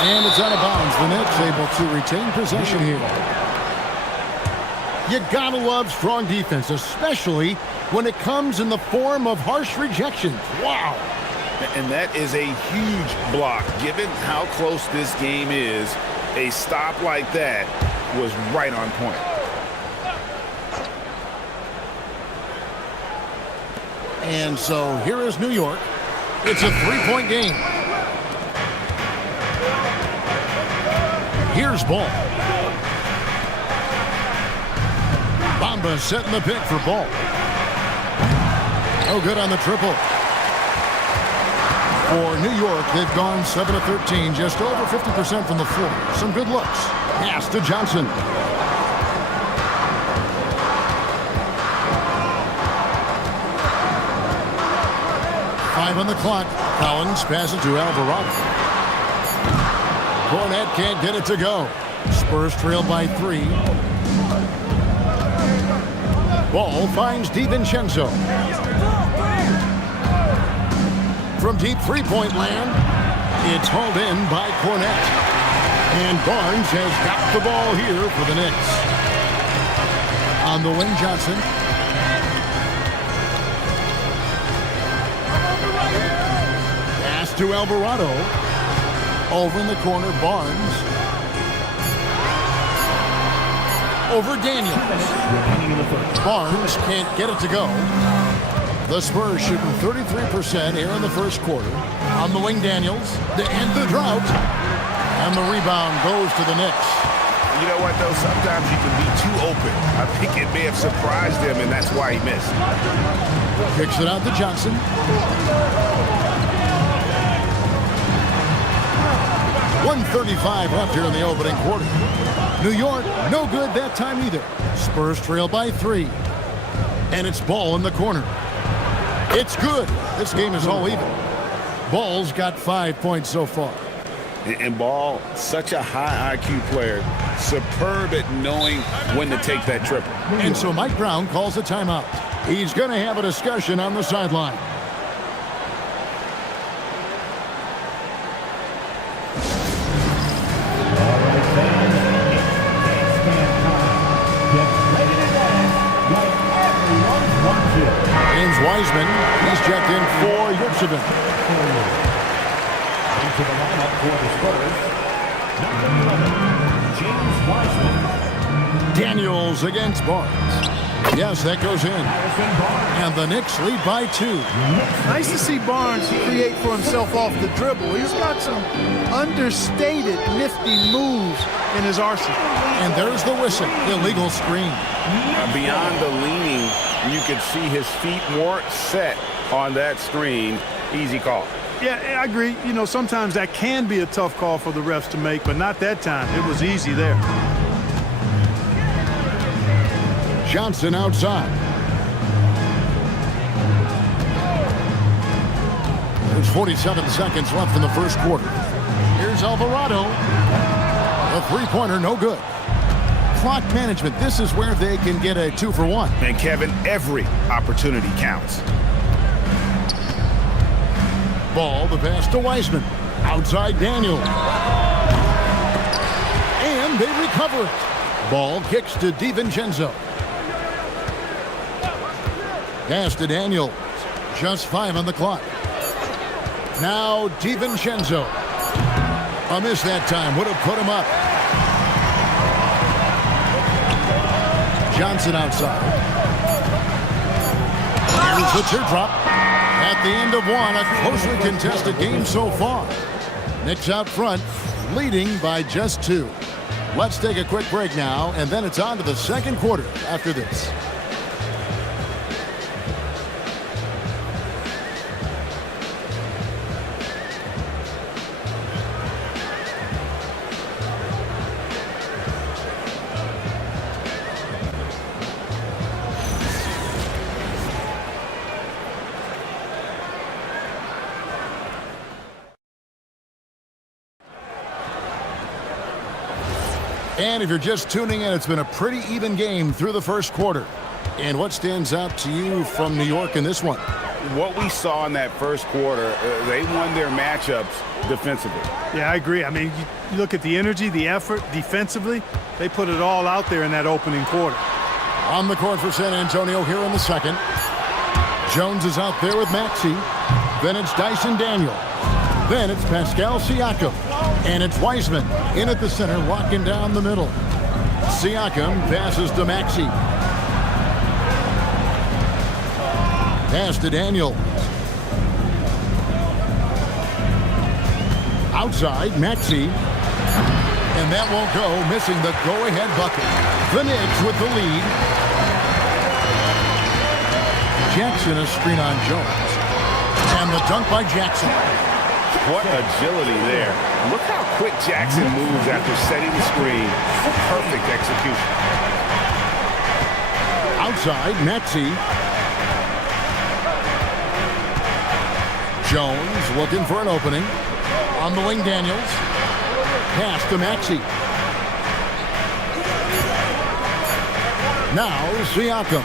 And it's out of bounds. The Knicks able to retain possession here. You gotta love strong defense, especially when it comes in the form of harsh rejections. Wow. And that is a huge block. Given how close this game is, a stop like that was right on point. And so here is New York. It's a 3-point game. Here's Ball. Bamba setting the pick for Ball. No good on the triple. For New York, they've gone 7 of 13, just over 50% from the floor. Some good looks. Pass to Johnson. Five on the clock. Collins passes to Alvarado. Cornette can't get it to go. Spurs trail by 3. Ball finds DiVincenzo. From deep three-point land, it's hauled in by Cornette. And Barnes has got the ball here for the Knicks. On the wing, Johnson. Pass to Alvarado. Over in the corner, Barnes. Over Daniels. Barnes can't get it to go. The Spurs shooting 33% here in the first quarter. On the wing, Daniels to end the drought. And the rebound goes to the Knicks. You know what, though? Sometimes you can be too open. I think it may have surprised him, and that's why he missed. Kicks it out to Johnson. .135 left here in the opening quarter. New York, no good that time either. Spurs trail by 3. And it's Ball in the corner. It's good. This game is all even. Ball's got 5 points so far. And Ball, such a high IQ player. Superb at knowing when to take that triple. And so Mike Brown calls a timeout. He's going to have a discussion on the sideline. James Wiseman, he's checked in for Yurtsevin. Into the lineup for the Spurs, number 11, James Wiseman. Daniels against Barnes. Yes, that goes in. And the Knicks lead by 2. Nice to see Barnes create for himself off the dribble. He's got some understated, nifty moves in his arsenal. And there's the whistle, illegal screen. Beyond the leaning, you could see his feet weren't set on that screen. Easy call. Yeah, I agree. You know, sometimes that can be a tough call for the refs to make, but not that time. It was easy there. Johnson outside. There's 47 seconds left in the first quarter. Here's Alvarado. A three-pointer, no good. Clock management, this is where they can get a 2-for-1. And Kevin, every opportunity counts. Ball, the pass to Wiseman. Outside Daniel. And they recover it. Ball kicks to DiVincenzo. Pass to Daniel. Just 5 on the clock. Now DiVincenzo. A miss that time. Would have put him up. Johnson outside. Here's the teardrop. At the end of one, a closely contested game so far. Knicks out front, leading by just 2. Let's take a quick break now, and then it's on to the second quarter after this. And if you're just tuning in, it's been a pretty even game through the first quarter. And what stands out to you from New York in this one? What we saw in that first quarter, they won their matchups defensively. Yeah, I agree. I mean, you look at the energy, the effort defensively, they put it all out there in that opening quarter. On the court for San Antonio here in the second. Jones is out there with Maxey. Then it's Dyson Daniel. Then it's Pascal Siakam. And it's Wiseman in at the center, walking down the middle. Siakam passes to Maxey. Pass to Daniel. Outside, Maxey. And that won't go, missing the go-ahead bucket. The Knicks with the lead. Jackson a screen on Jones. And the dunk by Jackson. What agility there. Look how quick Jackson moves after setting the screen. Perfect execution. Outside, Maxey. Jones looking for an opening. On the wing, Daniels. Pass to Maxey. Now, Siakam.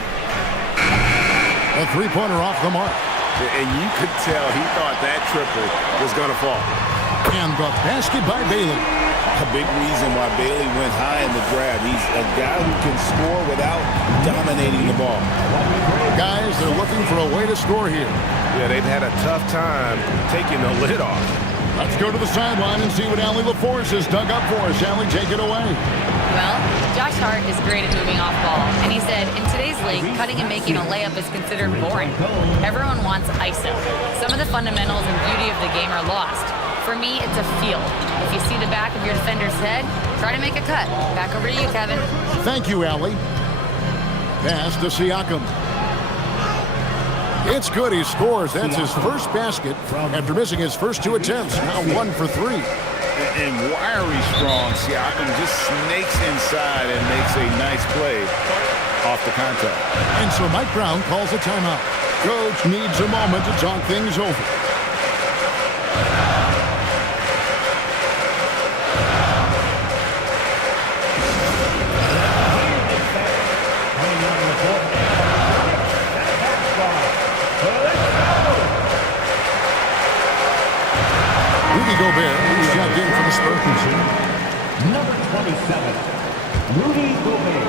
A three-pointer off the mark. And you could tell he thought that triple was going to fall. And the basket by Bailey. A big reason why Bailey went high in the draft. He's a guy who can score without dominating the ball. Guys, they're looking for a way to score here. Yeah, they've had a tough time taking the lid off. Let's go to the sideline and see what Allie LaForce has dug up for us. Allie, take it away. Well, Josh Hart is great at moving off ball, and he said, in today's league, cutting and making a layup is considered boring. Everyone wants ISO. Some of the fundamentals and beauty of the game are lost. For me, it's a feel. If you see the back of your defender's head, try to make a cut. Back over to you, Kevin. Thank you, Allie. Pass to Siakam. It's good. He scores. That's his first basket after missing his first two attempts. Now 1 for 3. And wiry strong, Siakam just snakes inside and makes a nice play off the contact. And so Mike Brown calls a timeout. Coach needs a moment to talk things over. Gobert, who's checked in for the Spurs. Number 27, Rudy Gobert.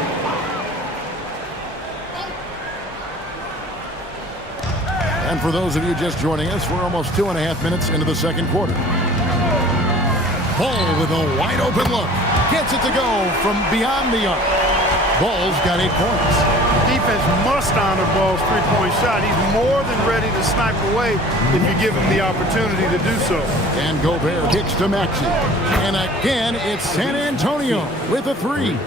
And for those of you just joining us, we're almost 2.5 minutes into the second quarter. Ball with a wide open look. Gets it to go from beyond the arc. Ball's got 8 points. Defense must honor Ball's three-point shot. He's more than ready to snipe away if you give him the opportunity to do so. And Gobert kicks to Maxey. And again, it's San Antonio with a 3.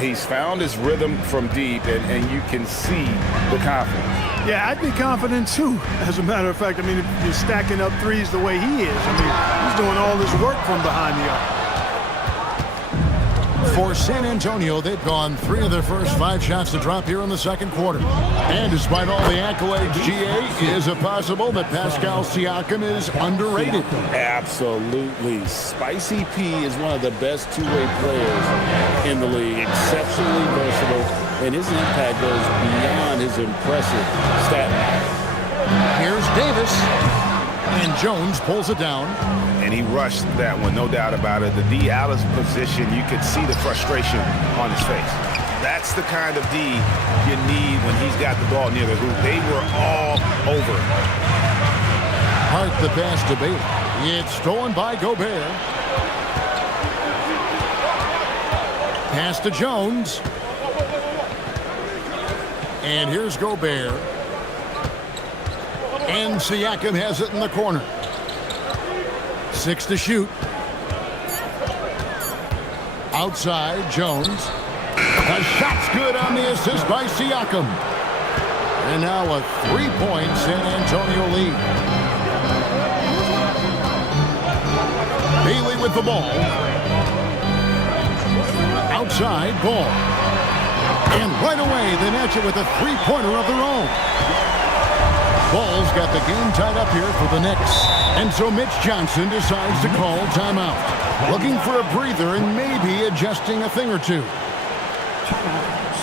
He's found his rhythm from deep, and you can see the confidence. Yeah, I'd be confident too. As a matter of fact, I mean, if you're stacking up threes the way he is, I mean, he's doing all this work from behind the arc. For San Antonio, they've gone 3 of their first 5 shots to drop here in the second quarter. And despite all the accolades, GA, is it possible that Pascal Siakam is underrated? Absolutely. Spicy P is one of the best two-way players in the league. Exceptionally versatile, and his impact goes beyond his impressive stat line. Here's Davis. And Jones pulls it down. And he rushed that one, no doubt about it. The D out of position, you could see the frustration on his face. That's the kind of D you need when he's got the ball near the hoop. They were all over. Hart the pass to Bailey. It's stolen by Gobert. Pass to Jones. And here's Gobert. And Siakam has it in the corner. 6 to shoot. Outside, Jones. The shot's good on the assist by Siakam. And now a 3-point San Antonio lead. Bailey with the ball. Outside, Ball. And right away, they match it with a 3-pointer of their own. Ball's got the game tied up here for the Knicks. And so Mitch Johnson decides to call timeout. looking for a breather and maybe adjusting a thing or two.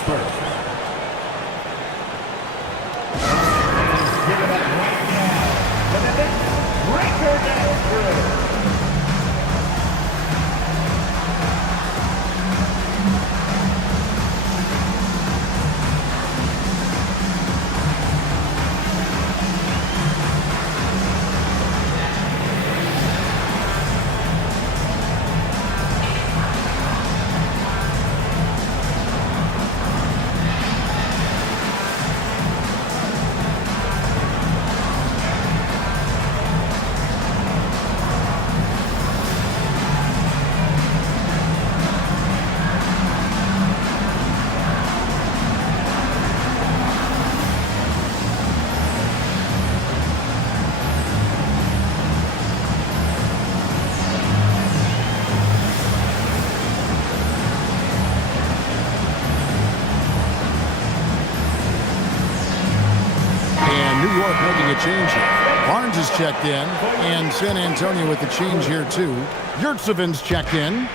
Spurs. Give it up right now. The next breaker down through. Making a change here. Barnes is checked in, and San Antonio with the change here too. Yurtseven's checked in.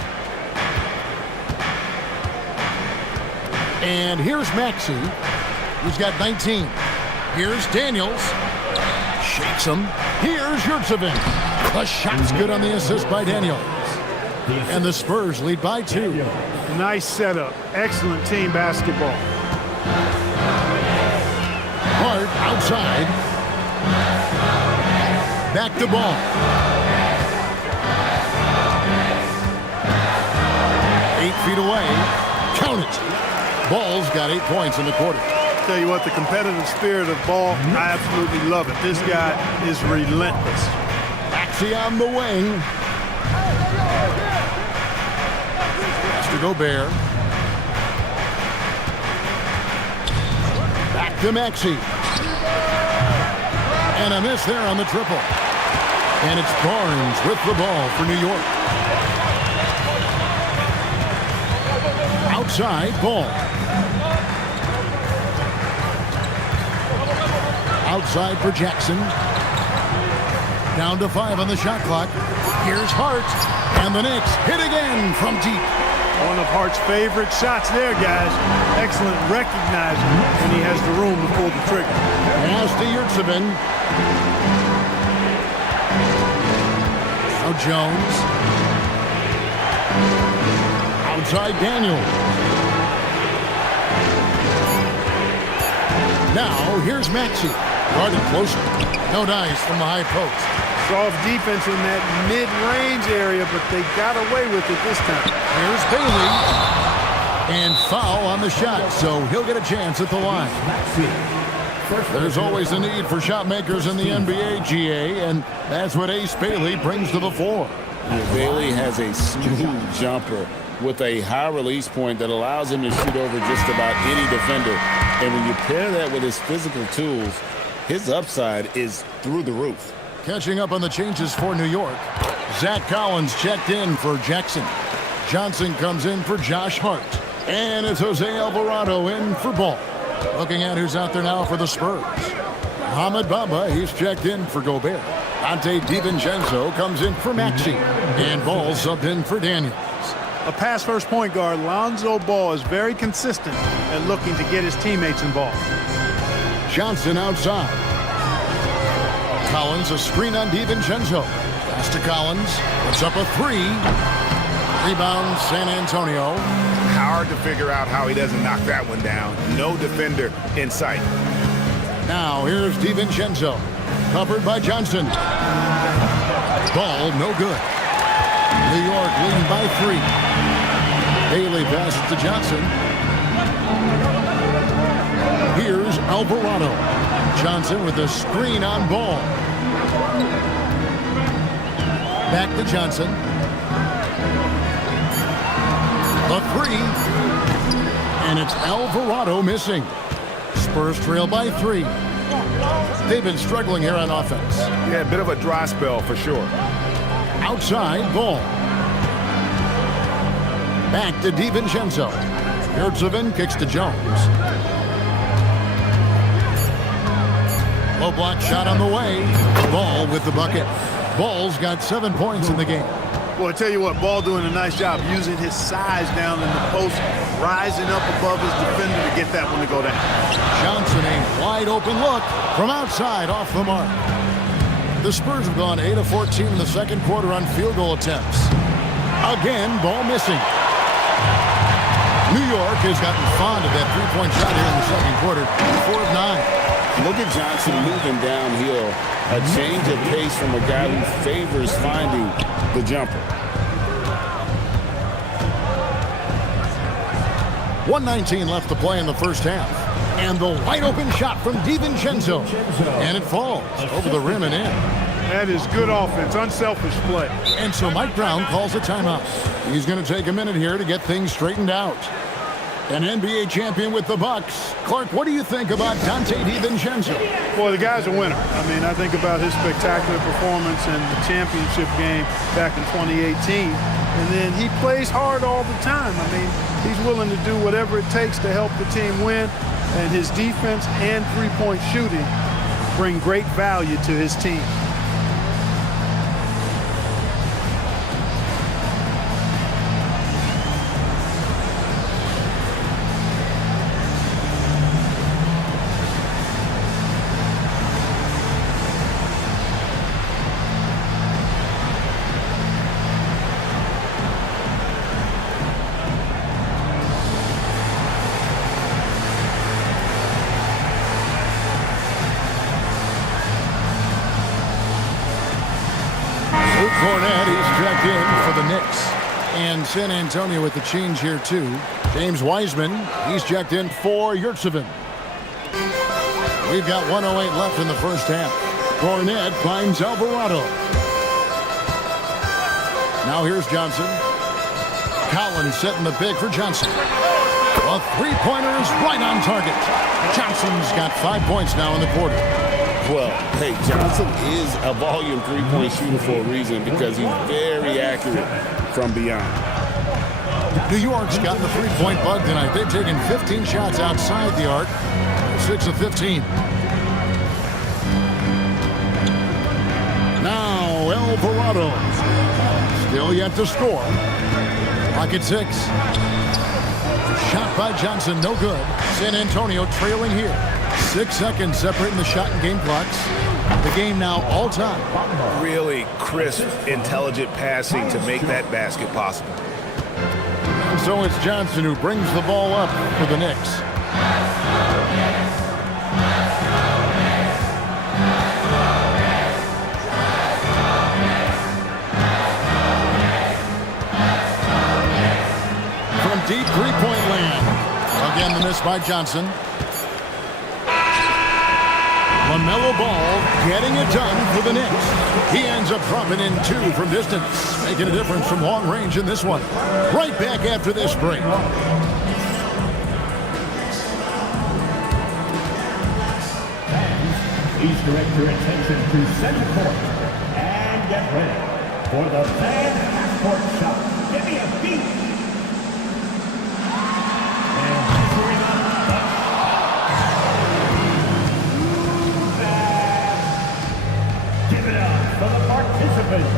And here's Maxey, who's got 19. Here's Daniels. Shakes him. Here's Yurtseven. The shot's good on the assist by Daniels. And the Spurs lead by 2. Nice setup. Excellent team basketball. Hart outside. Back to Ball. Eight feet away. Count it. Ball's got 8 points in the quarter. Tell you what, the competitive spirit of Ball, I absolutely love it. This guy is relentless. Maxey on the wing. Pass to Gobert. Back to Maxey. And a miss there on the triple. And it's Barnes with the ball for New York. Outside, Ball. Outside for Jackson. Down to 5 on the shot clock. Here's Hart. And the Knicks hit again from deep. One of Hart's favorite shots there, guys. Excellent recognizing when he has the room to pull the trigger. Pass to Yurtseven. Now Jones. Outside Daniel. Now here's Maxey. Guarded closer. No dice from the high post. Soft defense in that mid-range area, but they got away with it this time. Here's Bailey. And foul on the shot, so he'll get a chance at the line. There's always a need for shot makers in the NBA, GA, and that's what Ace Bailey brings to the floor. Yeah, Bailey has a smooth jumper with a high release point that allows him to shoot over just about any defender. And when you pair that with his physical tools, his upside is through the roof. Catching up on the changes for New York. Zach Collins checked in for Jackson. Johnson comes in for Josh Hart. And it's Jose Alvarado in for Ball. Looking at who's out there now for the Spurs. Mohamed Bamba, he's checked in for Gobert. Ante DiVincenzo comes in for Maxey. And Ball subbed in for Daniels. A pass-first point guard, Lonzo Ball, is very consistent at looking to get his teammates involved. Johnson outside. Collins, a screen on DiVincenzo. Pass to Collins. Puts up a 3. Rebound, San Antonio. Hard to figure out how he doesn't knock that one down. No defender in sight. Now here's DiVincenzo. Covered by Johnson. Ball no good. New York leading by 3. Bailey passes to Johnson. Here's Alvarado. Johnson with a screen on Ball. Back to Johnson. The 3. And it's Alvarado missing. Spurs trail by 3. They've been struggling here on offense. Yeah, a bit of a dry spell for sure. Outside, Ball. Back to DiVincenzo. Yurtseven kicks to Jones. Low block shot on the way. Ball with the bucket. Ball's got 7 points in the game. Well, I tell you what, Ball doing a nice job using his size down in the post, rising up above his defender to get that one to go down. Johnson, a wide open look from outside off the mark. The Spurs have gone 8 of 14 in the second quarter on field goal attempts. Again, ball missing. New York has gotten fond of that three-point shot here in the second quarter, 4 of 9. Look at Johnson moving downhill. A change of pace from a guy who favors finding the jumper. 1:19 left to play in the first half. And the wide open shot from DiVincenzo. And it falls over the rim and in. That is good offense, unselfish play. And so Mike Brown calls a timeout. He's going to take a minute here to get things straightened out. An NBA champion with the Bucks. Clark, what do you think about Dante DiVincenzo? Well, the guy's a winner. I mean, I think about his spectacular performance in the championship game back in 2018. And then he plays hard all the time. I mean, he's willing to do whatever it takes to help the team win. And his defense and three-point shooting bring great value to his team. And San Antonio with the change here, too. James Wiseman, he's checked in for Yurtseven. We've got 1:08 left in the first half. Cornette finds Alvarado. Now here's Johnson. Collins setting the pick for Johnson. A three-pointer is right on target. Johnson's got 5 points now in the quarter. Well, hey, Johnson is a volume three-point shooter for a reason because he's very accurate from beyond. New York's got the three-point bug tonight. They've taken 15 shots outside the arc, 6 of 15. Now Alvarado, still yet to score. Clock at 6. Shot by Johnson, no good. San Antonio trailing here. 6 seconds separating the shot and game clocks. The game now all time. Really crisp, intelligent passing to make that basket possible. And so it's Johnson who brings the ball up for the Knicks. From deep three-point land. Again, the miss by Johnson. LaMelo Ball getting it done for the Knicks. He ends up dropping in 2 from distance, making a difference from long range in this one. Right back after this break. Please direct your attention to center court and get ready for the fan half-court shot. Give me a beat. For the participants.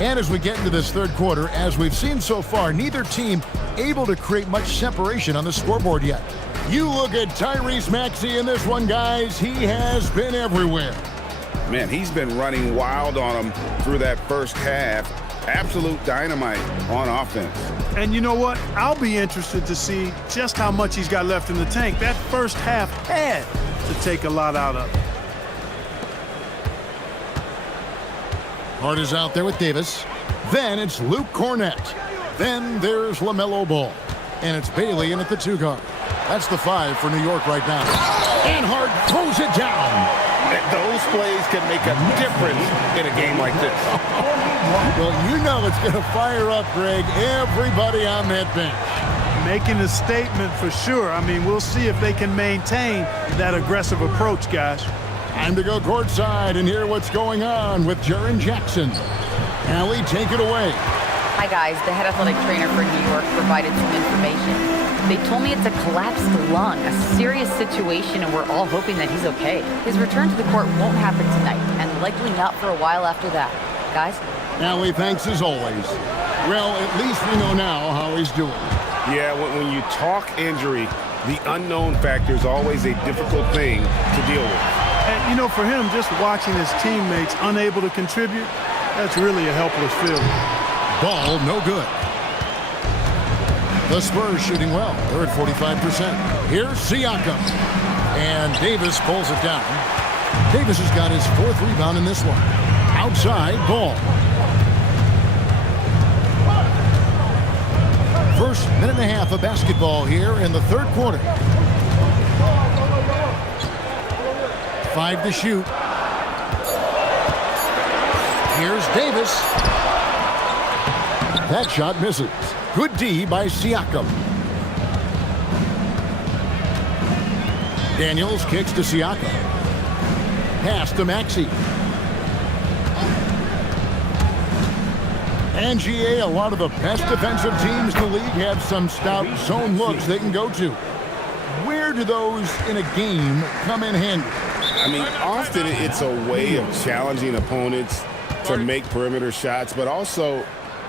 And as we get into this third quarter, as we've seen so far, neither team able to create much separation on the scoreboard yet. You look at Tyrese Maxey in this one, guys. He has been everywhere. Man, he's been running wild on him through that first half. Absolute dynamite on offense. And you know what? I'll be interested to see just how much he's got left in the tank. That first half had to take a lot out of it. Hart is out there with Davis. Then it's Luke Cornette. Then there's LaMelo Ball. And it's Bailey in at the 2 guard. That's the 5 for New York right now. And Hart throws it down. Those plays can make a difference in a game like this. Well, you know it's going to fire up, Greg, everybody on that bench. Making a statement for sure. I mean, we'll see if they can maintain that aggressive approach, guys. Time to go courtside and hear what's going on with Jaren Jackson. Allie, take it away. Hi, guys. The head athletic trainer for New York provided some information. They told me it's a collapsed lung, a serious situation, and we're all hoping that he's okay. His return to the court won't happen tonight, and likely not for a while after that. Guys? Allie, thanks as always. Well, at least we know now how he's doing. Yeah, when you talk injury, the unknown factor is always a difficult thing to deal with. And, you know, for him, just watching his teammates unable to contribute, that's really a helpless feeling. Ball, no good. The Spurs shooting well. They're at 45%. Here's Siakam. And Davis pulls it down. Davis has got his 4th rebound in this one. Outside, Ball. First minute and a half of basketball here in the 3rd quarter. 5 to shoot. Here's Davis. That shot misses. Good D by Siakam. Daniels kicks to Siakam. Pass to Maxey. And GA, a lot of the best defensive teams in the league have some stout zone looks they can go to. Where do those in a game come in handy? I mean, often it's a way of challenging opponents to make perimeter shots, but also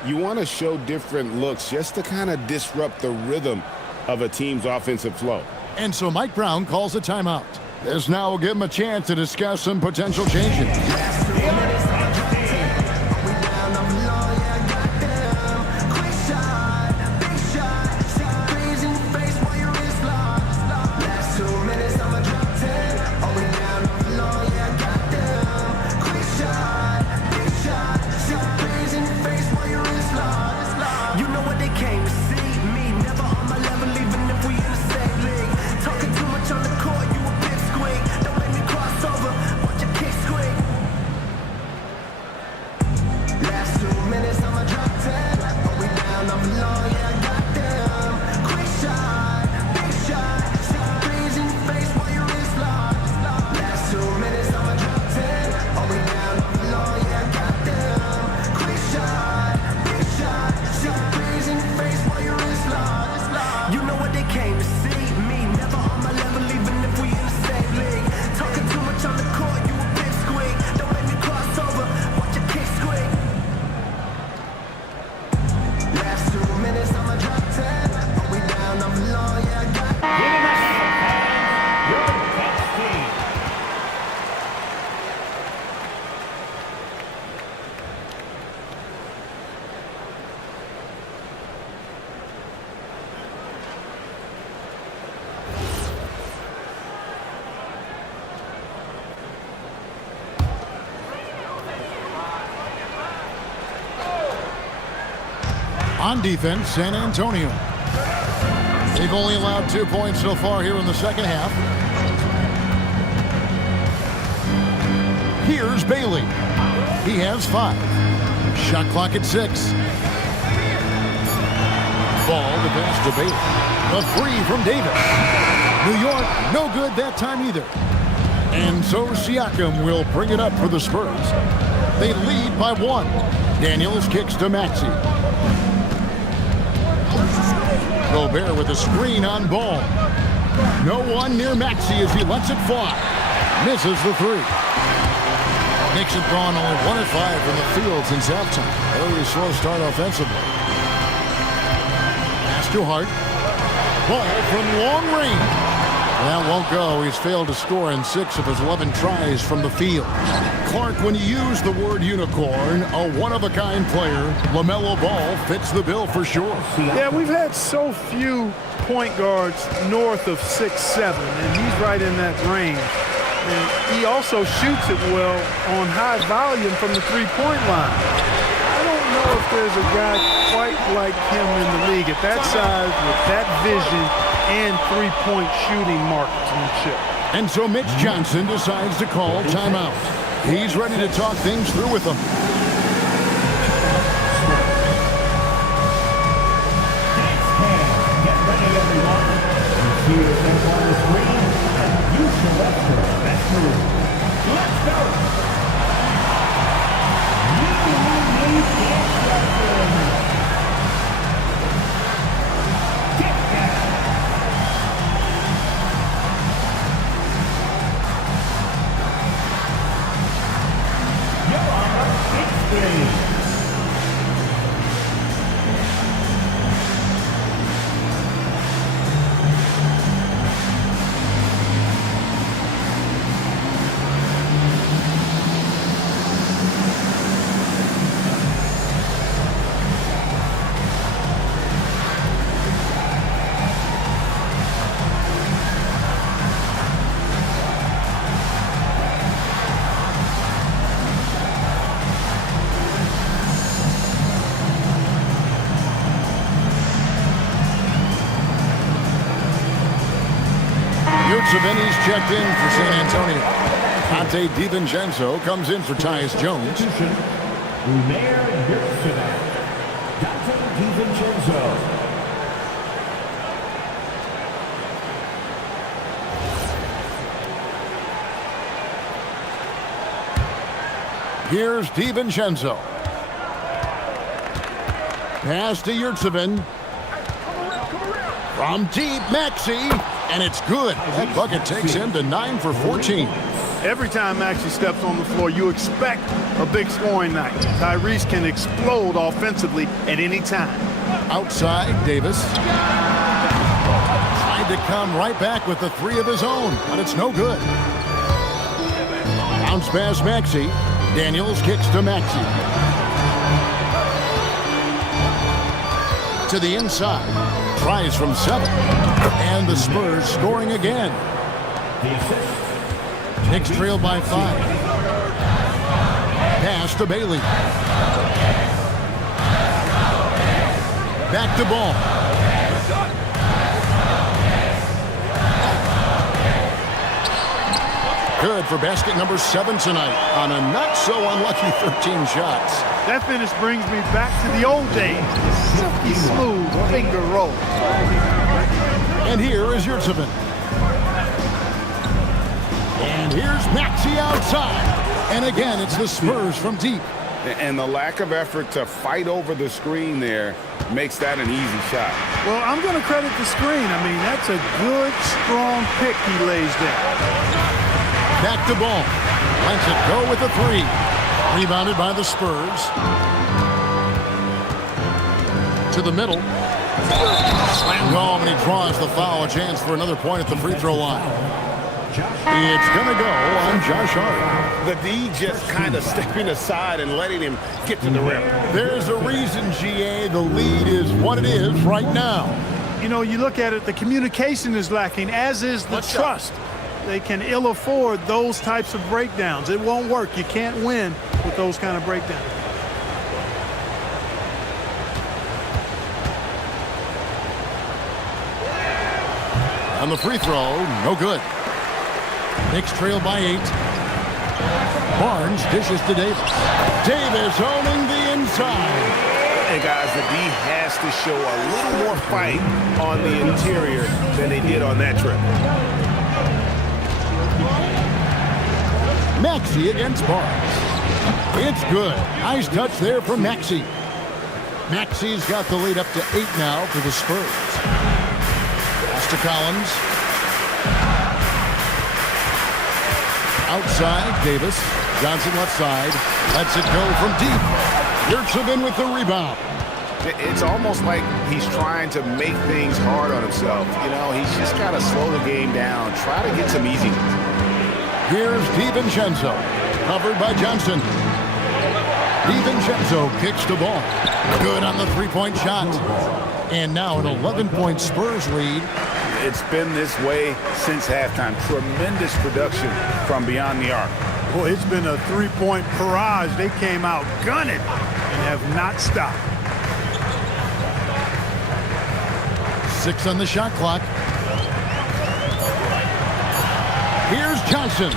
you want to show different looks just to kind of disrupt the rhythm of a team's offensive flow. And so Mike Brown calls a timeout. This now will give him a chance to discuss some potential changes. On defense, San Antonio. They've only allowed 2 points so far here in the second half. Here's Bailey. He has 5. Shot clock at 6. Ball to pass to Bailey. A 3 from Davis. New York, no good that time either. And so Siakam will bring it up for the Spurs. They lead by 1. Daniels kicks to Maxey. Gobert with a screen on Ball. No one near Maxey as he lets it fly. Misses the 3. Knicks have gone only 1 of 5 from the field since halftime. Very slow start offensively. Pass to Hart. Ball from long range. That won't go. He's failed to score in 6 of his 11 tries from the field. Clark, when you use the word unicorn, a one-of-a-kind player, LaMelo Ball fits the bill for sure. Yeah, we've had so few point guards north of 6'7", and he's right in that range. And he also shoots it well on high volume from the three-point line. I don't know if if there's a guy quite like him in the league at that size with that vision and three-point shooting marksmanship. And so Mitch Johnson decides to call timeout. He's ready to talk things through with them. Get ready, everyone. You see yourself on the screen, and you select your best move. Let's go. You need instructions. Get down. You're on the 6th grade. Savini's checked in for San Antonio. Conte DiVincenzo comes in for Tyus Jones. Mayor Yurtseven. Conte DiVincenzo. Here's DiVincenzo. Pass to Yurtseven. From deep, Maxey. And it's good. That bucket takes him to 9 for 14. Every time Maxey steps on the floor, you expect a big scoring night. Tyrese can explode offensively at any time. Outside, Davis. Tried to come right back with the three of his own, but it's no good. Bounce pass, Maxey. Daniels kicks to Maxey. To the inside. Tries from 7. And the Spurs scoring again. Knicks trail by 5. Pass to Bailey. Back to Ball. Good for basket number 7 tonight on a not so unlucky 13 shots. That finish brings me back to the old days. Silky smooth finger roll. And here is Yurtseven. And here's Maxey outside. And again, it's the Spurs from deep. And the lack of effort to fight over the screen there makes that an easy shot. Well, I'm going to credit the screen. I mean, that's a good, strong pick he lays there. Back to Ball. Lets it go with a 3. Rebounded by the Spurs. To the middle. Slam home, and he draws the foul. A chance for another point at the free throw line. It's going to go on Josh Hart. The D just kind of stepping aside and letting him get to the rim. There's a reason, GA, the lead is what it is right now. You know, you look at it, the communication is lacking, as is the trust. They can ill afford those types of breakdowns. It won't work. You can't win with those kind of breakdowns. On the free throw, no good. Knicks trail by 8. Barnes dishes to Davis. Davis owning the inside. And guys, the D has to show a little more fight on the interior than they did on that trip. Maxey against Barnes. It's good. Nice touch there from Maxey. Maxey's got the lead up to 8 now for the Spurs. Pass to Collins. Outside, Davis. Johnson left side. Lets it go from deep. Yurtseven with the rebound. It's almost like he's trying to make things hard on himself. You know, he's just got to slow the game down. Try to get some easy ones. Here's DiVincenzo. Covered by Johnson. DiVincenzo kicks the ball. Good on the three-point shot. And now an 11-point Spurs lead. It's been this way since halftime. Tremendous production from beyond the arc. Boy, it's been a three-point barrage. They came out gunning. and have not stopped. 6 on the shot clock. Here's Johnson.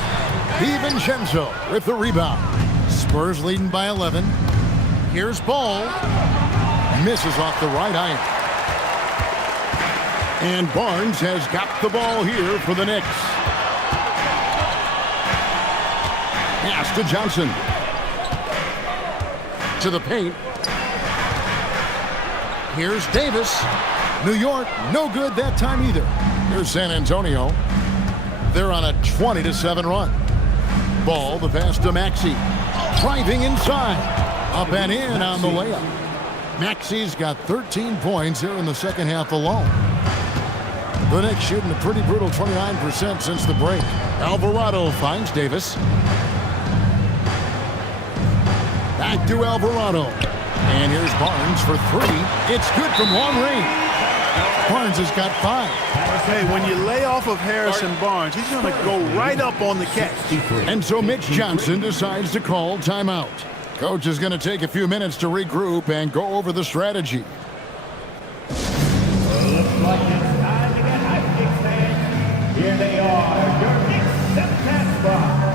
DiVincenzo with the rebound. Spurs leading by 11. Here's Ball. Misses off the right iron. And Barnes has got the ball here for the Knicks. Pass to Johnson. To the paint. Here's Davis. New York, no good that time either. Here's San Antonio. They're on a 20-7 run. Ball, the pass to Maxey. Driving inside. Up and in on the layup. Maxey's got 13 points here in the second half alone. The Knicks shooting a pretty brutal 29% since the break. Alvarado finds Davis. Back to Alvarado. And here's Barnes for 3. It's good from long range. Barnes has got 5. Hey, when you lay off of Harrison Barnes, he's going to go right up on the catch. And so Mitch Johnson decides to call timeout. Coach is going to take a few minutes to regroup and go over the strategy. Looks like it's time to get hyped, Knicks fans. Here they are, your Knicks September spot.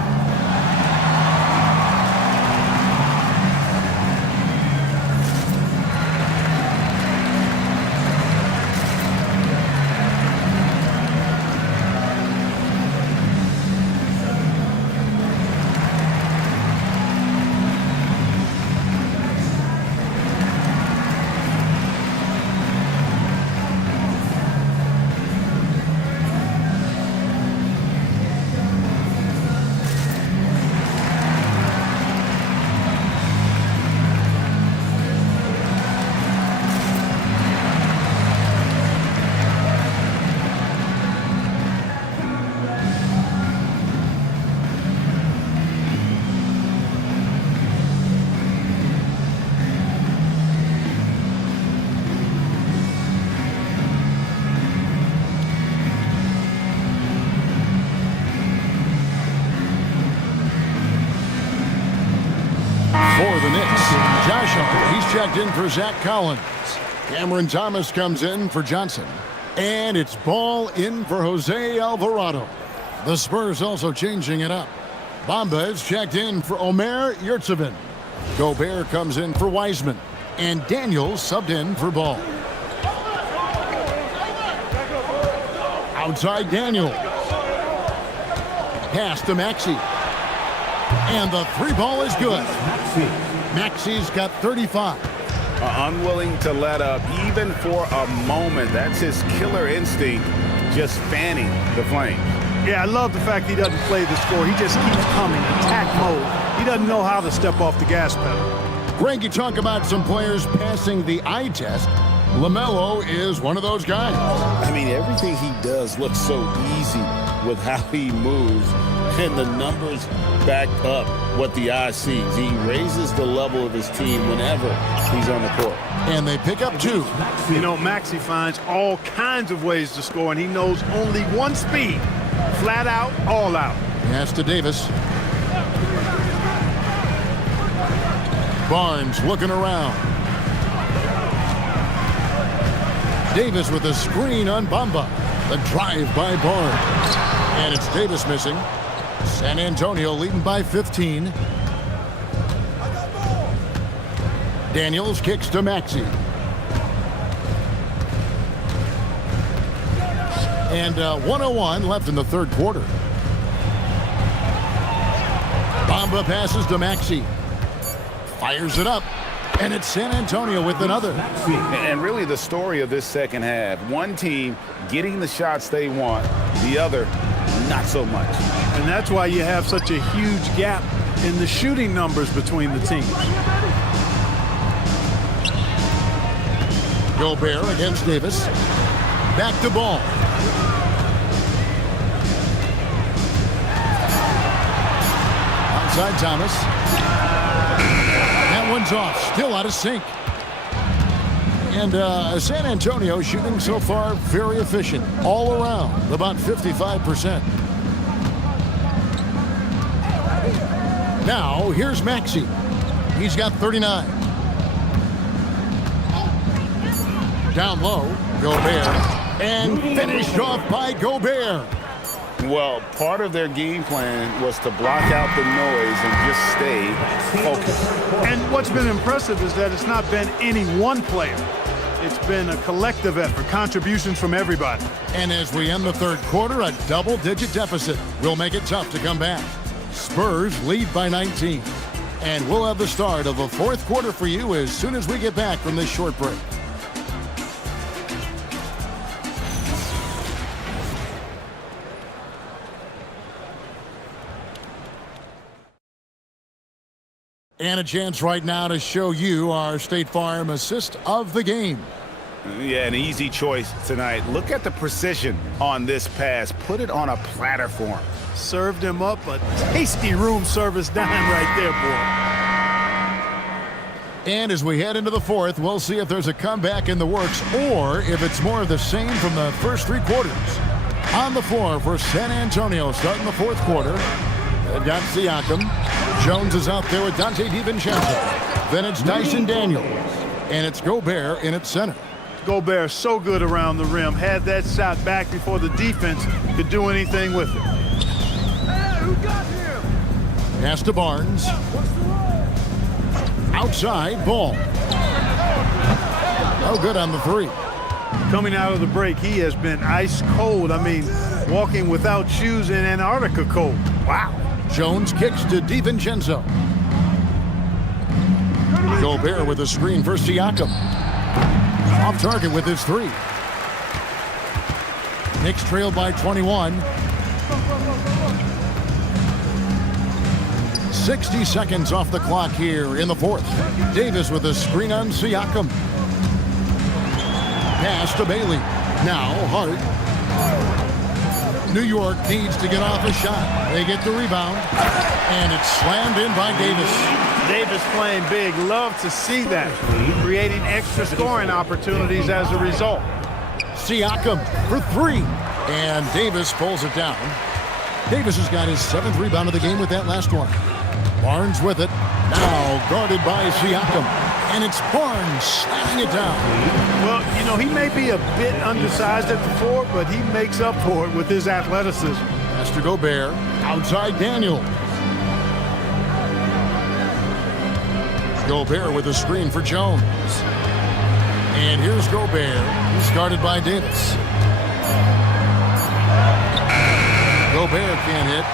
For the Knicks, Josh Hart, he's checked in for Zach Collins. Cameron Thomas comes in for Johnson. And it's Ball in for Jose Alvarado. The Spurs also changing it up. Bamba is checked in for Omer Yurtseven. Gobert comes in for Wiseman. And Daniels subbed in for Ball. Outside Daniel. Pass to Maxey. And the 3-ball is good. Maxey's got 35. Unwilling to let up even for a moment. That's his killer instinct, just fanning the flames. Yeah, I love the fact he doesn't play the score. He just keeps coming, attack mode. He doesn't know how to step off the gas pedal. Greg, you talk about some players passing the eye test. LaMelo is one of those guys. I mean, everything he does looks so easy with how he moves, and the numbers back up what the eye sees. He raises the level of his team whenever he's on the court. And they pick up 2. You know, Maxey finds all kinds of ways to score, and he knows only one speed. Flat out, all out. Pass to Davis. Barnes looking around. Davis with a screen on Bamba. The drive by Barnes. And it's Davis missing. San Antonio leading by 15. Daniels kicks to Maxey. And 1:01 left in the third quarter. Bamba passes to Maxey. Fires it up. And it's San Antonio with another. And really the story of this second half, one team getting the shots they want, the other not so much. And that's why you have such a huge gap in the shooting numbers between the teams. Gobert against Davis. Back to Ball. Outside Thomas. That one's off. Still out of sync. And San Antonio shooting so far very efficient. All around. About 55%. Now, here's Maxey. He's got 39. Down low, Gobert. And finished off by Gobert. Well, part of their game plan was to block out the noise and just stay focused. And what's been impressive is that it's not been any one player. It's been a collective effort, contributions from everybody. And as we end the third quarter, a double-digit deficit will make it tough to come back. Spurs lead by 19. And we'll have the start of the fourth quarter for you as soon as we get back from this short break. And a chance right now to show you our State Farm assist of the game. Yeah, an easy choice tonight. Look at the precision on this pass. Put it on a platter for him. Served him up a tasty room service dime right there, boy. And as we head into the fourth, we'll see if there's a comeback in the works or if it's more of the same from the first three quarters. On the floor for San Antonio starting the fourth quarter. They've got Siakam. Jones is out there with Dante DiVincenzo. Then it's Dyson Daniels. And it's Gobert in its center. Gobert so good around the rim. Had that shot back before the defense could do anything with it. Hey, who got him? Pass to Barnes. Outside, Ball. Oh, good on the three. Coming out of the break, he has been ice cold. I mean, walking without shoes in Antarctica cold. Wow. Jones kicks to DiVincenzo. Gobert with a screen for Siakam. Off target with his three. Knicks trail by 21. 60 seconds off the clock here in the fourth. Davis with a screen on Siakam. Pass to Bailey. Now Hart. New York needs to get off a shot. They get the rebound. And it's slammed in by Davis. Davis playing big. Love to see that. Creating extra scoring opportunities as a result. Siakam for three. And Davis pulls it down. Davis has got his seventh rebound of the game with that last one. Barnes with it. Now guarded by Siakam. And it's Barnes slamming it down. Well, you know, he may be a bit undersized at the floor, but he makes up for it with his athleticism. Pass to Gobert. Outside Daniels. Gobert with a screen for Jones. And here's Gobert. He's guarded by Davis. Gobert can't hit.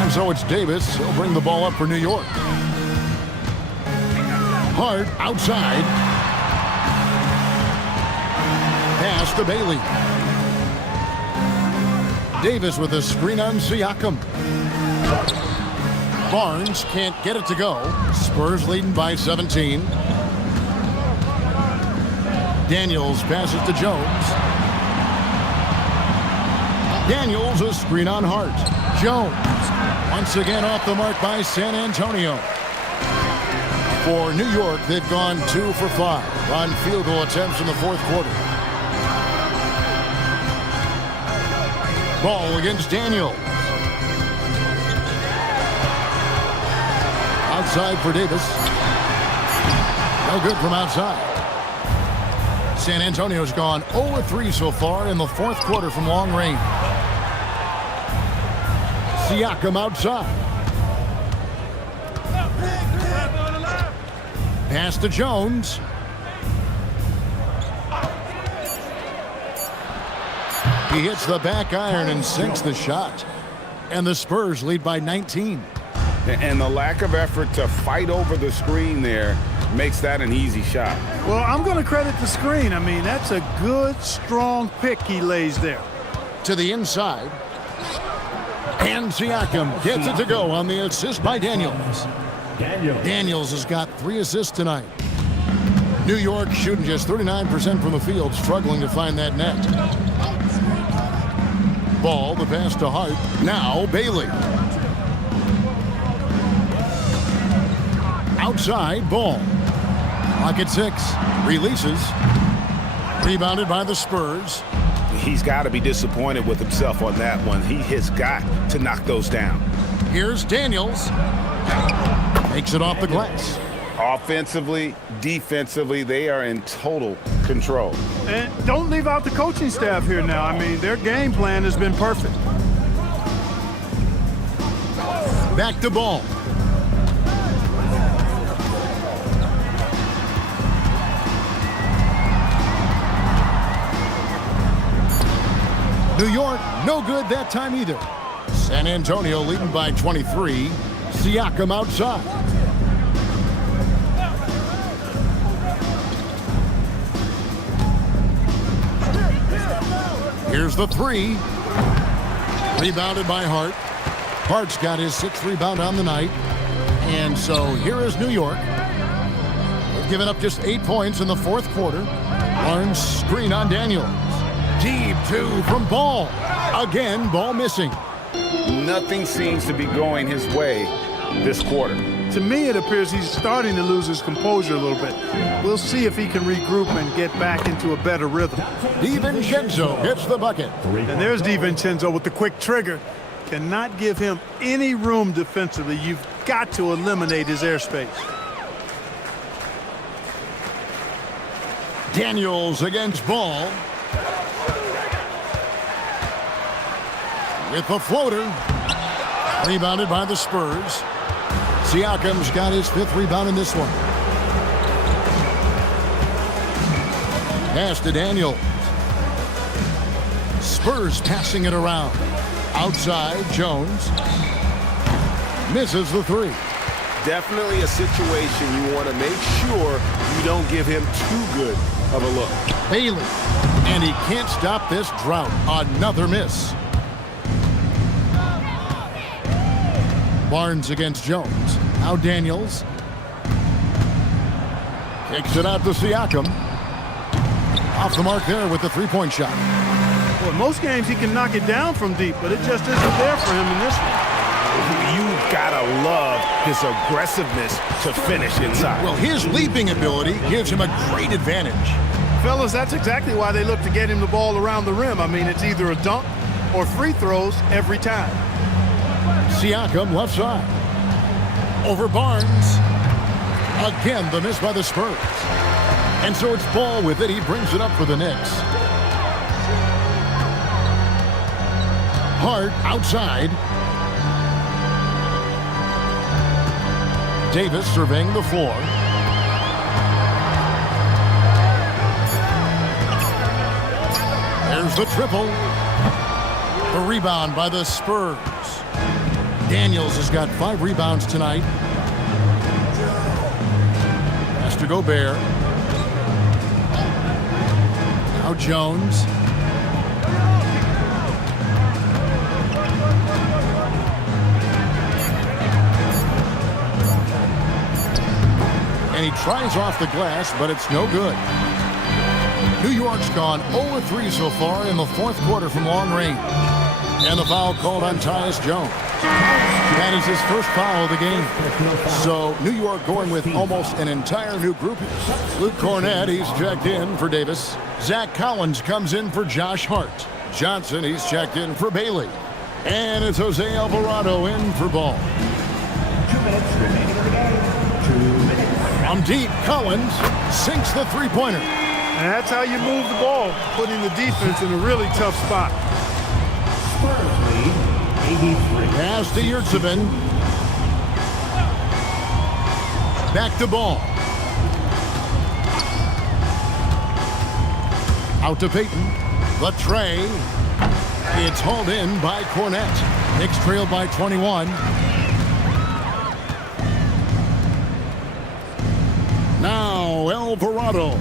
And so it's Davis. He'll bring the ball up for New York. Hart outside. Pass to Bailey. Davis with a screen on Siakam. Barnes can't get it to go. Spurs leading by 17. Daniels passes to Jones. Daniels a screen on Hart. Jones once again off the mark by San Antonio. For New York, they've gone 2 for 5 on field goal attempts in the fourth quarter. Ball against Daniels. Outside for Davis. No good from outside. San Antonio's gone 0-3 so far in the fourth quarter from long range. Siakam outside. Pass to Jones. He hits the back iron and sinks the shot. And the Spurs lead by 19. And the lack of effort to fight over the screen there makes that an easy shot. Well, I'm going to credit the screen. I mean, that's a good, strong pick he lays there. To the inside. And Siakam gets it to go on the assist by Daniels. Daniels has got 3 assists tonight. New York shooting just 39% from the field, struggling to find that net. Ball, the pass to Hart. Now Bailey. Outside, Ball. Clock at 6. Releases. Rebounded by the Spurs. He's got to be disappointed with himself on that one. He has got to knock those down. Here's Daniels. Makes it off the glass. Offensively, defensively, they are in total control. And don't leave out the coaching staff here now. I mean, their game plan has been perfect. Back to ball. New York, no good that time either. San Antonio leading by 23. Siakam outside. Here's the three. Rebounded by Hart. Hart's got his 6th rebound on the night. And so here is New York. They've given up just 8 points in the 4th quarter. Barnes screen on Daniels. Deep 2 from Ball. Again, Ball missing. Nothing seems to be going his way this quarter. To me, it appears he's starting to lose his composure a little bit. We'll see if he can regroup and get back into a better rhythm. DiVincenzo hits the bucket. And there's DiVincenzo with the quick trigger. Cannot give him any room defensively. You've got to eliminate his airspace. Daniels against Ball. With the floater. Rebounded by the Spurs. Siakam's got his 5th rebound in this one. Pass to Daniels. Spurs passing it around. Outside, Jones. Misses the 3. Definitely a situation you want to make sure you don't give him too good of a look. Bailey. And he can't stop this drought. Another miss. Barnes against Jones. Now Daniels. Kicks it out to Siakam. Off the mark there with the 3-point shot. Well, most games he can knock it down from deep, but it just isn't there for him in this one. You've got to love his aggressiveness to finish inside. Well, his leaping ability gives him a great advantage. Fellas, that's exactly why they look to get him the ball around the rim. I mean, it's either a dunk or free throws every time. Siakam left side. Over Barnes. Again, the miss by the Spurs. And so it's Ball with it. He brings it up for the Knicks. Hart outside. Davis surveying the floor. There's the triple. The rebound by the Spurs. Daniels has got 5 rebounds tonight. Has to Gobert. Now Jones. And he tries off the glass, but it's no good. New York's gone 0-3 so far in the 4th quarter from long range. And the foul called on Tyus Jones. That is his first foul of the game. So New York going with almost an entire new group. Luke Cornett, he's checked in for Davis. Zach Collins comes in for Josh Hart. Johnson, he's checked in for Bailey. And it's Jose Alvarado in for Ball. 2 minutes remaining in the game. 2 minutes. From deep, Collins sinks the 3-pointer. And that's how you move the ball, putting the defense in a really tough spot. Spurs lead 83. Pass to Yurtsevin. Back to Ball. Out to Payton. The tray. It's hauled in by Cornett. Knicks trailed by 21. Now Alvarado.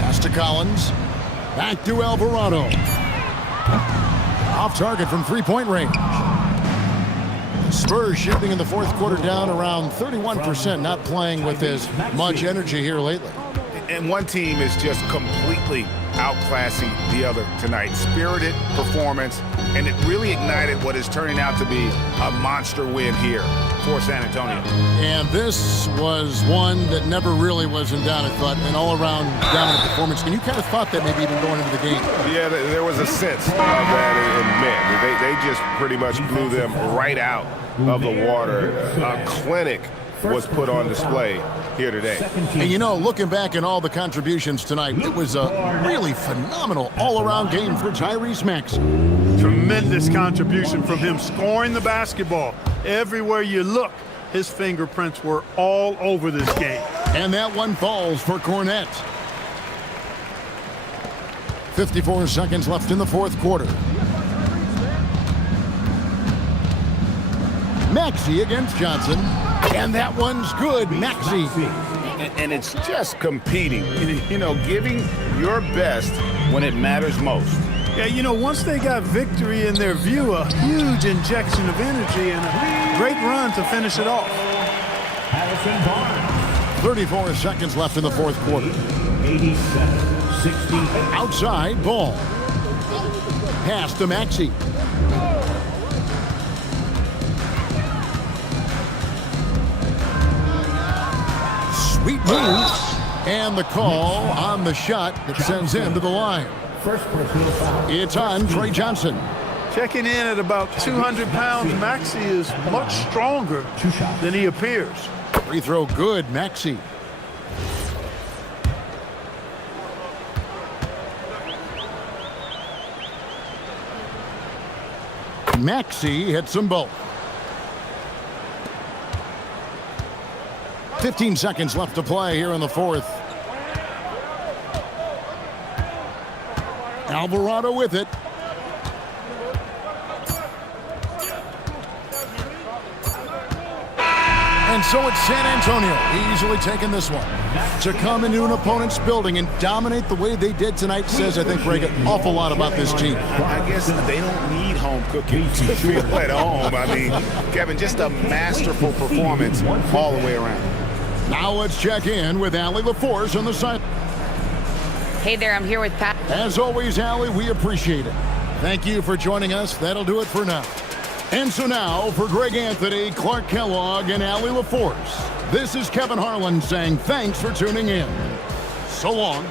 Pass to Collins. Back to Alvarado. Off target from 3-point range. Spurs shifting in the 4th quarter down around 31%, not playing with as much energy here lately. And one team is just completely outclassing the other tonight. Spirited performance and it really ignited what is turning out to be a monster win here for San Antonio. And this was one that never really was in doubt, I thought, an all-around dominant performance. And you kind of thought that maybe even going into the game. Yeah, there was a sense of that in men. They just pretty much blew them right out of the water. A clinic was put on display here today. And you know, looking back at all the contributions tonight, it was a really phenomenal all-around game for Tyrese Maxey. Tremendous contribution from him, scoring the basketball. Everywhere you look, his fingerprints were all over this game. And that one falls for Cornette. 54 seconds left in the fourth quarter. Maxey against Johnson. And that one's good, Maxey. And it's just competing, you know, giving your best when it matters most. Yeah, you know, once they got victory in their view, a huge injection of energy and a great run to finish it off. 34 seconds left in the fourth quarter. 87-68. Outside ball. Pass to Maxey. Sweet move. And the call on the shot that sends him to the line. First personal foul. It's on Trey Johnson. Checking in at about 200 pounds, Maxey is much stronger than he appears. Free throw good, Maxey. Maxey hits them both. 15 seconds left to play here in the fourth. Alvarado with it. And so it's San Antonio easily taking this one. To come into an opponent's building and dominate the way they did tonight says, I think, Greg, an awful lot about this team. Well, I guess they don't need home cooking to feel at home. I mean, Kevin, just a masterful performance all the way around. Now let's check in with Allie LaForce on the side. Hey there, I'm here with Pat. As always, Allie, we appreciate it. Thank you for joining us. That'll do it for now. And so now, for Greg Anthony, Clark Kellogg, and Allie LaForce, this is Kevin Harlan saying thanks for tuning in. So long.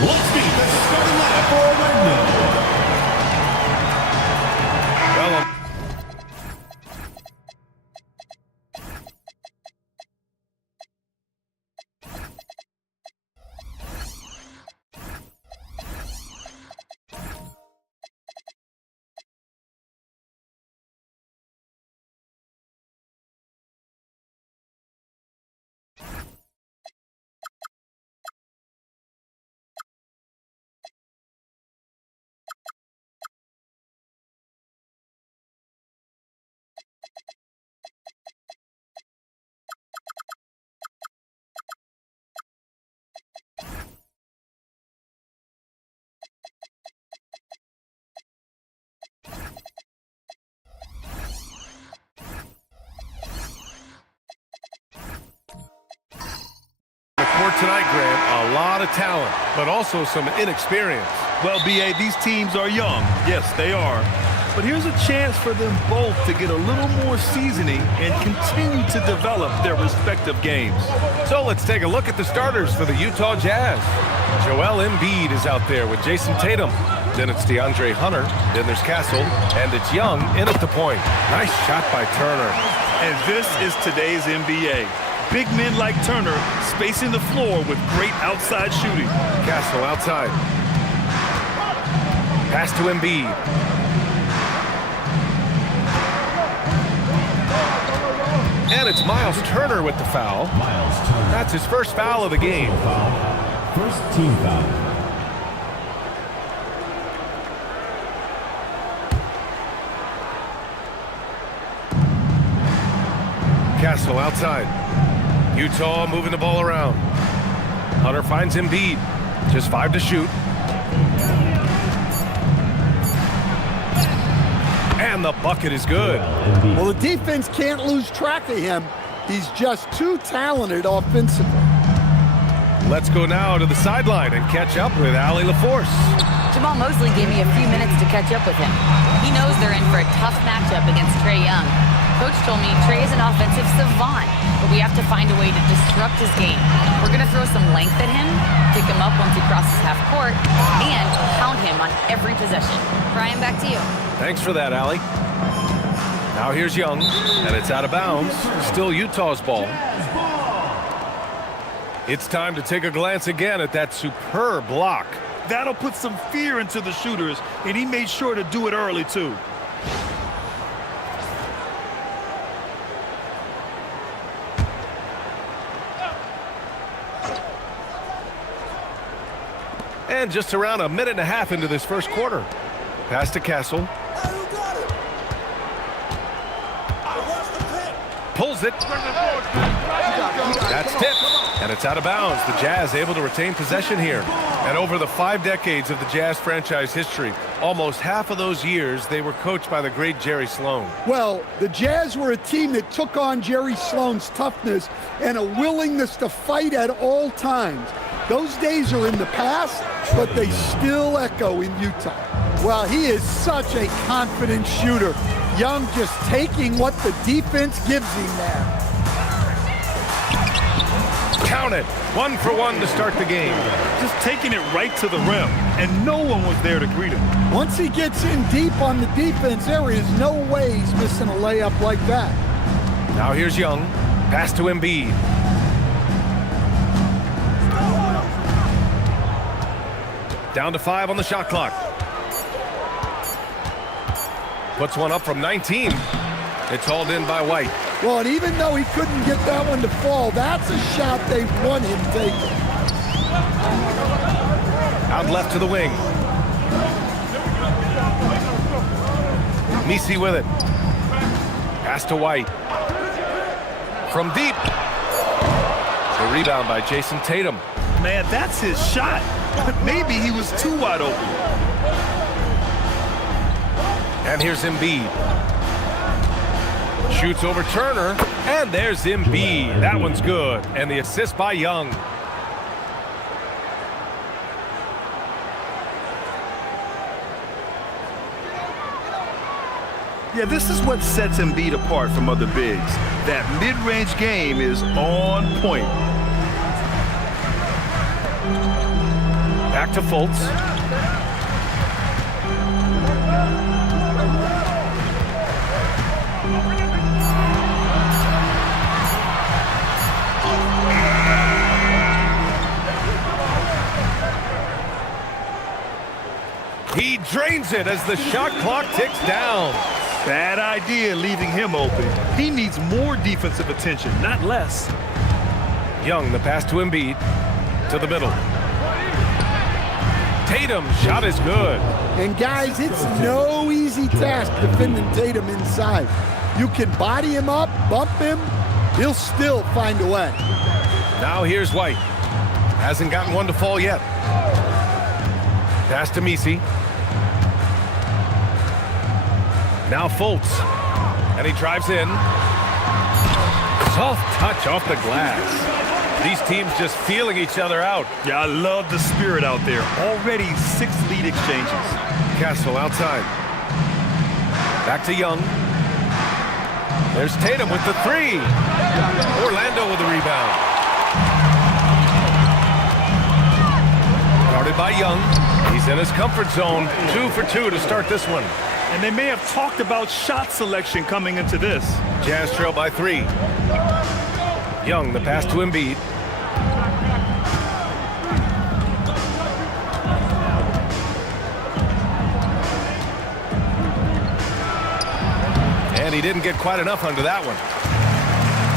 Let's meet the starting lineup for Orlando. Well, tonight, Grant, a lot of talent, but also some inexperience. Well, B.A., these teams are young. Yes, they are. But here's a chance for them both to get a little more seasoning and continue to develop their respective games. So let's take a look at the starters for the Utah Jazz. Joel Embiid is out there with Jason Tatum. Then it's DeAndre Hunter. Then there's Castle. And it's Young in at the point. Nice shot by Turner. And this is today's NBA. Big men like Turner spacing the floor with great outside shooting. Castle outside. Pass to Embiid. And it's Miles Turner with the foul. That's his first foul of the game. First team foul. Castle outside. Utah moving the ball around. Hunter finds Embiid. Just 5 to shoot. And the bucket is good. Well, the defense can't lose track of him. He's just too talented offensively. Let's go now to the sideline and catch up with Allie LaForce. Jamal Mosley gave me a few minutes to catch up with him. He knows they're in for a tough matchup against Trae Young. Coach told me Trae is an offensive savant, but we have to find a way to disrupt his game. We're going to throw some length at him, pick him up once he crosses half court, and pound him on every possession. Brian, back to you. Thanks for that, Allie. Now here's Young, and it's out of bounds. Still Utah's ball. It's time to take a glance again at that superb block. That'll put some fear into the shooters, and he made sure to do it early, too. And just around a minute and a half into this first quarter. Pass to Castle. Pulls it. That's tipped. And it's out of bounds. The Jazz able to retain possession here. And over the 5 decades of the Jazz franchise history, almost half of those years, they were coached by the great Jerry Sloan. Well, the Jazz were a team that took on Jerry Sloan's toughness and a willingness to fight at all times. Those days are in the past, but they still echo in Utah. Well, he is such a confident shooter. Young just taking what the defense gives him there. Count it. 1 for 1 to start the game. Just taking it right to the rim, and no one was there to greet him. Once he gets in deep on the defense, there is no way he's missing a layup like that. Now here's Young. Pass to Embiid. Down to 5 on the shot clock. Puts one up from 19. It's hauled in by White. Well, and even though he couldn't get that one to fall, that's a shot they want him taking. Out left to the wing. Misi with it. Pass to White. From deep. The rebound by Jason Tatum. Man, that's his shot. Maybe he was too wide open. And here's Embiid. Shoots over Turner, and there's Embiid. That one's good. And the assist by Young. Yeah, this is what sets Embiid apart from other bigs. That mid-range game is on point. Back to Fultz. He drains it as the shot clock ticks down. Bad idea leaving him open. He needs more defensive attention, not less. Young, the pass to Embiid. To the middle. Tatum, shot is good. And guys, it's no easy task defending Tatum inside. You can body him up, bump him, he'll still find a way. Now here's White. Hasn't gotten one to fall yet. Pass to Messi. Now Fultz. And he drives in. Soft touch off the glass. These teams just feeling each other out. Yeah, I love the spirit out there. Already 6 lead exchanges. Castle outside. Back to Young. There's Tatum with the 3. Orlando with the rebound. Guarded by Young. He's in his comfort zone. 2 for 2 to start this one. And they may have talked about shot selection coming into this. Jazz trail by 3. Young, the pass to Embiid. And he didn't get quite enough under that one.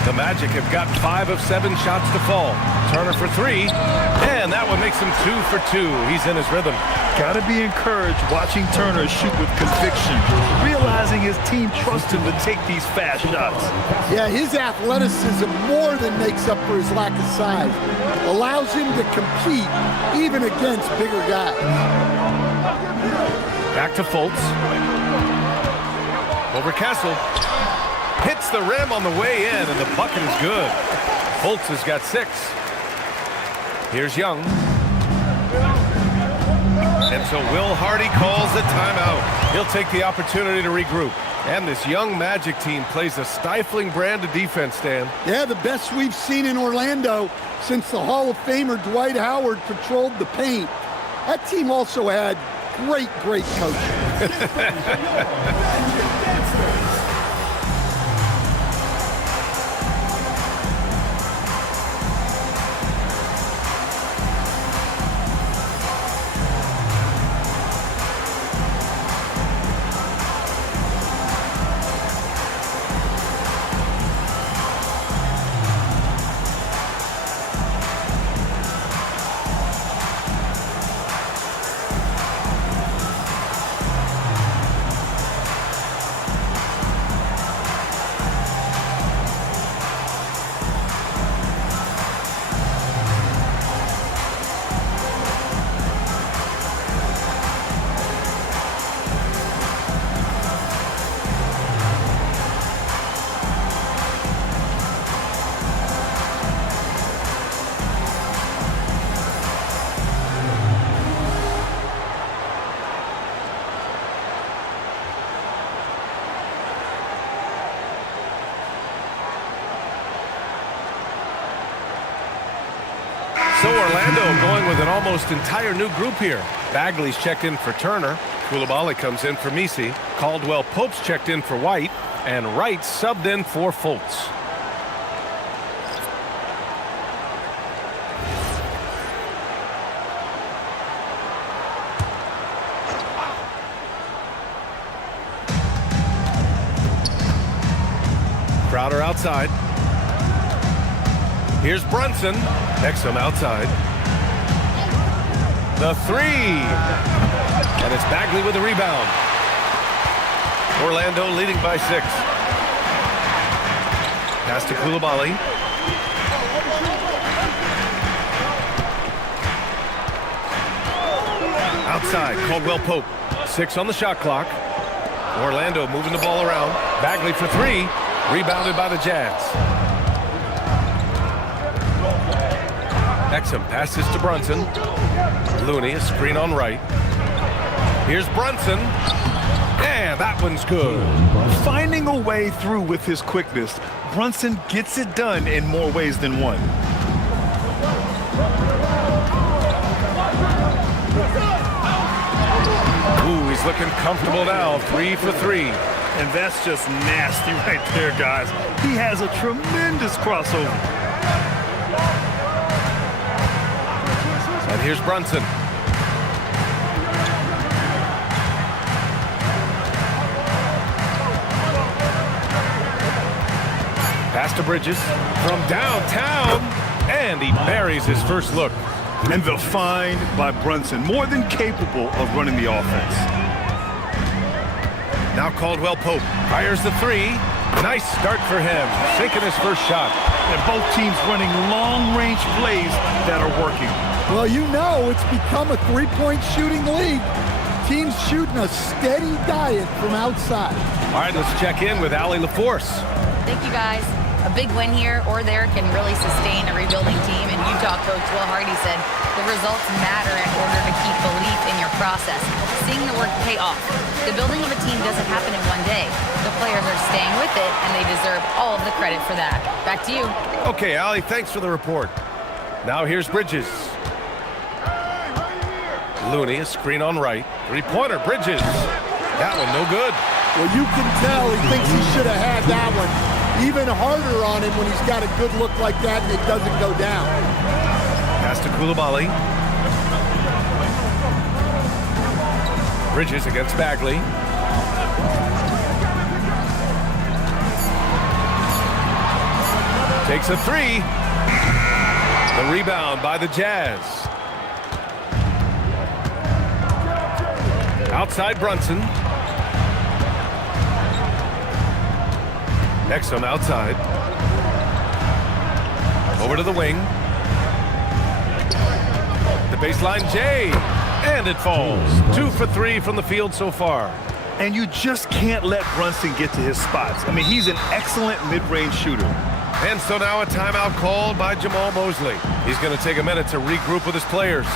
The Magic have gotten 5 of 7 shots to fall. Turner for 3, and that one makes him 2 for 2. He's in his rhythm. Got to be encouraged watching Turner shoot with conviction, realizing his team trusts him to take these fast shots. Yeah, his athleticism more than makes up for his lack of size. Allows him to compete even against bigger guys. Back to Fultz. Over Castle. Hits the rim on the way in, and the bucket is good. Fultz has got 6. Here's Young. And so Will Hardy calls a timeout. He'll take the opportunity to regroup. And this young Magic team plays a stifling brand of defense, Stan. Yeah, the best we've seen in Orlando since the Hall of Famer Dwight Howard patrolled the paint. That team also had great coaching. So Orlando going with an almost entire new group here. Bagley's checked in for Turner. Coulibaly comes in for Messi. Caldwell Pope's checked in for White. And Wright subbed in for Fultz. Crowder outside. Here's Brunson. Exum outside. The 3. And it's Bagley with the rebound. Orlando leading by 6. Pass to Coulibaly. Outside, Caldwell Pope. 6 on the shot clock. Orlando moving the ball around. Bagley for 3. Rebounded by the Jazz. Exum passes to Brunson. Looney, a screen on Wright. Here's Brunson. And that one's good. Finding a way through with his quickness, Brunson gets it done in more ways than one. He's looking comfortable now, 3 for 3. And that's just nasty right there, guys. He has a tremendous crossover. And here's Brunson. Pass to Bridges from downtown, and he buries his first look. And the find by Brunson, more than capable of running the offense. Now Caldwell Pope fires the 3. Nice start for him, sinking his first shot. And both teams running long-range plays that are working. Well, you know it's become a three-point shooting league. Teams shooting a steady diet from outside. All right, let's check in with Allie LaForce. Thank you, guys. A big win here or there can really sustain a rebuilding team, and Utah coach Will Hardy said the results matter in order to keep belief in your process. Seeing the work pay off. The building of a team doesn't happen in one day. The players are staying with it, and they deserve all of the credit for that. Back to you. Okay, Allie, thanks for the report. Now here's Bridges. Looney, a screen on right. Three-pointer, Bridges. That one no good. Well, you can tell he thinks he should have had that one. Even harder on him when he's got a good look like that and it doesn't go down. Pass to Coulibaly. Bridges against Bagley. Takes a 3. The rebound by the Jazz. Outside Brunson. Exum outside. Over to the wing. The baseline J. And it falls. 2 for 3 from the field so far. And you just can't let Brunson get to his spots. I mean, he's an excellent mid-range shooter. And so now a timeout called by Jamal Mosley. He's going to take a minute to regroup with his players.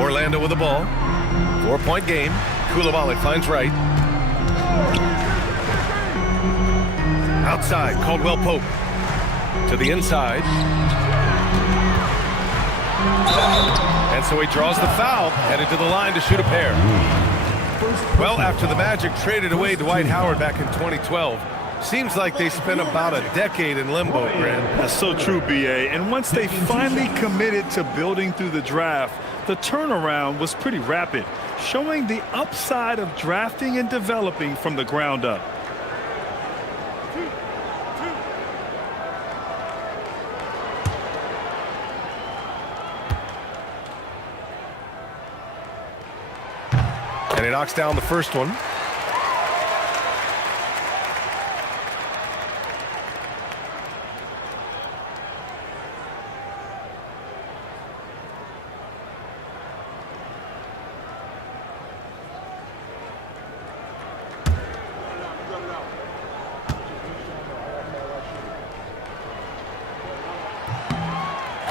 Orlando with the ball. 4-point game. Coulibaly finds right. Outside, Caldwell Pope. To the inside. And so he draws the foul, headed to the line to shoot a pair. Well, after the Magic traded away Dwight Howard back in 2012, seems like they spent about a decade in limbo, Grant. That's so true, B.A. And once they finally committed to building through the draft, the turnaround was pretty rapid, showing the upside of drafting and developing from the ground up. And he knocks down the first one.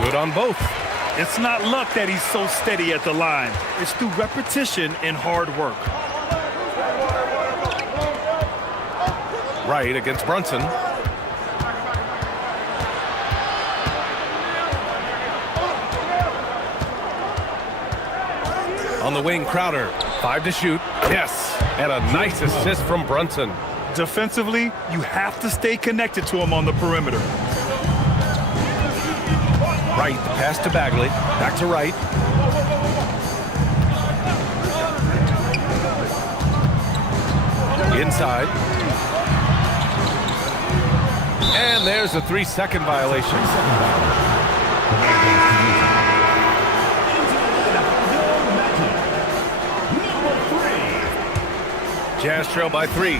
Good on both. It's not luck that he's so steady at the line. It's through repetition and hard work. Right against Brunson. On the wing, Crowder. 5 to shoot. Yes. And a nice assist from Brunson. Defensively, you have to stay connected to him on the perimeter. Right, pass to Bagley. Back to Right. Inside. And there's a 3-second violation. Jazz trail by 3.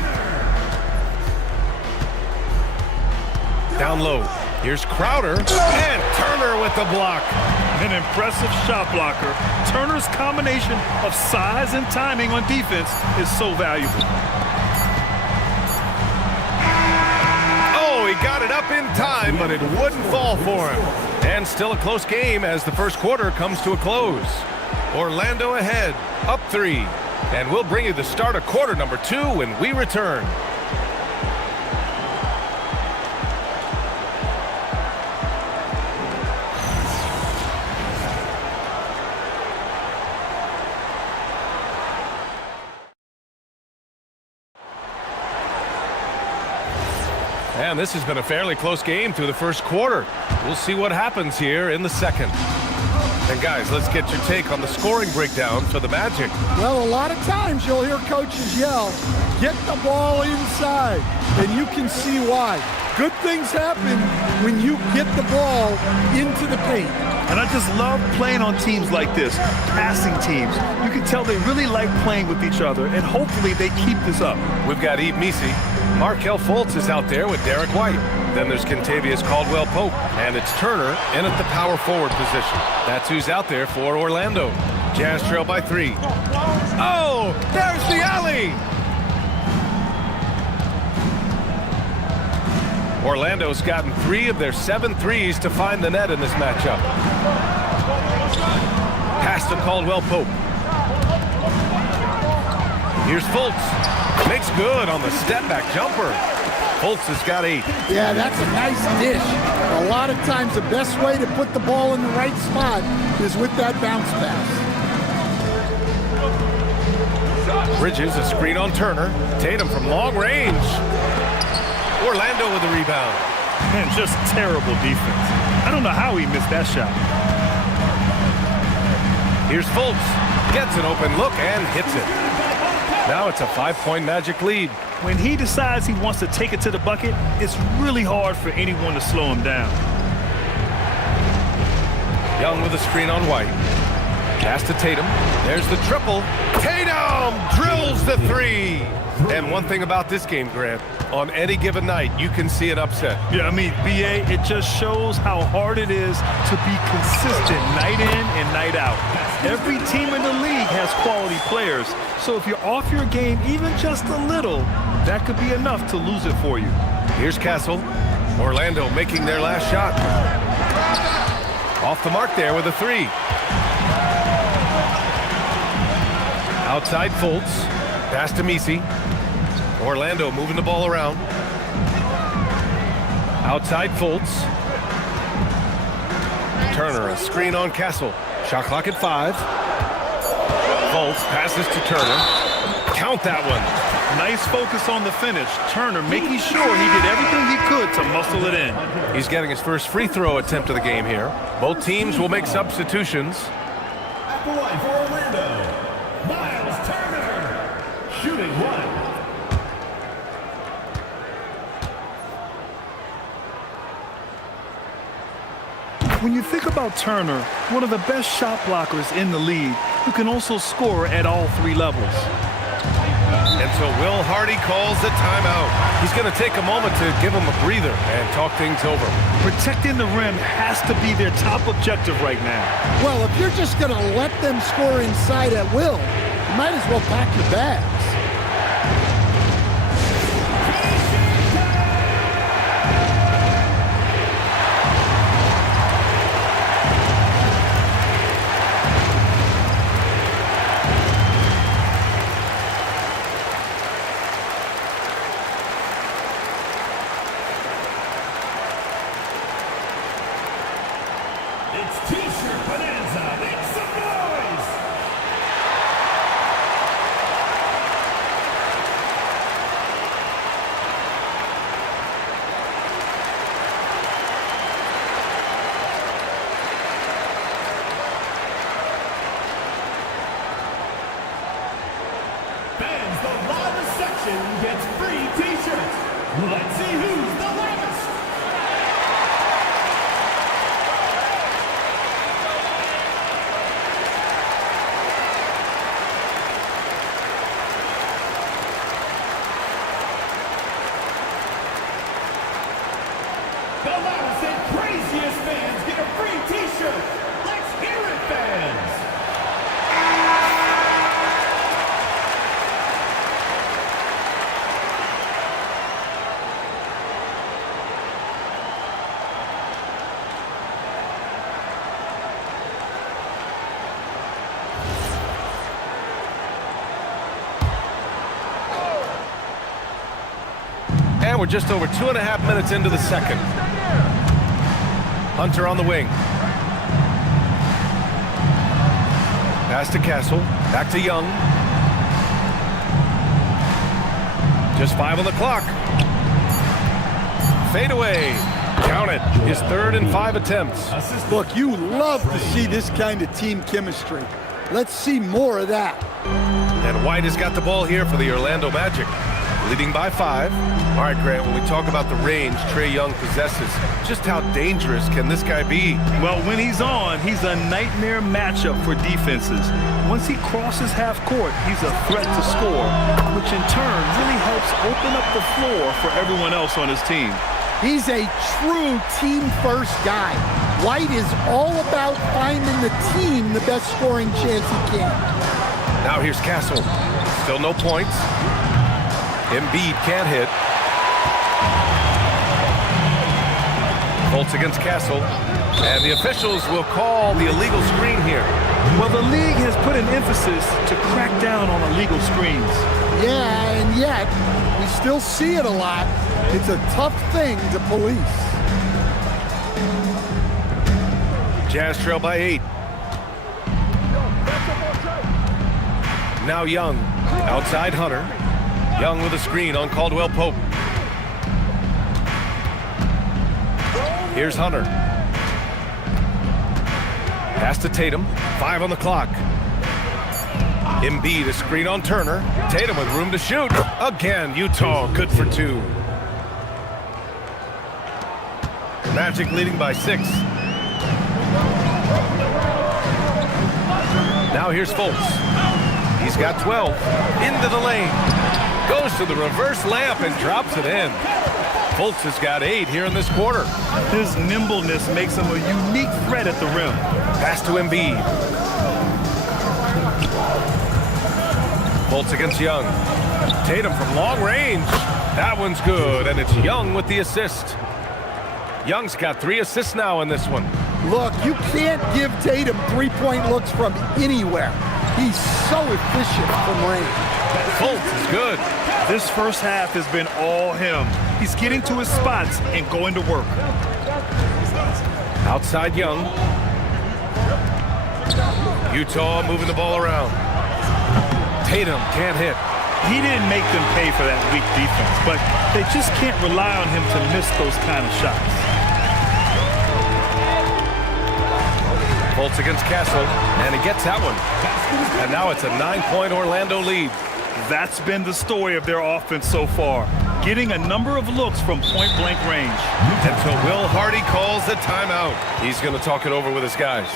Down low. Here's Crowder, and Turner with the block. An impressive shot blocker. Turner's combination of size and timing on defense is so valuable. Oh, he got it up in time, but it wouldn't fall for him. And still a close game as the first quarter comes to a close. Orlando ahead, up 3. And we'll bring you the start of quarter number 2 when we return. And this has been a fairly close game through the first quarter. We'll see what happens here in the second. And guys, let's get your take on the scoring breakdown for the Magic. Well, a lot of times you'll hear coaches yell, get the ball inside, and you can see why. Good things happen when you get the ball into the paint. And I just love playing on teams like this, passing teams. You can tell they really like playing with each other, and hopefully they keep this up. We've got Yves Missi. Markelle Fultz is out there with Derek White. Then there's Kentavious Caldwell-Pope, and it's Turner in at the power forward position. That's who's out there for Orlando. Jazz trail by 3. Oh, there's the alley! Orlando's gotten 3 of their 7 threes to find the net in this matchup. Pass to Caldwell-Pope. Here's Fultz. Makes good on the step-back jumper. Fultz has got 8. Yeah, that's a nice dish. A lot of times the best way to put the ball in the right spot is with that bounce pass. Bridges, a screen on Turner. Tatum from long range. Orlando with the rebound. Man, just terrible defense. I don't know how he missed that shot. Here's Fultz. Gets an open look and hits it. Now it's a 5-point Magic lead. When he decides he wants to take it to the bucket, it's really hard for anyone to slow him down. Young with a screen on White. Pass to Tatum. There's the triple. Tatum drills the 3. And one thing about this game, Grant, on any given night, you can see an upset. Yeah, I mean, BA, it just shows how hard it is to be consistent night in and night out. Every team in the league has quality players, so if you're off your game even just a little, that could be enough to lose it for you. Here's Castle. Orlando making their last shot. Off the mark there with a 3. Outside Fultz. Pass to Missi. Orlando moving the ball around. Outside Fultz. Turner, a screen on Castle. Shot clock at 5. Fultz passes to Turner. Count that one. Nice focus on the finish. Turner making sure he did everything he could to muscle it in. He's getting his first free throw attempt of the game here. Both teams will make substitutions. At the line for Orlando, Miles Turner, shooting 1. When you think about Turner, one of the best shot blockers in the league, who can also score at all 3 levels. And so Will Hardy calls the timeout. He's going to take a moment to give him a breather and talk things over. Protecting the rim has to be their top objective right now. Well, if you're just going to let them score inside at will, you might as well pack your bags. It's T-shirt bonanza. Make some noise! Fans, the loudest section gets free T-shirts. Let's see who's the loudest. The loudest and craziest fans get a free T-shirt. Let's hear it, fans. And we're just over 2.5 minutes into the second. Hunter on the wing. Pass to Castle. Back to Young. Just 5 on the clock. Fade away. Count it. His 3rd and 5 attempts. Look, you love to see this kind of team chemistry. Let's see more of that. And White has got the ball here for the Orlando Magic. Leading by 5. All right, Grant, when we talk about the range Trae Young possesses, just how dangerous can this guy be? Well, when he's on, he's a nightmare matchup for defenses. Once he crosses half court, he's a threat to score, which in turn really helps open up the floor for everyone else on his team. He's a true team-first guy. White is all about finding the team the best scoring chance he can. Now here's Castle. Still no points. Embiid can't hit. Bolts against Castle. And the officials will call the illegal screen here. Well, the league has put an emphasis to crack down on illegal screens. Yeah, and yet, we still see it a lot. It's a tough thing to police. Jazz trail by 8. Now Young. Outside Hunter. Young with a screen on Caldwell Pope. Here's Hunter. Pass to Tatum. 5 on the clock. Embiid, a screen on Turner. Tatum with room to shoot. Again, Utah good for 2. Magic leading by 6. Now here's Fultz. He's got 12. Into the lane. Goes to the reverse layup and drops it in. Fultz has got 8 here in this quarter. His nimbleness makes him a unique threat at the rim. Pass to Embiid. Fultz against Young. Tatum from long range. That one's good, and it's Young with the assist. Young's got 3 assists now in this one. Look, you can't give Tatum three-point looks from anywhere. He's so efficient from range. Fultz is good. This first half has been all him. He's getting to his spots and going to work. Outside Young. Utah moving the ball around. Tatum can't hit. He didn't make them pay for that weak defense, but they just can't rely on him to miss those kind of shots. Fultz against Castle, and he gets that one. And now it's a 9-point Orlando lead. That's been the story of their offense so far, getting a number of looks from point-blank range. Until Will Hardy calls the timeout. He's going to talk it over with his guys.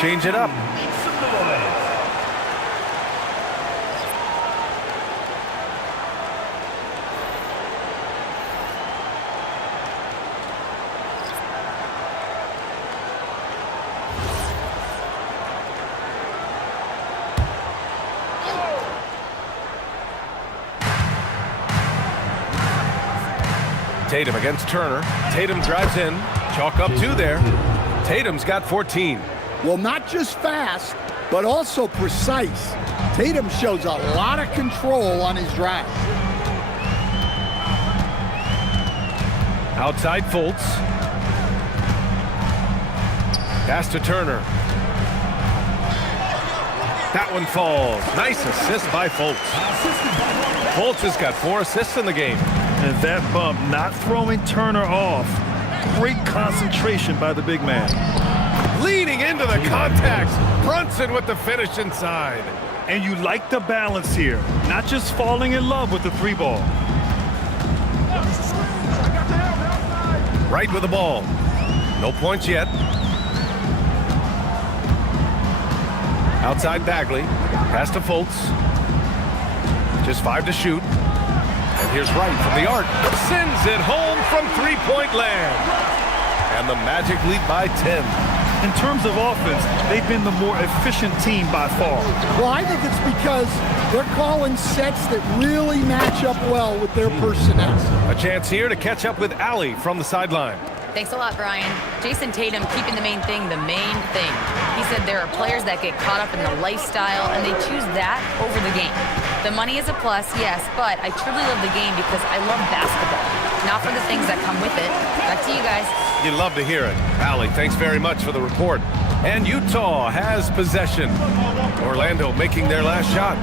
change it up. Tatum against Turner. Tatum drives in. Chalk up 2 there. Tatum's got 14. Well, not just fast, but also precise. Tatum shows a lot of control on his drive. Outside Fultz. Pass to Turner. That one falls. Nice assist by Fultz. Fultz has got 4 assists in the game. And that bump not throwing Turner off. Great concentration by the big man. Leading into the contact. Brunson with the finish inside. And you like the balance here. Not just falling in love with the 3 ball. Right with the ball. No points yet. Outside Bagley. Pass to Fultz. Just 5 to shoot. And here's Wright from the arc. Sends it home from 3-point land. And the Magic lead by 10. In terms of offense, they've been the more efficient team by far. Well, I think it's because they're calling sets that really match up well with their personnel. A chance here to catch up with Allie from the sideline. Thanks a lot, Brian. Jason Tatum keeping the main thing the main thing. He said there are players that get caught up in the lifestyle and they choose that over the game. The money is a plus, yes, but I truly love the game because I love basketball, not for the things that come with it. Back to you guys. You'd love to hear it. Allie, thanks very much for the report. And Utah has possession. Orlando making their last shot.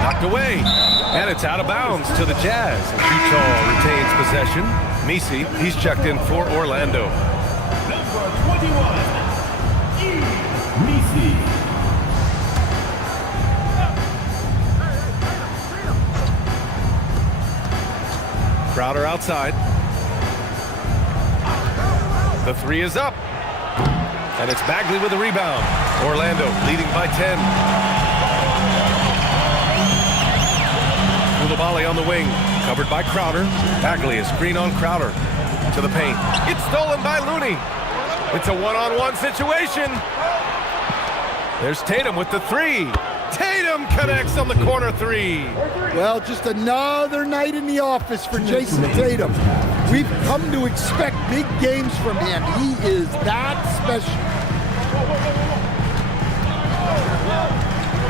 Knocked away. And it's out of bounds to the Jazz. Utah retains possession. Misi, he's checked in for Orlando. Number 21, Misi. Crowder outside. The 3 is up. And it's Bagley with the rebound. Orlando leading by 10. Koulibaly on the wing. Covered by Crowder. Bagley is screen on Crowder. To the paint. It's stolen by Looney. It's a one-on-one situation. There's Tatum with the 3. Tatum connects on the corner 3. Well, just another night in the office for Jason Tatum. We've come to expect big games from him. He is that special.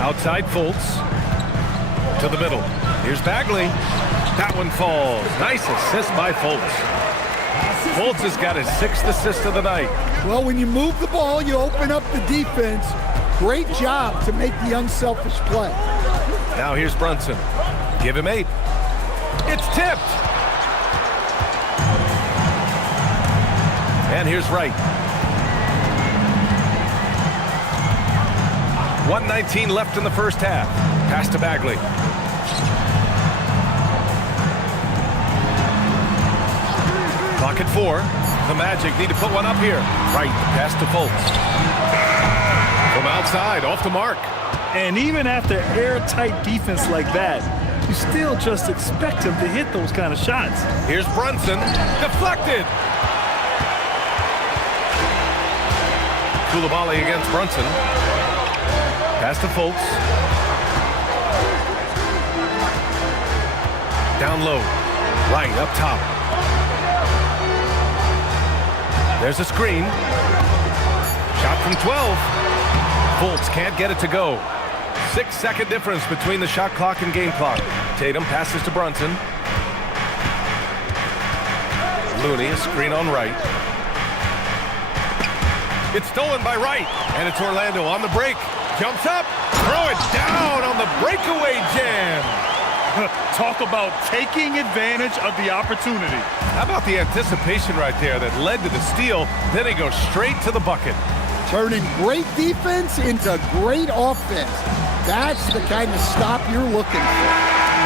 Outside Fultz. To the middle. Here's Bagley. That one falls. Nice assist by Fultz. Fultz has got his 6th assist of the night. Well, when you move the ball, you open up the defense. Great job to make the unselfish play. Now here's Brunson. Give him 8. It's tipped. And here's Wright. 1:19 left in the first half. Pass to Bagley. Clock at 4. The Magic need to put one up here. Right, pass to Fultz. From outside, off the mark. And even after airtight defense like that, you still just expect him to hit those kind of shots. Here's Brunson. Deflected. Koulibaly against Brunson. Pass to Fultz. Down low. Right, up top. There's a screen. Shot from 12. Fultz can't get it to go. 6-second difference between the shot clock and game clock. Tatum passes to Brunson. Looney, a screen on Wright. It's stolen by Wright. And it's Orlando on the break. Jumps up. Throw it down on the breakaway jam. Talk about taking advantage of the opportunity. How about the anticipation right there that led to the steal? Then he goes straight to the bucket. Turning great defense into great offense. That's the kind of stop you're looking for.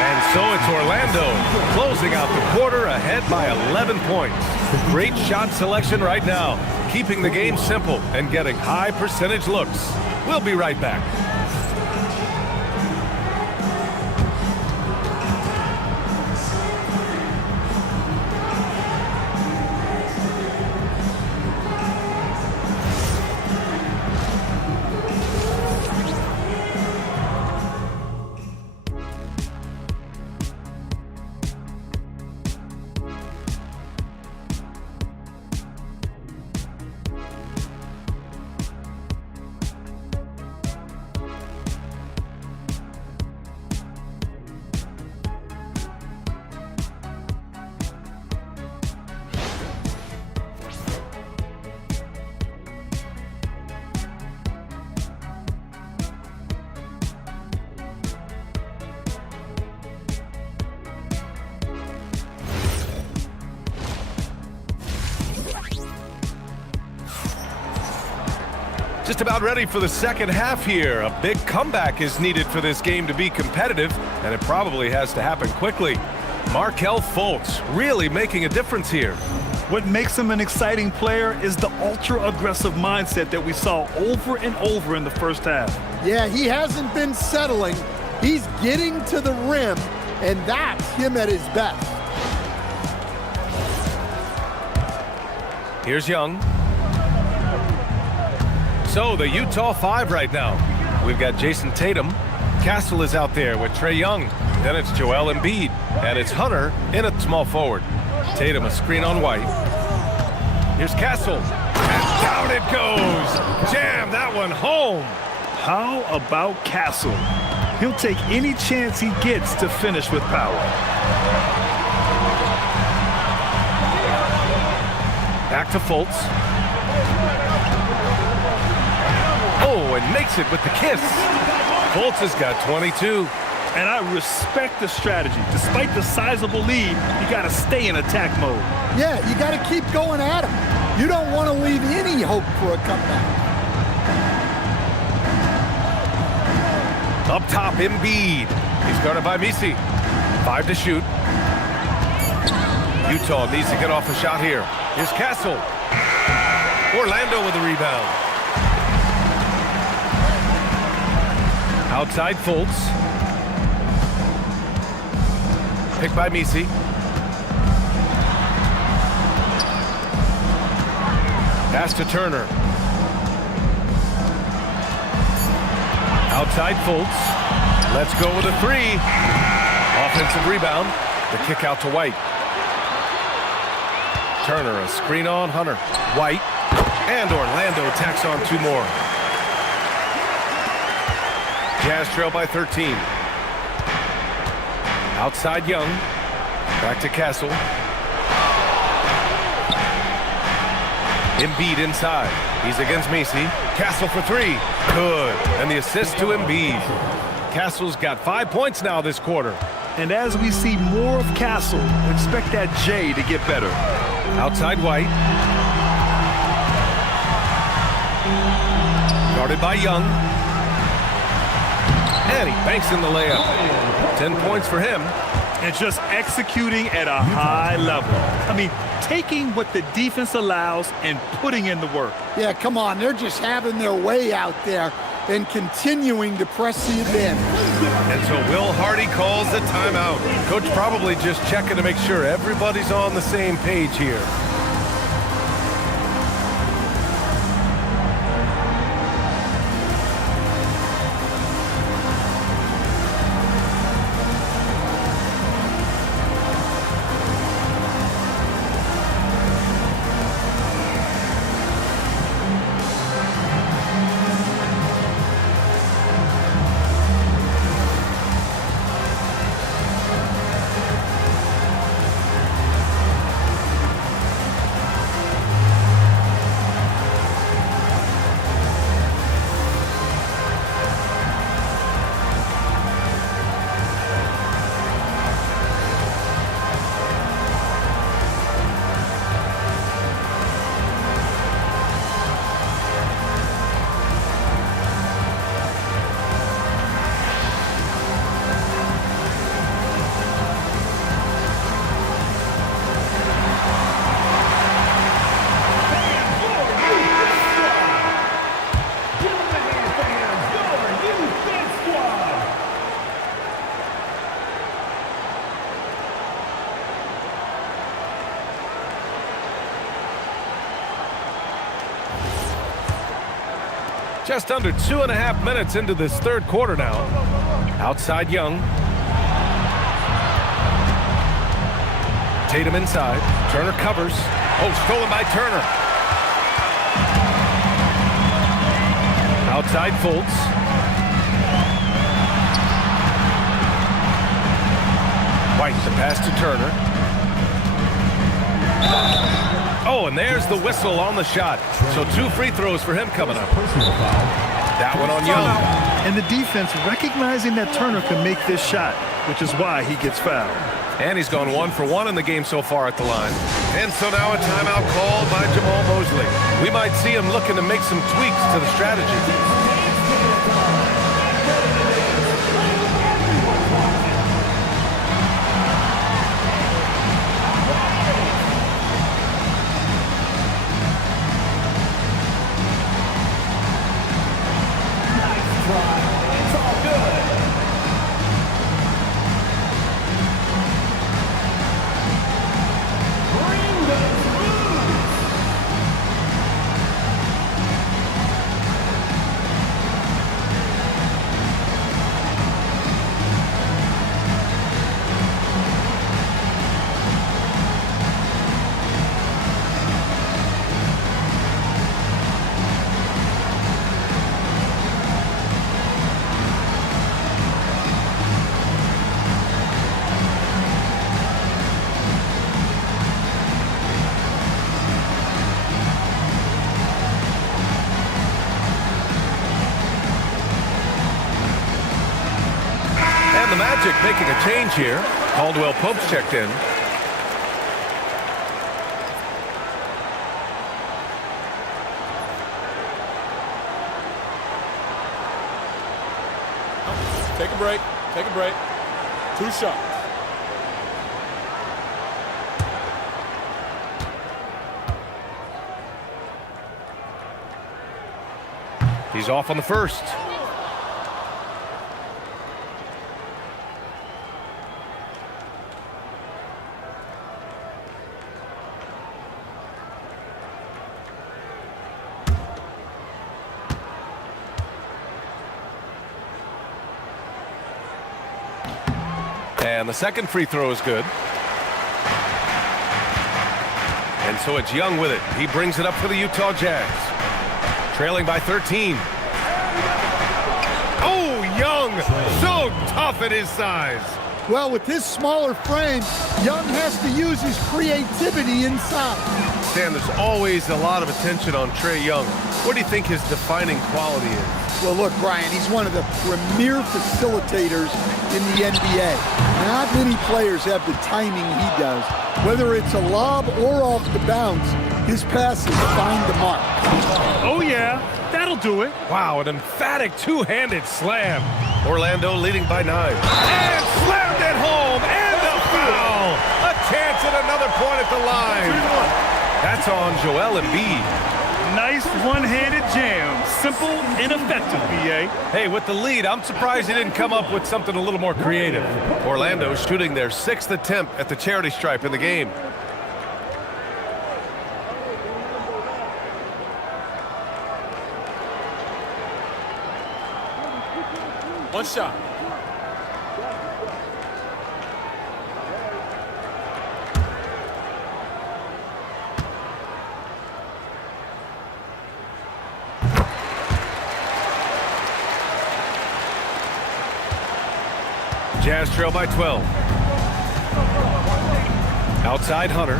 And so it's Orlando closing out the quarter ahead by 11 points. Great shot selection right now. keeping the game simple and getting high percentage looks. We'll be right back. Just about ready for the second half here. A big comeback is needed for this game to be competitive, and it probably has to happen quickly. Markelle Fultz really making a difference here. What makes him an exciting player is the ultra-aggressive mindset that we saw over and over in the first half. Yeah, he hasn't been settling. He's getting to the rim, and that's him at his best. Here's Young. So the Utah 5 right now. We've got Jason Tatum. Castle is out there with Trae Young. Then it's Joel Embiid. And it's Hunter in at small forward. Tatum a screen on White. Here's Castle. And down it goes. Jam that one home. How about Castle? He'll take any chance he gets to finish with power. Back to Fultz. Oh, and makes it with the kiss. Fultz has got 22. And I respect the strategy. Despite the sizable lead, you got to stay in attack mode. Yeah, you got to keep going at him. You don't want to leave any hope for a comeback. Up top, Embiid. He's guarded by Misi. 5 to shoot. Utah needs to get off a shot here. Here's Castle. Orlando with the rebound. Outside Fultz. Picked by Misi. Pass to Turner. Outside Fultz. Let's go with a 3. Offensive rebound. The kick out to White. Turner, a screen on Hunter. White. And Orlando tacks on 2 more. Jazz trail by 13. Outside Young. Back to Castle. Embiid inside. He's against Misi. Castle for 3. Good. And the assist to Embiid. Castle's got 5 points now this quarter. And as we see more of Castle, expect that J to get better. Outside White. Guarded by Young. And he banks in the layup. 10 points for him. And just executing at a high level. I mean, taking what the defense allows and putting in the work. Yeah, come on. They're just having their way out there and continuing to press the advantage. And so Will Hardy calls the timeout. Coach probably just checking to make sure everybody's on the same page here. Just under 2.5 minutes into this third quarter now. Outside Young. Tatum inside. Turner covers. Oh, stolen by Turner. Outside Fultz. White the pass to Turner. Oh, and there's the whistle on the shot. So 2 free throws for him coming up. That one on Young. And the defense recognizing that Turner can make this shot, which is why he gets fouled. And he's gone 1 for 1 in the game so far at the line. And so now a timeout called by Jamal Mosley. We might see him looking to make some tweaks to the strategy. The Magic making a change here. Caldwell Pope's checked in. Take a break. Take a break. 2 shots. He's off on the first. And the second free throw is good. And so it's Young with it. He brings it up for the Utah Jazz. Trailing by 13. Oh, Young! So tough at his size. Well, with his smaller frame, Young has to use his creativity inside. Stan, there's always a lot of attention on Trae Young. What do you think his defining quality is? Well, look, Brian, he's one of the premier facilitators in the NBA. Not many players have the timing he does. Whether it's a lob or off the bounce, his passes find the mark. Oh, yeah, that'll do it. Wow, an emphatic two-handed slam. Orlando leading by 9. And slammed it home, and a foul. A chance at another point at the line. That's on Joel Embiid. Nice one-handed jam. Simple and effective, B.A. Hey, with the lead, I'm surprised he didn't come up with something a little more creative. Orlando shooting their 6th attempt at the charity stripe in the game. One shot. Jazz trail by 12. Outside Hunter.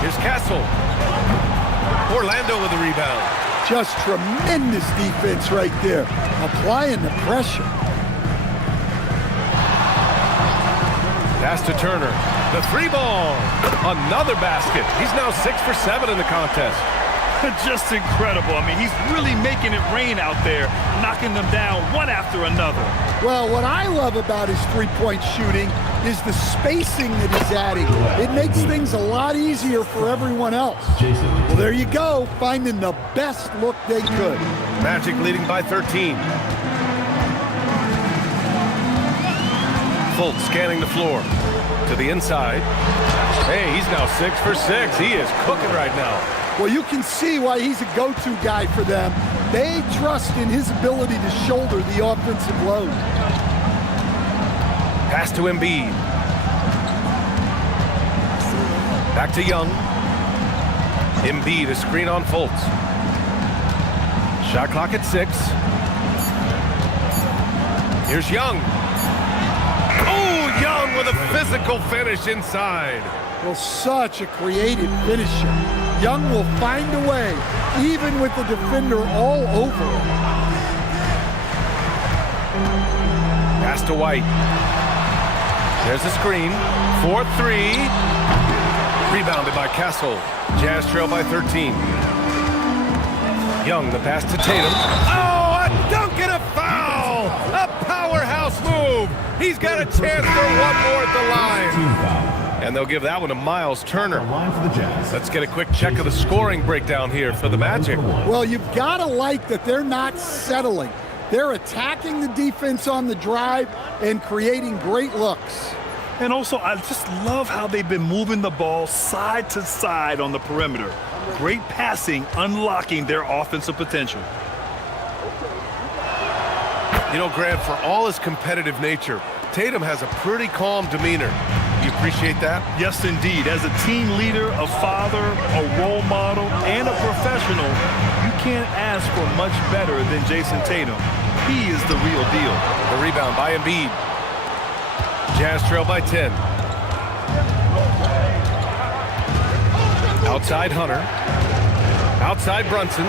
Here's Castle. Orlando with the rebound. Just tremendous defense right there. Applying the pressure. Pass to Turner. The 3-ball. Another basket. He's now 6 for 7 in the contest. Just incredible. I mean, he's really making it rain out there, knocking them down one after another. Well, what I love about his three-point shooting is the spacing that he's adding. It makes things a lot easier for everyone else. Well, there you go, finding the best look they could. Magic leading by 13. Fultz scanning the floor to the inside. Hey, he's now 6 for 6. He is cooking right now. Well, you can see why he's a go-to guy for them. They trust in his ability to shoulder the offensive load. Pass to Embiid. Back to Young. Embiid, a screen on Fultz. Shot clock at 6. Here's Young. Oh, Young with a physical finish inside. Well, such a creative finisher. Young will find a way, even with the defender all over him. Pass to White. There's the screen. 4-3. Rebounded by Castle. Jazz trail by 13. Young, the pass to Tatum. Oh, a dunk and a foul! A powerhouse move. He's got a chance for one more at the line. And they'll give that one to Miles Turner. Let's get a quick check of the scoring breakdown here for the Magic. Well, you've got to like that they're not settling. They're attacking the defense on the drive and creating great looks. And also, I just love how they've been moving the ball side to side on the perimeter. Great passing, unlocking their offensive potential. You know, Grant, for all his competitive nature, Tatum has a pretty calm demeanor. You appreciate that? Yes, indeed. As a team leader, a father, a role model, and a professional, you can't ask for much better than Jason Tatum. He is the real deal. The rebound by Embiid. Jazz trail by 10. Outside Hunter. Outside Brunson.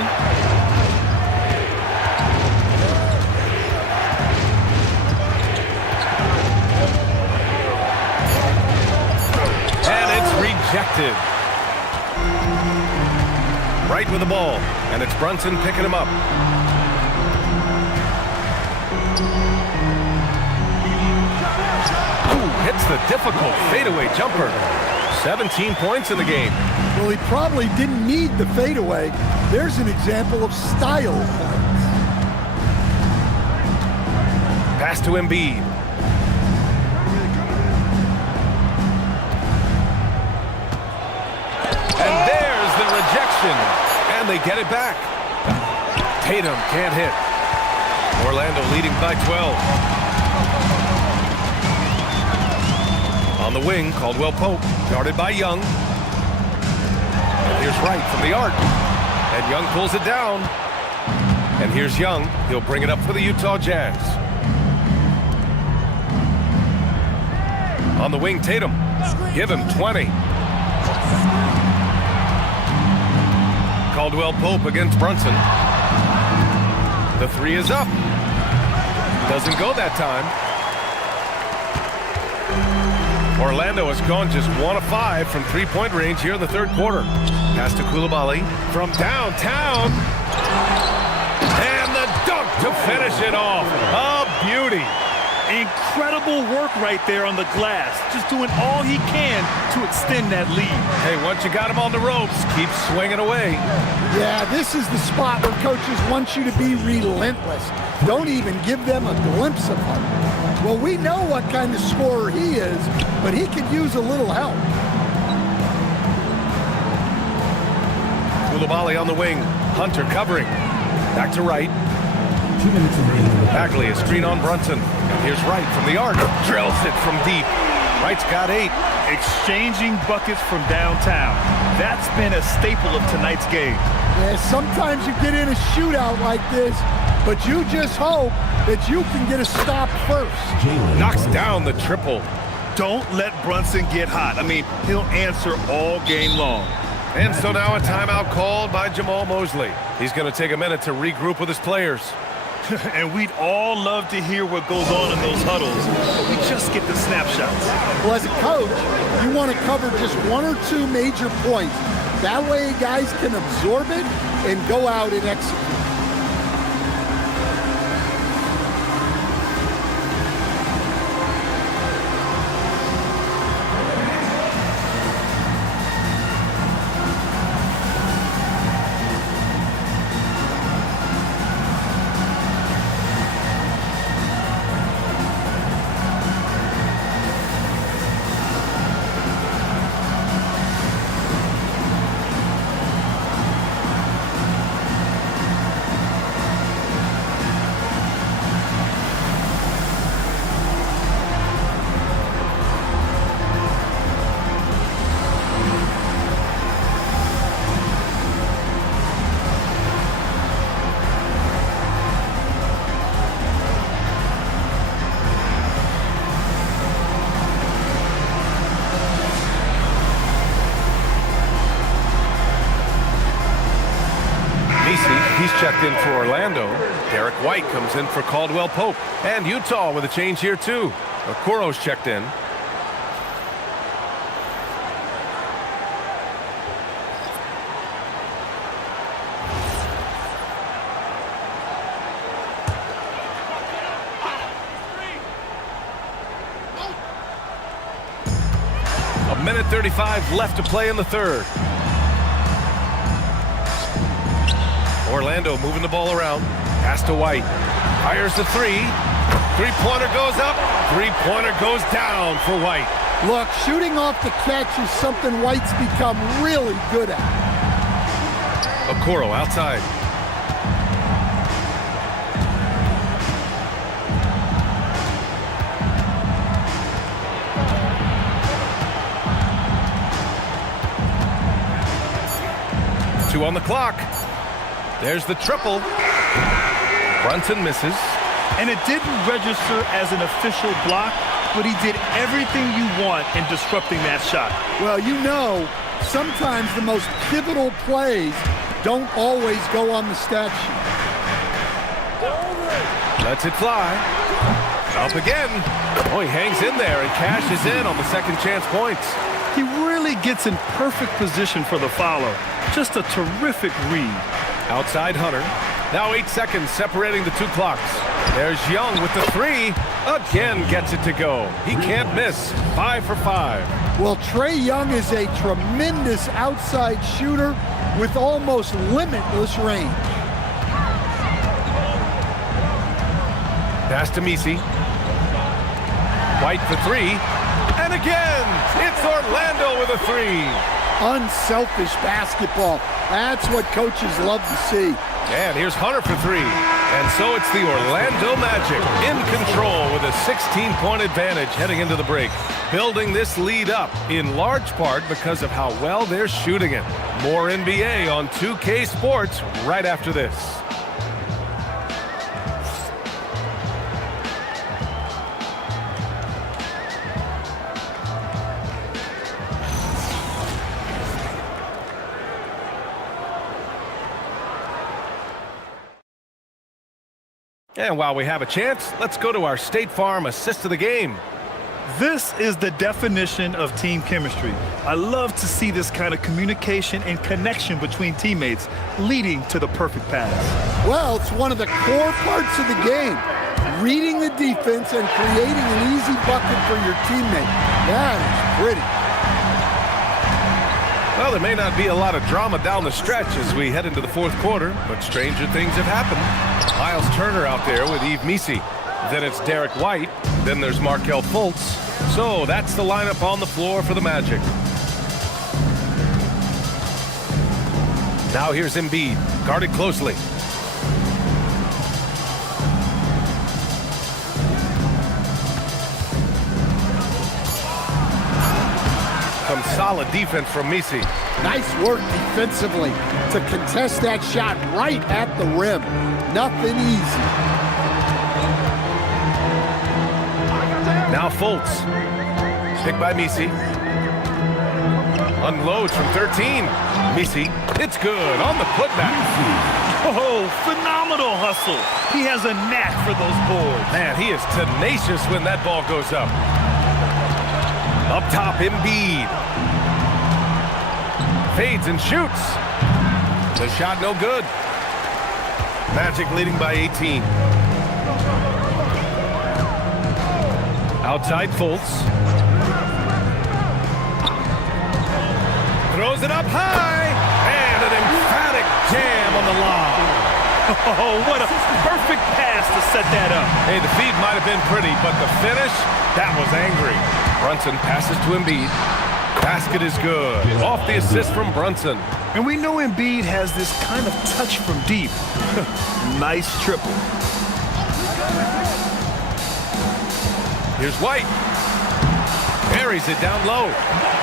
And it's rejected. Right with the ball. And it's Brunson picking him up. Hits the difficult fadeaway jumper. 17 points in the game. Well, he probably didn't need the fadeaway. There's an example of style. Pass to Embiid. And there's the rejection. And they get it back. Tatum can't hit. Orlando leading by 12. On the wing, Caldwell Pope, guarded by Young. And here's Wright from the arc. And Young pulls it down. And here's Young. He'll bring it up for the Utah Jazz. On the wing, Tatum. Give him 20. Caldwell Pope against Brunson. The three is up. Doesn't go that time. Orlando has gone just 1 of 5 from three-point range here in the third quarter. Pass to Coulibaly from downtown. And the dunk to finish it off. A beauty. Incredible work right there on the glass. Just doing all he can to extend that lead. Hey, once you got him on the ropes, keep swinging away. Yeah, this is the spot where coaches want you to be relentless. Don't even give them a glimpse of him. Well, we know what kind of scorer he is, but he could use a little help. Coulibaly on the wing. Hunter covering. Back to Wright. Bagley, a screen on Brunson. And here's Wright from the arc. Drills it from deep. Wright's got 8. Exchanging buckets from downtown. That's been a staple of tonight's game. Yeah, sometimes you get in a shootout like this, but you just hope that you can get a stop first. Knocks down the triple. Don't let Brunson get hot. I mean, he'll answer all game long. And so now a timeout called by Jamal Mosley. He's going to take a minute to regroup with his players. And we'd all love to hear what goes on in those huddles, but we just get the snapshots. Well, as a coach, you want to cover just 1 or 2 major points. That way guys can absorb it and go out and execute. checked in for Orlando. Derek White comes in for Caldwell Pope. And Utah with a change here, too. Okoro's checked in. A minute 35 left to play in the third. Orlando moving the ball around. Pass to White. Fires the three. Three-pointer goes up. Three-pointer goes down for White. Look, shooting off the catch is something White's become really good at. Okoro outside. Two on the clock. There's the triple. Brunson misses. And it didn't register as an official block, but he did everything you want in disrupting that shot. Well, you know, sometimes the most pivotal plays don't always go on the stat sheet. Lets it fly. Up again. Oh, he hangs in there and cashes in on the second chance points. He really gets in perfect position for the follow. Just a terrific read. Outside Hunter. Now 8 seconds separating the two clocks. There's Young with the three. Again gets it to go. He can't miss. 5 for 5. Well, Trae Young is a tremendous outside shooter with almost limitless range. Pass to Misi. White for three. And again, it's Orlando with a three. Unselfish basketball. That's what coaches love to see. And here's Hunter for three. And so it's the Orlando Magic in control with a 16-point advantage heading into the break. Building this lead up in large part because of how well they're shooting it. More NBA on 2K Sports right after this. And while we have a chance, let's go to our State Farm assist of the game. This is the definition of team chemistry. I love to see this kind of communication and connection between teammates leading to the perfect pass. Well, it's one of the core parts of the game. Reading the defense and creating an easy bucket for your teammate. That is pretty. Well, there may not be a lot of drama down the stretch as we head into the fourth quarter, but stranger things have happened. Miles Turner out there with Yves Misi. Then it's Derek White. Then there's Markelle Fultz. So that's the lineup on the floor for the Magic. Now here's Embiid, guarded closely. Some solid defense from Misi. Nice work defensively to contest that shot right at the rim. Nothing easy. Now Fultz. Picked by Misi. Unloads from 13. Misi. It's good on the putback. Oh, phenomenal hustle. He has a knack for those boards. Man, he is tenacious when that ball goes up. Up top, Embiid. Fades and shoots. The shot no good. Magic leading by 18. Outside Fultz. Throws it up high. And an emphatic jam on the lob. Oh, what a perfect pass to set that up. Hey, the feed might have been pretty, but the finish, that was angry. Brunson passes to Embiid. Basket is good. Off the assist from Brunson. And we know Embiid has this kind of touch from deep. Nice triple. Here's White. Buries it down low.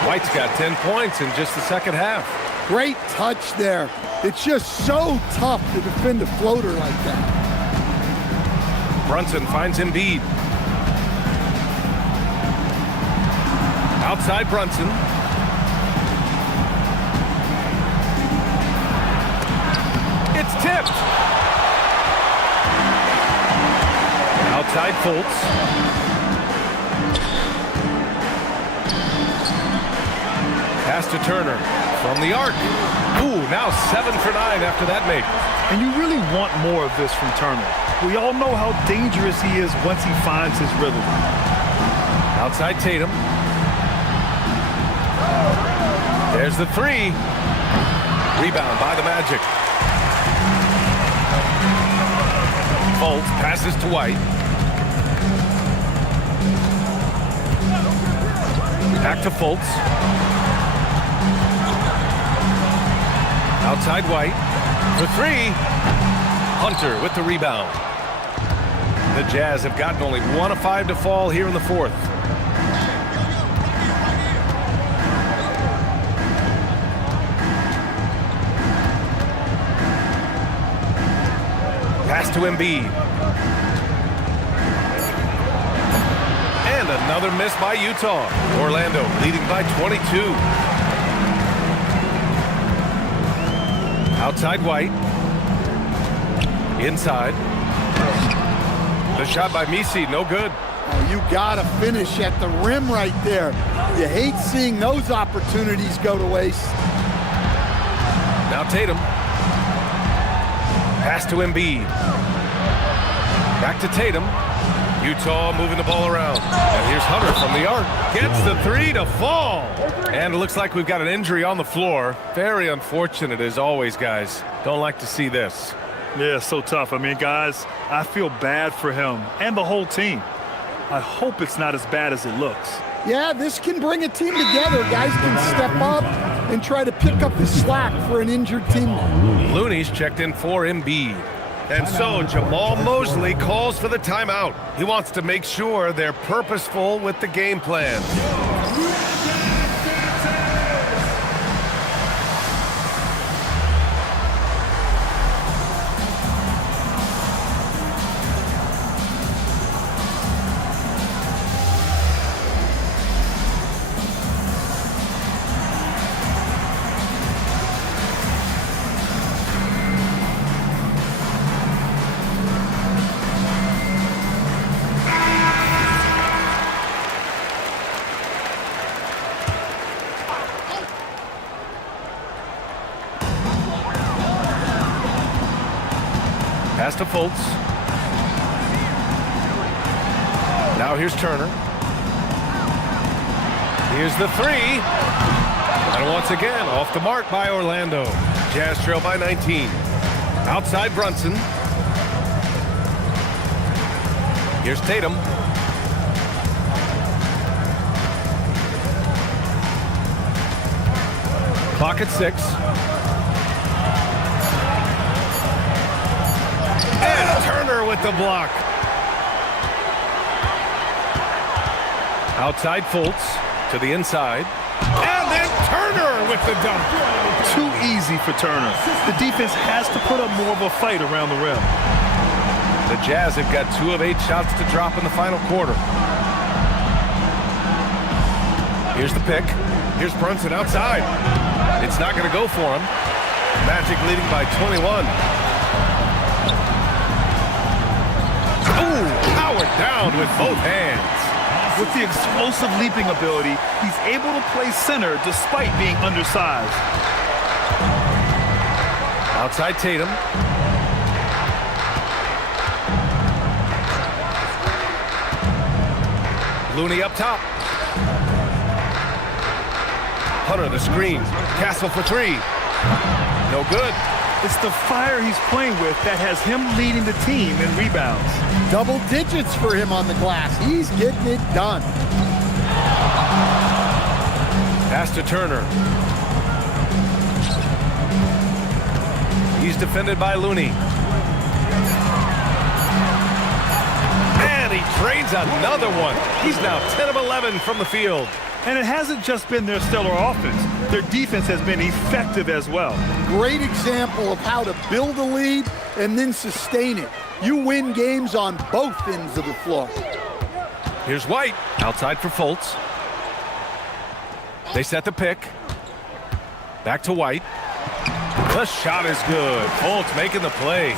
White's got 10 points in just the second half. Great touch there. It's just so tough to defend a floater like that. Brunson finds Embiid. Outside Brunson. It's tipped. Outside Fultz. Pass to Turner from the arc. Ooh, now 7 for 9 after that make. And you really want more of this from Turner. We all know how dangerous he is once he finds his rhythm. Outside Tatum. There's the 3. Rebound by the Magic. Fultz passes to White. Back to Fultz. Outside White. For 3. Hunter with the rebound. The Jazz have gotten only 1 of 5 to fall here in the 4th. Pass to Embiid. And another miss by Utah. Orlando leading by 22. Outside White. Inside. The shot by Misi, no good. Oh, you gotta finish at the rim right there. You hate seeing those opportunities go to waste. Now Tatum. Pass to Embiid. Back to Tatum. Utah moving the ball around. And here's Hunter from the arc. Gets the 3 to fall. And it looks like we've got an injury on the floor. Very unfortunate as always, guys. Don't like to see this. Yeah, so tough. I mean, guys, I feel bad for him and the whole team. I hope it's not as bad as it looks. Yeah, this can bring a team together. Guys can step up and try to pick up the slack for an injured teammate. Looney's checked in for Embiid. And so Jamal Mosley calls for the timeout. He wants to make sure they're purposeful with the game plan. Pass to Fultz. Now here's Turner. Here's the 3. And once again, off the mark by Orlando. Jazz trail by 19. Outside Brunson. Here's Tatum. Clock at 6. And Turner with the block. Outside Fultz to the inside. And then Turner with the dunk. Too easy for Turner. The defense has to put up more of a fight around the rim. The Jazz have got 2 of 8 shots to drop in the final quarter. Here's the pick. Here's Brunson outside. It's not going to go for him. Magic leading by 21. Ooh, powered down with both hands. With the explosive leaping ability, he's able to play center despite being undersized. Outside Tatum. Looney up top. Hunter the screen. Castle for 3. No good. It's the fire he's playing with that has him leading the team in rebounds. Double digits for him on the glass. He's getting it done. Pass to Turner. He's defended by Looney. And he drains another one. He's now 10 of 11 from the field. And it hasn't just been their stellar offense. Their defense has been effective as well. Great example of how to build a lead and then sustain it. You win games on both ends of the floor. Here's White, outside for Fultz. They set the pick. Back to White. The shot is good. Fultz making the play.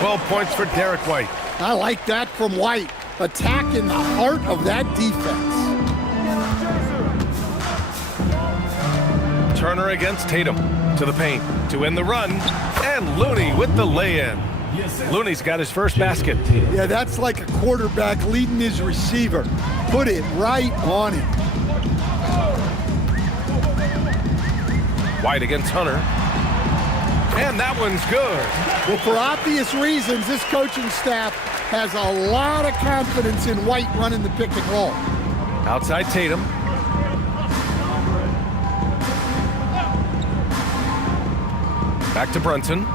12 points for Derek White. I like that from White. Attacking the heart of that defense. Turner against Tatum. To the paint. To win the run. And Looney with the lay-in. Looney's got his first basket. Yeah, that's like a quarterback leading his receiver. Put it right on him. White against Hunter. And that one's good. Well, for obvious reasons, this coaching staff has a lot of confidence in White running the pick and roll. Outside Tatum. Back to Brunson.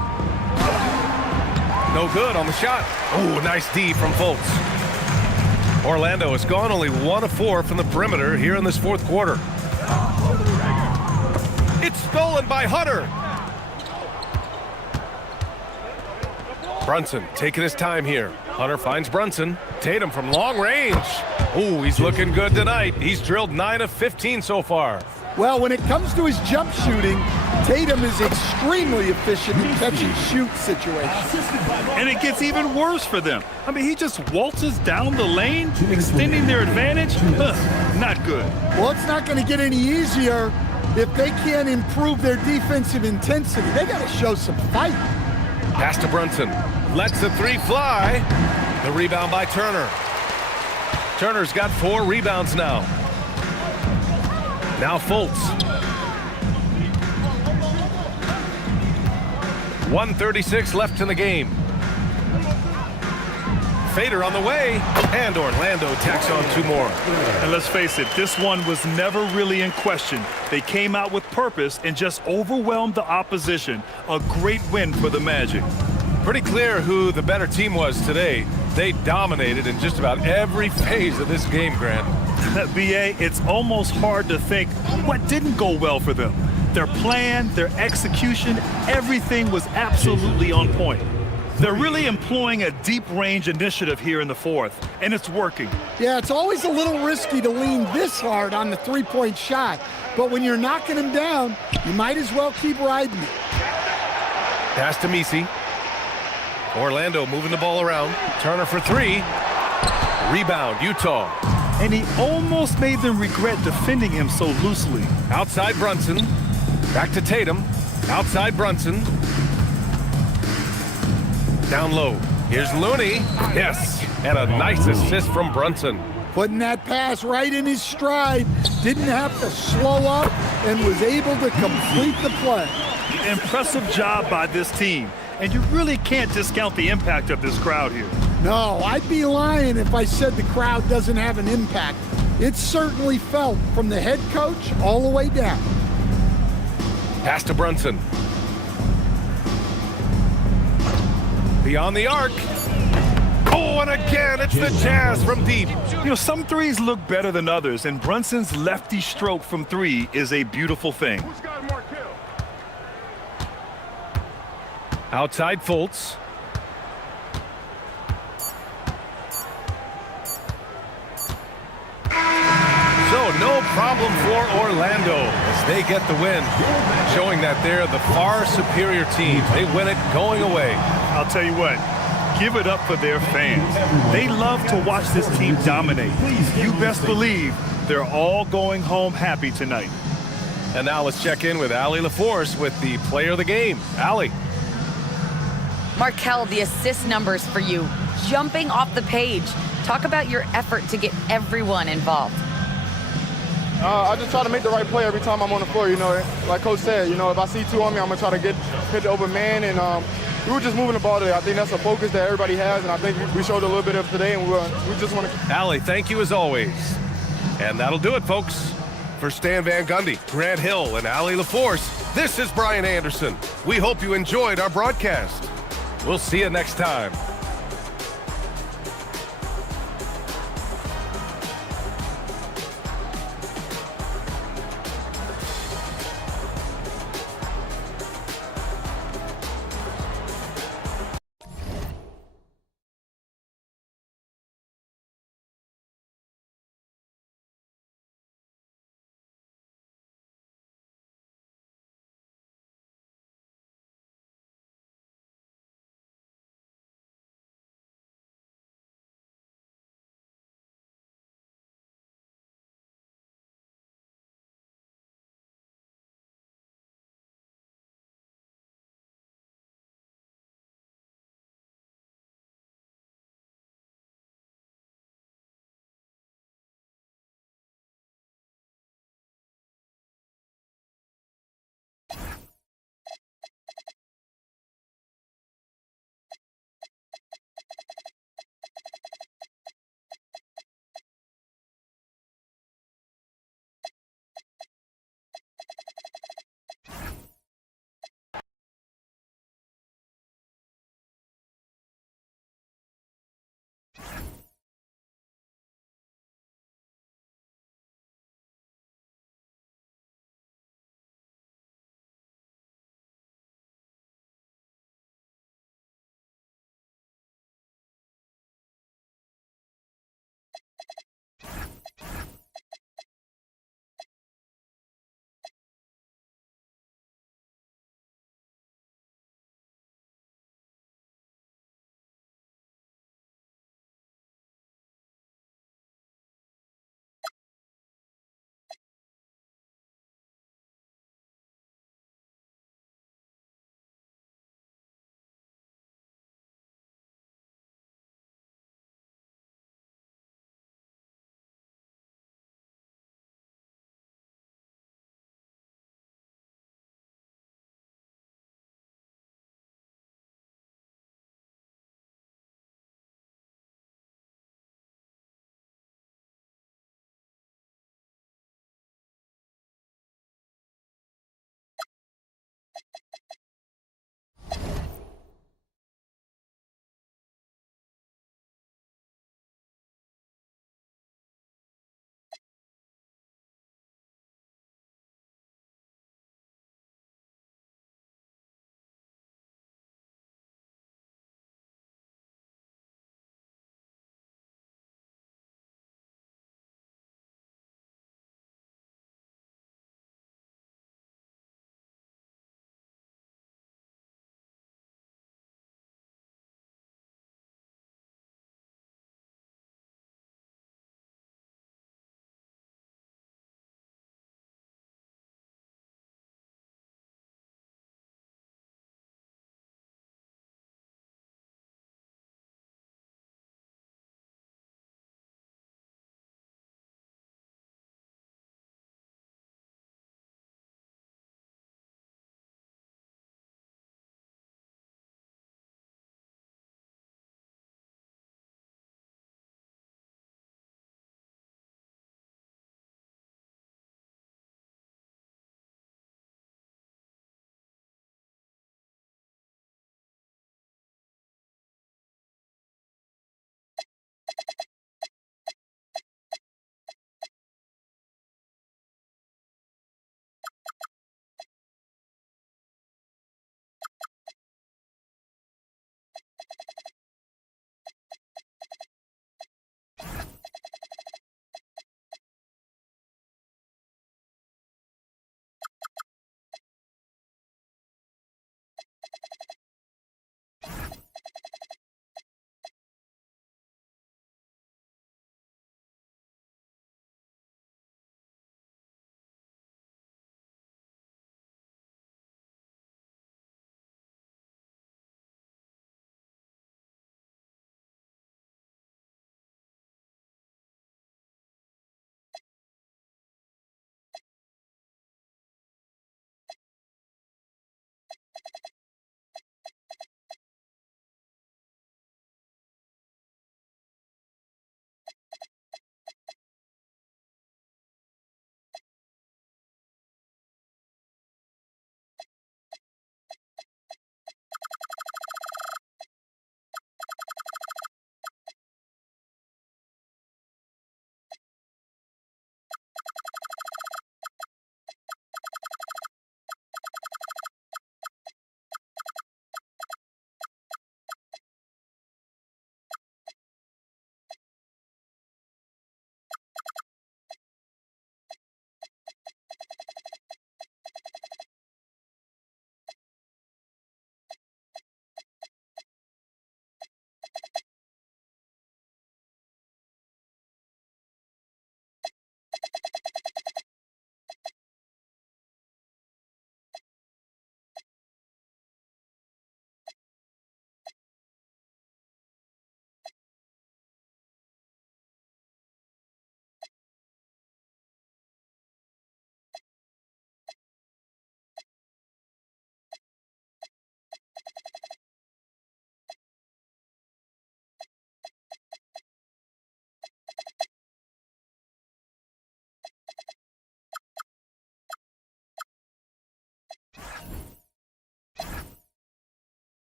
No good on the shot. Oh, nice D from Fultz. Orlando has gone only 1 of 4 from the perimeter here in this fourth quarter. It's stolen by Hunter. Brunson taking his time here. Hunter finds Brunson. Tatum from long range. Oh, he's looking good tonight. He's drilled 9 of 15 so far. Well, when it comes to his jump shooting, Tatum is extremely efficient in catch-and-shoot situations. And it gets even worse for them. I mean, he just waltzes down the lane, extending their advantage. Not good. Well, it's not going to get any easier if they can't improve their defensive intensity. They got to show some fight. Pass to Brunson. Lets the three fly. The rebound by Turner. Turner's got 4 rebounds now. Now Fultz. 1:36 left in the game. Fader on the way, and Orlando tacks on 2 more. And let's face it, this one was never really in question. They came out with purpose and just overwhelmed the opposition. A great win for the Magic. Pretty clear who the better team was today. They dominated in just about every phase of this game, Grant. BA, it's almost hard to think what didn't go well for them. Their plan, their execution, everything was absolutely on point. They're really employing a deep range initiative here in the fourth, and it's working. Yeah, it's always a little risky to lean this hard on the three-point shot, but when you're knocking them down, you might as well keep riding it. Pass to Messi. Orlando moving the ball around. Turner for 3. Rebound, Utah. And he almost made them regret defending him so loosely. Outside Brunson. Back to Tatum. Outside Brunson. Down low. Here's Looney. Yes. And a nice assist from Brunson. Putting that pass right in his stride. Didn't have to slow up and was able to complete the play. Impressive job by this team. And you really can't discount the impact of this crowd here. No, I'd be lying if I said the crowd doesn't have an impact. It's certainly felt from the head coach all the way down. Pass to Brunson. Beyond the arc. Oh, and again, it's the Jazz from deep. You know, some threes look better than others, and Brunson's lefty stroke from 3 is a beautiful thing. Outside Fultz. So no problem for Orlando as they get the win, showing that they're the far superior team. They win it going away. I'll tell you what, give it up for their fans. They love to watch this team dominate. You best believe they're all going home happy tonight. And now let's check in with Allie LaForce with the player of the game. Allie. Markel, the assist numbers for you, jumping off the page. Talk about your effort to get everyone involved. I just try to make the right play every time I'm on the floor. You know, like Coach said, you know, if I see 2 on me, I'm going to try to hit the open man. And we were just moving the ball today. I think that's a focus that everybody has, and I think we showed a little bit of today, and we just want to. Allie, thank you as always. And that'll do it, folks. For Stan Van Gundy, Grant Hill, and Allie LaForce, this is Brian Anderson. We hope you enjoyed our broadcast. We'll see you next time.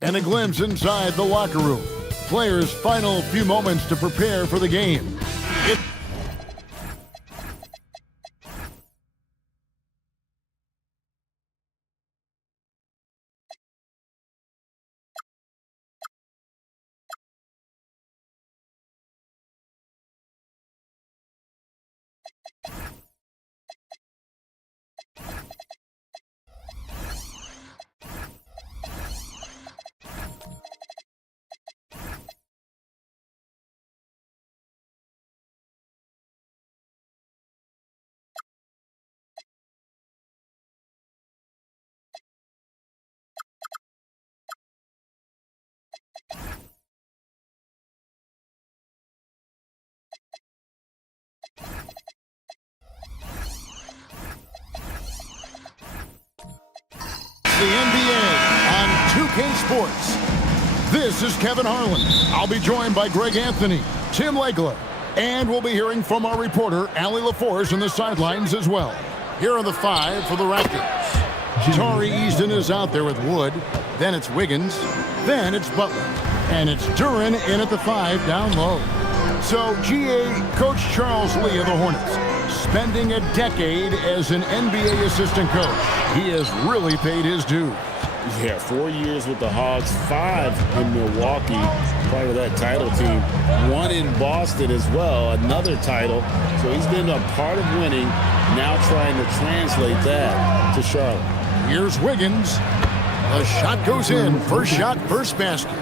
And a glimpse inside the locker room. Players' final few moments to prepare for the game. The NBA on 2K Sports. This is Kevin Harlan. I'll be joined by Greg Anthony, Tim Legler, and we'll be hearing from our reporter, Allie LaForce, on the sidelines as well. Here are the five for the Raptors. Tari Easton is out there with Wood. Then it's Wiggins. Then it's Butler. And it's Duren in at the 5 down low. So, GA, Coach Charles Lee of the Hornets, spending a decade as an NBA assistant coach. He has really paid his dues. Yeah, 4 years with the Hogs, 5 in Milwaukee, part of that title team. 1 in Boston as well, another title. So he's been a part of winning, now trying to translate that to Charlotte. Here's Wiggins. The shot goes in. First shot, first basket.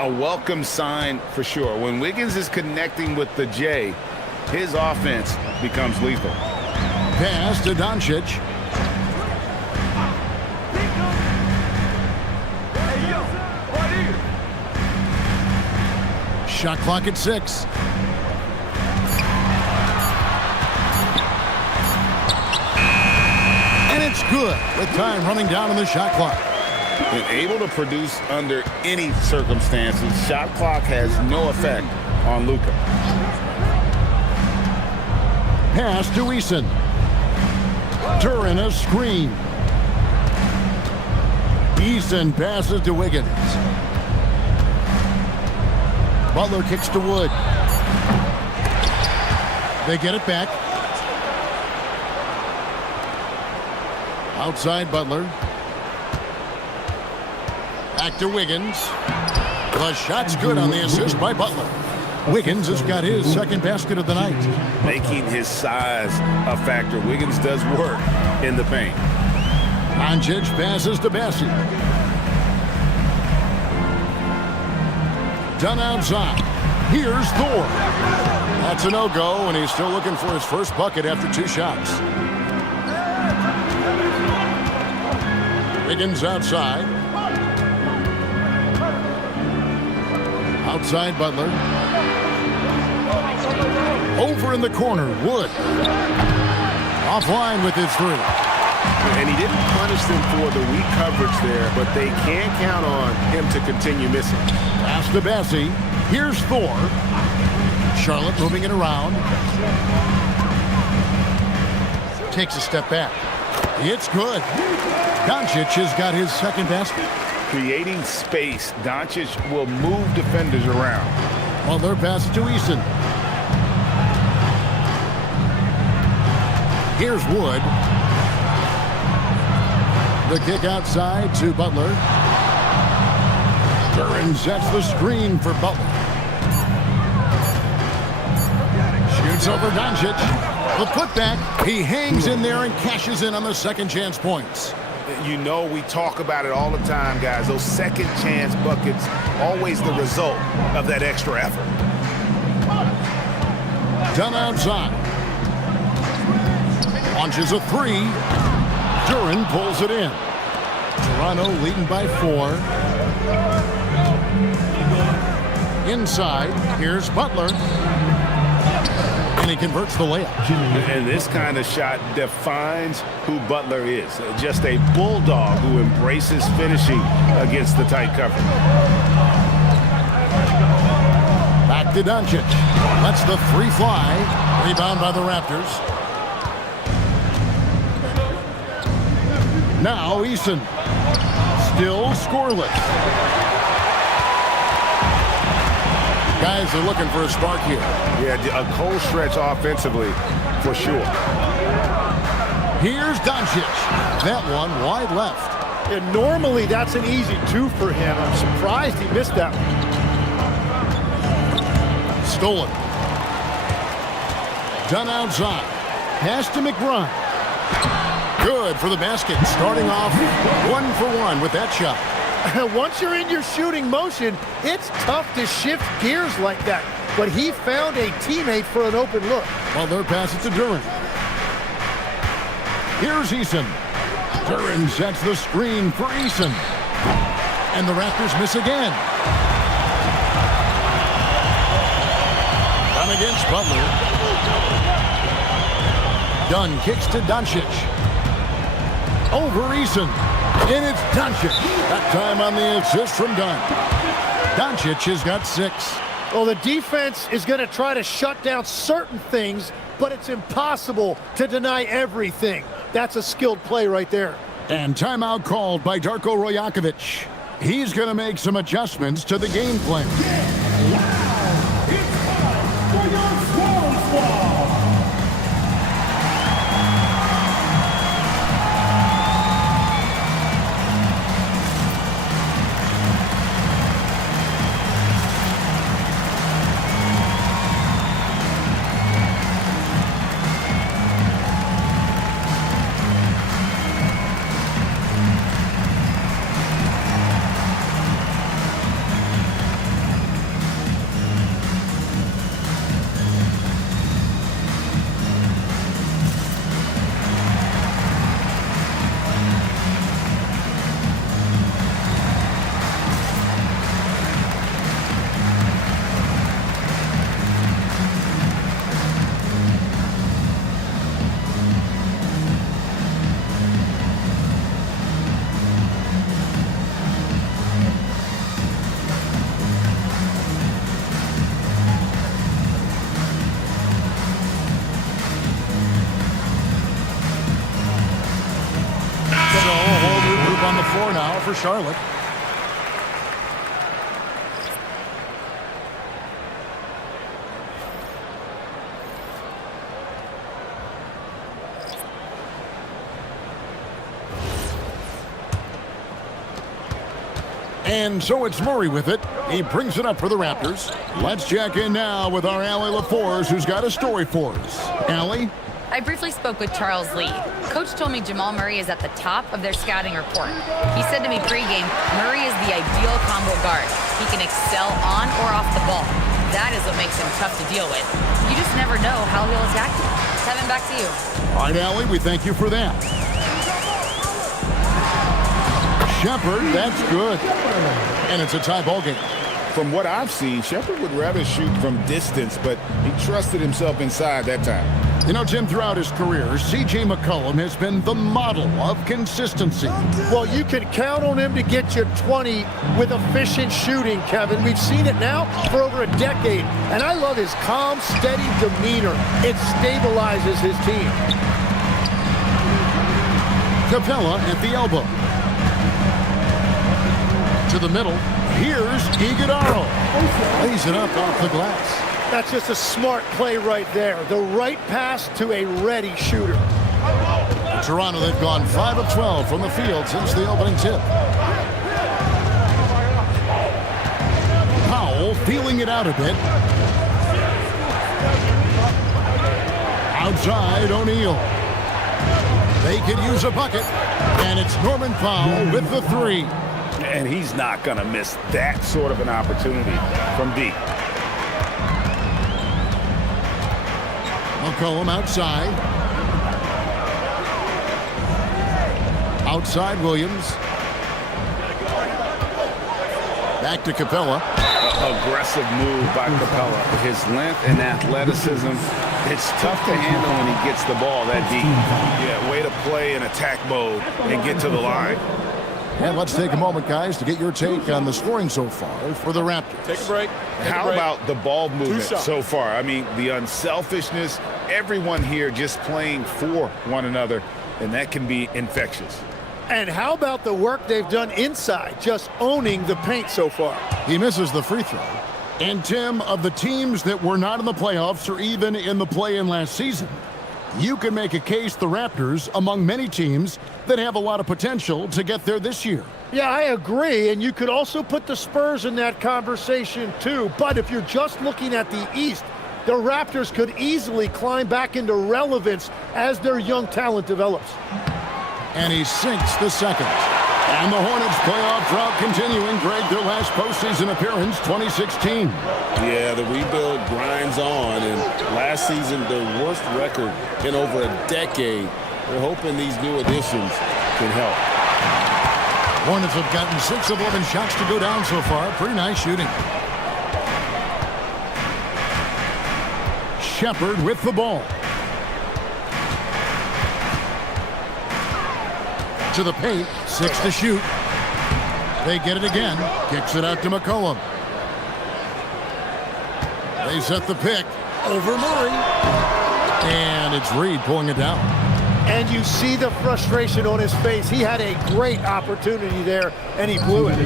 A welcome sign for sure. When Wiggins is connecting with the J, his offense becomes lethal. Pass to Doncic. Shot clock at 6. And it's good with time running down on the shot clock. And able to produce under any circumstances. Shot clock has no effect on Luka. Pass to Eason. Duren a screen. Eason passes to Wiggins. Butler kicks to Wood. They get it back. Outside Butler. Back to Wiggins. The shot's good on the assist by Butler. Wiggins has got his second basket of the night. Making his size a factor. Wiggins does work in the paint. Doncic passes to Bessie. Done outside. Here's Thor. That's a no-go, and he's still looking for his first bucket after 2 shots. Wiggins outside. Outside Butler. Over in the corner, Wood. Offline with his 3. And he didn't punish them for the weak coverage there, but they can count on him to continue missing. Pass to Bessie. Here's Thor. Charlotte moving it around. Takes a step back. It's good. Doncic has got his second basket. Creating space, Doncic will move defenders around. Butler passes to Eason. Here's Wood. The kick outside to Butler. Duren sets the screen for Butler. Shoots over Doncic. The putback. He hangs in there and cashes in on the second chance points. You know, we talk about it all the time, guys. Those second chance buckets, always the result of that extra effort. Done outside. Launches a three. Duran pulls it in. Toronto leading by 4. Inside, here's Butler. And he converts the layup. And this kind of shot defines who Butler is. Just a bulldog who embraces finishing against the tight cover. Back to Doncic. Lets the three fly. Rebound by the Raptors. Now Eason. Still scoreless. Guys are looking for a spark here. Yeah, a cold stretch offensively for sure. Here's Doncic. That one wide left. And normally that's an easy 2 for him. I'm surprised he missed that one. Stolen. Done outside. Pass to McBride. Good for the basket. Starting off 1 for 1 with that shot. Once you're in your shooting motion, it's tough to shift gears like that. But he found a teammate for an open look. Well, their pass it to Duran. Here's Eason. Duran sets the screen for Eason. And the Raptors miss again. Done against Butler. Dunn kicks to Doncic. Over Eason. And it's Doncic. That time on the assist from Dunn. Doncic has got 6. Well, the defense is going to try to shut down certain things, but it's impossible to deny everything. That's a skilled play right there. And timeout called by Darko Rajakovic. He's going to make some adjustments to the game plan. For your squad squad. On the floor now for Charlotte. And so it's Murray with it. He brings it up for the Raptors. Let's check in now with our Allie LaForce, who's got a story for us. Allie? I briefly spoke with Charles Lee. Coach told me Jamal Murray is at the top of their scouting report. He said to me pregame, Murray is the ideal combo guard. He can excel on or off the ball. That is what makes him tough to deal with. You just never know how he'll attack you. Kevin, back to you. All right, Allie, we thank you for that. Shepherd, that's good. And it's a tie ball game. From what I've seen, Shepherd would rather shoot from distance, but he trusted himself inside that time. You know, Jim, throughout his career, C.J. McCollum has been the model of consistency. Well, you can count on him to get you 20 with efficient shooting, Kevin. We've seen it now for over a decade. And I love his calm, steady demeanor. It stabilizes his team. Capella at the elbow. To the middle. Here's Iguodala. Lays it up off the glass. That's just a smart play right there. The right pass to a ready shooter. Toronto, they've gone 5 of 12 from the field since the opening tip. Powell feeling it out a bit. Outside, O'Neal. They could use a bucket, and it's Norman Powell with the three. And he's not going to miss that sort of an opportunity from deep. McCollum outside. Outside Williams. Back to Capella. Aggressive move by Capella. His length and athleticism, it's tough to handle when he gets the ball that deep. Yeah, way to play in attack mode and get to the line. And let's take a moment, guys, to get your take on the scoring so far for the Raptors. Take a break. How about the ball movement so far? I mean, the unselfishness, everyone here just playing for one another, and that can be infectious. And how about the work they've done inside, just owning the paint so far? He misses the free throw. And, Tim, of the teams that were not in the playoffs or even in the play-in last season, you can make a case the Raptors among many teams that have a lot of potential to get there this year. Yeah, I agree, and you could also put the Spurs in that conversation too. But if you're just looking at the East, the Raptors could easily climb back into relevance as their young talent develops. And he sinks the second. And the Hornets playoff drought continuing. Greg, their last postseason appearance, 2016. Yeah, the rebuild grinds on, and last season, their worst record in over a decade. They're hoping these new additions can help. Hornets have gotten 6 of 11 shots to go down so far. Pretty nice shooting. Shepard with the ball. To the paint, 6 to shoot. They get it again. Kicks it out to McCollum. They set the pick over Murray. And it's Reed pulling it down. And you see the frustration on his face. He had a great opportunity there, and he blew it.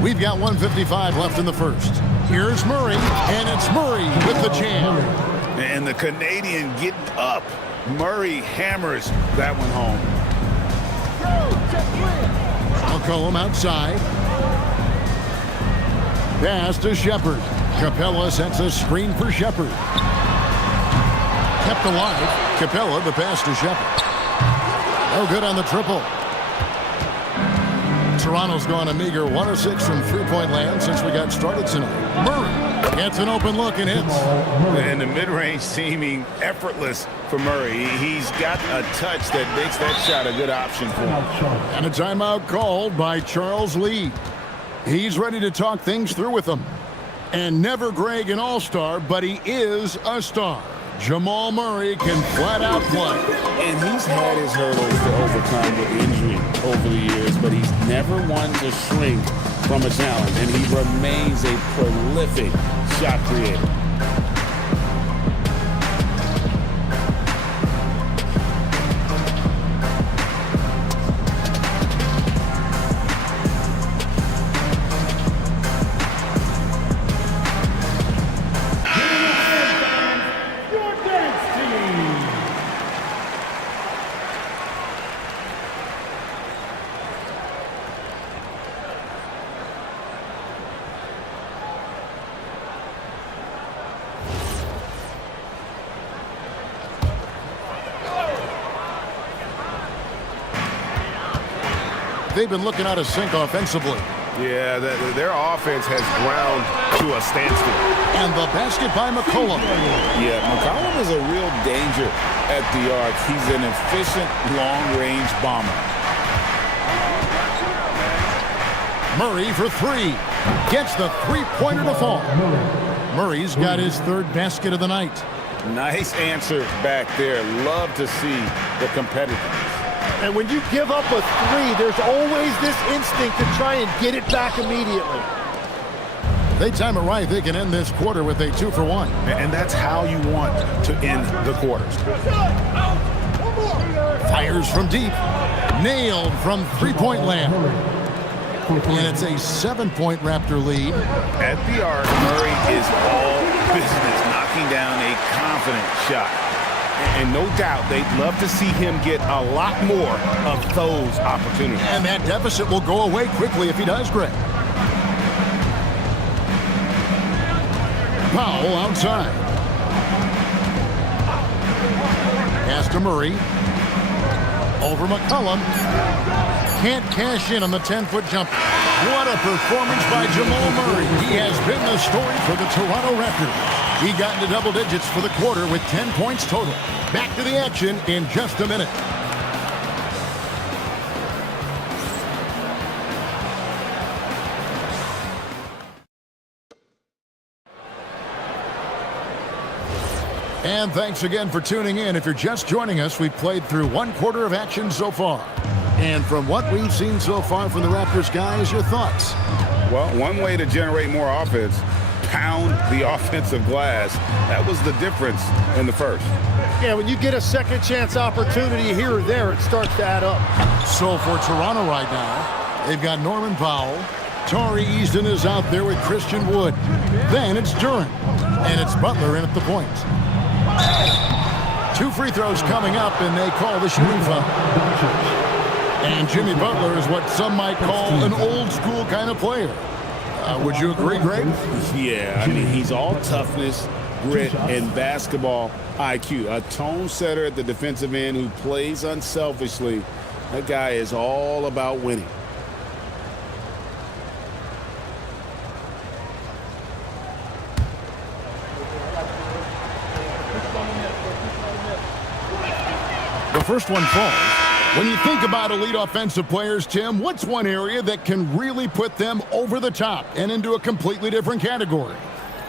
We've got 1:55 left in the first. Here's Murray, and it's Murray with the jam. And the Canadian getting up. Murray hammers that one home. McCollum outside. Pass to Shepard. Capella sets a screen for Shepard. Kept alive. Capella, the pass to Shepard. No good on the triple. Toronto's gone a meager 1 of 6 from three-point land since we got started tonight. Murray gets an open look and hits. And the mid-range seeming effortless for Murray. He's got a touch that makes that shot a good option for him. And a timeout called by Charles Lee. He's ready to talk things through with them. And never Greg an all-star, but he is a star. Jamal Murray can flat out play. And he's had his hurdles to overcome with injury over the years, but he's never one to shrink from a challenge, and he remains a prolific shot creator. They've been looking out of sync offensively. Yeah, their offense has ground to a standstill. And the basket by McCollum. Yeah, McCollum is a real danger at the arc. He's an efficient long-range bomber. Murray for 3. Gets the three-pointer to fall. Murray's got his 3rd basket of the night. Nice answer back there. Love to see the competitiveness. And when you give up a 3, there's always this instinct to try and get it back immediately. They time it right. They can end this quarter with a 2 for 1. And that's how you want to end the quarters. Fires from deep. Nailed from three-point land. And it's a 7-point Raptor lead. At the arc, Murray is all business, knocking down a confident shot. And no doubt they'd love to see him get a lot more of those opportunities. And that deficit will go away quickly if he does, Greg. Powell outside. Pass to Murray. Over McCollum. Can't cash in on the 10-foot jumper. What a performance by Jamal Murray. He has been the story for the Toronto Raptors. He got into double digits for the quarter with 10 points total. Back to the action in just a minute. And thanks again for tuning in. If you're just joining us, we've played through one quarter of action so far. And from what we've seen so far from the Raptors, guys, your thoughts? Well, one way to generate more offense, pound the offensive glass. That was the difference in the first. Yeah, when you get a second chance opportunity here or there, it starts to add up. So for Toronto right now, they've got Norman Powell. Tari Easton is out there with Christian Wood. Then it's Duren. And it's Butler in at the point. 2 free throws coming up, and they call the shooting foul. And Jimmy Butler is what some might call an old-school kind of player. Would you agree, Greg? Yeah, I mean, he's all toughness, grit, and basketball IQ. A tone setter at the defensive end who plays unselfishly. That guy is all about winning. The first one falls. When you think about elite offensive players, Tim, what's one area that can really put them over the top and into a completely different category?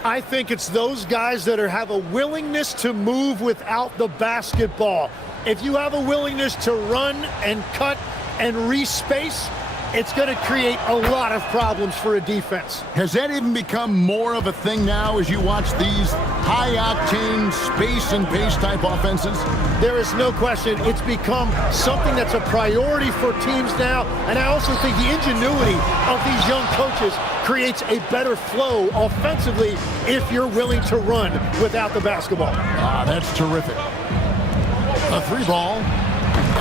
I think it's those guys that have a willingness to move without the basketball. If you have a willingness to run and cut and respace, it's going to create a lot of problems for a defense. Has that even become more of a thing now as you watch these high-octane space and pace type offenses? There is no question. It's become something that's a priority for teams now, and I also think the ingenuity of these young coaches creates a better flow offensively if you're willing to run without the basketball. That's terrific. A 3-ball.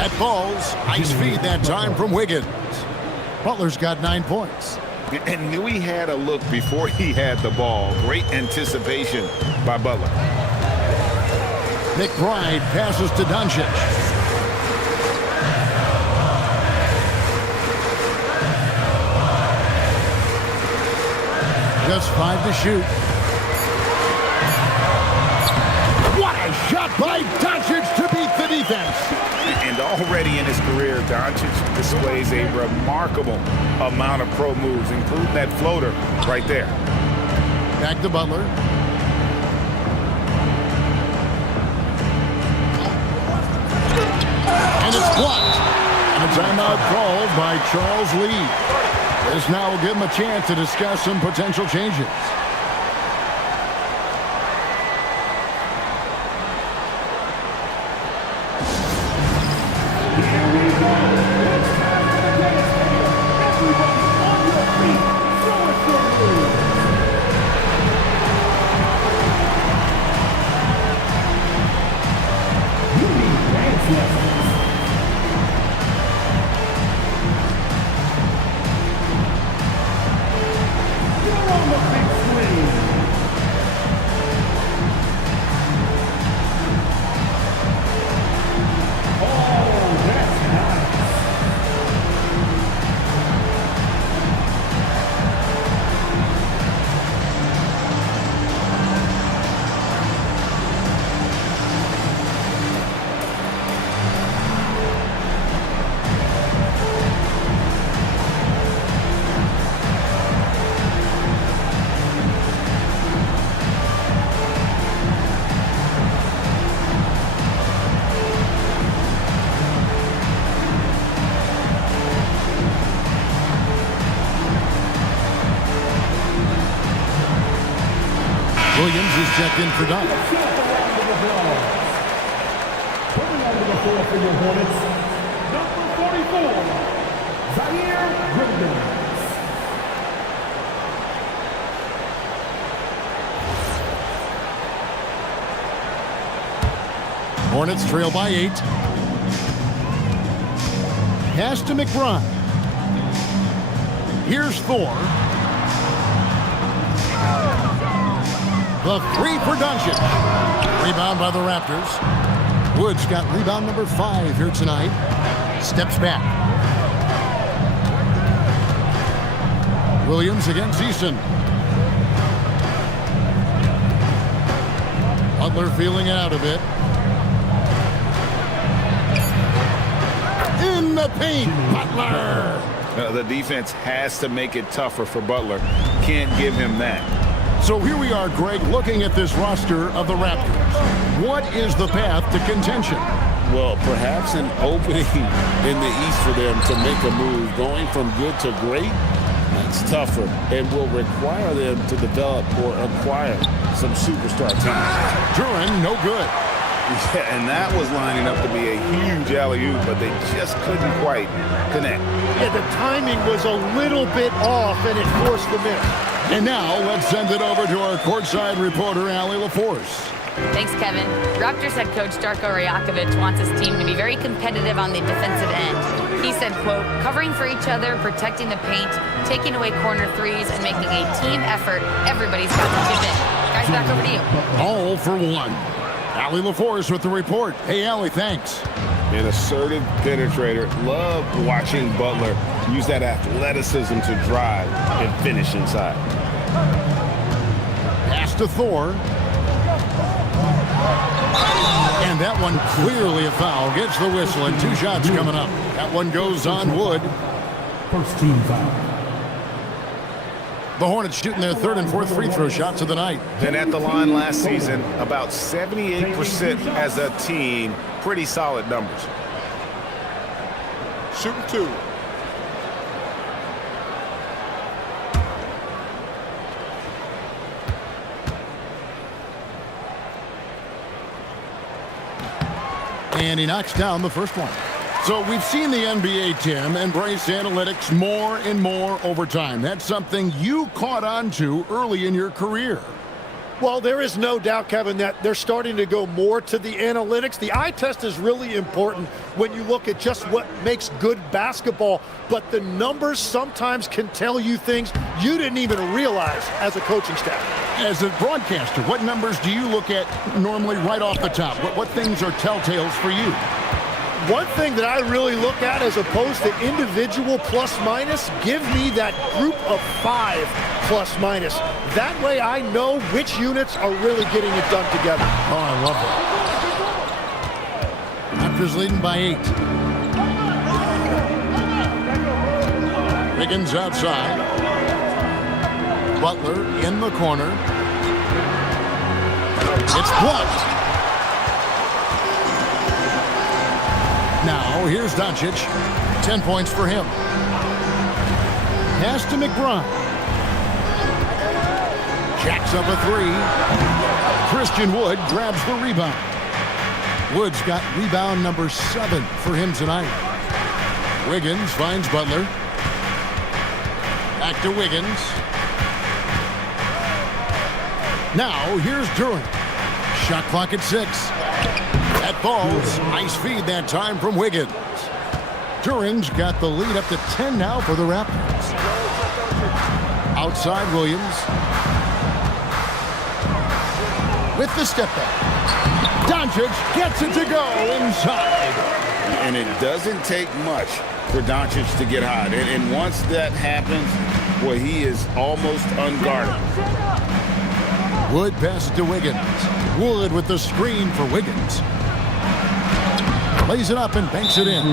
That falls. Nice feed that time from Wiggins. Butler's got 9 points. And knew he had a look before he had the ball. Great anticipation by Butler. McBride passes to Doncic. Just 5 to shoot. What a shot by Doncic to beat the defense. And already in his career, Doncic displays a remarkable amount of pro moves, including that floater right there. Back to Butler. And it's blocked. And a timeout called by Charles Lee. This now will give him a chance to discuss some potential changes. Williams is checked in for Doc. Coming out of the floor for your Hornets, number 44, Zaire Williams. Hornets trail by 8. Pass to McBride. Here's Thor. The 3 for Doncic. Rebound by the Raptors. Wood's got rebound number 5 here tonight. Steps back. Williams against Easton. Butler feeling it out a bit. In the paint, Butler. The defense has to make it tougher for Butler. Can't give him that. So here we are, Greg, looking at this roster of the Raptors. What is the path to contention? Well, perhaps an opening in the East for them to make a move. Going from good to great, that's tougher and will require them to develop or acquire some superstar talent. Duran, no good. Yeah, and that was lining up to be a huge alley-oop, but they just couldn't quite connect. Yeah, the timing was a little bit off, and it forced the miss. And now let's send it over to our courtside reporter, Allie LaForce. Thanks, Kevin. Raptors head coach Darko Rajakovic wants his team to be very competitive on the defensive end. He said, quote, covering for each other, protecting the paint, taking away corner threes, and making a team effort. Everybody's got to chip in. Guys, back over to you. All for one. Allie LaForce with the report. Hey, Allie, thanks. An assertive penetrator. Loved watching Butler use that athleticism to drive and finish inside. Pass to Thor. And that one clearly a foul. Gets the whistle and 2 shots coming up. That one goes on Wood. First team foul. The Hornets shooting their 3rd and 4th free throw shots of the night. And at the line last season, about 78% as a team. Pretty solid numbers. Shooting 2. And he knocks down the first one. So we've seen the NBA, Tim, embrace analytics more and more over time. That's something you caught on to early in your career. Well, there is no doubt, Kevin, that they're starting to go more to the analytics. The eye test is really important when you look at just what makes good basketball, but the numbers sometimes can tell you things you didn't even realize as a coaching staff. As a broadcaster, what numbers do you look at normally right off the top? What things are telltales for you? One thing that I really look at as opposed to individual plus-minus, give me that group of 5 plus-minus. That way I know which units are really getting it done together. Oh, I love it. Raptors leading by 8. Wiggins outside. Butler in the corner. It's blocked. Now, here's Doncic. 10 points for him. Pass to McBride. Jacks up a 3. Christian Wood grabs the rebound. Wood's got rebound number 7 for him tonight. Wiggins finds Butler. Back to Wiggins. Now, here's Duran. Shot clock at 6. That falls. Nice feed that time from Wiggins. Duran's got the lead up to 10 now for the Raptors. Outside Williams. With the step back. Doncic gets it to go inside. And it doesn't take much for Doncic to get hot. And once that happens, boy, he is almost unguardable. Wood passes to Wiggins. Wood with the screen for Wiggins. Lays it up and banks it in.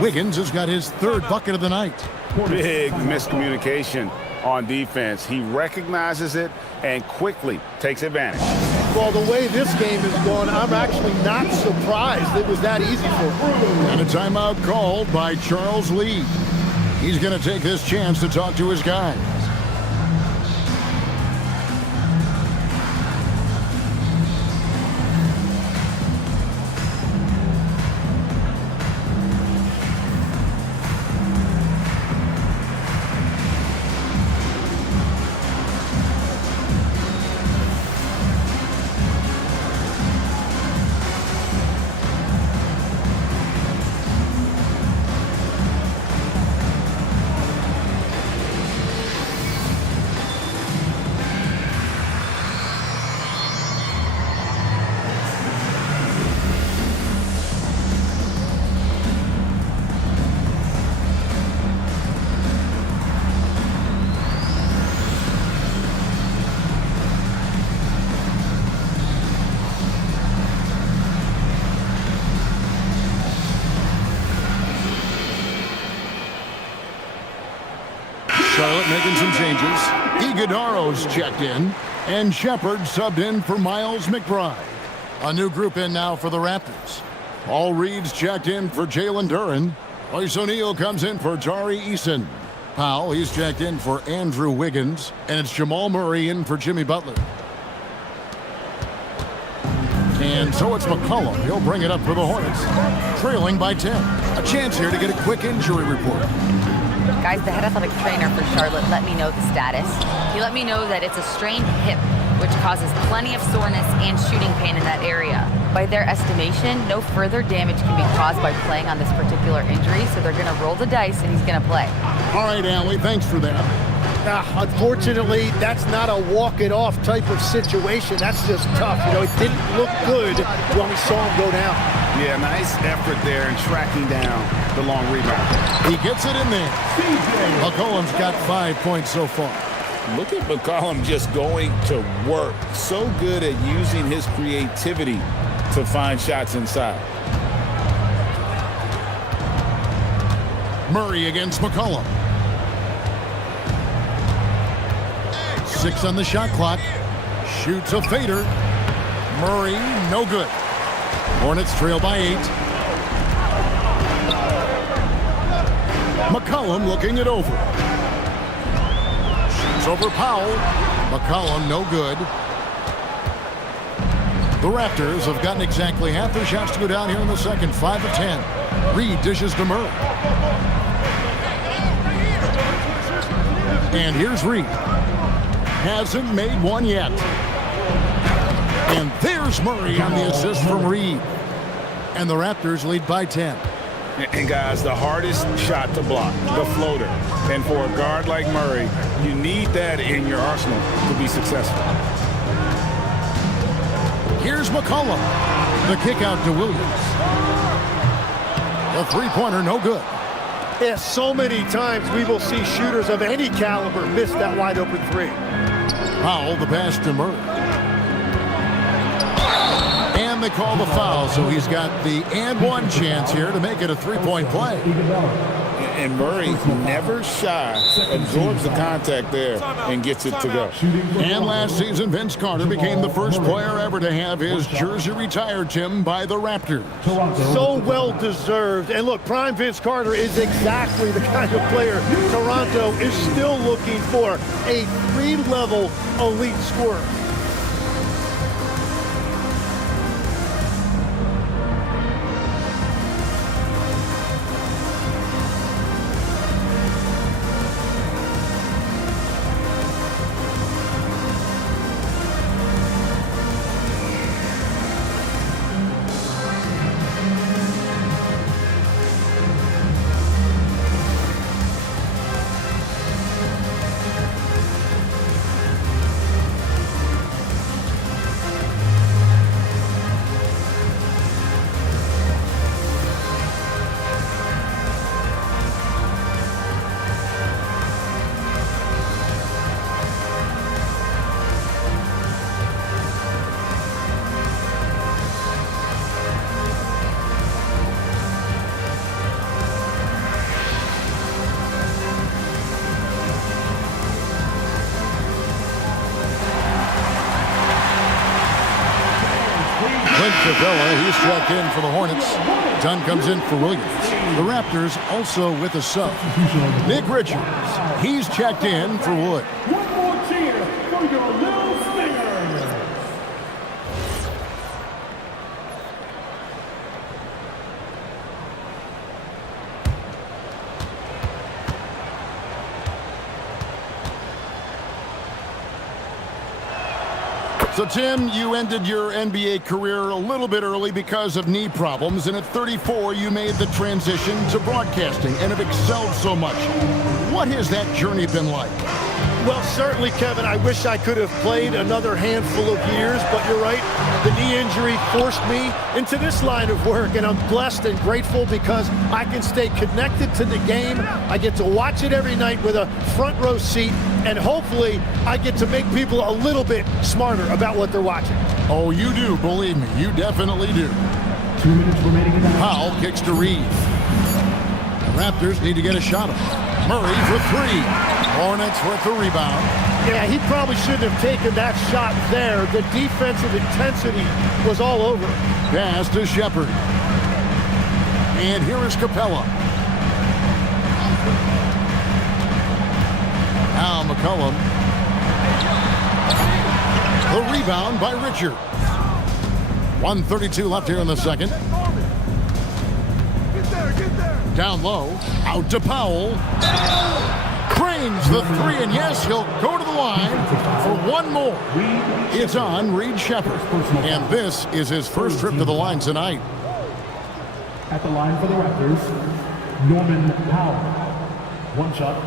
Wiggins has got his 3rd bucket of the night. Big miscommunication on defense. He recognizes it and quickly takes advantage. Well, the way this game is going, I'm actually not surprised it was that easy for him. And a timeout called by Charles Lee. He's going to take this chance to talk to his guys. Charlotte making some changes. Iguodaro's checked in, and Shepard subbed in for Miles McBride. A new group in now for the Raptors. All Reed's checked in for Jalen Duren. Royce O'Neal comes in for Tari Eason. Powell, he's checked in for Andrew Wiggins. And it's Jamal Murray in for Jimmy Butler. And so it's McCollum. He'll bring it up for the Hornets, trailing by 10. A chance here to get a quick injury report. Guys, the head athletic trainer for Charlotte let me know the status. He let me know that it's a strained hip, which causes plenty of soreness and shooting pain in that area. By their estimation, no further damage can be caused by playing on this particular injury, so they're going to roll the dice and he's going to play. All right, Allie, thanks for that. Unfortunately, that's not a walk-it-off type of situation. That's just tough. You know, it didn't look good when we saw him go down. Yeah, nice effort there in tracking down the long rebound. He gets it in there. McCollum's got 5 points so far. Look at McCollum just going to work. So good at using his creativity to find shots inside. Murray against McCollum. 6 on the shot clock. Shoots a fader. Murray, no good. Hornets trail by 8. McCollum looking it over. Shoots over Powell. McCollum, no good. The Raptors have gotten exactly half their shots to go down here in the second. 5 of 10. Reed dishes to Murray. And here's Reed. Hasn't made one yet. And there's Murray on the assist from Reed. And the Raptors lead by 10. And guys, the hardest shot to block, the floater. And for a guard like Murray, you need that in your arsenal to be successful. Here's McCollum. The kick out to Williams. The three-pointer, no good. Yeah, so many times we will see shooters of any caliber miss that wide-open three. Powell, the pass to Murray. And they call the foul, so he's got the and one chance here to make it a three-point play. And Murray, never shy, absorbs the contact there and gets it to go. And last season, Vince Carter became the first player ever to have his jersey retired, Tim, by the Raptors. So well-deserved. And look, prime Vince Carter is exactly the kind of player Toronto is still looking for. A three-level elite scorer. He's checked in for the Hornets. Dunn comes in for Williams. The Raptors also with a sub. Nick Richards. He's checked in for Wood. One more cheer for your little stinger. So, Tim, you ended your NBA career a little bit early because of knee problems, and at 34, you made the transition to broadcasting and have excelled so much. What has that journey been like? Well, certainly, Kevin, I wish I could have played another handful of years, but you're right. The knee injury forced me into this line of work, and I'm blessed and grateful because I can stay connected to the game. I get to watch it every night with a front row seat, and hopefully I get to make people a little bit smarter about what they're watching. Oh, you do, believe me. You definitely do. 2 minutes remaining in the Powell kicks to Reed. The Raptors need to get a shot off. Murray for three. Hornets with the rebound. Yeah, he probably shouldn't have taken that shot there. The defensive intensity was all over. Pass to Shepard. And here is Capella. Now McCollum. The rebound by Richard. 1:32 left here in the second. Down low. Out to Powell. Cranes the three, and yes, he'll go to the line for one more. It's on Reed Shepard, and this is his first trip to the line tonight. At the line for the Raptors, Norman Powell. One shot.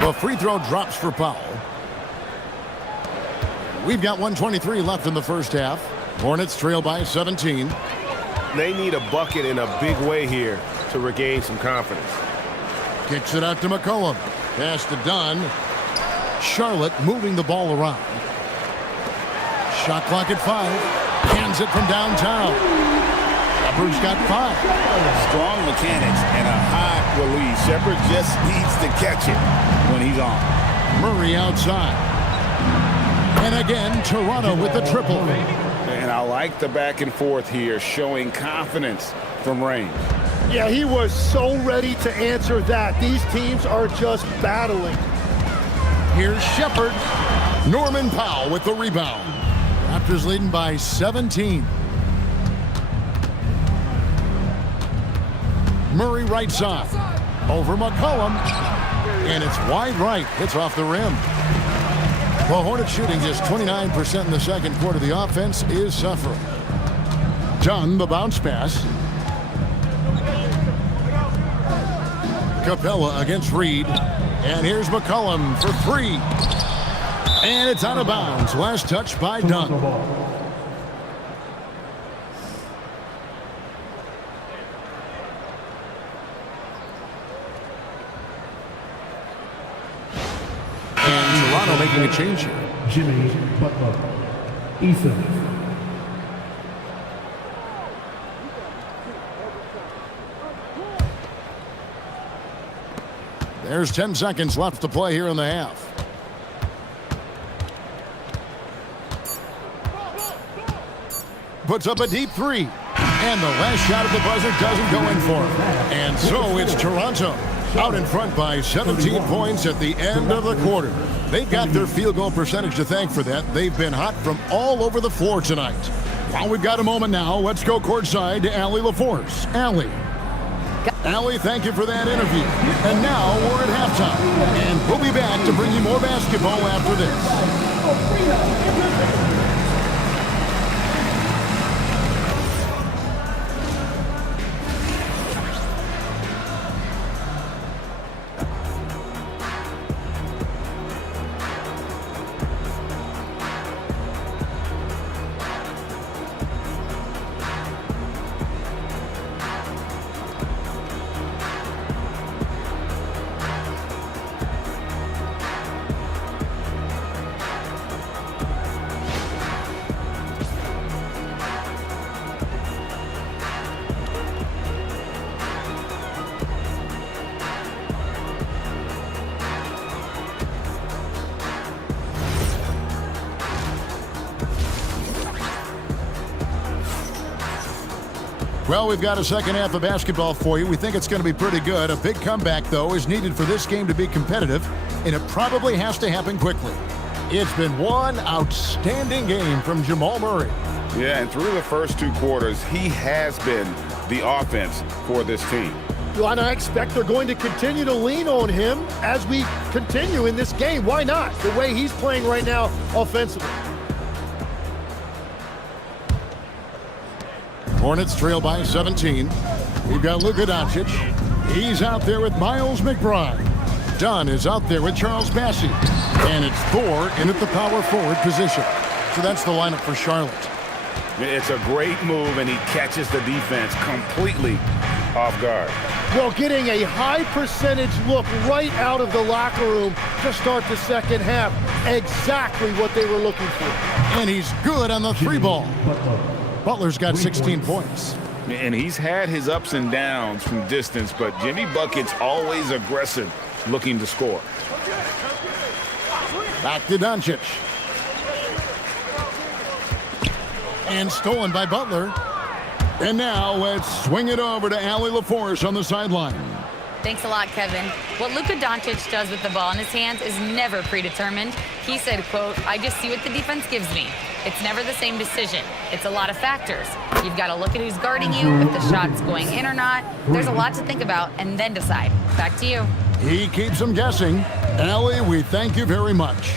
The free throw drops for Powell. We've got 1:23 left in the first half. Hornets trail by 17. They need a bucket in a big way here to regain some confidence. Kicks it out to McCollum. Pass to Dunn. Charlotte moving the ball around. Shot clock at 5. Hands it from downtown. Shepard's got 5. Strong mechanics and a high release. Shepard just needs to catch it when he's on. Murray outside. And again, Toronto with the triple. And I like the back and forth here, showing confidence from range. Yeah, he was so ready to answer that. These teams are just battling. Here's Shepard. Norman Powell with the rebound. Raptors leading by 17. Murray right side. Over McCollum. And it's wide right. Hits off the rim. Well, Hornets shooting just 29% in the second quarter. The offense is suffering. Dunn, the bounce pass. Capella against Reed. And here's McCollum for three. And it's out of bounds. Last touch by Dunn. And Toronto making a change here. Jimmy Butler. Ethan. There's 10 seconds left to play here in the half. Puts up a deep three. And the last shot at the buzzer doesn't go in for him. And so it's Toronto out in front by 17 points at the end of the quarter. They've got their field goal percentage to thank for that. They've been hot from all over the floor tonight. While we've got a moment now, let's go courtside to Allie LaForce. Allie, thank you for that interview. And now we're at halftime. And we'll be back to bring you more basketball after this. Well, we've got a second half of basketball for you. We think it's going to be pretty good. A big comeback, though, is needed for this game to be competitive, and it probably has to happen quickly. It's been one outstanding game from Jamal Murray. Yeah, and through the first two quarters, he has been the offense for this team. Well, and I expect they're going to continue to lean on him as we continue in this game. Why not? The way he's playing right now offensively. Hornets trail by 17. We've got Luka Doncic. He's out there with Miles McBride. Dunn is out there with Charles Bassey. And it's Thor in at the power forward position. So that's the lineup for Charlotte. It's a great move, and he catches the defense completely off guard. Well, getting a high percentage look right out of the locker room to start the second half. Exactly what they were looking for. And he's good on the three ball. Butler's got 16 points. And he's had his ups and downs from distance, but Jimmy Bucket's always aggressive, looking to score. Back to Doncic. And stolen by Butler. And now let's swing it over to Allie LaForce on the sideline. Thanks a lot, Kevin. What Luka Doncic does with the ball in his hands is never predetermined. He said, quote, "I just see what the defense gives me. It's never the same decision. It's a lot of factors. You've got to look at who's guarding you, if the shot's going in or not. There's a lot to think about and then decide." Back to you. He keeps them guessing. Allie, we thank you very much.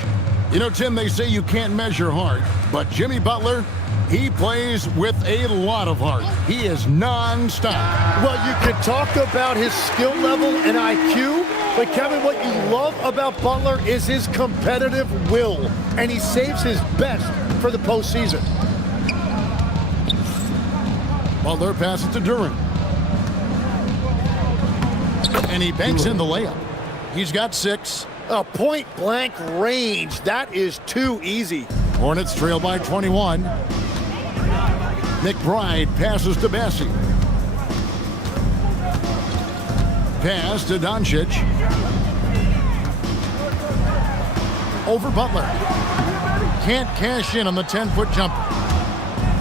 You know, Tim, they say you can't measure heart, but Jimmy Butler, he plays with a lot of heart. He is non-stop. Well, you could talk about his skill level and IQ, but Kevin, what you love about Butler is his competitive will, and he saves his best for the postseason. Butler passes to Duran. And he banks in the layup. He's got 6. A point-blank range. That is too easy. Hornets trail by 21. McBride passes to Bassi. Pass to Doncic. Over Butler. Can't cash in on the 10-foot jumper.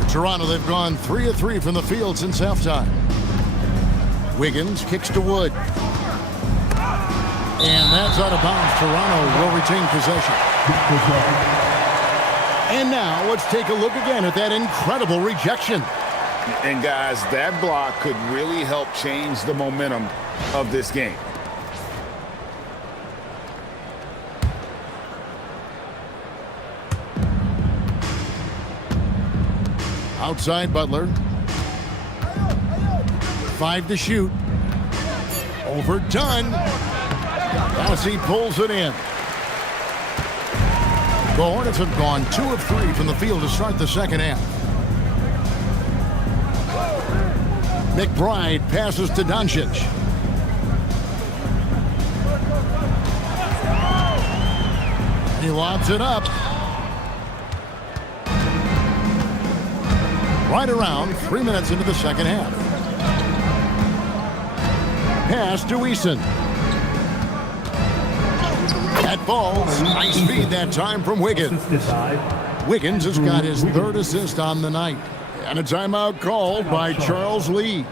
For Toronto, they've gone 3 of 3 from the field since halftime. Wiggins kicks to Wood. And that's out of bounds. Toronto will retain possession. And now let's take a look again at that incredible rejection. And guys, that block could really help change the momentum of this game. Outside Butler. 5 to shoot. Overdone. Bassi pulls it in. The Hornets have gone 2 of 3 from the field to start the second half. McBride passes to Doncic. He lobs it up. Right around 3 minutes into the second half. Pass to Eason. That ball, nice feed that time from Wiggins. Wiggins has got his 3rd assist on the night. And a timeout called by Charles Lee.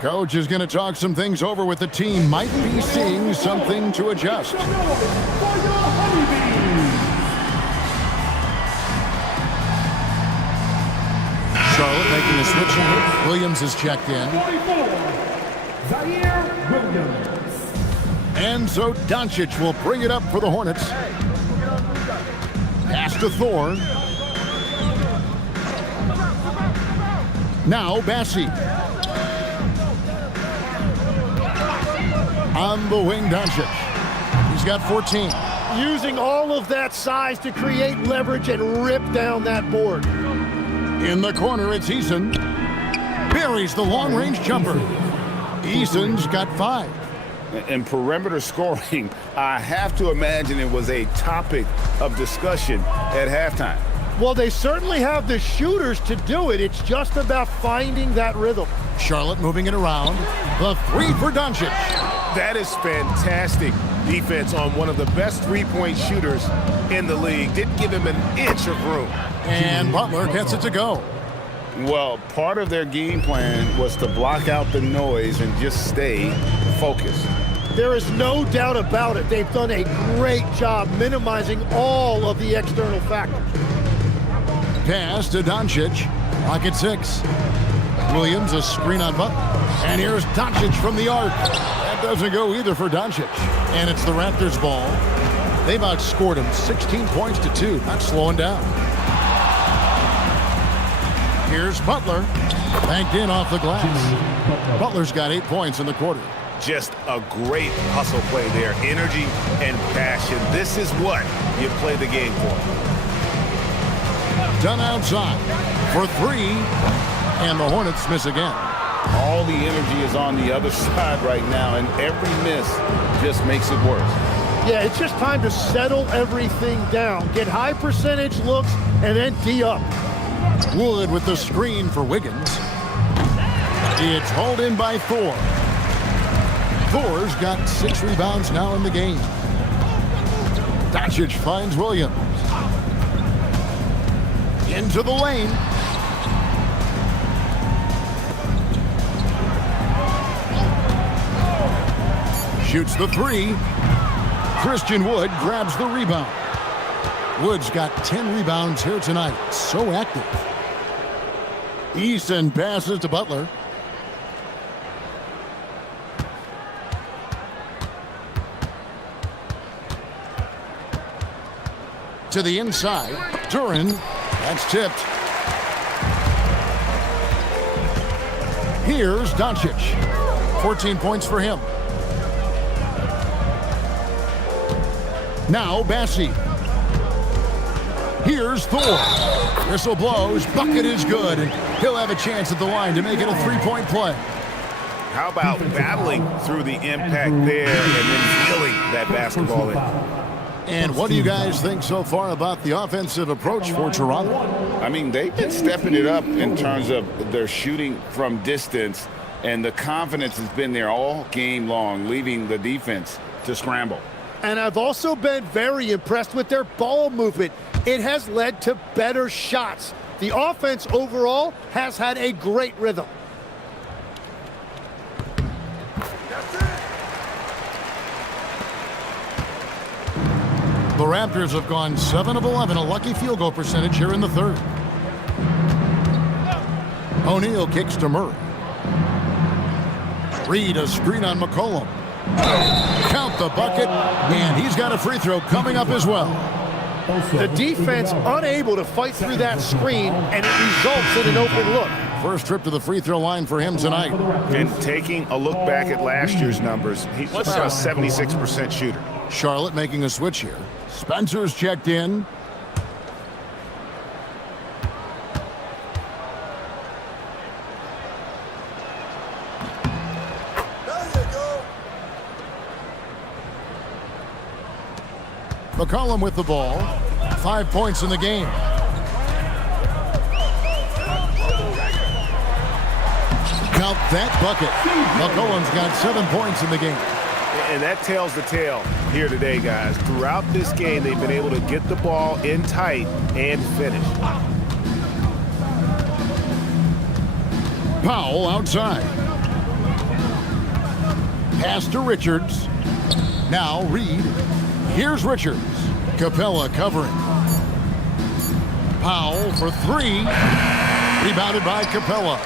Coach is going to talk some things over with the team. Might be seeing something to adjust. Charlotte making a switch here. Williams is checked in. And so Doncic will bring it up for the Hornets. Pass to Thor. Now Bassi. On the wing, Doncic. He's got 14. Using all of that size to create leverage and rip down that board. In the corner, it's Eason. Buries the long-range jumper. Eason's got 5. And perimeter scoring, I have to imagine it was a topic of discussion at halftime. Well, they certainly have the shooters to do it. It's just about finding that rhythm. Charlotte moving it around. The 3 for Doncic. That is fantastic defense on one of the best three-point shooters in the league. Didn't give him an inch of room. And Butler gets it to go. Well, part of their game plan was to block out the noise and just stay focused. There is no doubt about it. They've done a great job minimizing all of the external factors. Pass to Doncic. Pocket 6. Williams, a screen on Butler. And here's Doncic from the arc. That doesn't go either for Doncic. And it's the Raptors' ball. They've outscored him 16 points to 2. Not slowing down. Here's Butler. Banked in off the glass. Butler's got 8 points in the quarter. Just a great hustle play there. Energy and passion. This is what you play the game for. Done outside for 3. And the Hornets miss again. all the energy is on the other side right now, and every miss just makes it worse. Yeah, it's just time to settle everything down. Get high percentage looks and then D up. Wood with the screen for Wiggins. It's hauled in by Thor. Thor's got 6 rebounds now in the game. Doncic finds Williams. Into the lane. Shoots the 3. Christian Wood grabs the rebound. Wood's got 10 rebounds here tonight. So active. Easton passes to Butler. To the inside. Duran. That's tipped. Here's Doncic. 14 points for him. Now Bassi. Here's Thor. Whistle blows. Bucket is good. And he'll have a chance at the line to make it a 3-point play. How about battling through the impact there and then feeling that basketball in? And what do you guys think so far about the offensive approach for Toronto? I mean, they've been stepping it up in terms of their shooting from distance, and the confidence has been there all game long, leaving the defense to scramble. And I've also been very impressed with their ball movement. It has led to better shots. The offense overall has had a great rhythm. The Raptors have gone 7 of 11, a lucky field goal percentage here in the third. O'Neal kicks to Murray. Reed a screen on McCollum. Count the bucket, and he's got a free throw coming up as well. The defense unable to fight through that screen, and it results in an open look. First trip to the free throw line for him tonight. And taking a look back at last year's numbers, he's a 76% shooter. Charlotte making a switch here. Spencer's checked in. McCollum with the ball. 5 points in the game. Count that bucket. McCollum's got 7 points in the game. And that tells the tale here today, guys. Throughout this game, they've been able to get the ball in tight and finish. Powell outside. Pass to Richards. Now Reed. Here's Richards. Capella covering. Powell for 3. Rebounded by Capella.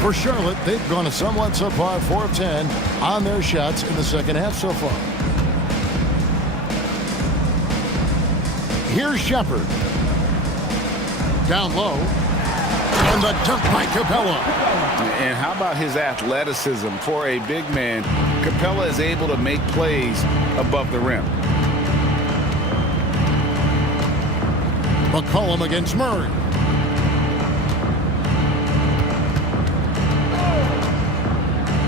For Charlotte, they've gone a somewhat subpar 4 of 10 on their shots in the second half so far. Here's Shepard. Down low. And the dunk by Capella. And how about his athleticism? For a big man, Capella is able to make plays above the rim. McCollum against Murray.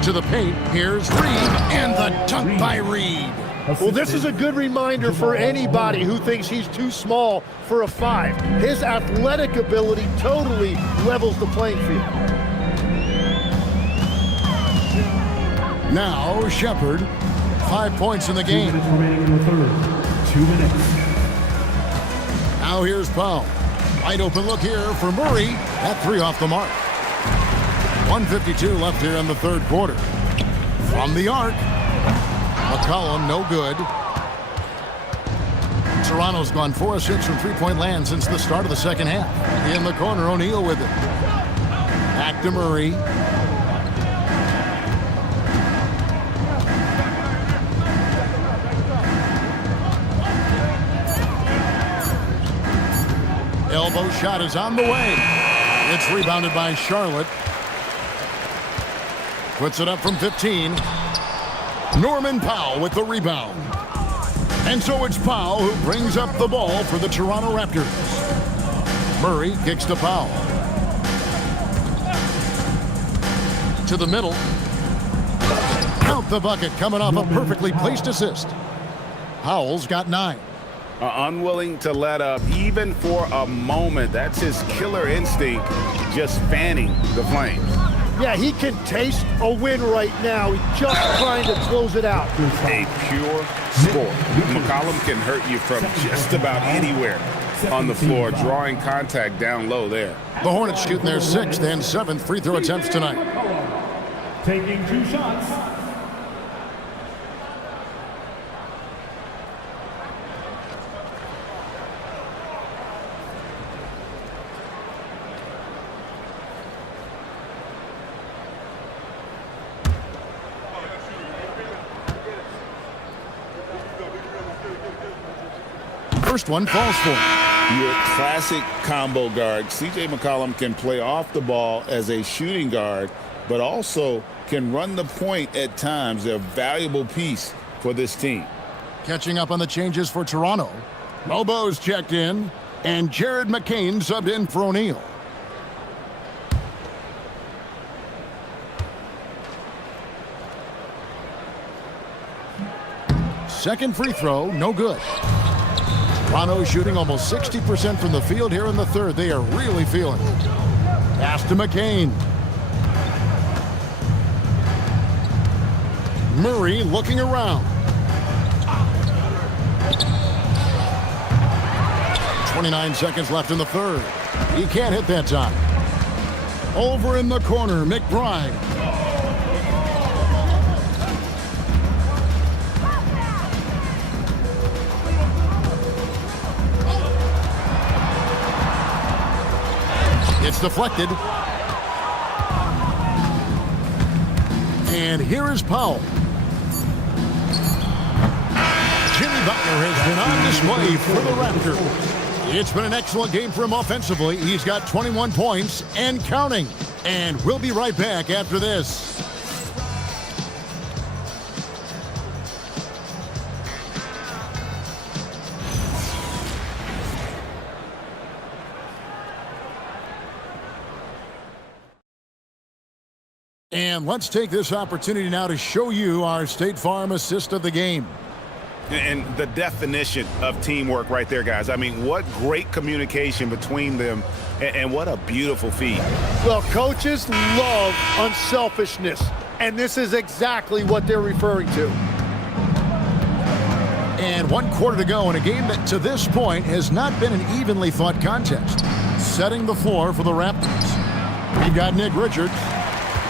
To the paint, here's Reed, and the dunk by Reed. Well, this is a good reminder for anybody who thinks he's too small for a 5. His athletic ability totally levels the playing field. Now Shepard, 5 points in the game. 2 minutes remaining in the third. 2 minutes. Now here's Powell. Wide open look here for Murray. That 3 off the mark. 1:52 left here in the third quarter. From the arc. McCollum, no good. Toronto's gone 4 of 6 from three-point land since the start of the second half. In the corner, O'Neal with it. Back to Murray. Elbow shot is on the way. It's rebounded by Charlotte. Puts it up from 15. Norman Powell with the rebound. And so it's Powell who brings up the ball for the Toronto Raptors. Murray kicks to Powell. to the middle. Count the bucket coming off a perfectly placed assist. Howell's got 9. Unwilling to let up even for a moment. That's his killer instinct, just fanning the flames. Yeah, he can taste a win right now. He's just trying to close it out. A pure score. McCollum can hurt you from just about anywhere on the floor, drawing contact down low there. The Hornets shooting their 6th and 7th free throw attempts tonight. Taking 2 shots. First one falls for him. Your classic combo guard. C.J. McCollum can play off the ball as a shooting guard, but also can run the point at times. They're a valuable piece for this team. Catching up on the changes for Toronto. Mobo's checked in, and Jared McCain subbed in for O'Neal. Second free throw, no good. Toronto shooting almost 60% from the field here in the third. They are really feeling it. Pass to McCain. Murray looking around. 29 seconds left in the third. He can't hit that time. Over in the corner, McBride. It's deflected. And here is Powell. Jimmy Butler has been on display for the Raptors. It's been an excellent game for him offensively. He's got 21 points and counting. And we'll be right back after this. And let's take this opportunity now to show you our State Farm assist of the game. And the definition of teamwork right there, guys. I mean, what great communication between them, and what a beautiful feat. Well, coaches love unselfishness, and this is exactly what they're referring to. And 1 quarter to go in a game that to this point has not been an evenly fought contest. Setting the floor for the Raptors. We've got Nick Richards.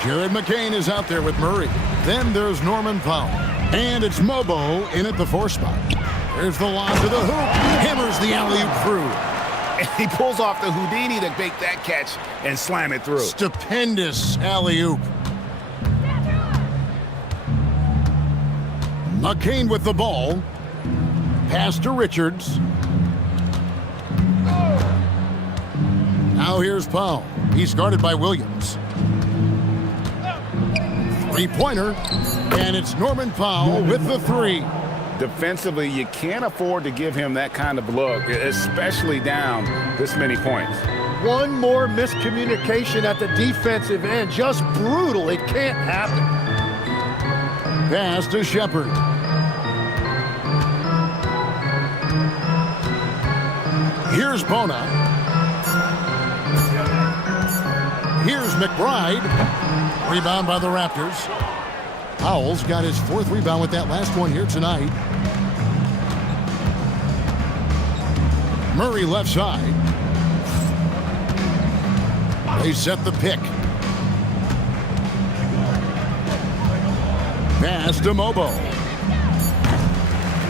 Jared McCain is out there with Murray. Then there's Norman Powell. And it's Mobo in at the 4 spot. There's the lob to the hoop. Hammers the alley-oop through. And he pulls off the Houdini to make that catch and slam it through. Stupendous alley-oop. McCain with the ball. Pass to Richards. Now here's Powell. He's guarded by Williams. Three-pointer, and it's Norman Powell with the 3. Defensively, you can't afford to give him that kind of look, especially down this many points. One more miscommunication at the defensive end. Just brutal. It can't happen. Pass to Shepard. Here's Bona. Here's McBride. Rebound by the Raptors. Powell's got his 4th rebound with that last one here tonight. Murray left side. They set the pick. Pass to Mobo.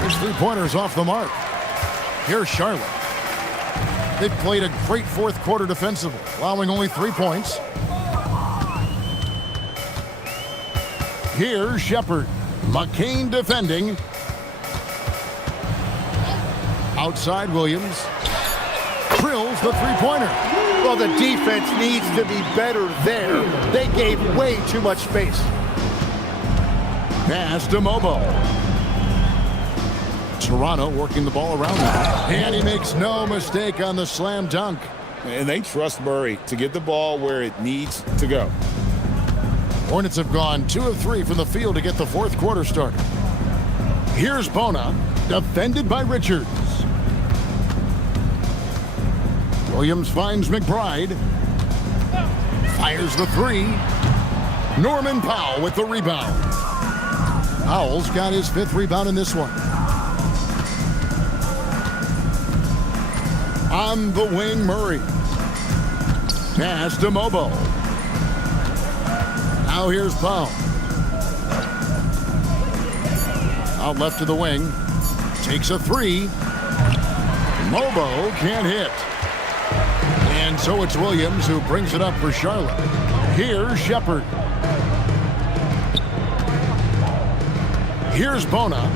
His 3-pointer's off the mark. Here's Charlotte. They've played a great 4th quarter defensively, allowing only 3 points. Here's Shepard. McCain defending. Outside Williams. Drills the 3-pointer. Well, the defense needs to be better there. They gave way too much space. Pass to Mobo. Toronto working the ball around now. And he makes no mistake on the slam dunk. And they trust Murray to get the ball where it needs to go. Hornets have gone 2 of 3 from the field to get the fourth quarter started. Here's Bona, defended by Richards. Williams finds McBride. Fires the 3. Norman Powell with the rebound. Powell's got his 5th rebound in this one. On the wing, Murray. Pass to Mobo. Now here's Powell. Out left to the wing. Takes a 3. Mobo can't hit. And so it's Williams who brings it up for Charlotte. Here's Shepard. Here's Bona.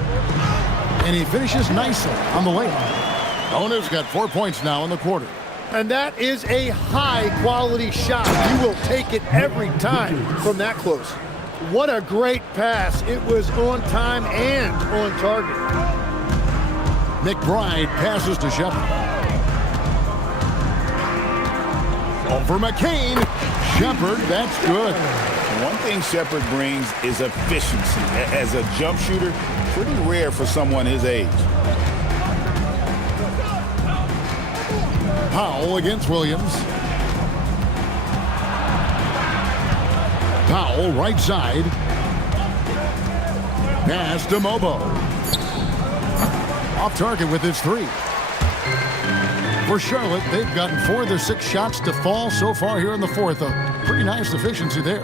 And he finishes nicely on the layup. Bona's got 4 points now in the quarter. And that is a high-quality shot. You will take it every time from that close. What a great pass. It was on time and on target. McBride passes to Shepard. Over McCain. Shepard, that's good. One thing Shepard brings is efficiency. As a jump shooter, pretty rare for someone his age. Powell against Williams. Powell right side. Pass to Mobo. Off target with his 3. For Charlotte, they've gotten 4 of their 6 shots to fall so far here in the fourth. A pretty nice efficiency there.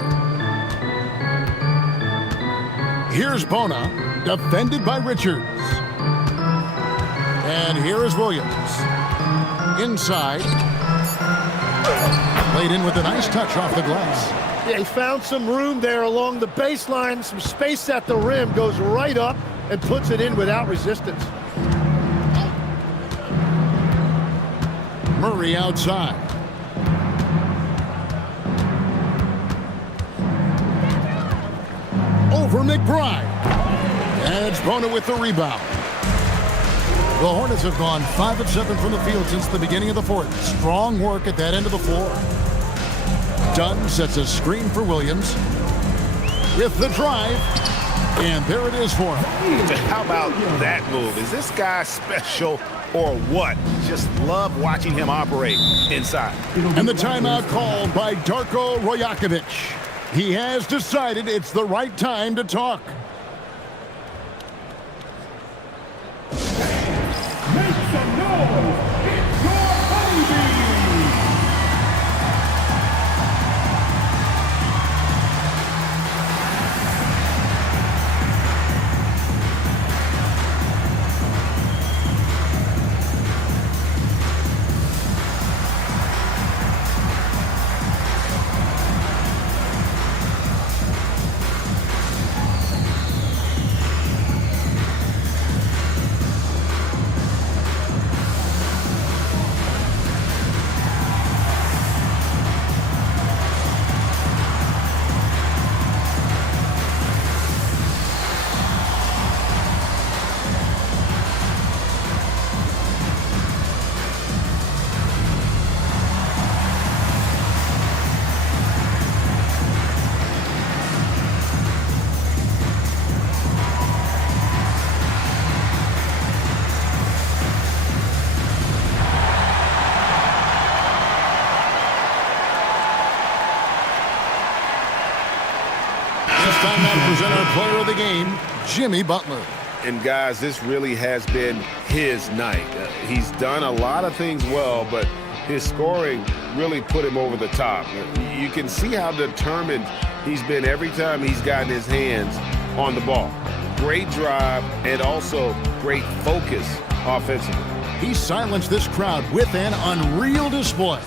Here's Bona, defended by Richards. And here is Williams. Inside. Played in with a nice touch off the glass. Yeah, he found some room there along the baseline, some space at the rim, goes right up and puts it in without resistance. Murray outside. Over McBride. And it's Bona with the rebound. The Hornets have gone 5 of 7 from the field since the beginning of the fourth. Strong work at that end of the floor. Dunn sets a screen for Williams. With the drive. And there it is for him. How about that move? Is this guy special or what? Just love watching him operate inside. And the timeout called by Darko Rojakovic. He has decided it's the right time to talk. Make some noise! It's your honeybee! Time now to present our player of the game, Jimmy Butler. And guys, this really has been his night. He's done a lot of things well, but his scoring really put him over the top. You can see how determined he's been every time he's gotten his hands on the ball. Great drive and also great focus offensively. He silenced this crowd with an unreal display.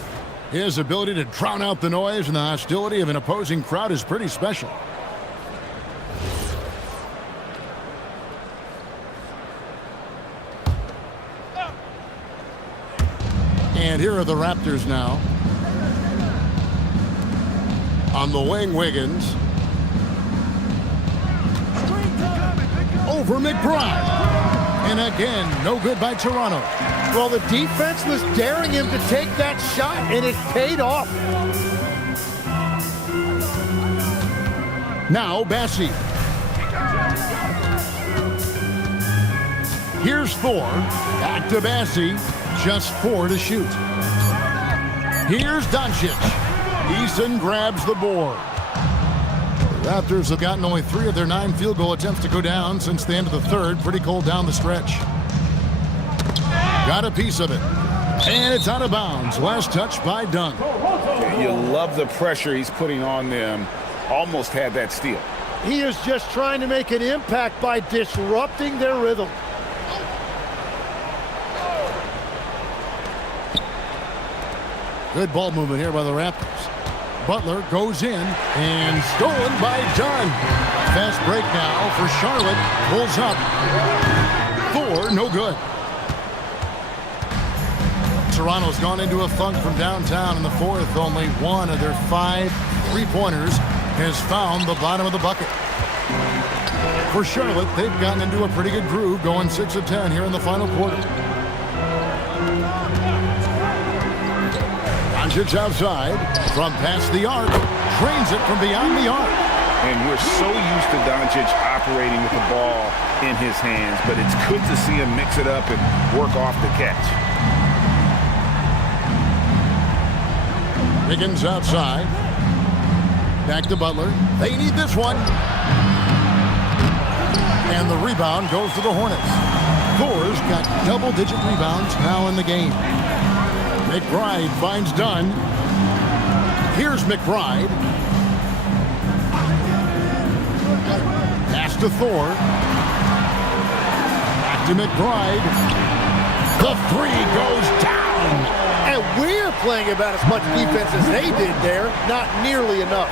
His ability to drown out the noise and the hostility of an opposing crowd is pretty special. And here are the Raptors now. On the wing, Wiggins. Over McBride. And again, no good by Toronto. Well, the defense was daring him to take that shot, and it paid off. Now Bassi. Here's Thor. Back to Bassi. Just 4 to shoot. Here's Doncic. Eason grabs the board. The Raptors have gotten only 3 of their 9 field goal attempts to go down since the end of the third. Pretty cold down the stretch. Got a piece of it. And it's out of bounds. Last touch by Dunn. You love the pressure he's putting on them. Almost had that steal. He is just trying to make an impact by disrupting their rhythm. Good ball movement here by the Raptors. Butler goes in and stolen by Dunn. Fast break now for Charlotte. Pulls up. Thor, no good. Toronto's gone into a funk from downtown in the fourth. Only 1 of their 5 3-pointers has found the bottom of the bucket. For Charlotte, they've gotten into a pretty good groove, going 6 of 10 here in the final quarter. Doncic outside from past the arc, trains it from beyond the arc. And we're so used to Doncic operating with the ball in his hands, but it's good to see him mix it up and work off the catch. Wiggins outside. Back to Butler. They need this one. And the rebound goes to the Hornets. Thor's got double-digit rebounds now in the game. McBride finds Dunn. Here's McBride. Pass to Thor. Back to McBride. The 3 goes down. And we're playing about as much defense as they did there. Not nearly enough.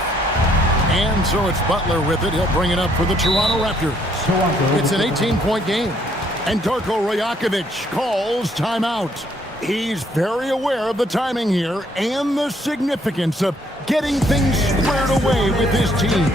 And so it's Butler with it. He'll bring it up for the Toronto Raptors. It's an 18-point game. And Darko Rajakovic calls timeout. He's very aware of the timing here and the significance of getting things squared away with his team.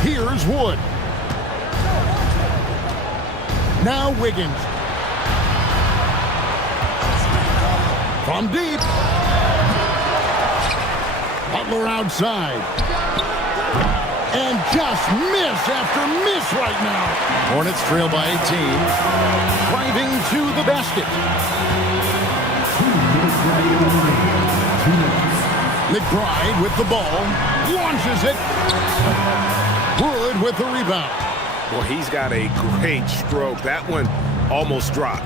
Here's Wood. Now Wiggins. From deep. Butler outside. And just miss after miss right now. Hornets trail by 18. Driving to the basket. McBride with the ball. Launches it. Wood with the rebound. Well, he's got a great stroke. That one almost dropped.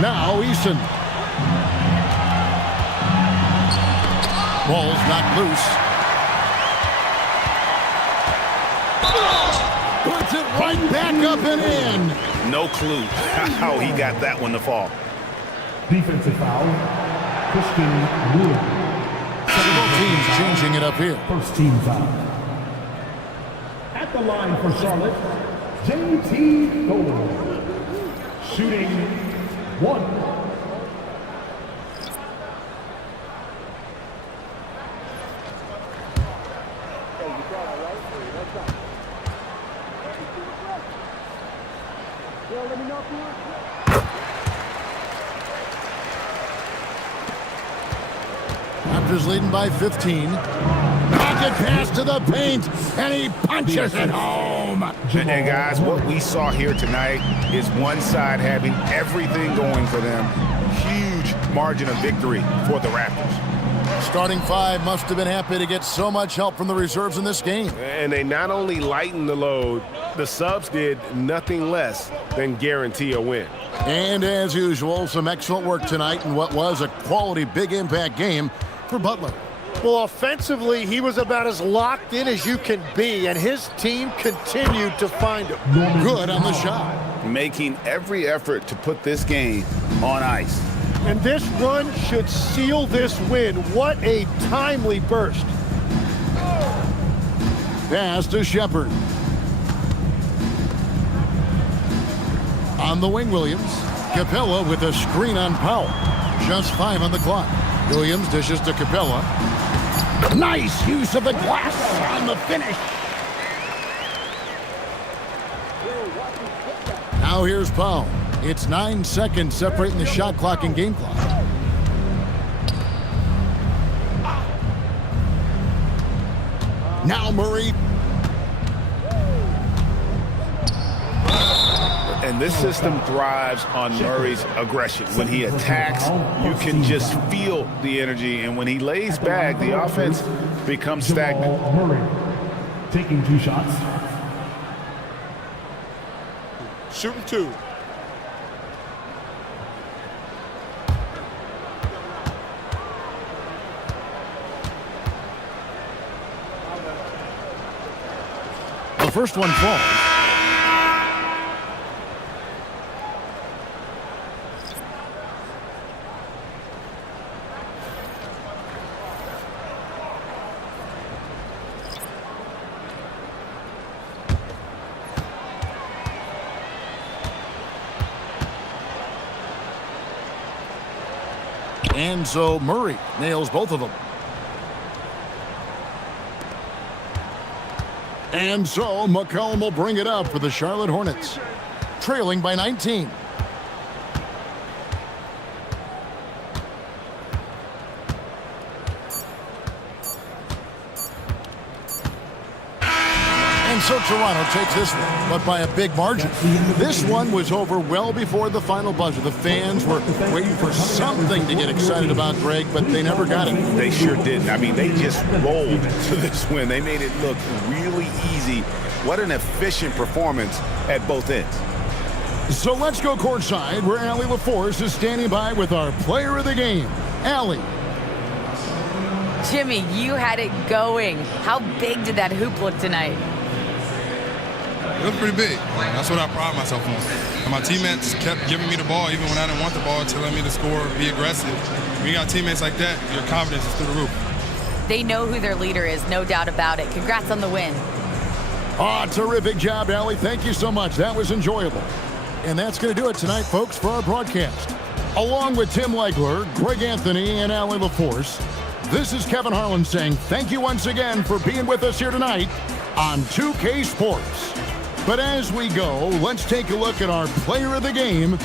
Now Eason. Ball's not loose. Puts it right back up and in. No clue how he got that one to fall. Defensive foul, Christian Wood. Both teams changing it up here. First team foul. At the line for Charlotte, J.T. Golden. Shooting 1. Raptors leading by 15. Pocket pass to the paint, and he punches it home. And guys, what we saw here tonight is one side having everything going for them. Huge margin of victory for the Raptors. Starting five must have been happy to get so much help from the reserves in this game. And they not only lightened the load, the subs did nothing less than guarantee a win. And as usual, some excellent work tonight in what was a quality big impact game for Butler. Well, offensively, he was about as locked in as you can be, and his team continued to find him. Good on the shot. Making every effort to put this game on ice. And this run should seal this win. What a timely burst. Pass to Shepard. On the wing, Williams. Capella with a screen on Powell. Just 5 on the clock. Williams dishes to Capella. Nice use of the glass on the finish. Now here's Powell. It's 9 seconds separating the shot clock and game clock. Now Murray. And this system thrives on Murray's aggression. When he attacks, you can just feel the energy. And when he lays back, the offense becomes stagnant. Murray taking 2 shots. Shooting 2. The first one falls. And so Murray nails both of them. And so McCollum will bring it up for the Charlotte Hornets, trailing by 19. And so Toronto takes this one, but by a big margin. This one was over well before the final buzzer. The fans were waiting for something to get excited about, Greg, but they never got it. They sure didn't. I mean, they just rolled to this win. They made it look really easy. What an efficient performance at both ends. So let's go courtside, where Allie LaForce is standing by with our player of the game, Allie. Jimmy, you had it going. How big did that hoop look tonight? It was pretty big. That's what I pride myself on. And my teammates kept giving me the ball even when I didn't want the ball, telling me to score, be aggressive. When you got teammates like that, your confidence is through the roof. They know who their leader is, no doubt about it. Congrats on the win. Oh, terrific job, Allie. Thank you so much. That was enjoyable. And that's going to do it tonight, folks, for our broadcast. Along with Tim Legler, Greg Anthony, and Allie LaForce, this is Kevin Harlan saying thank you once again for being with us here tonight on 2K Sports. But as we go, let's take a look at our player of the game,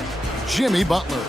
Jimmy Butler.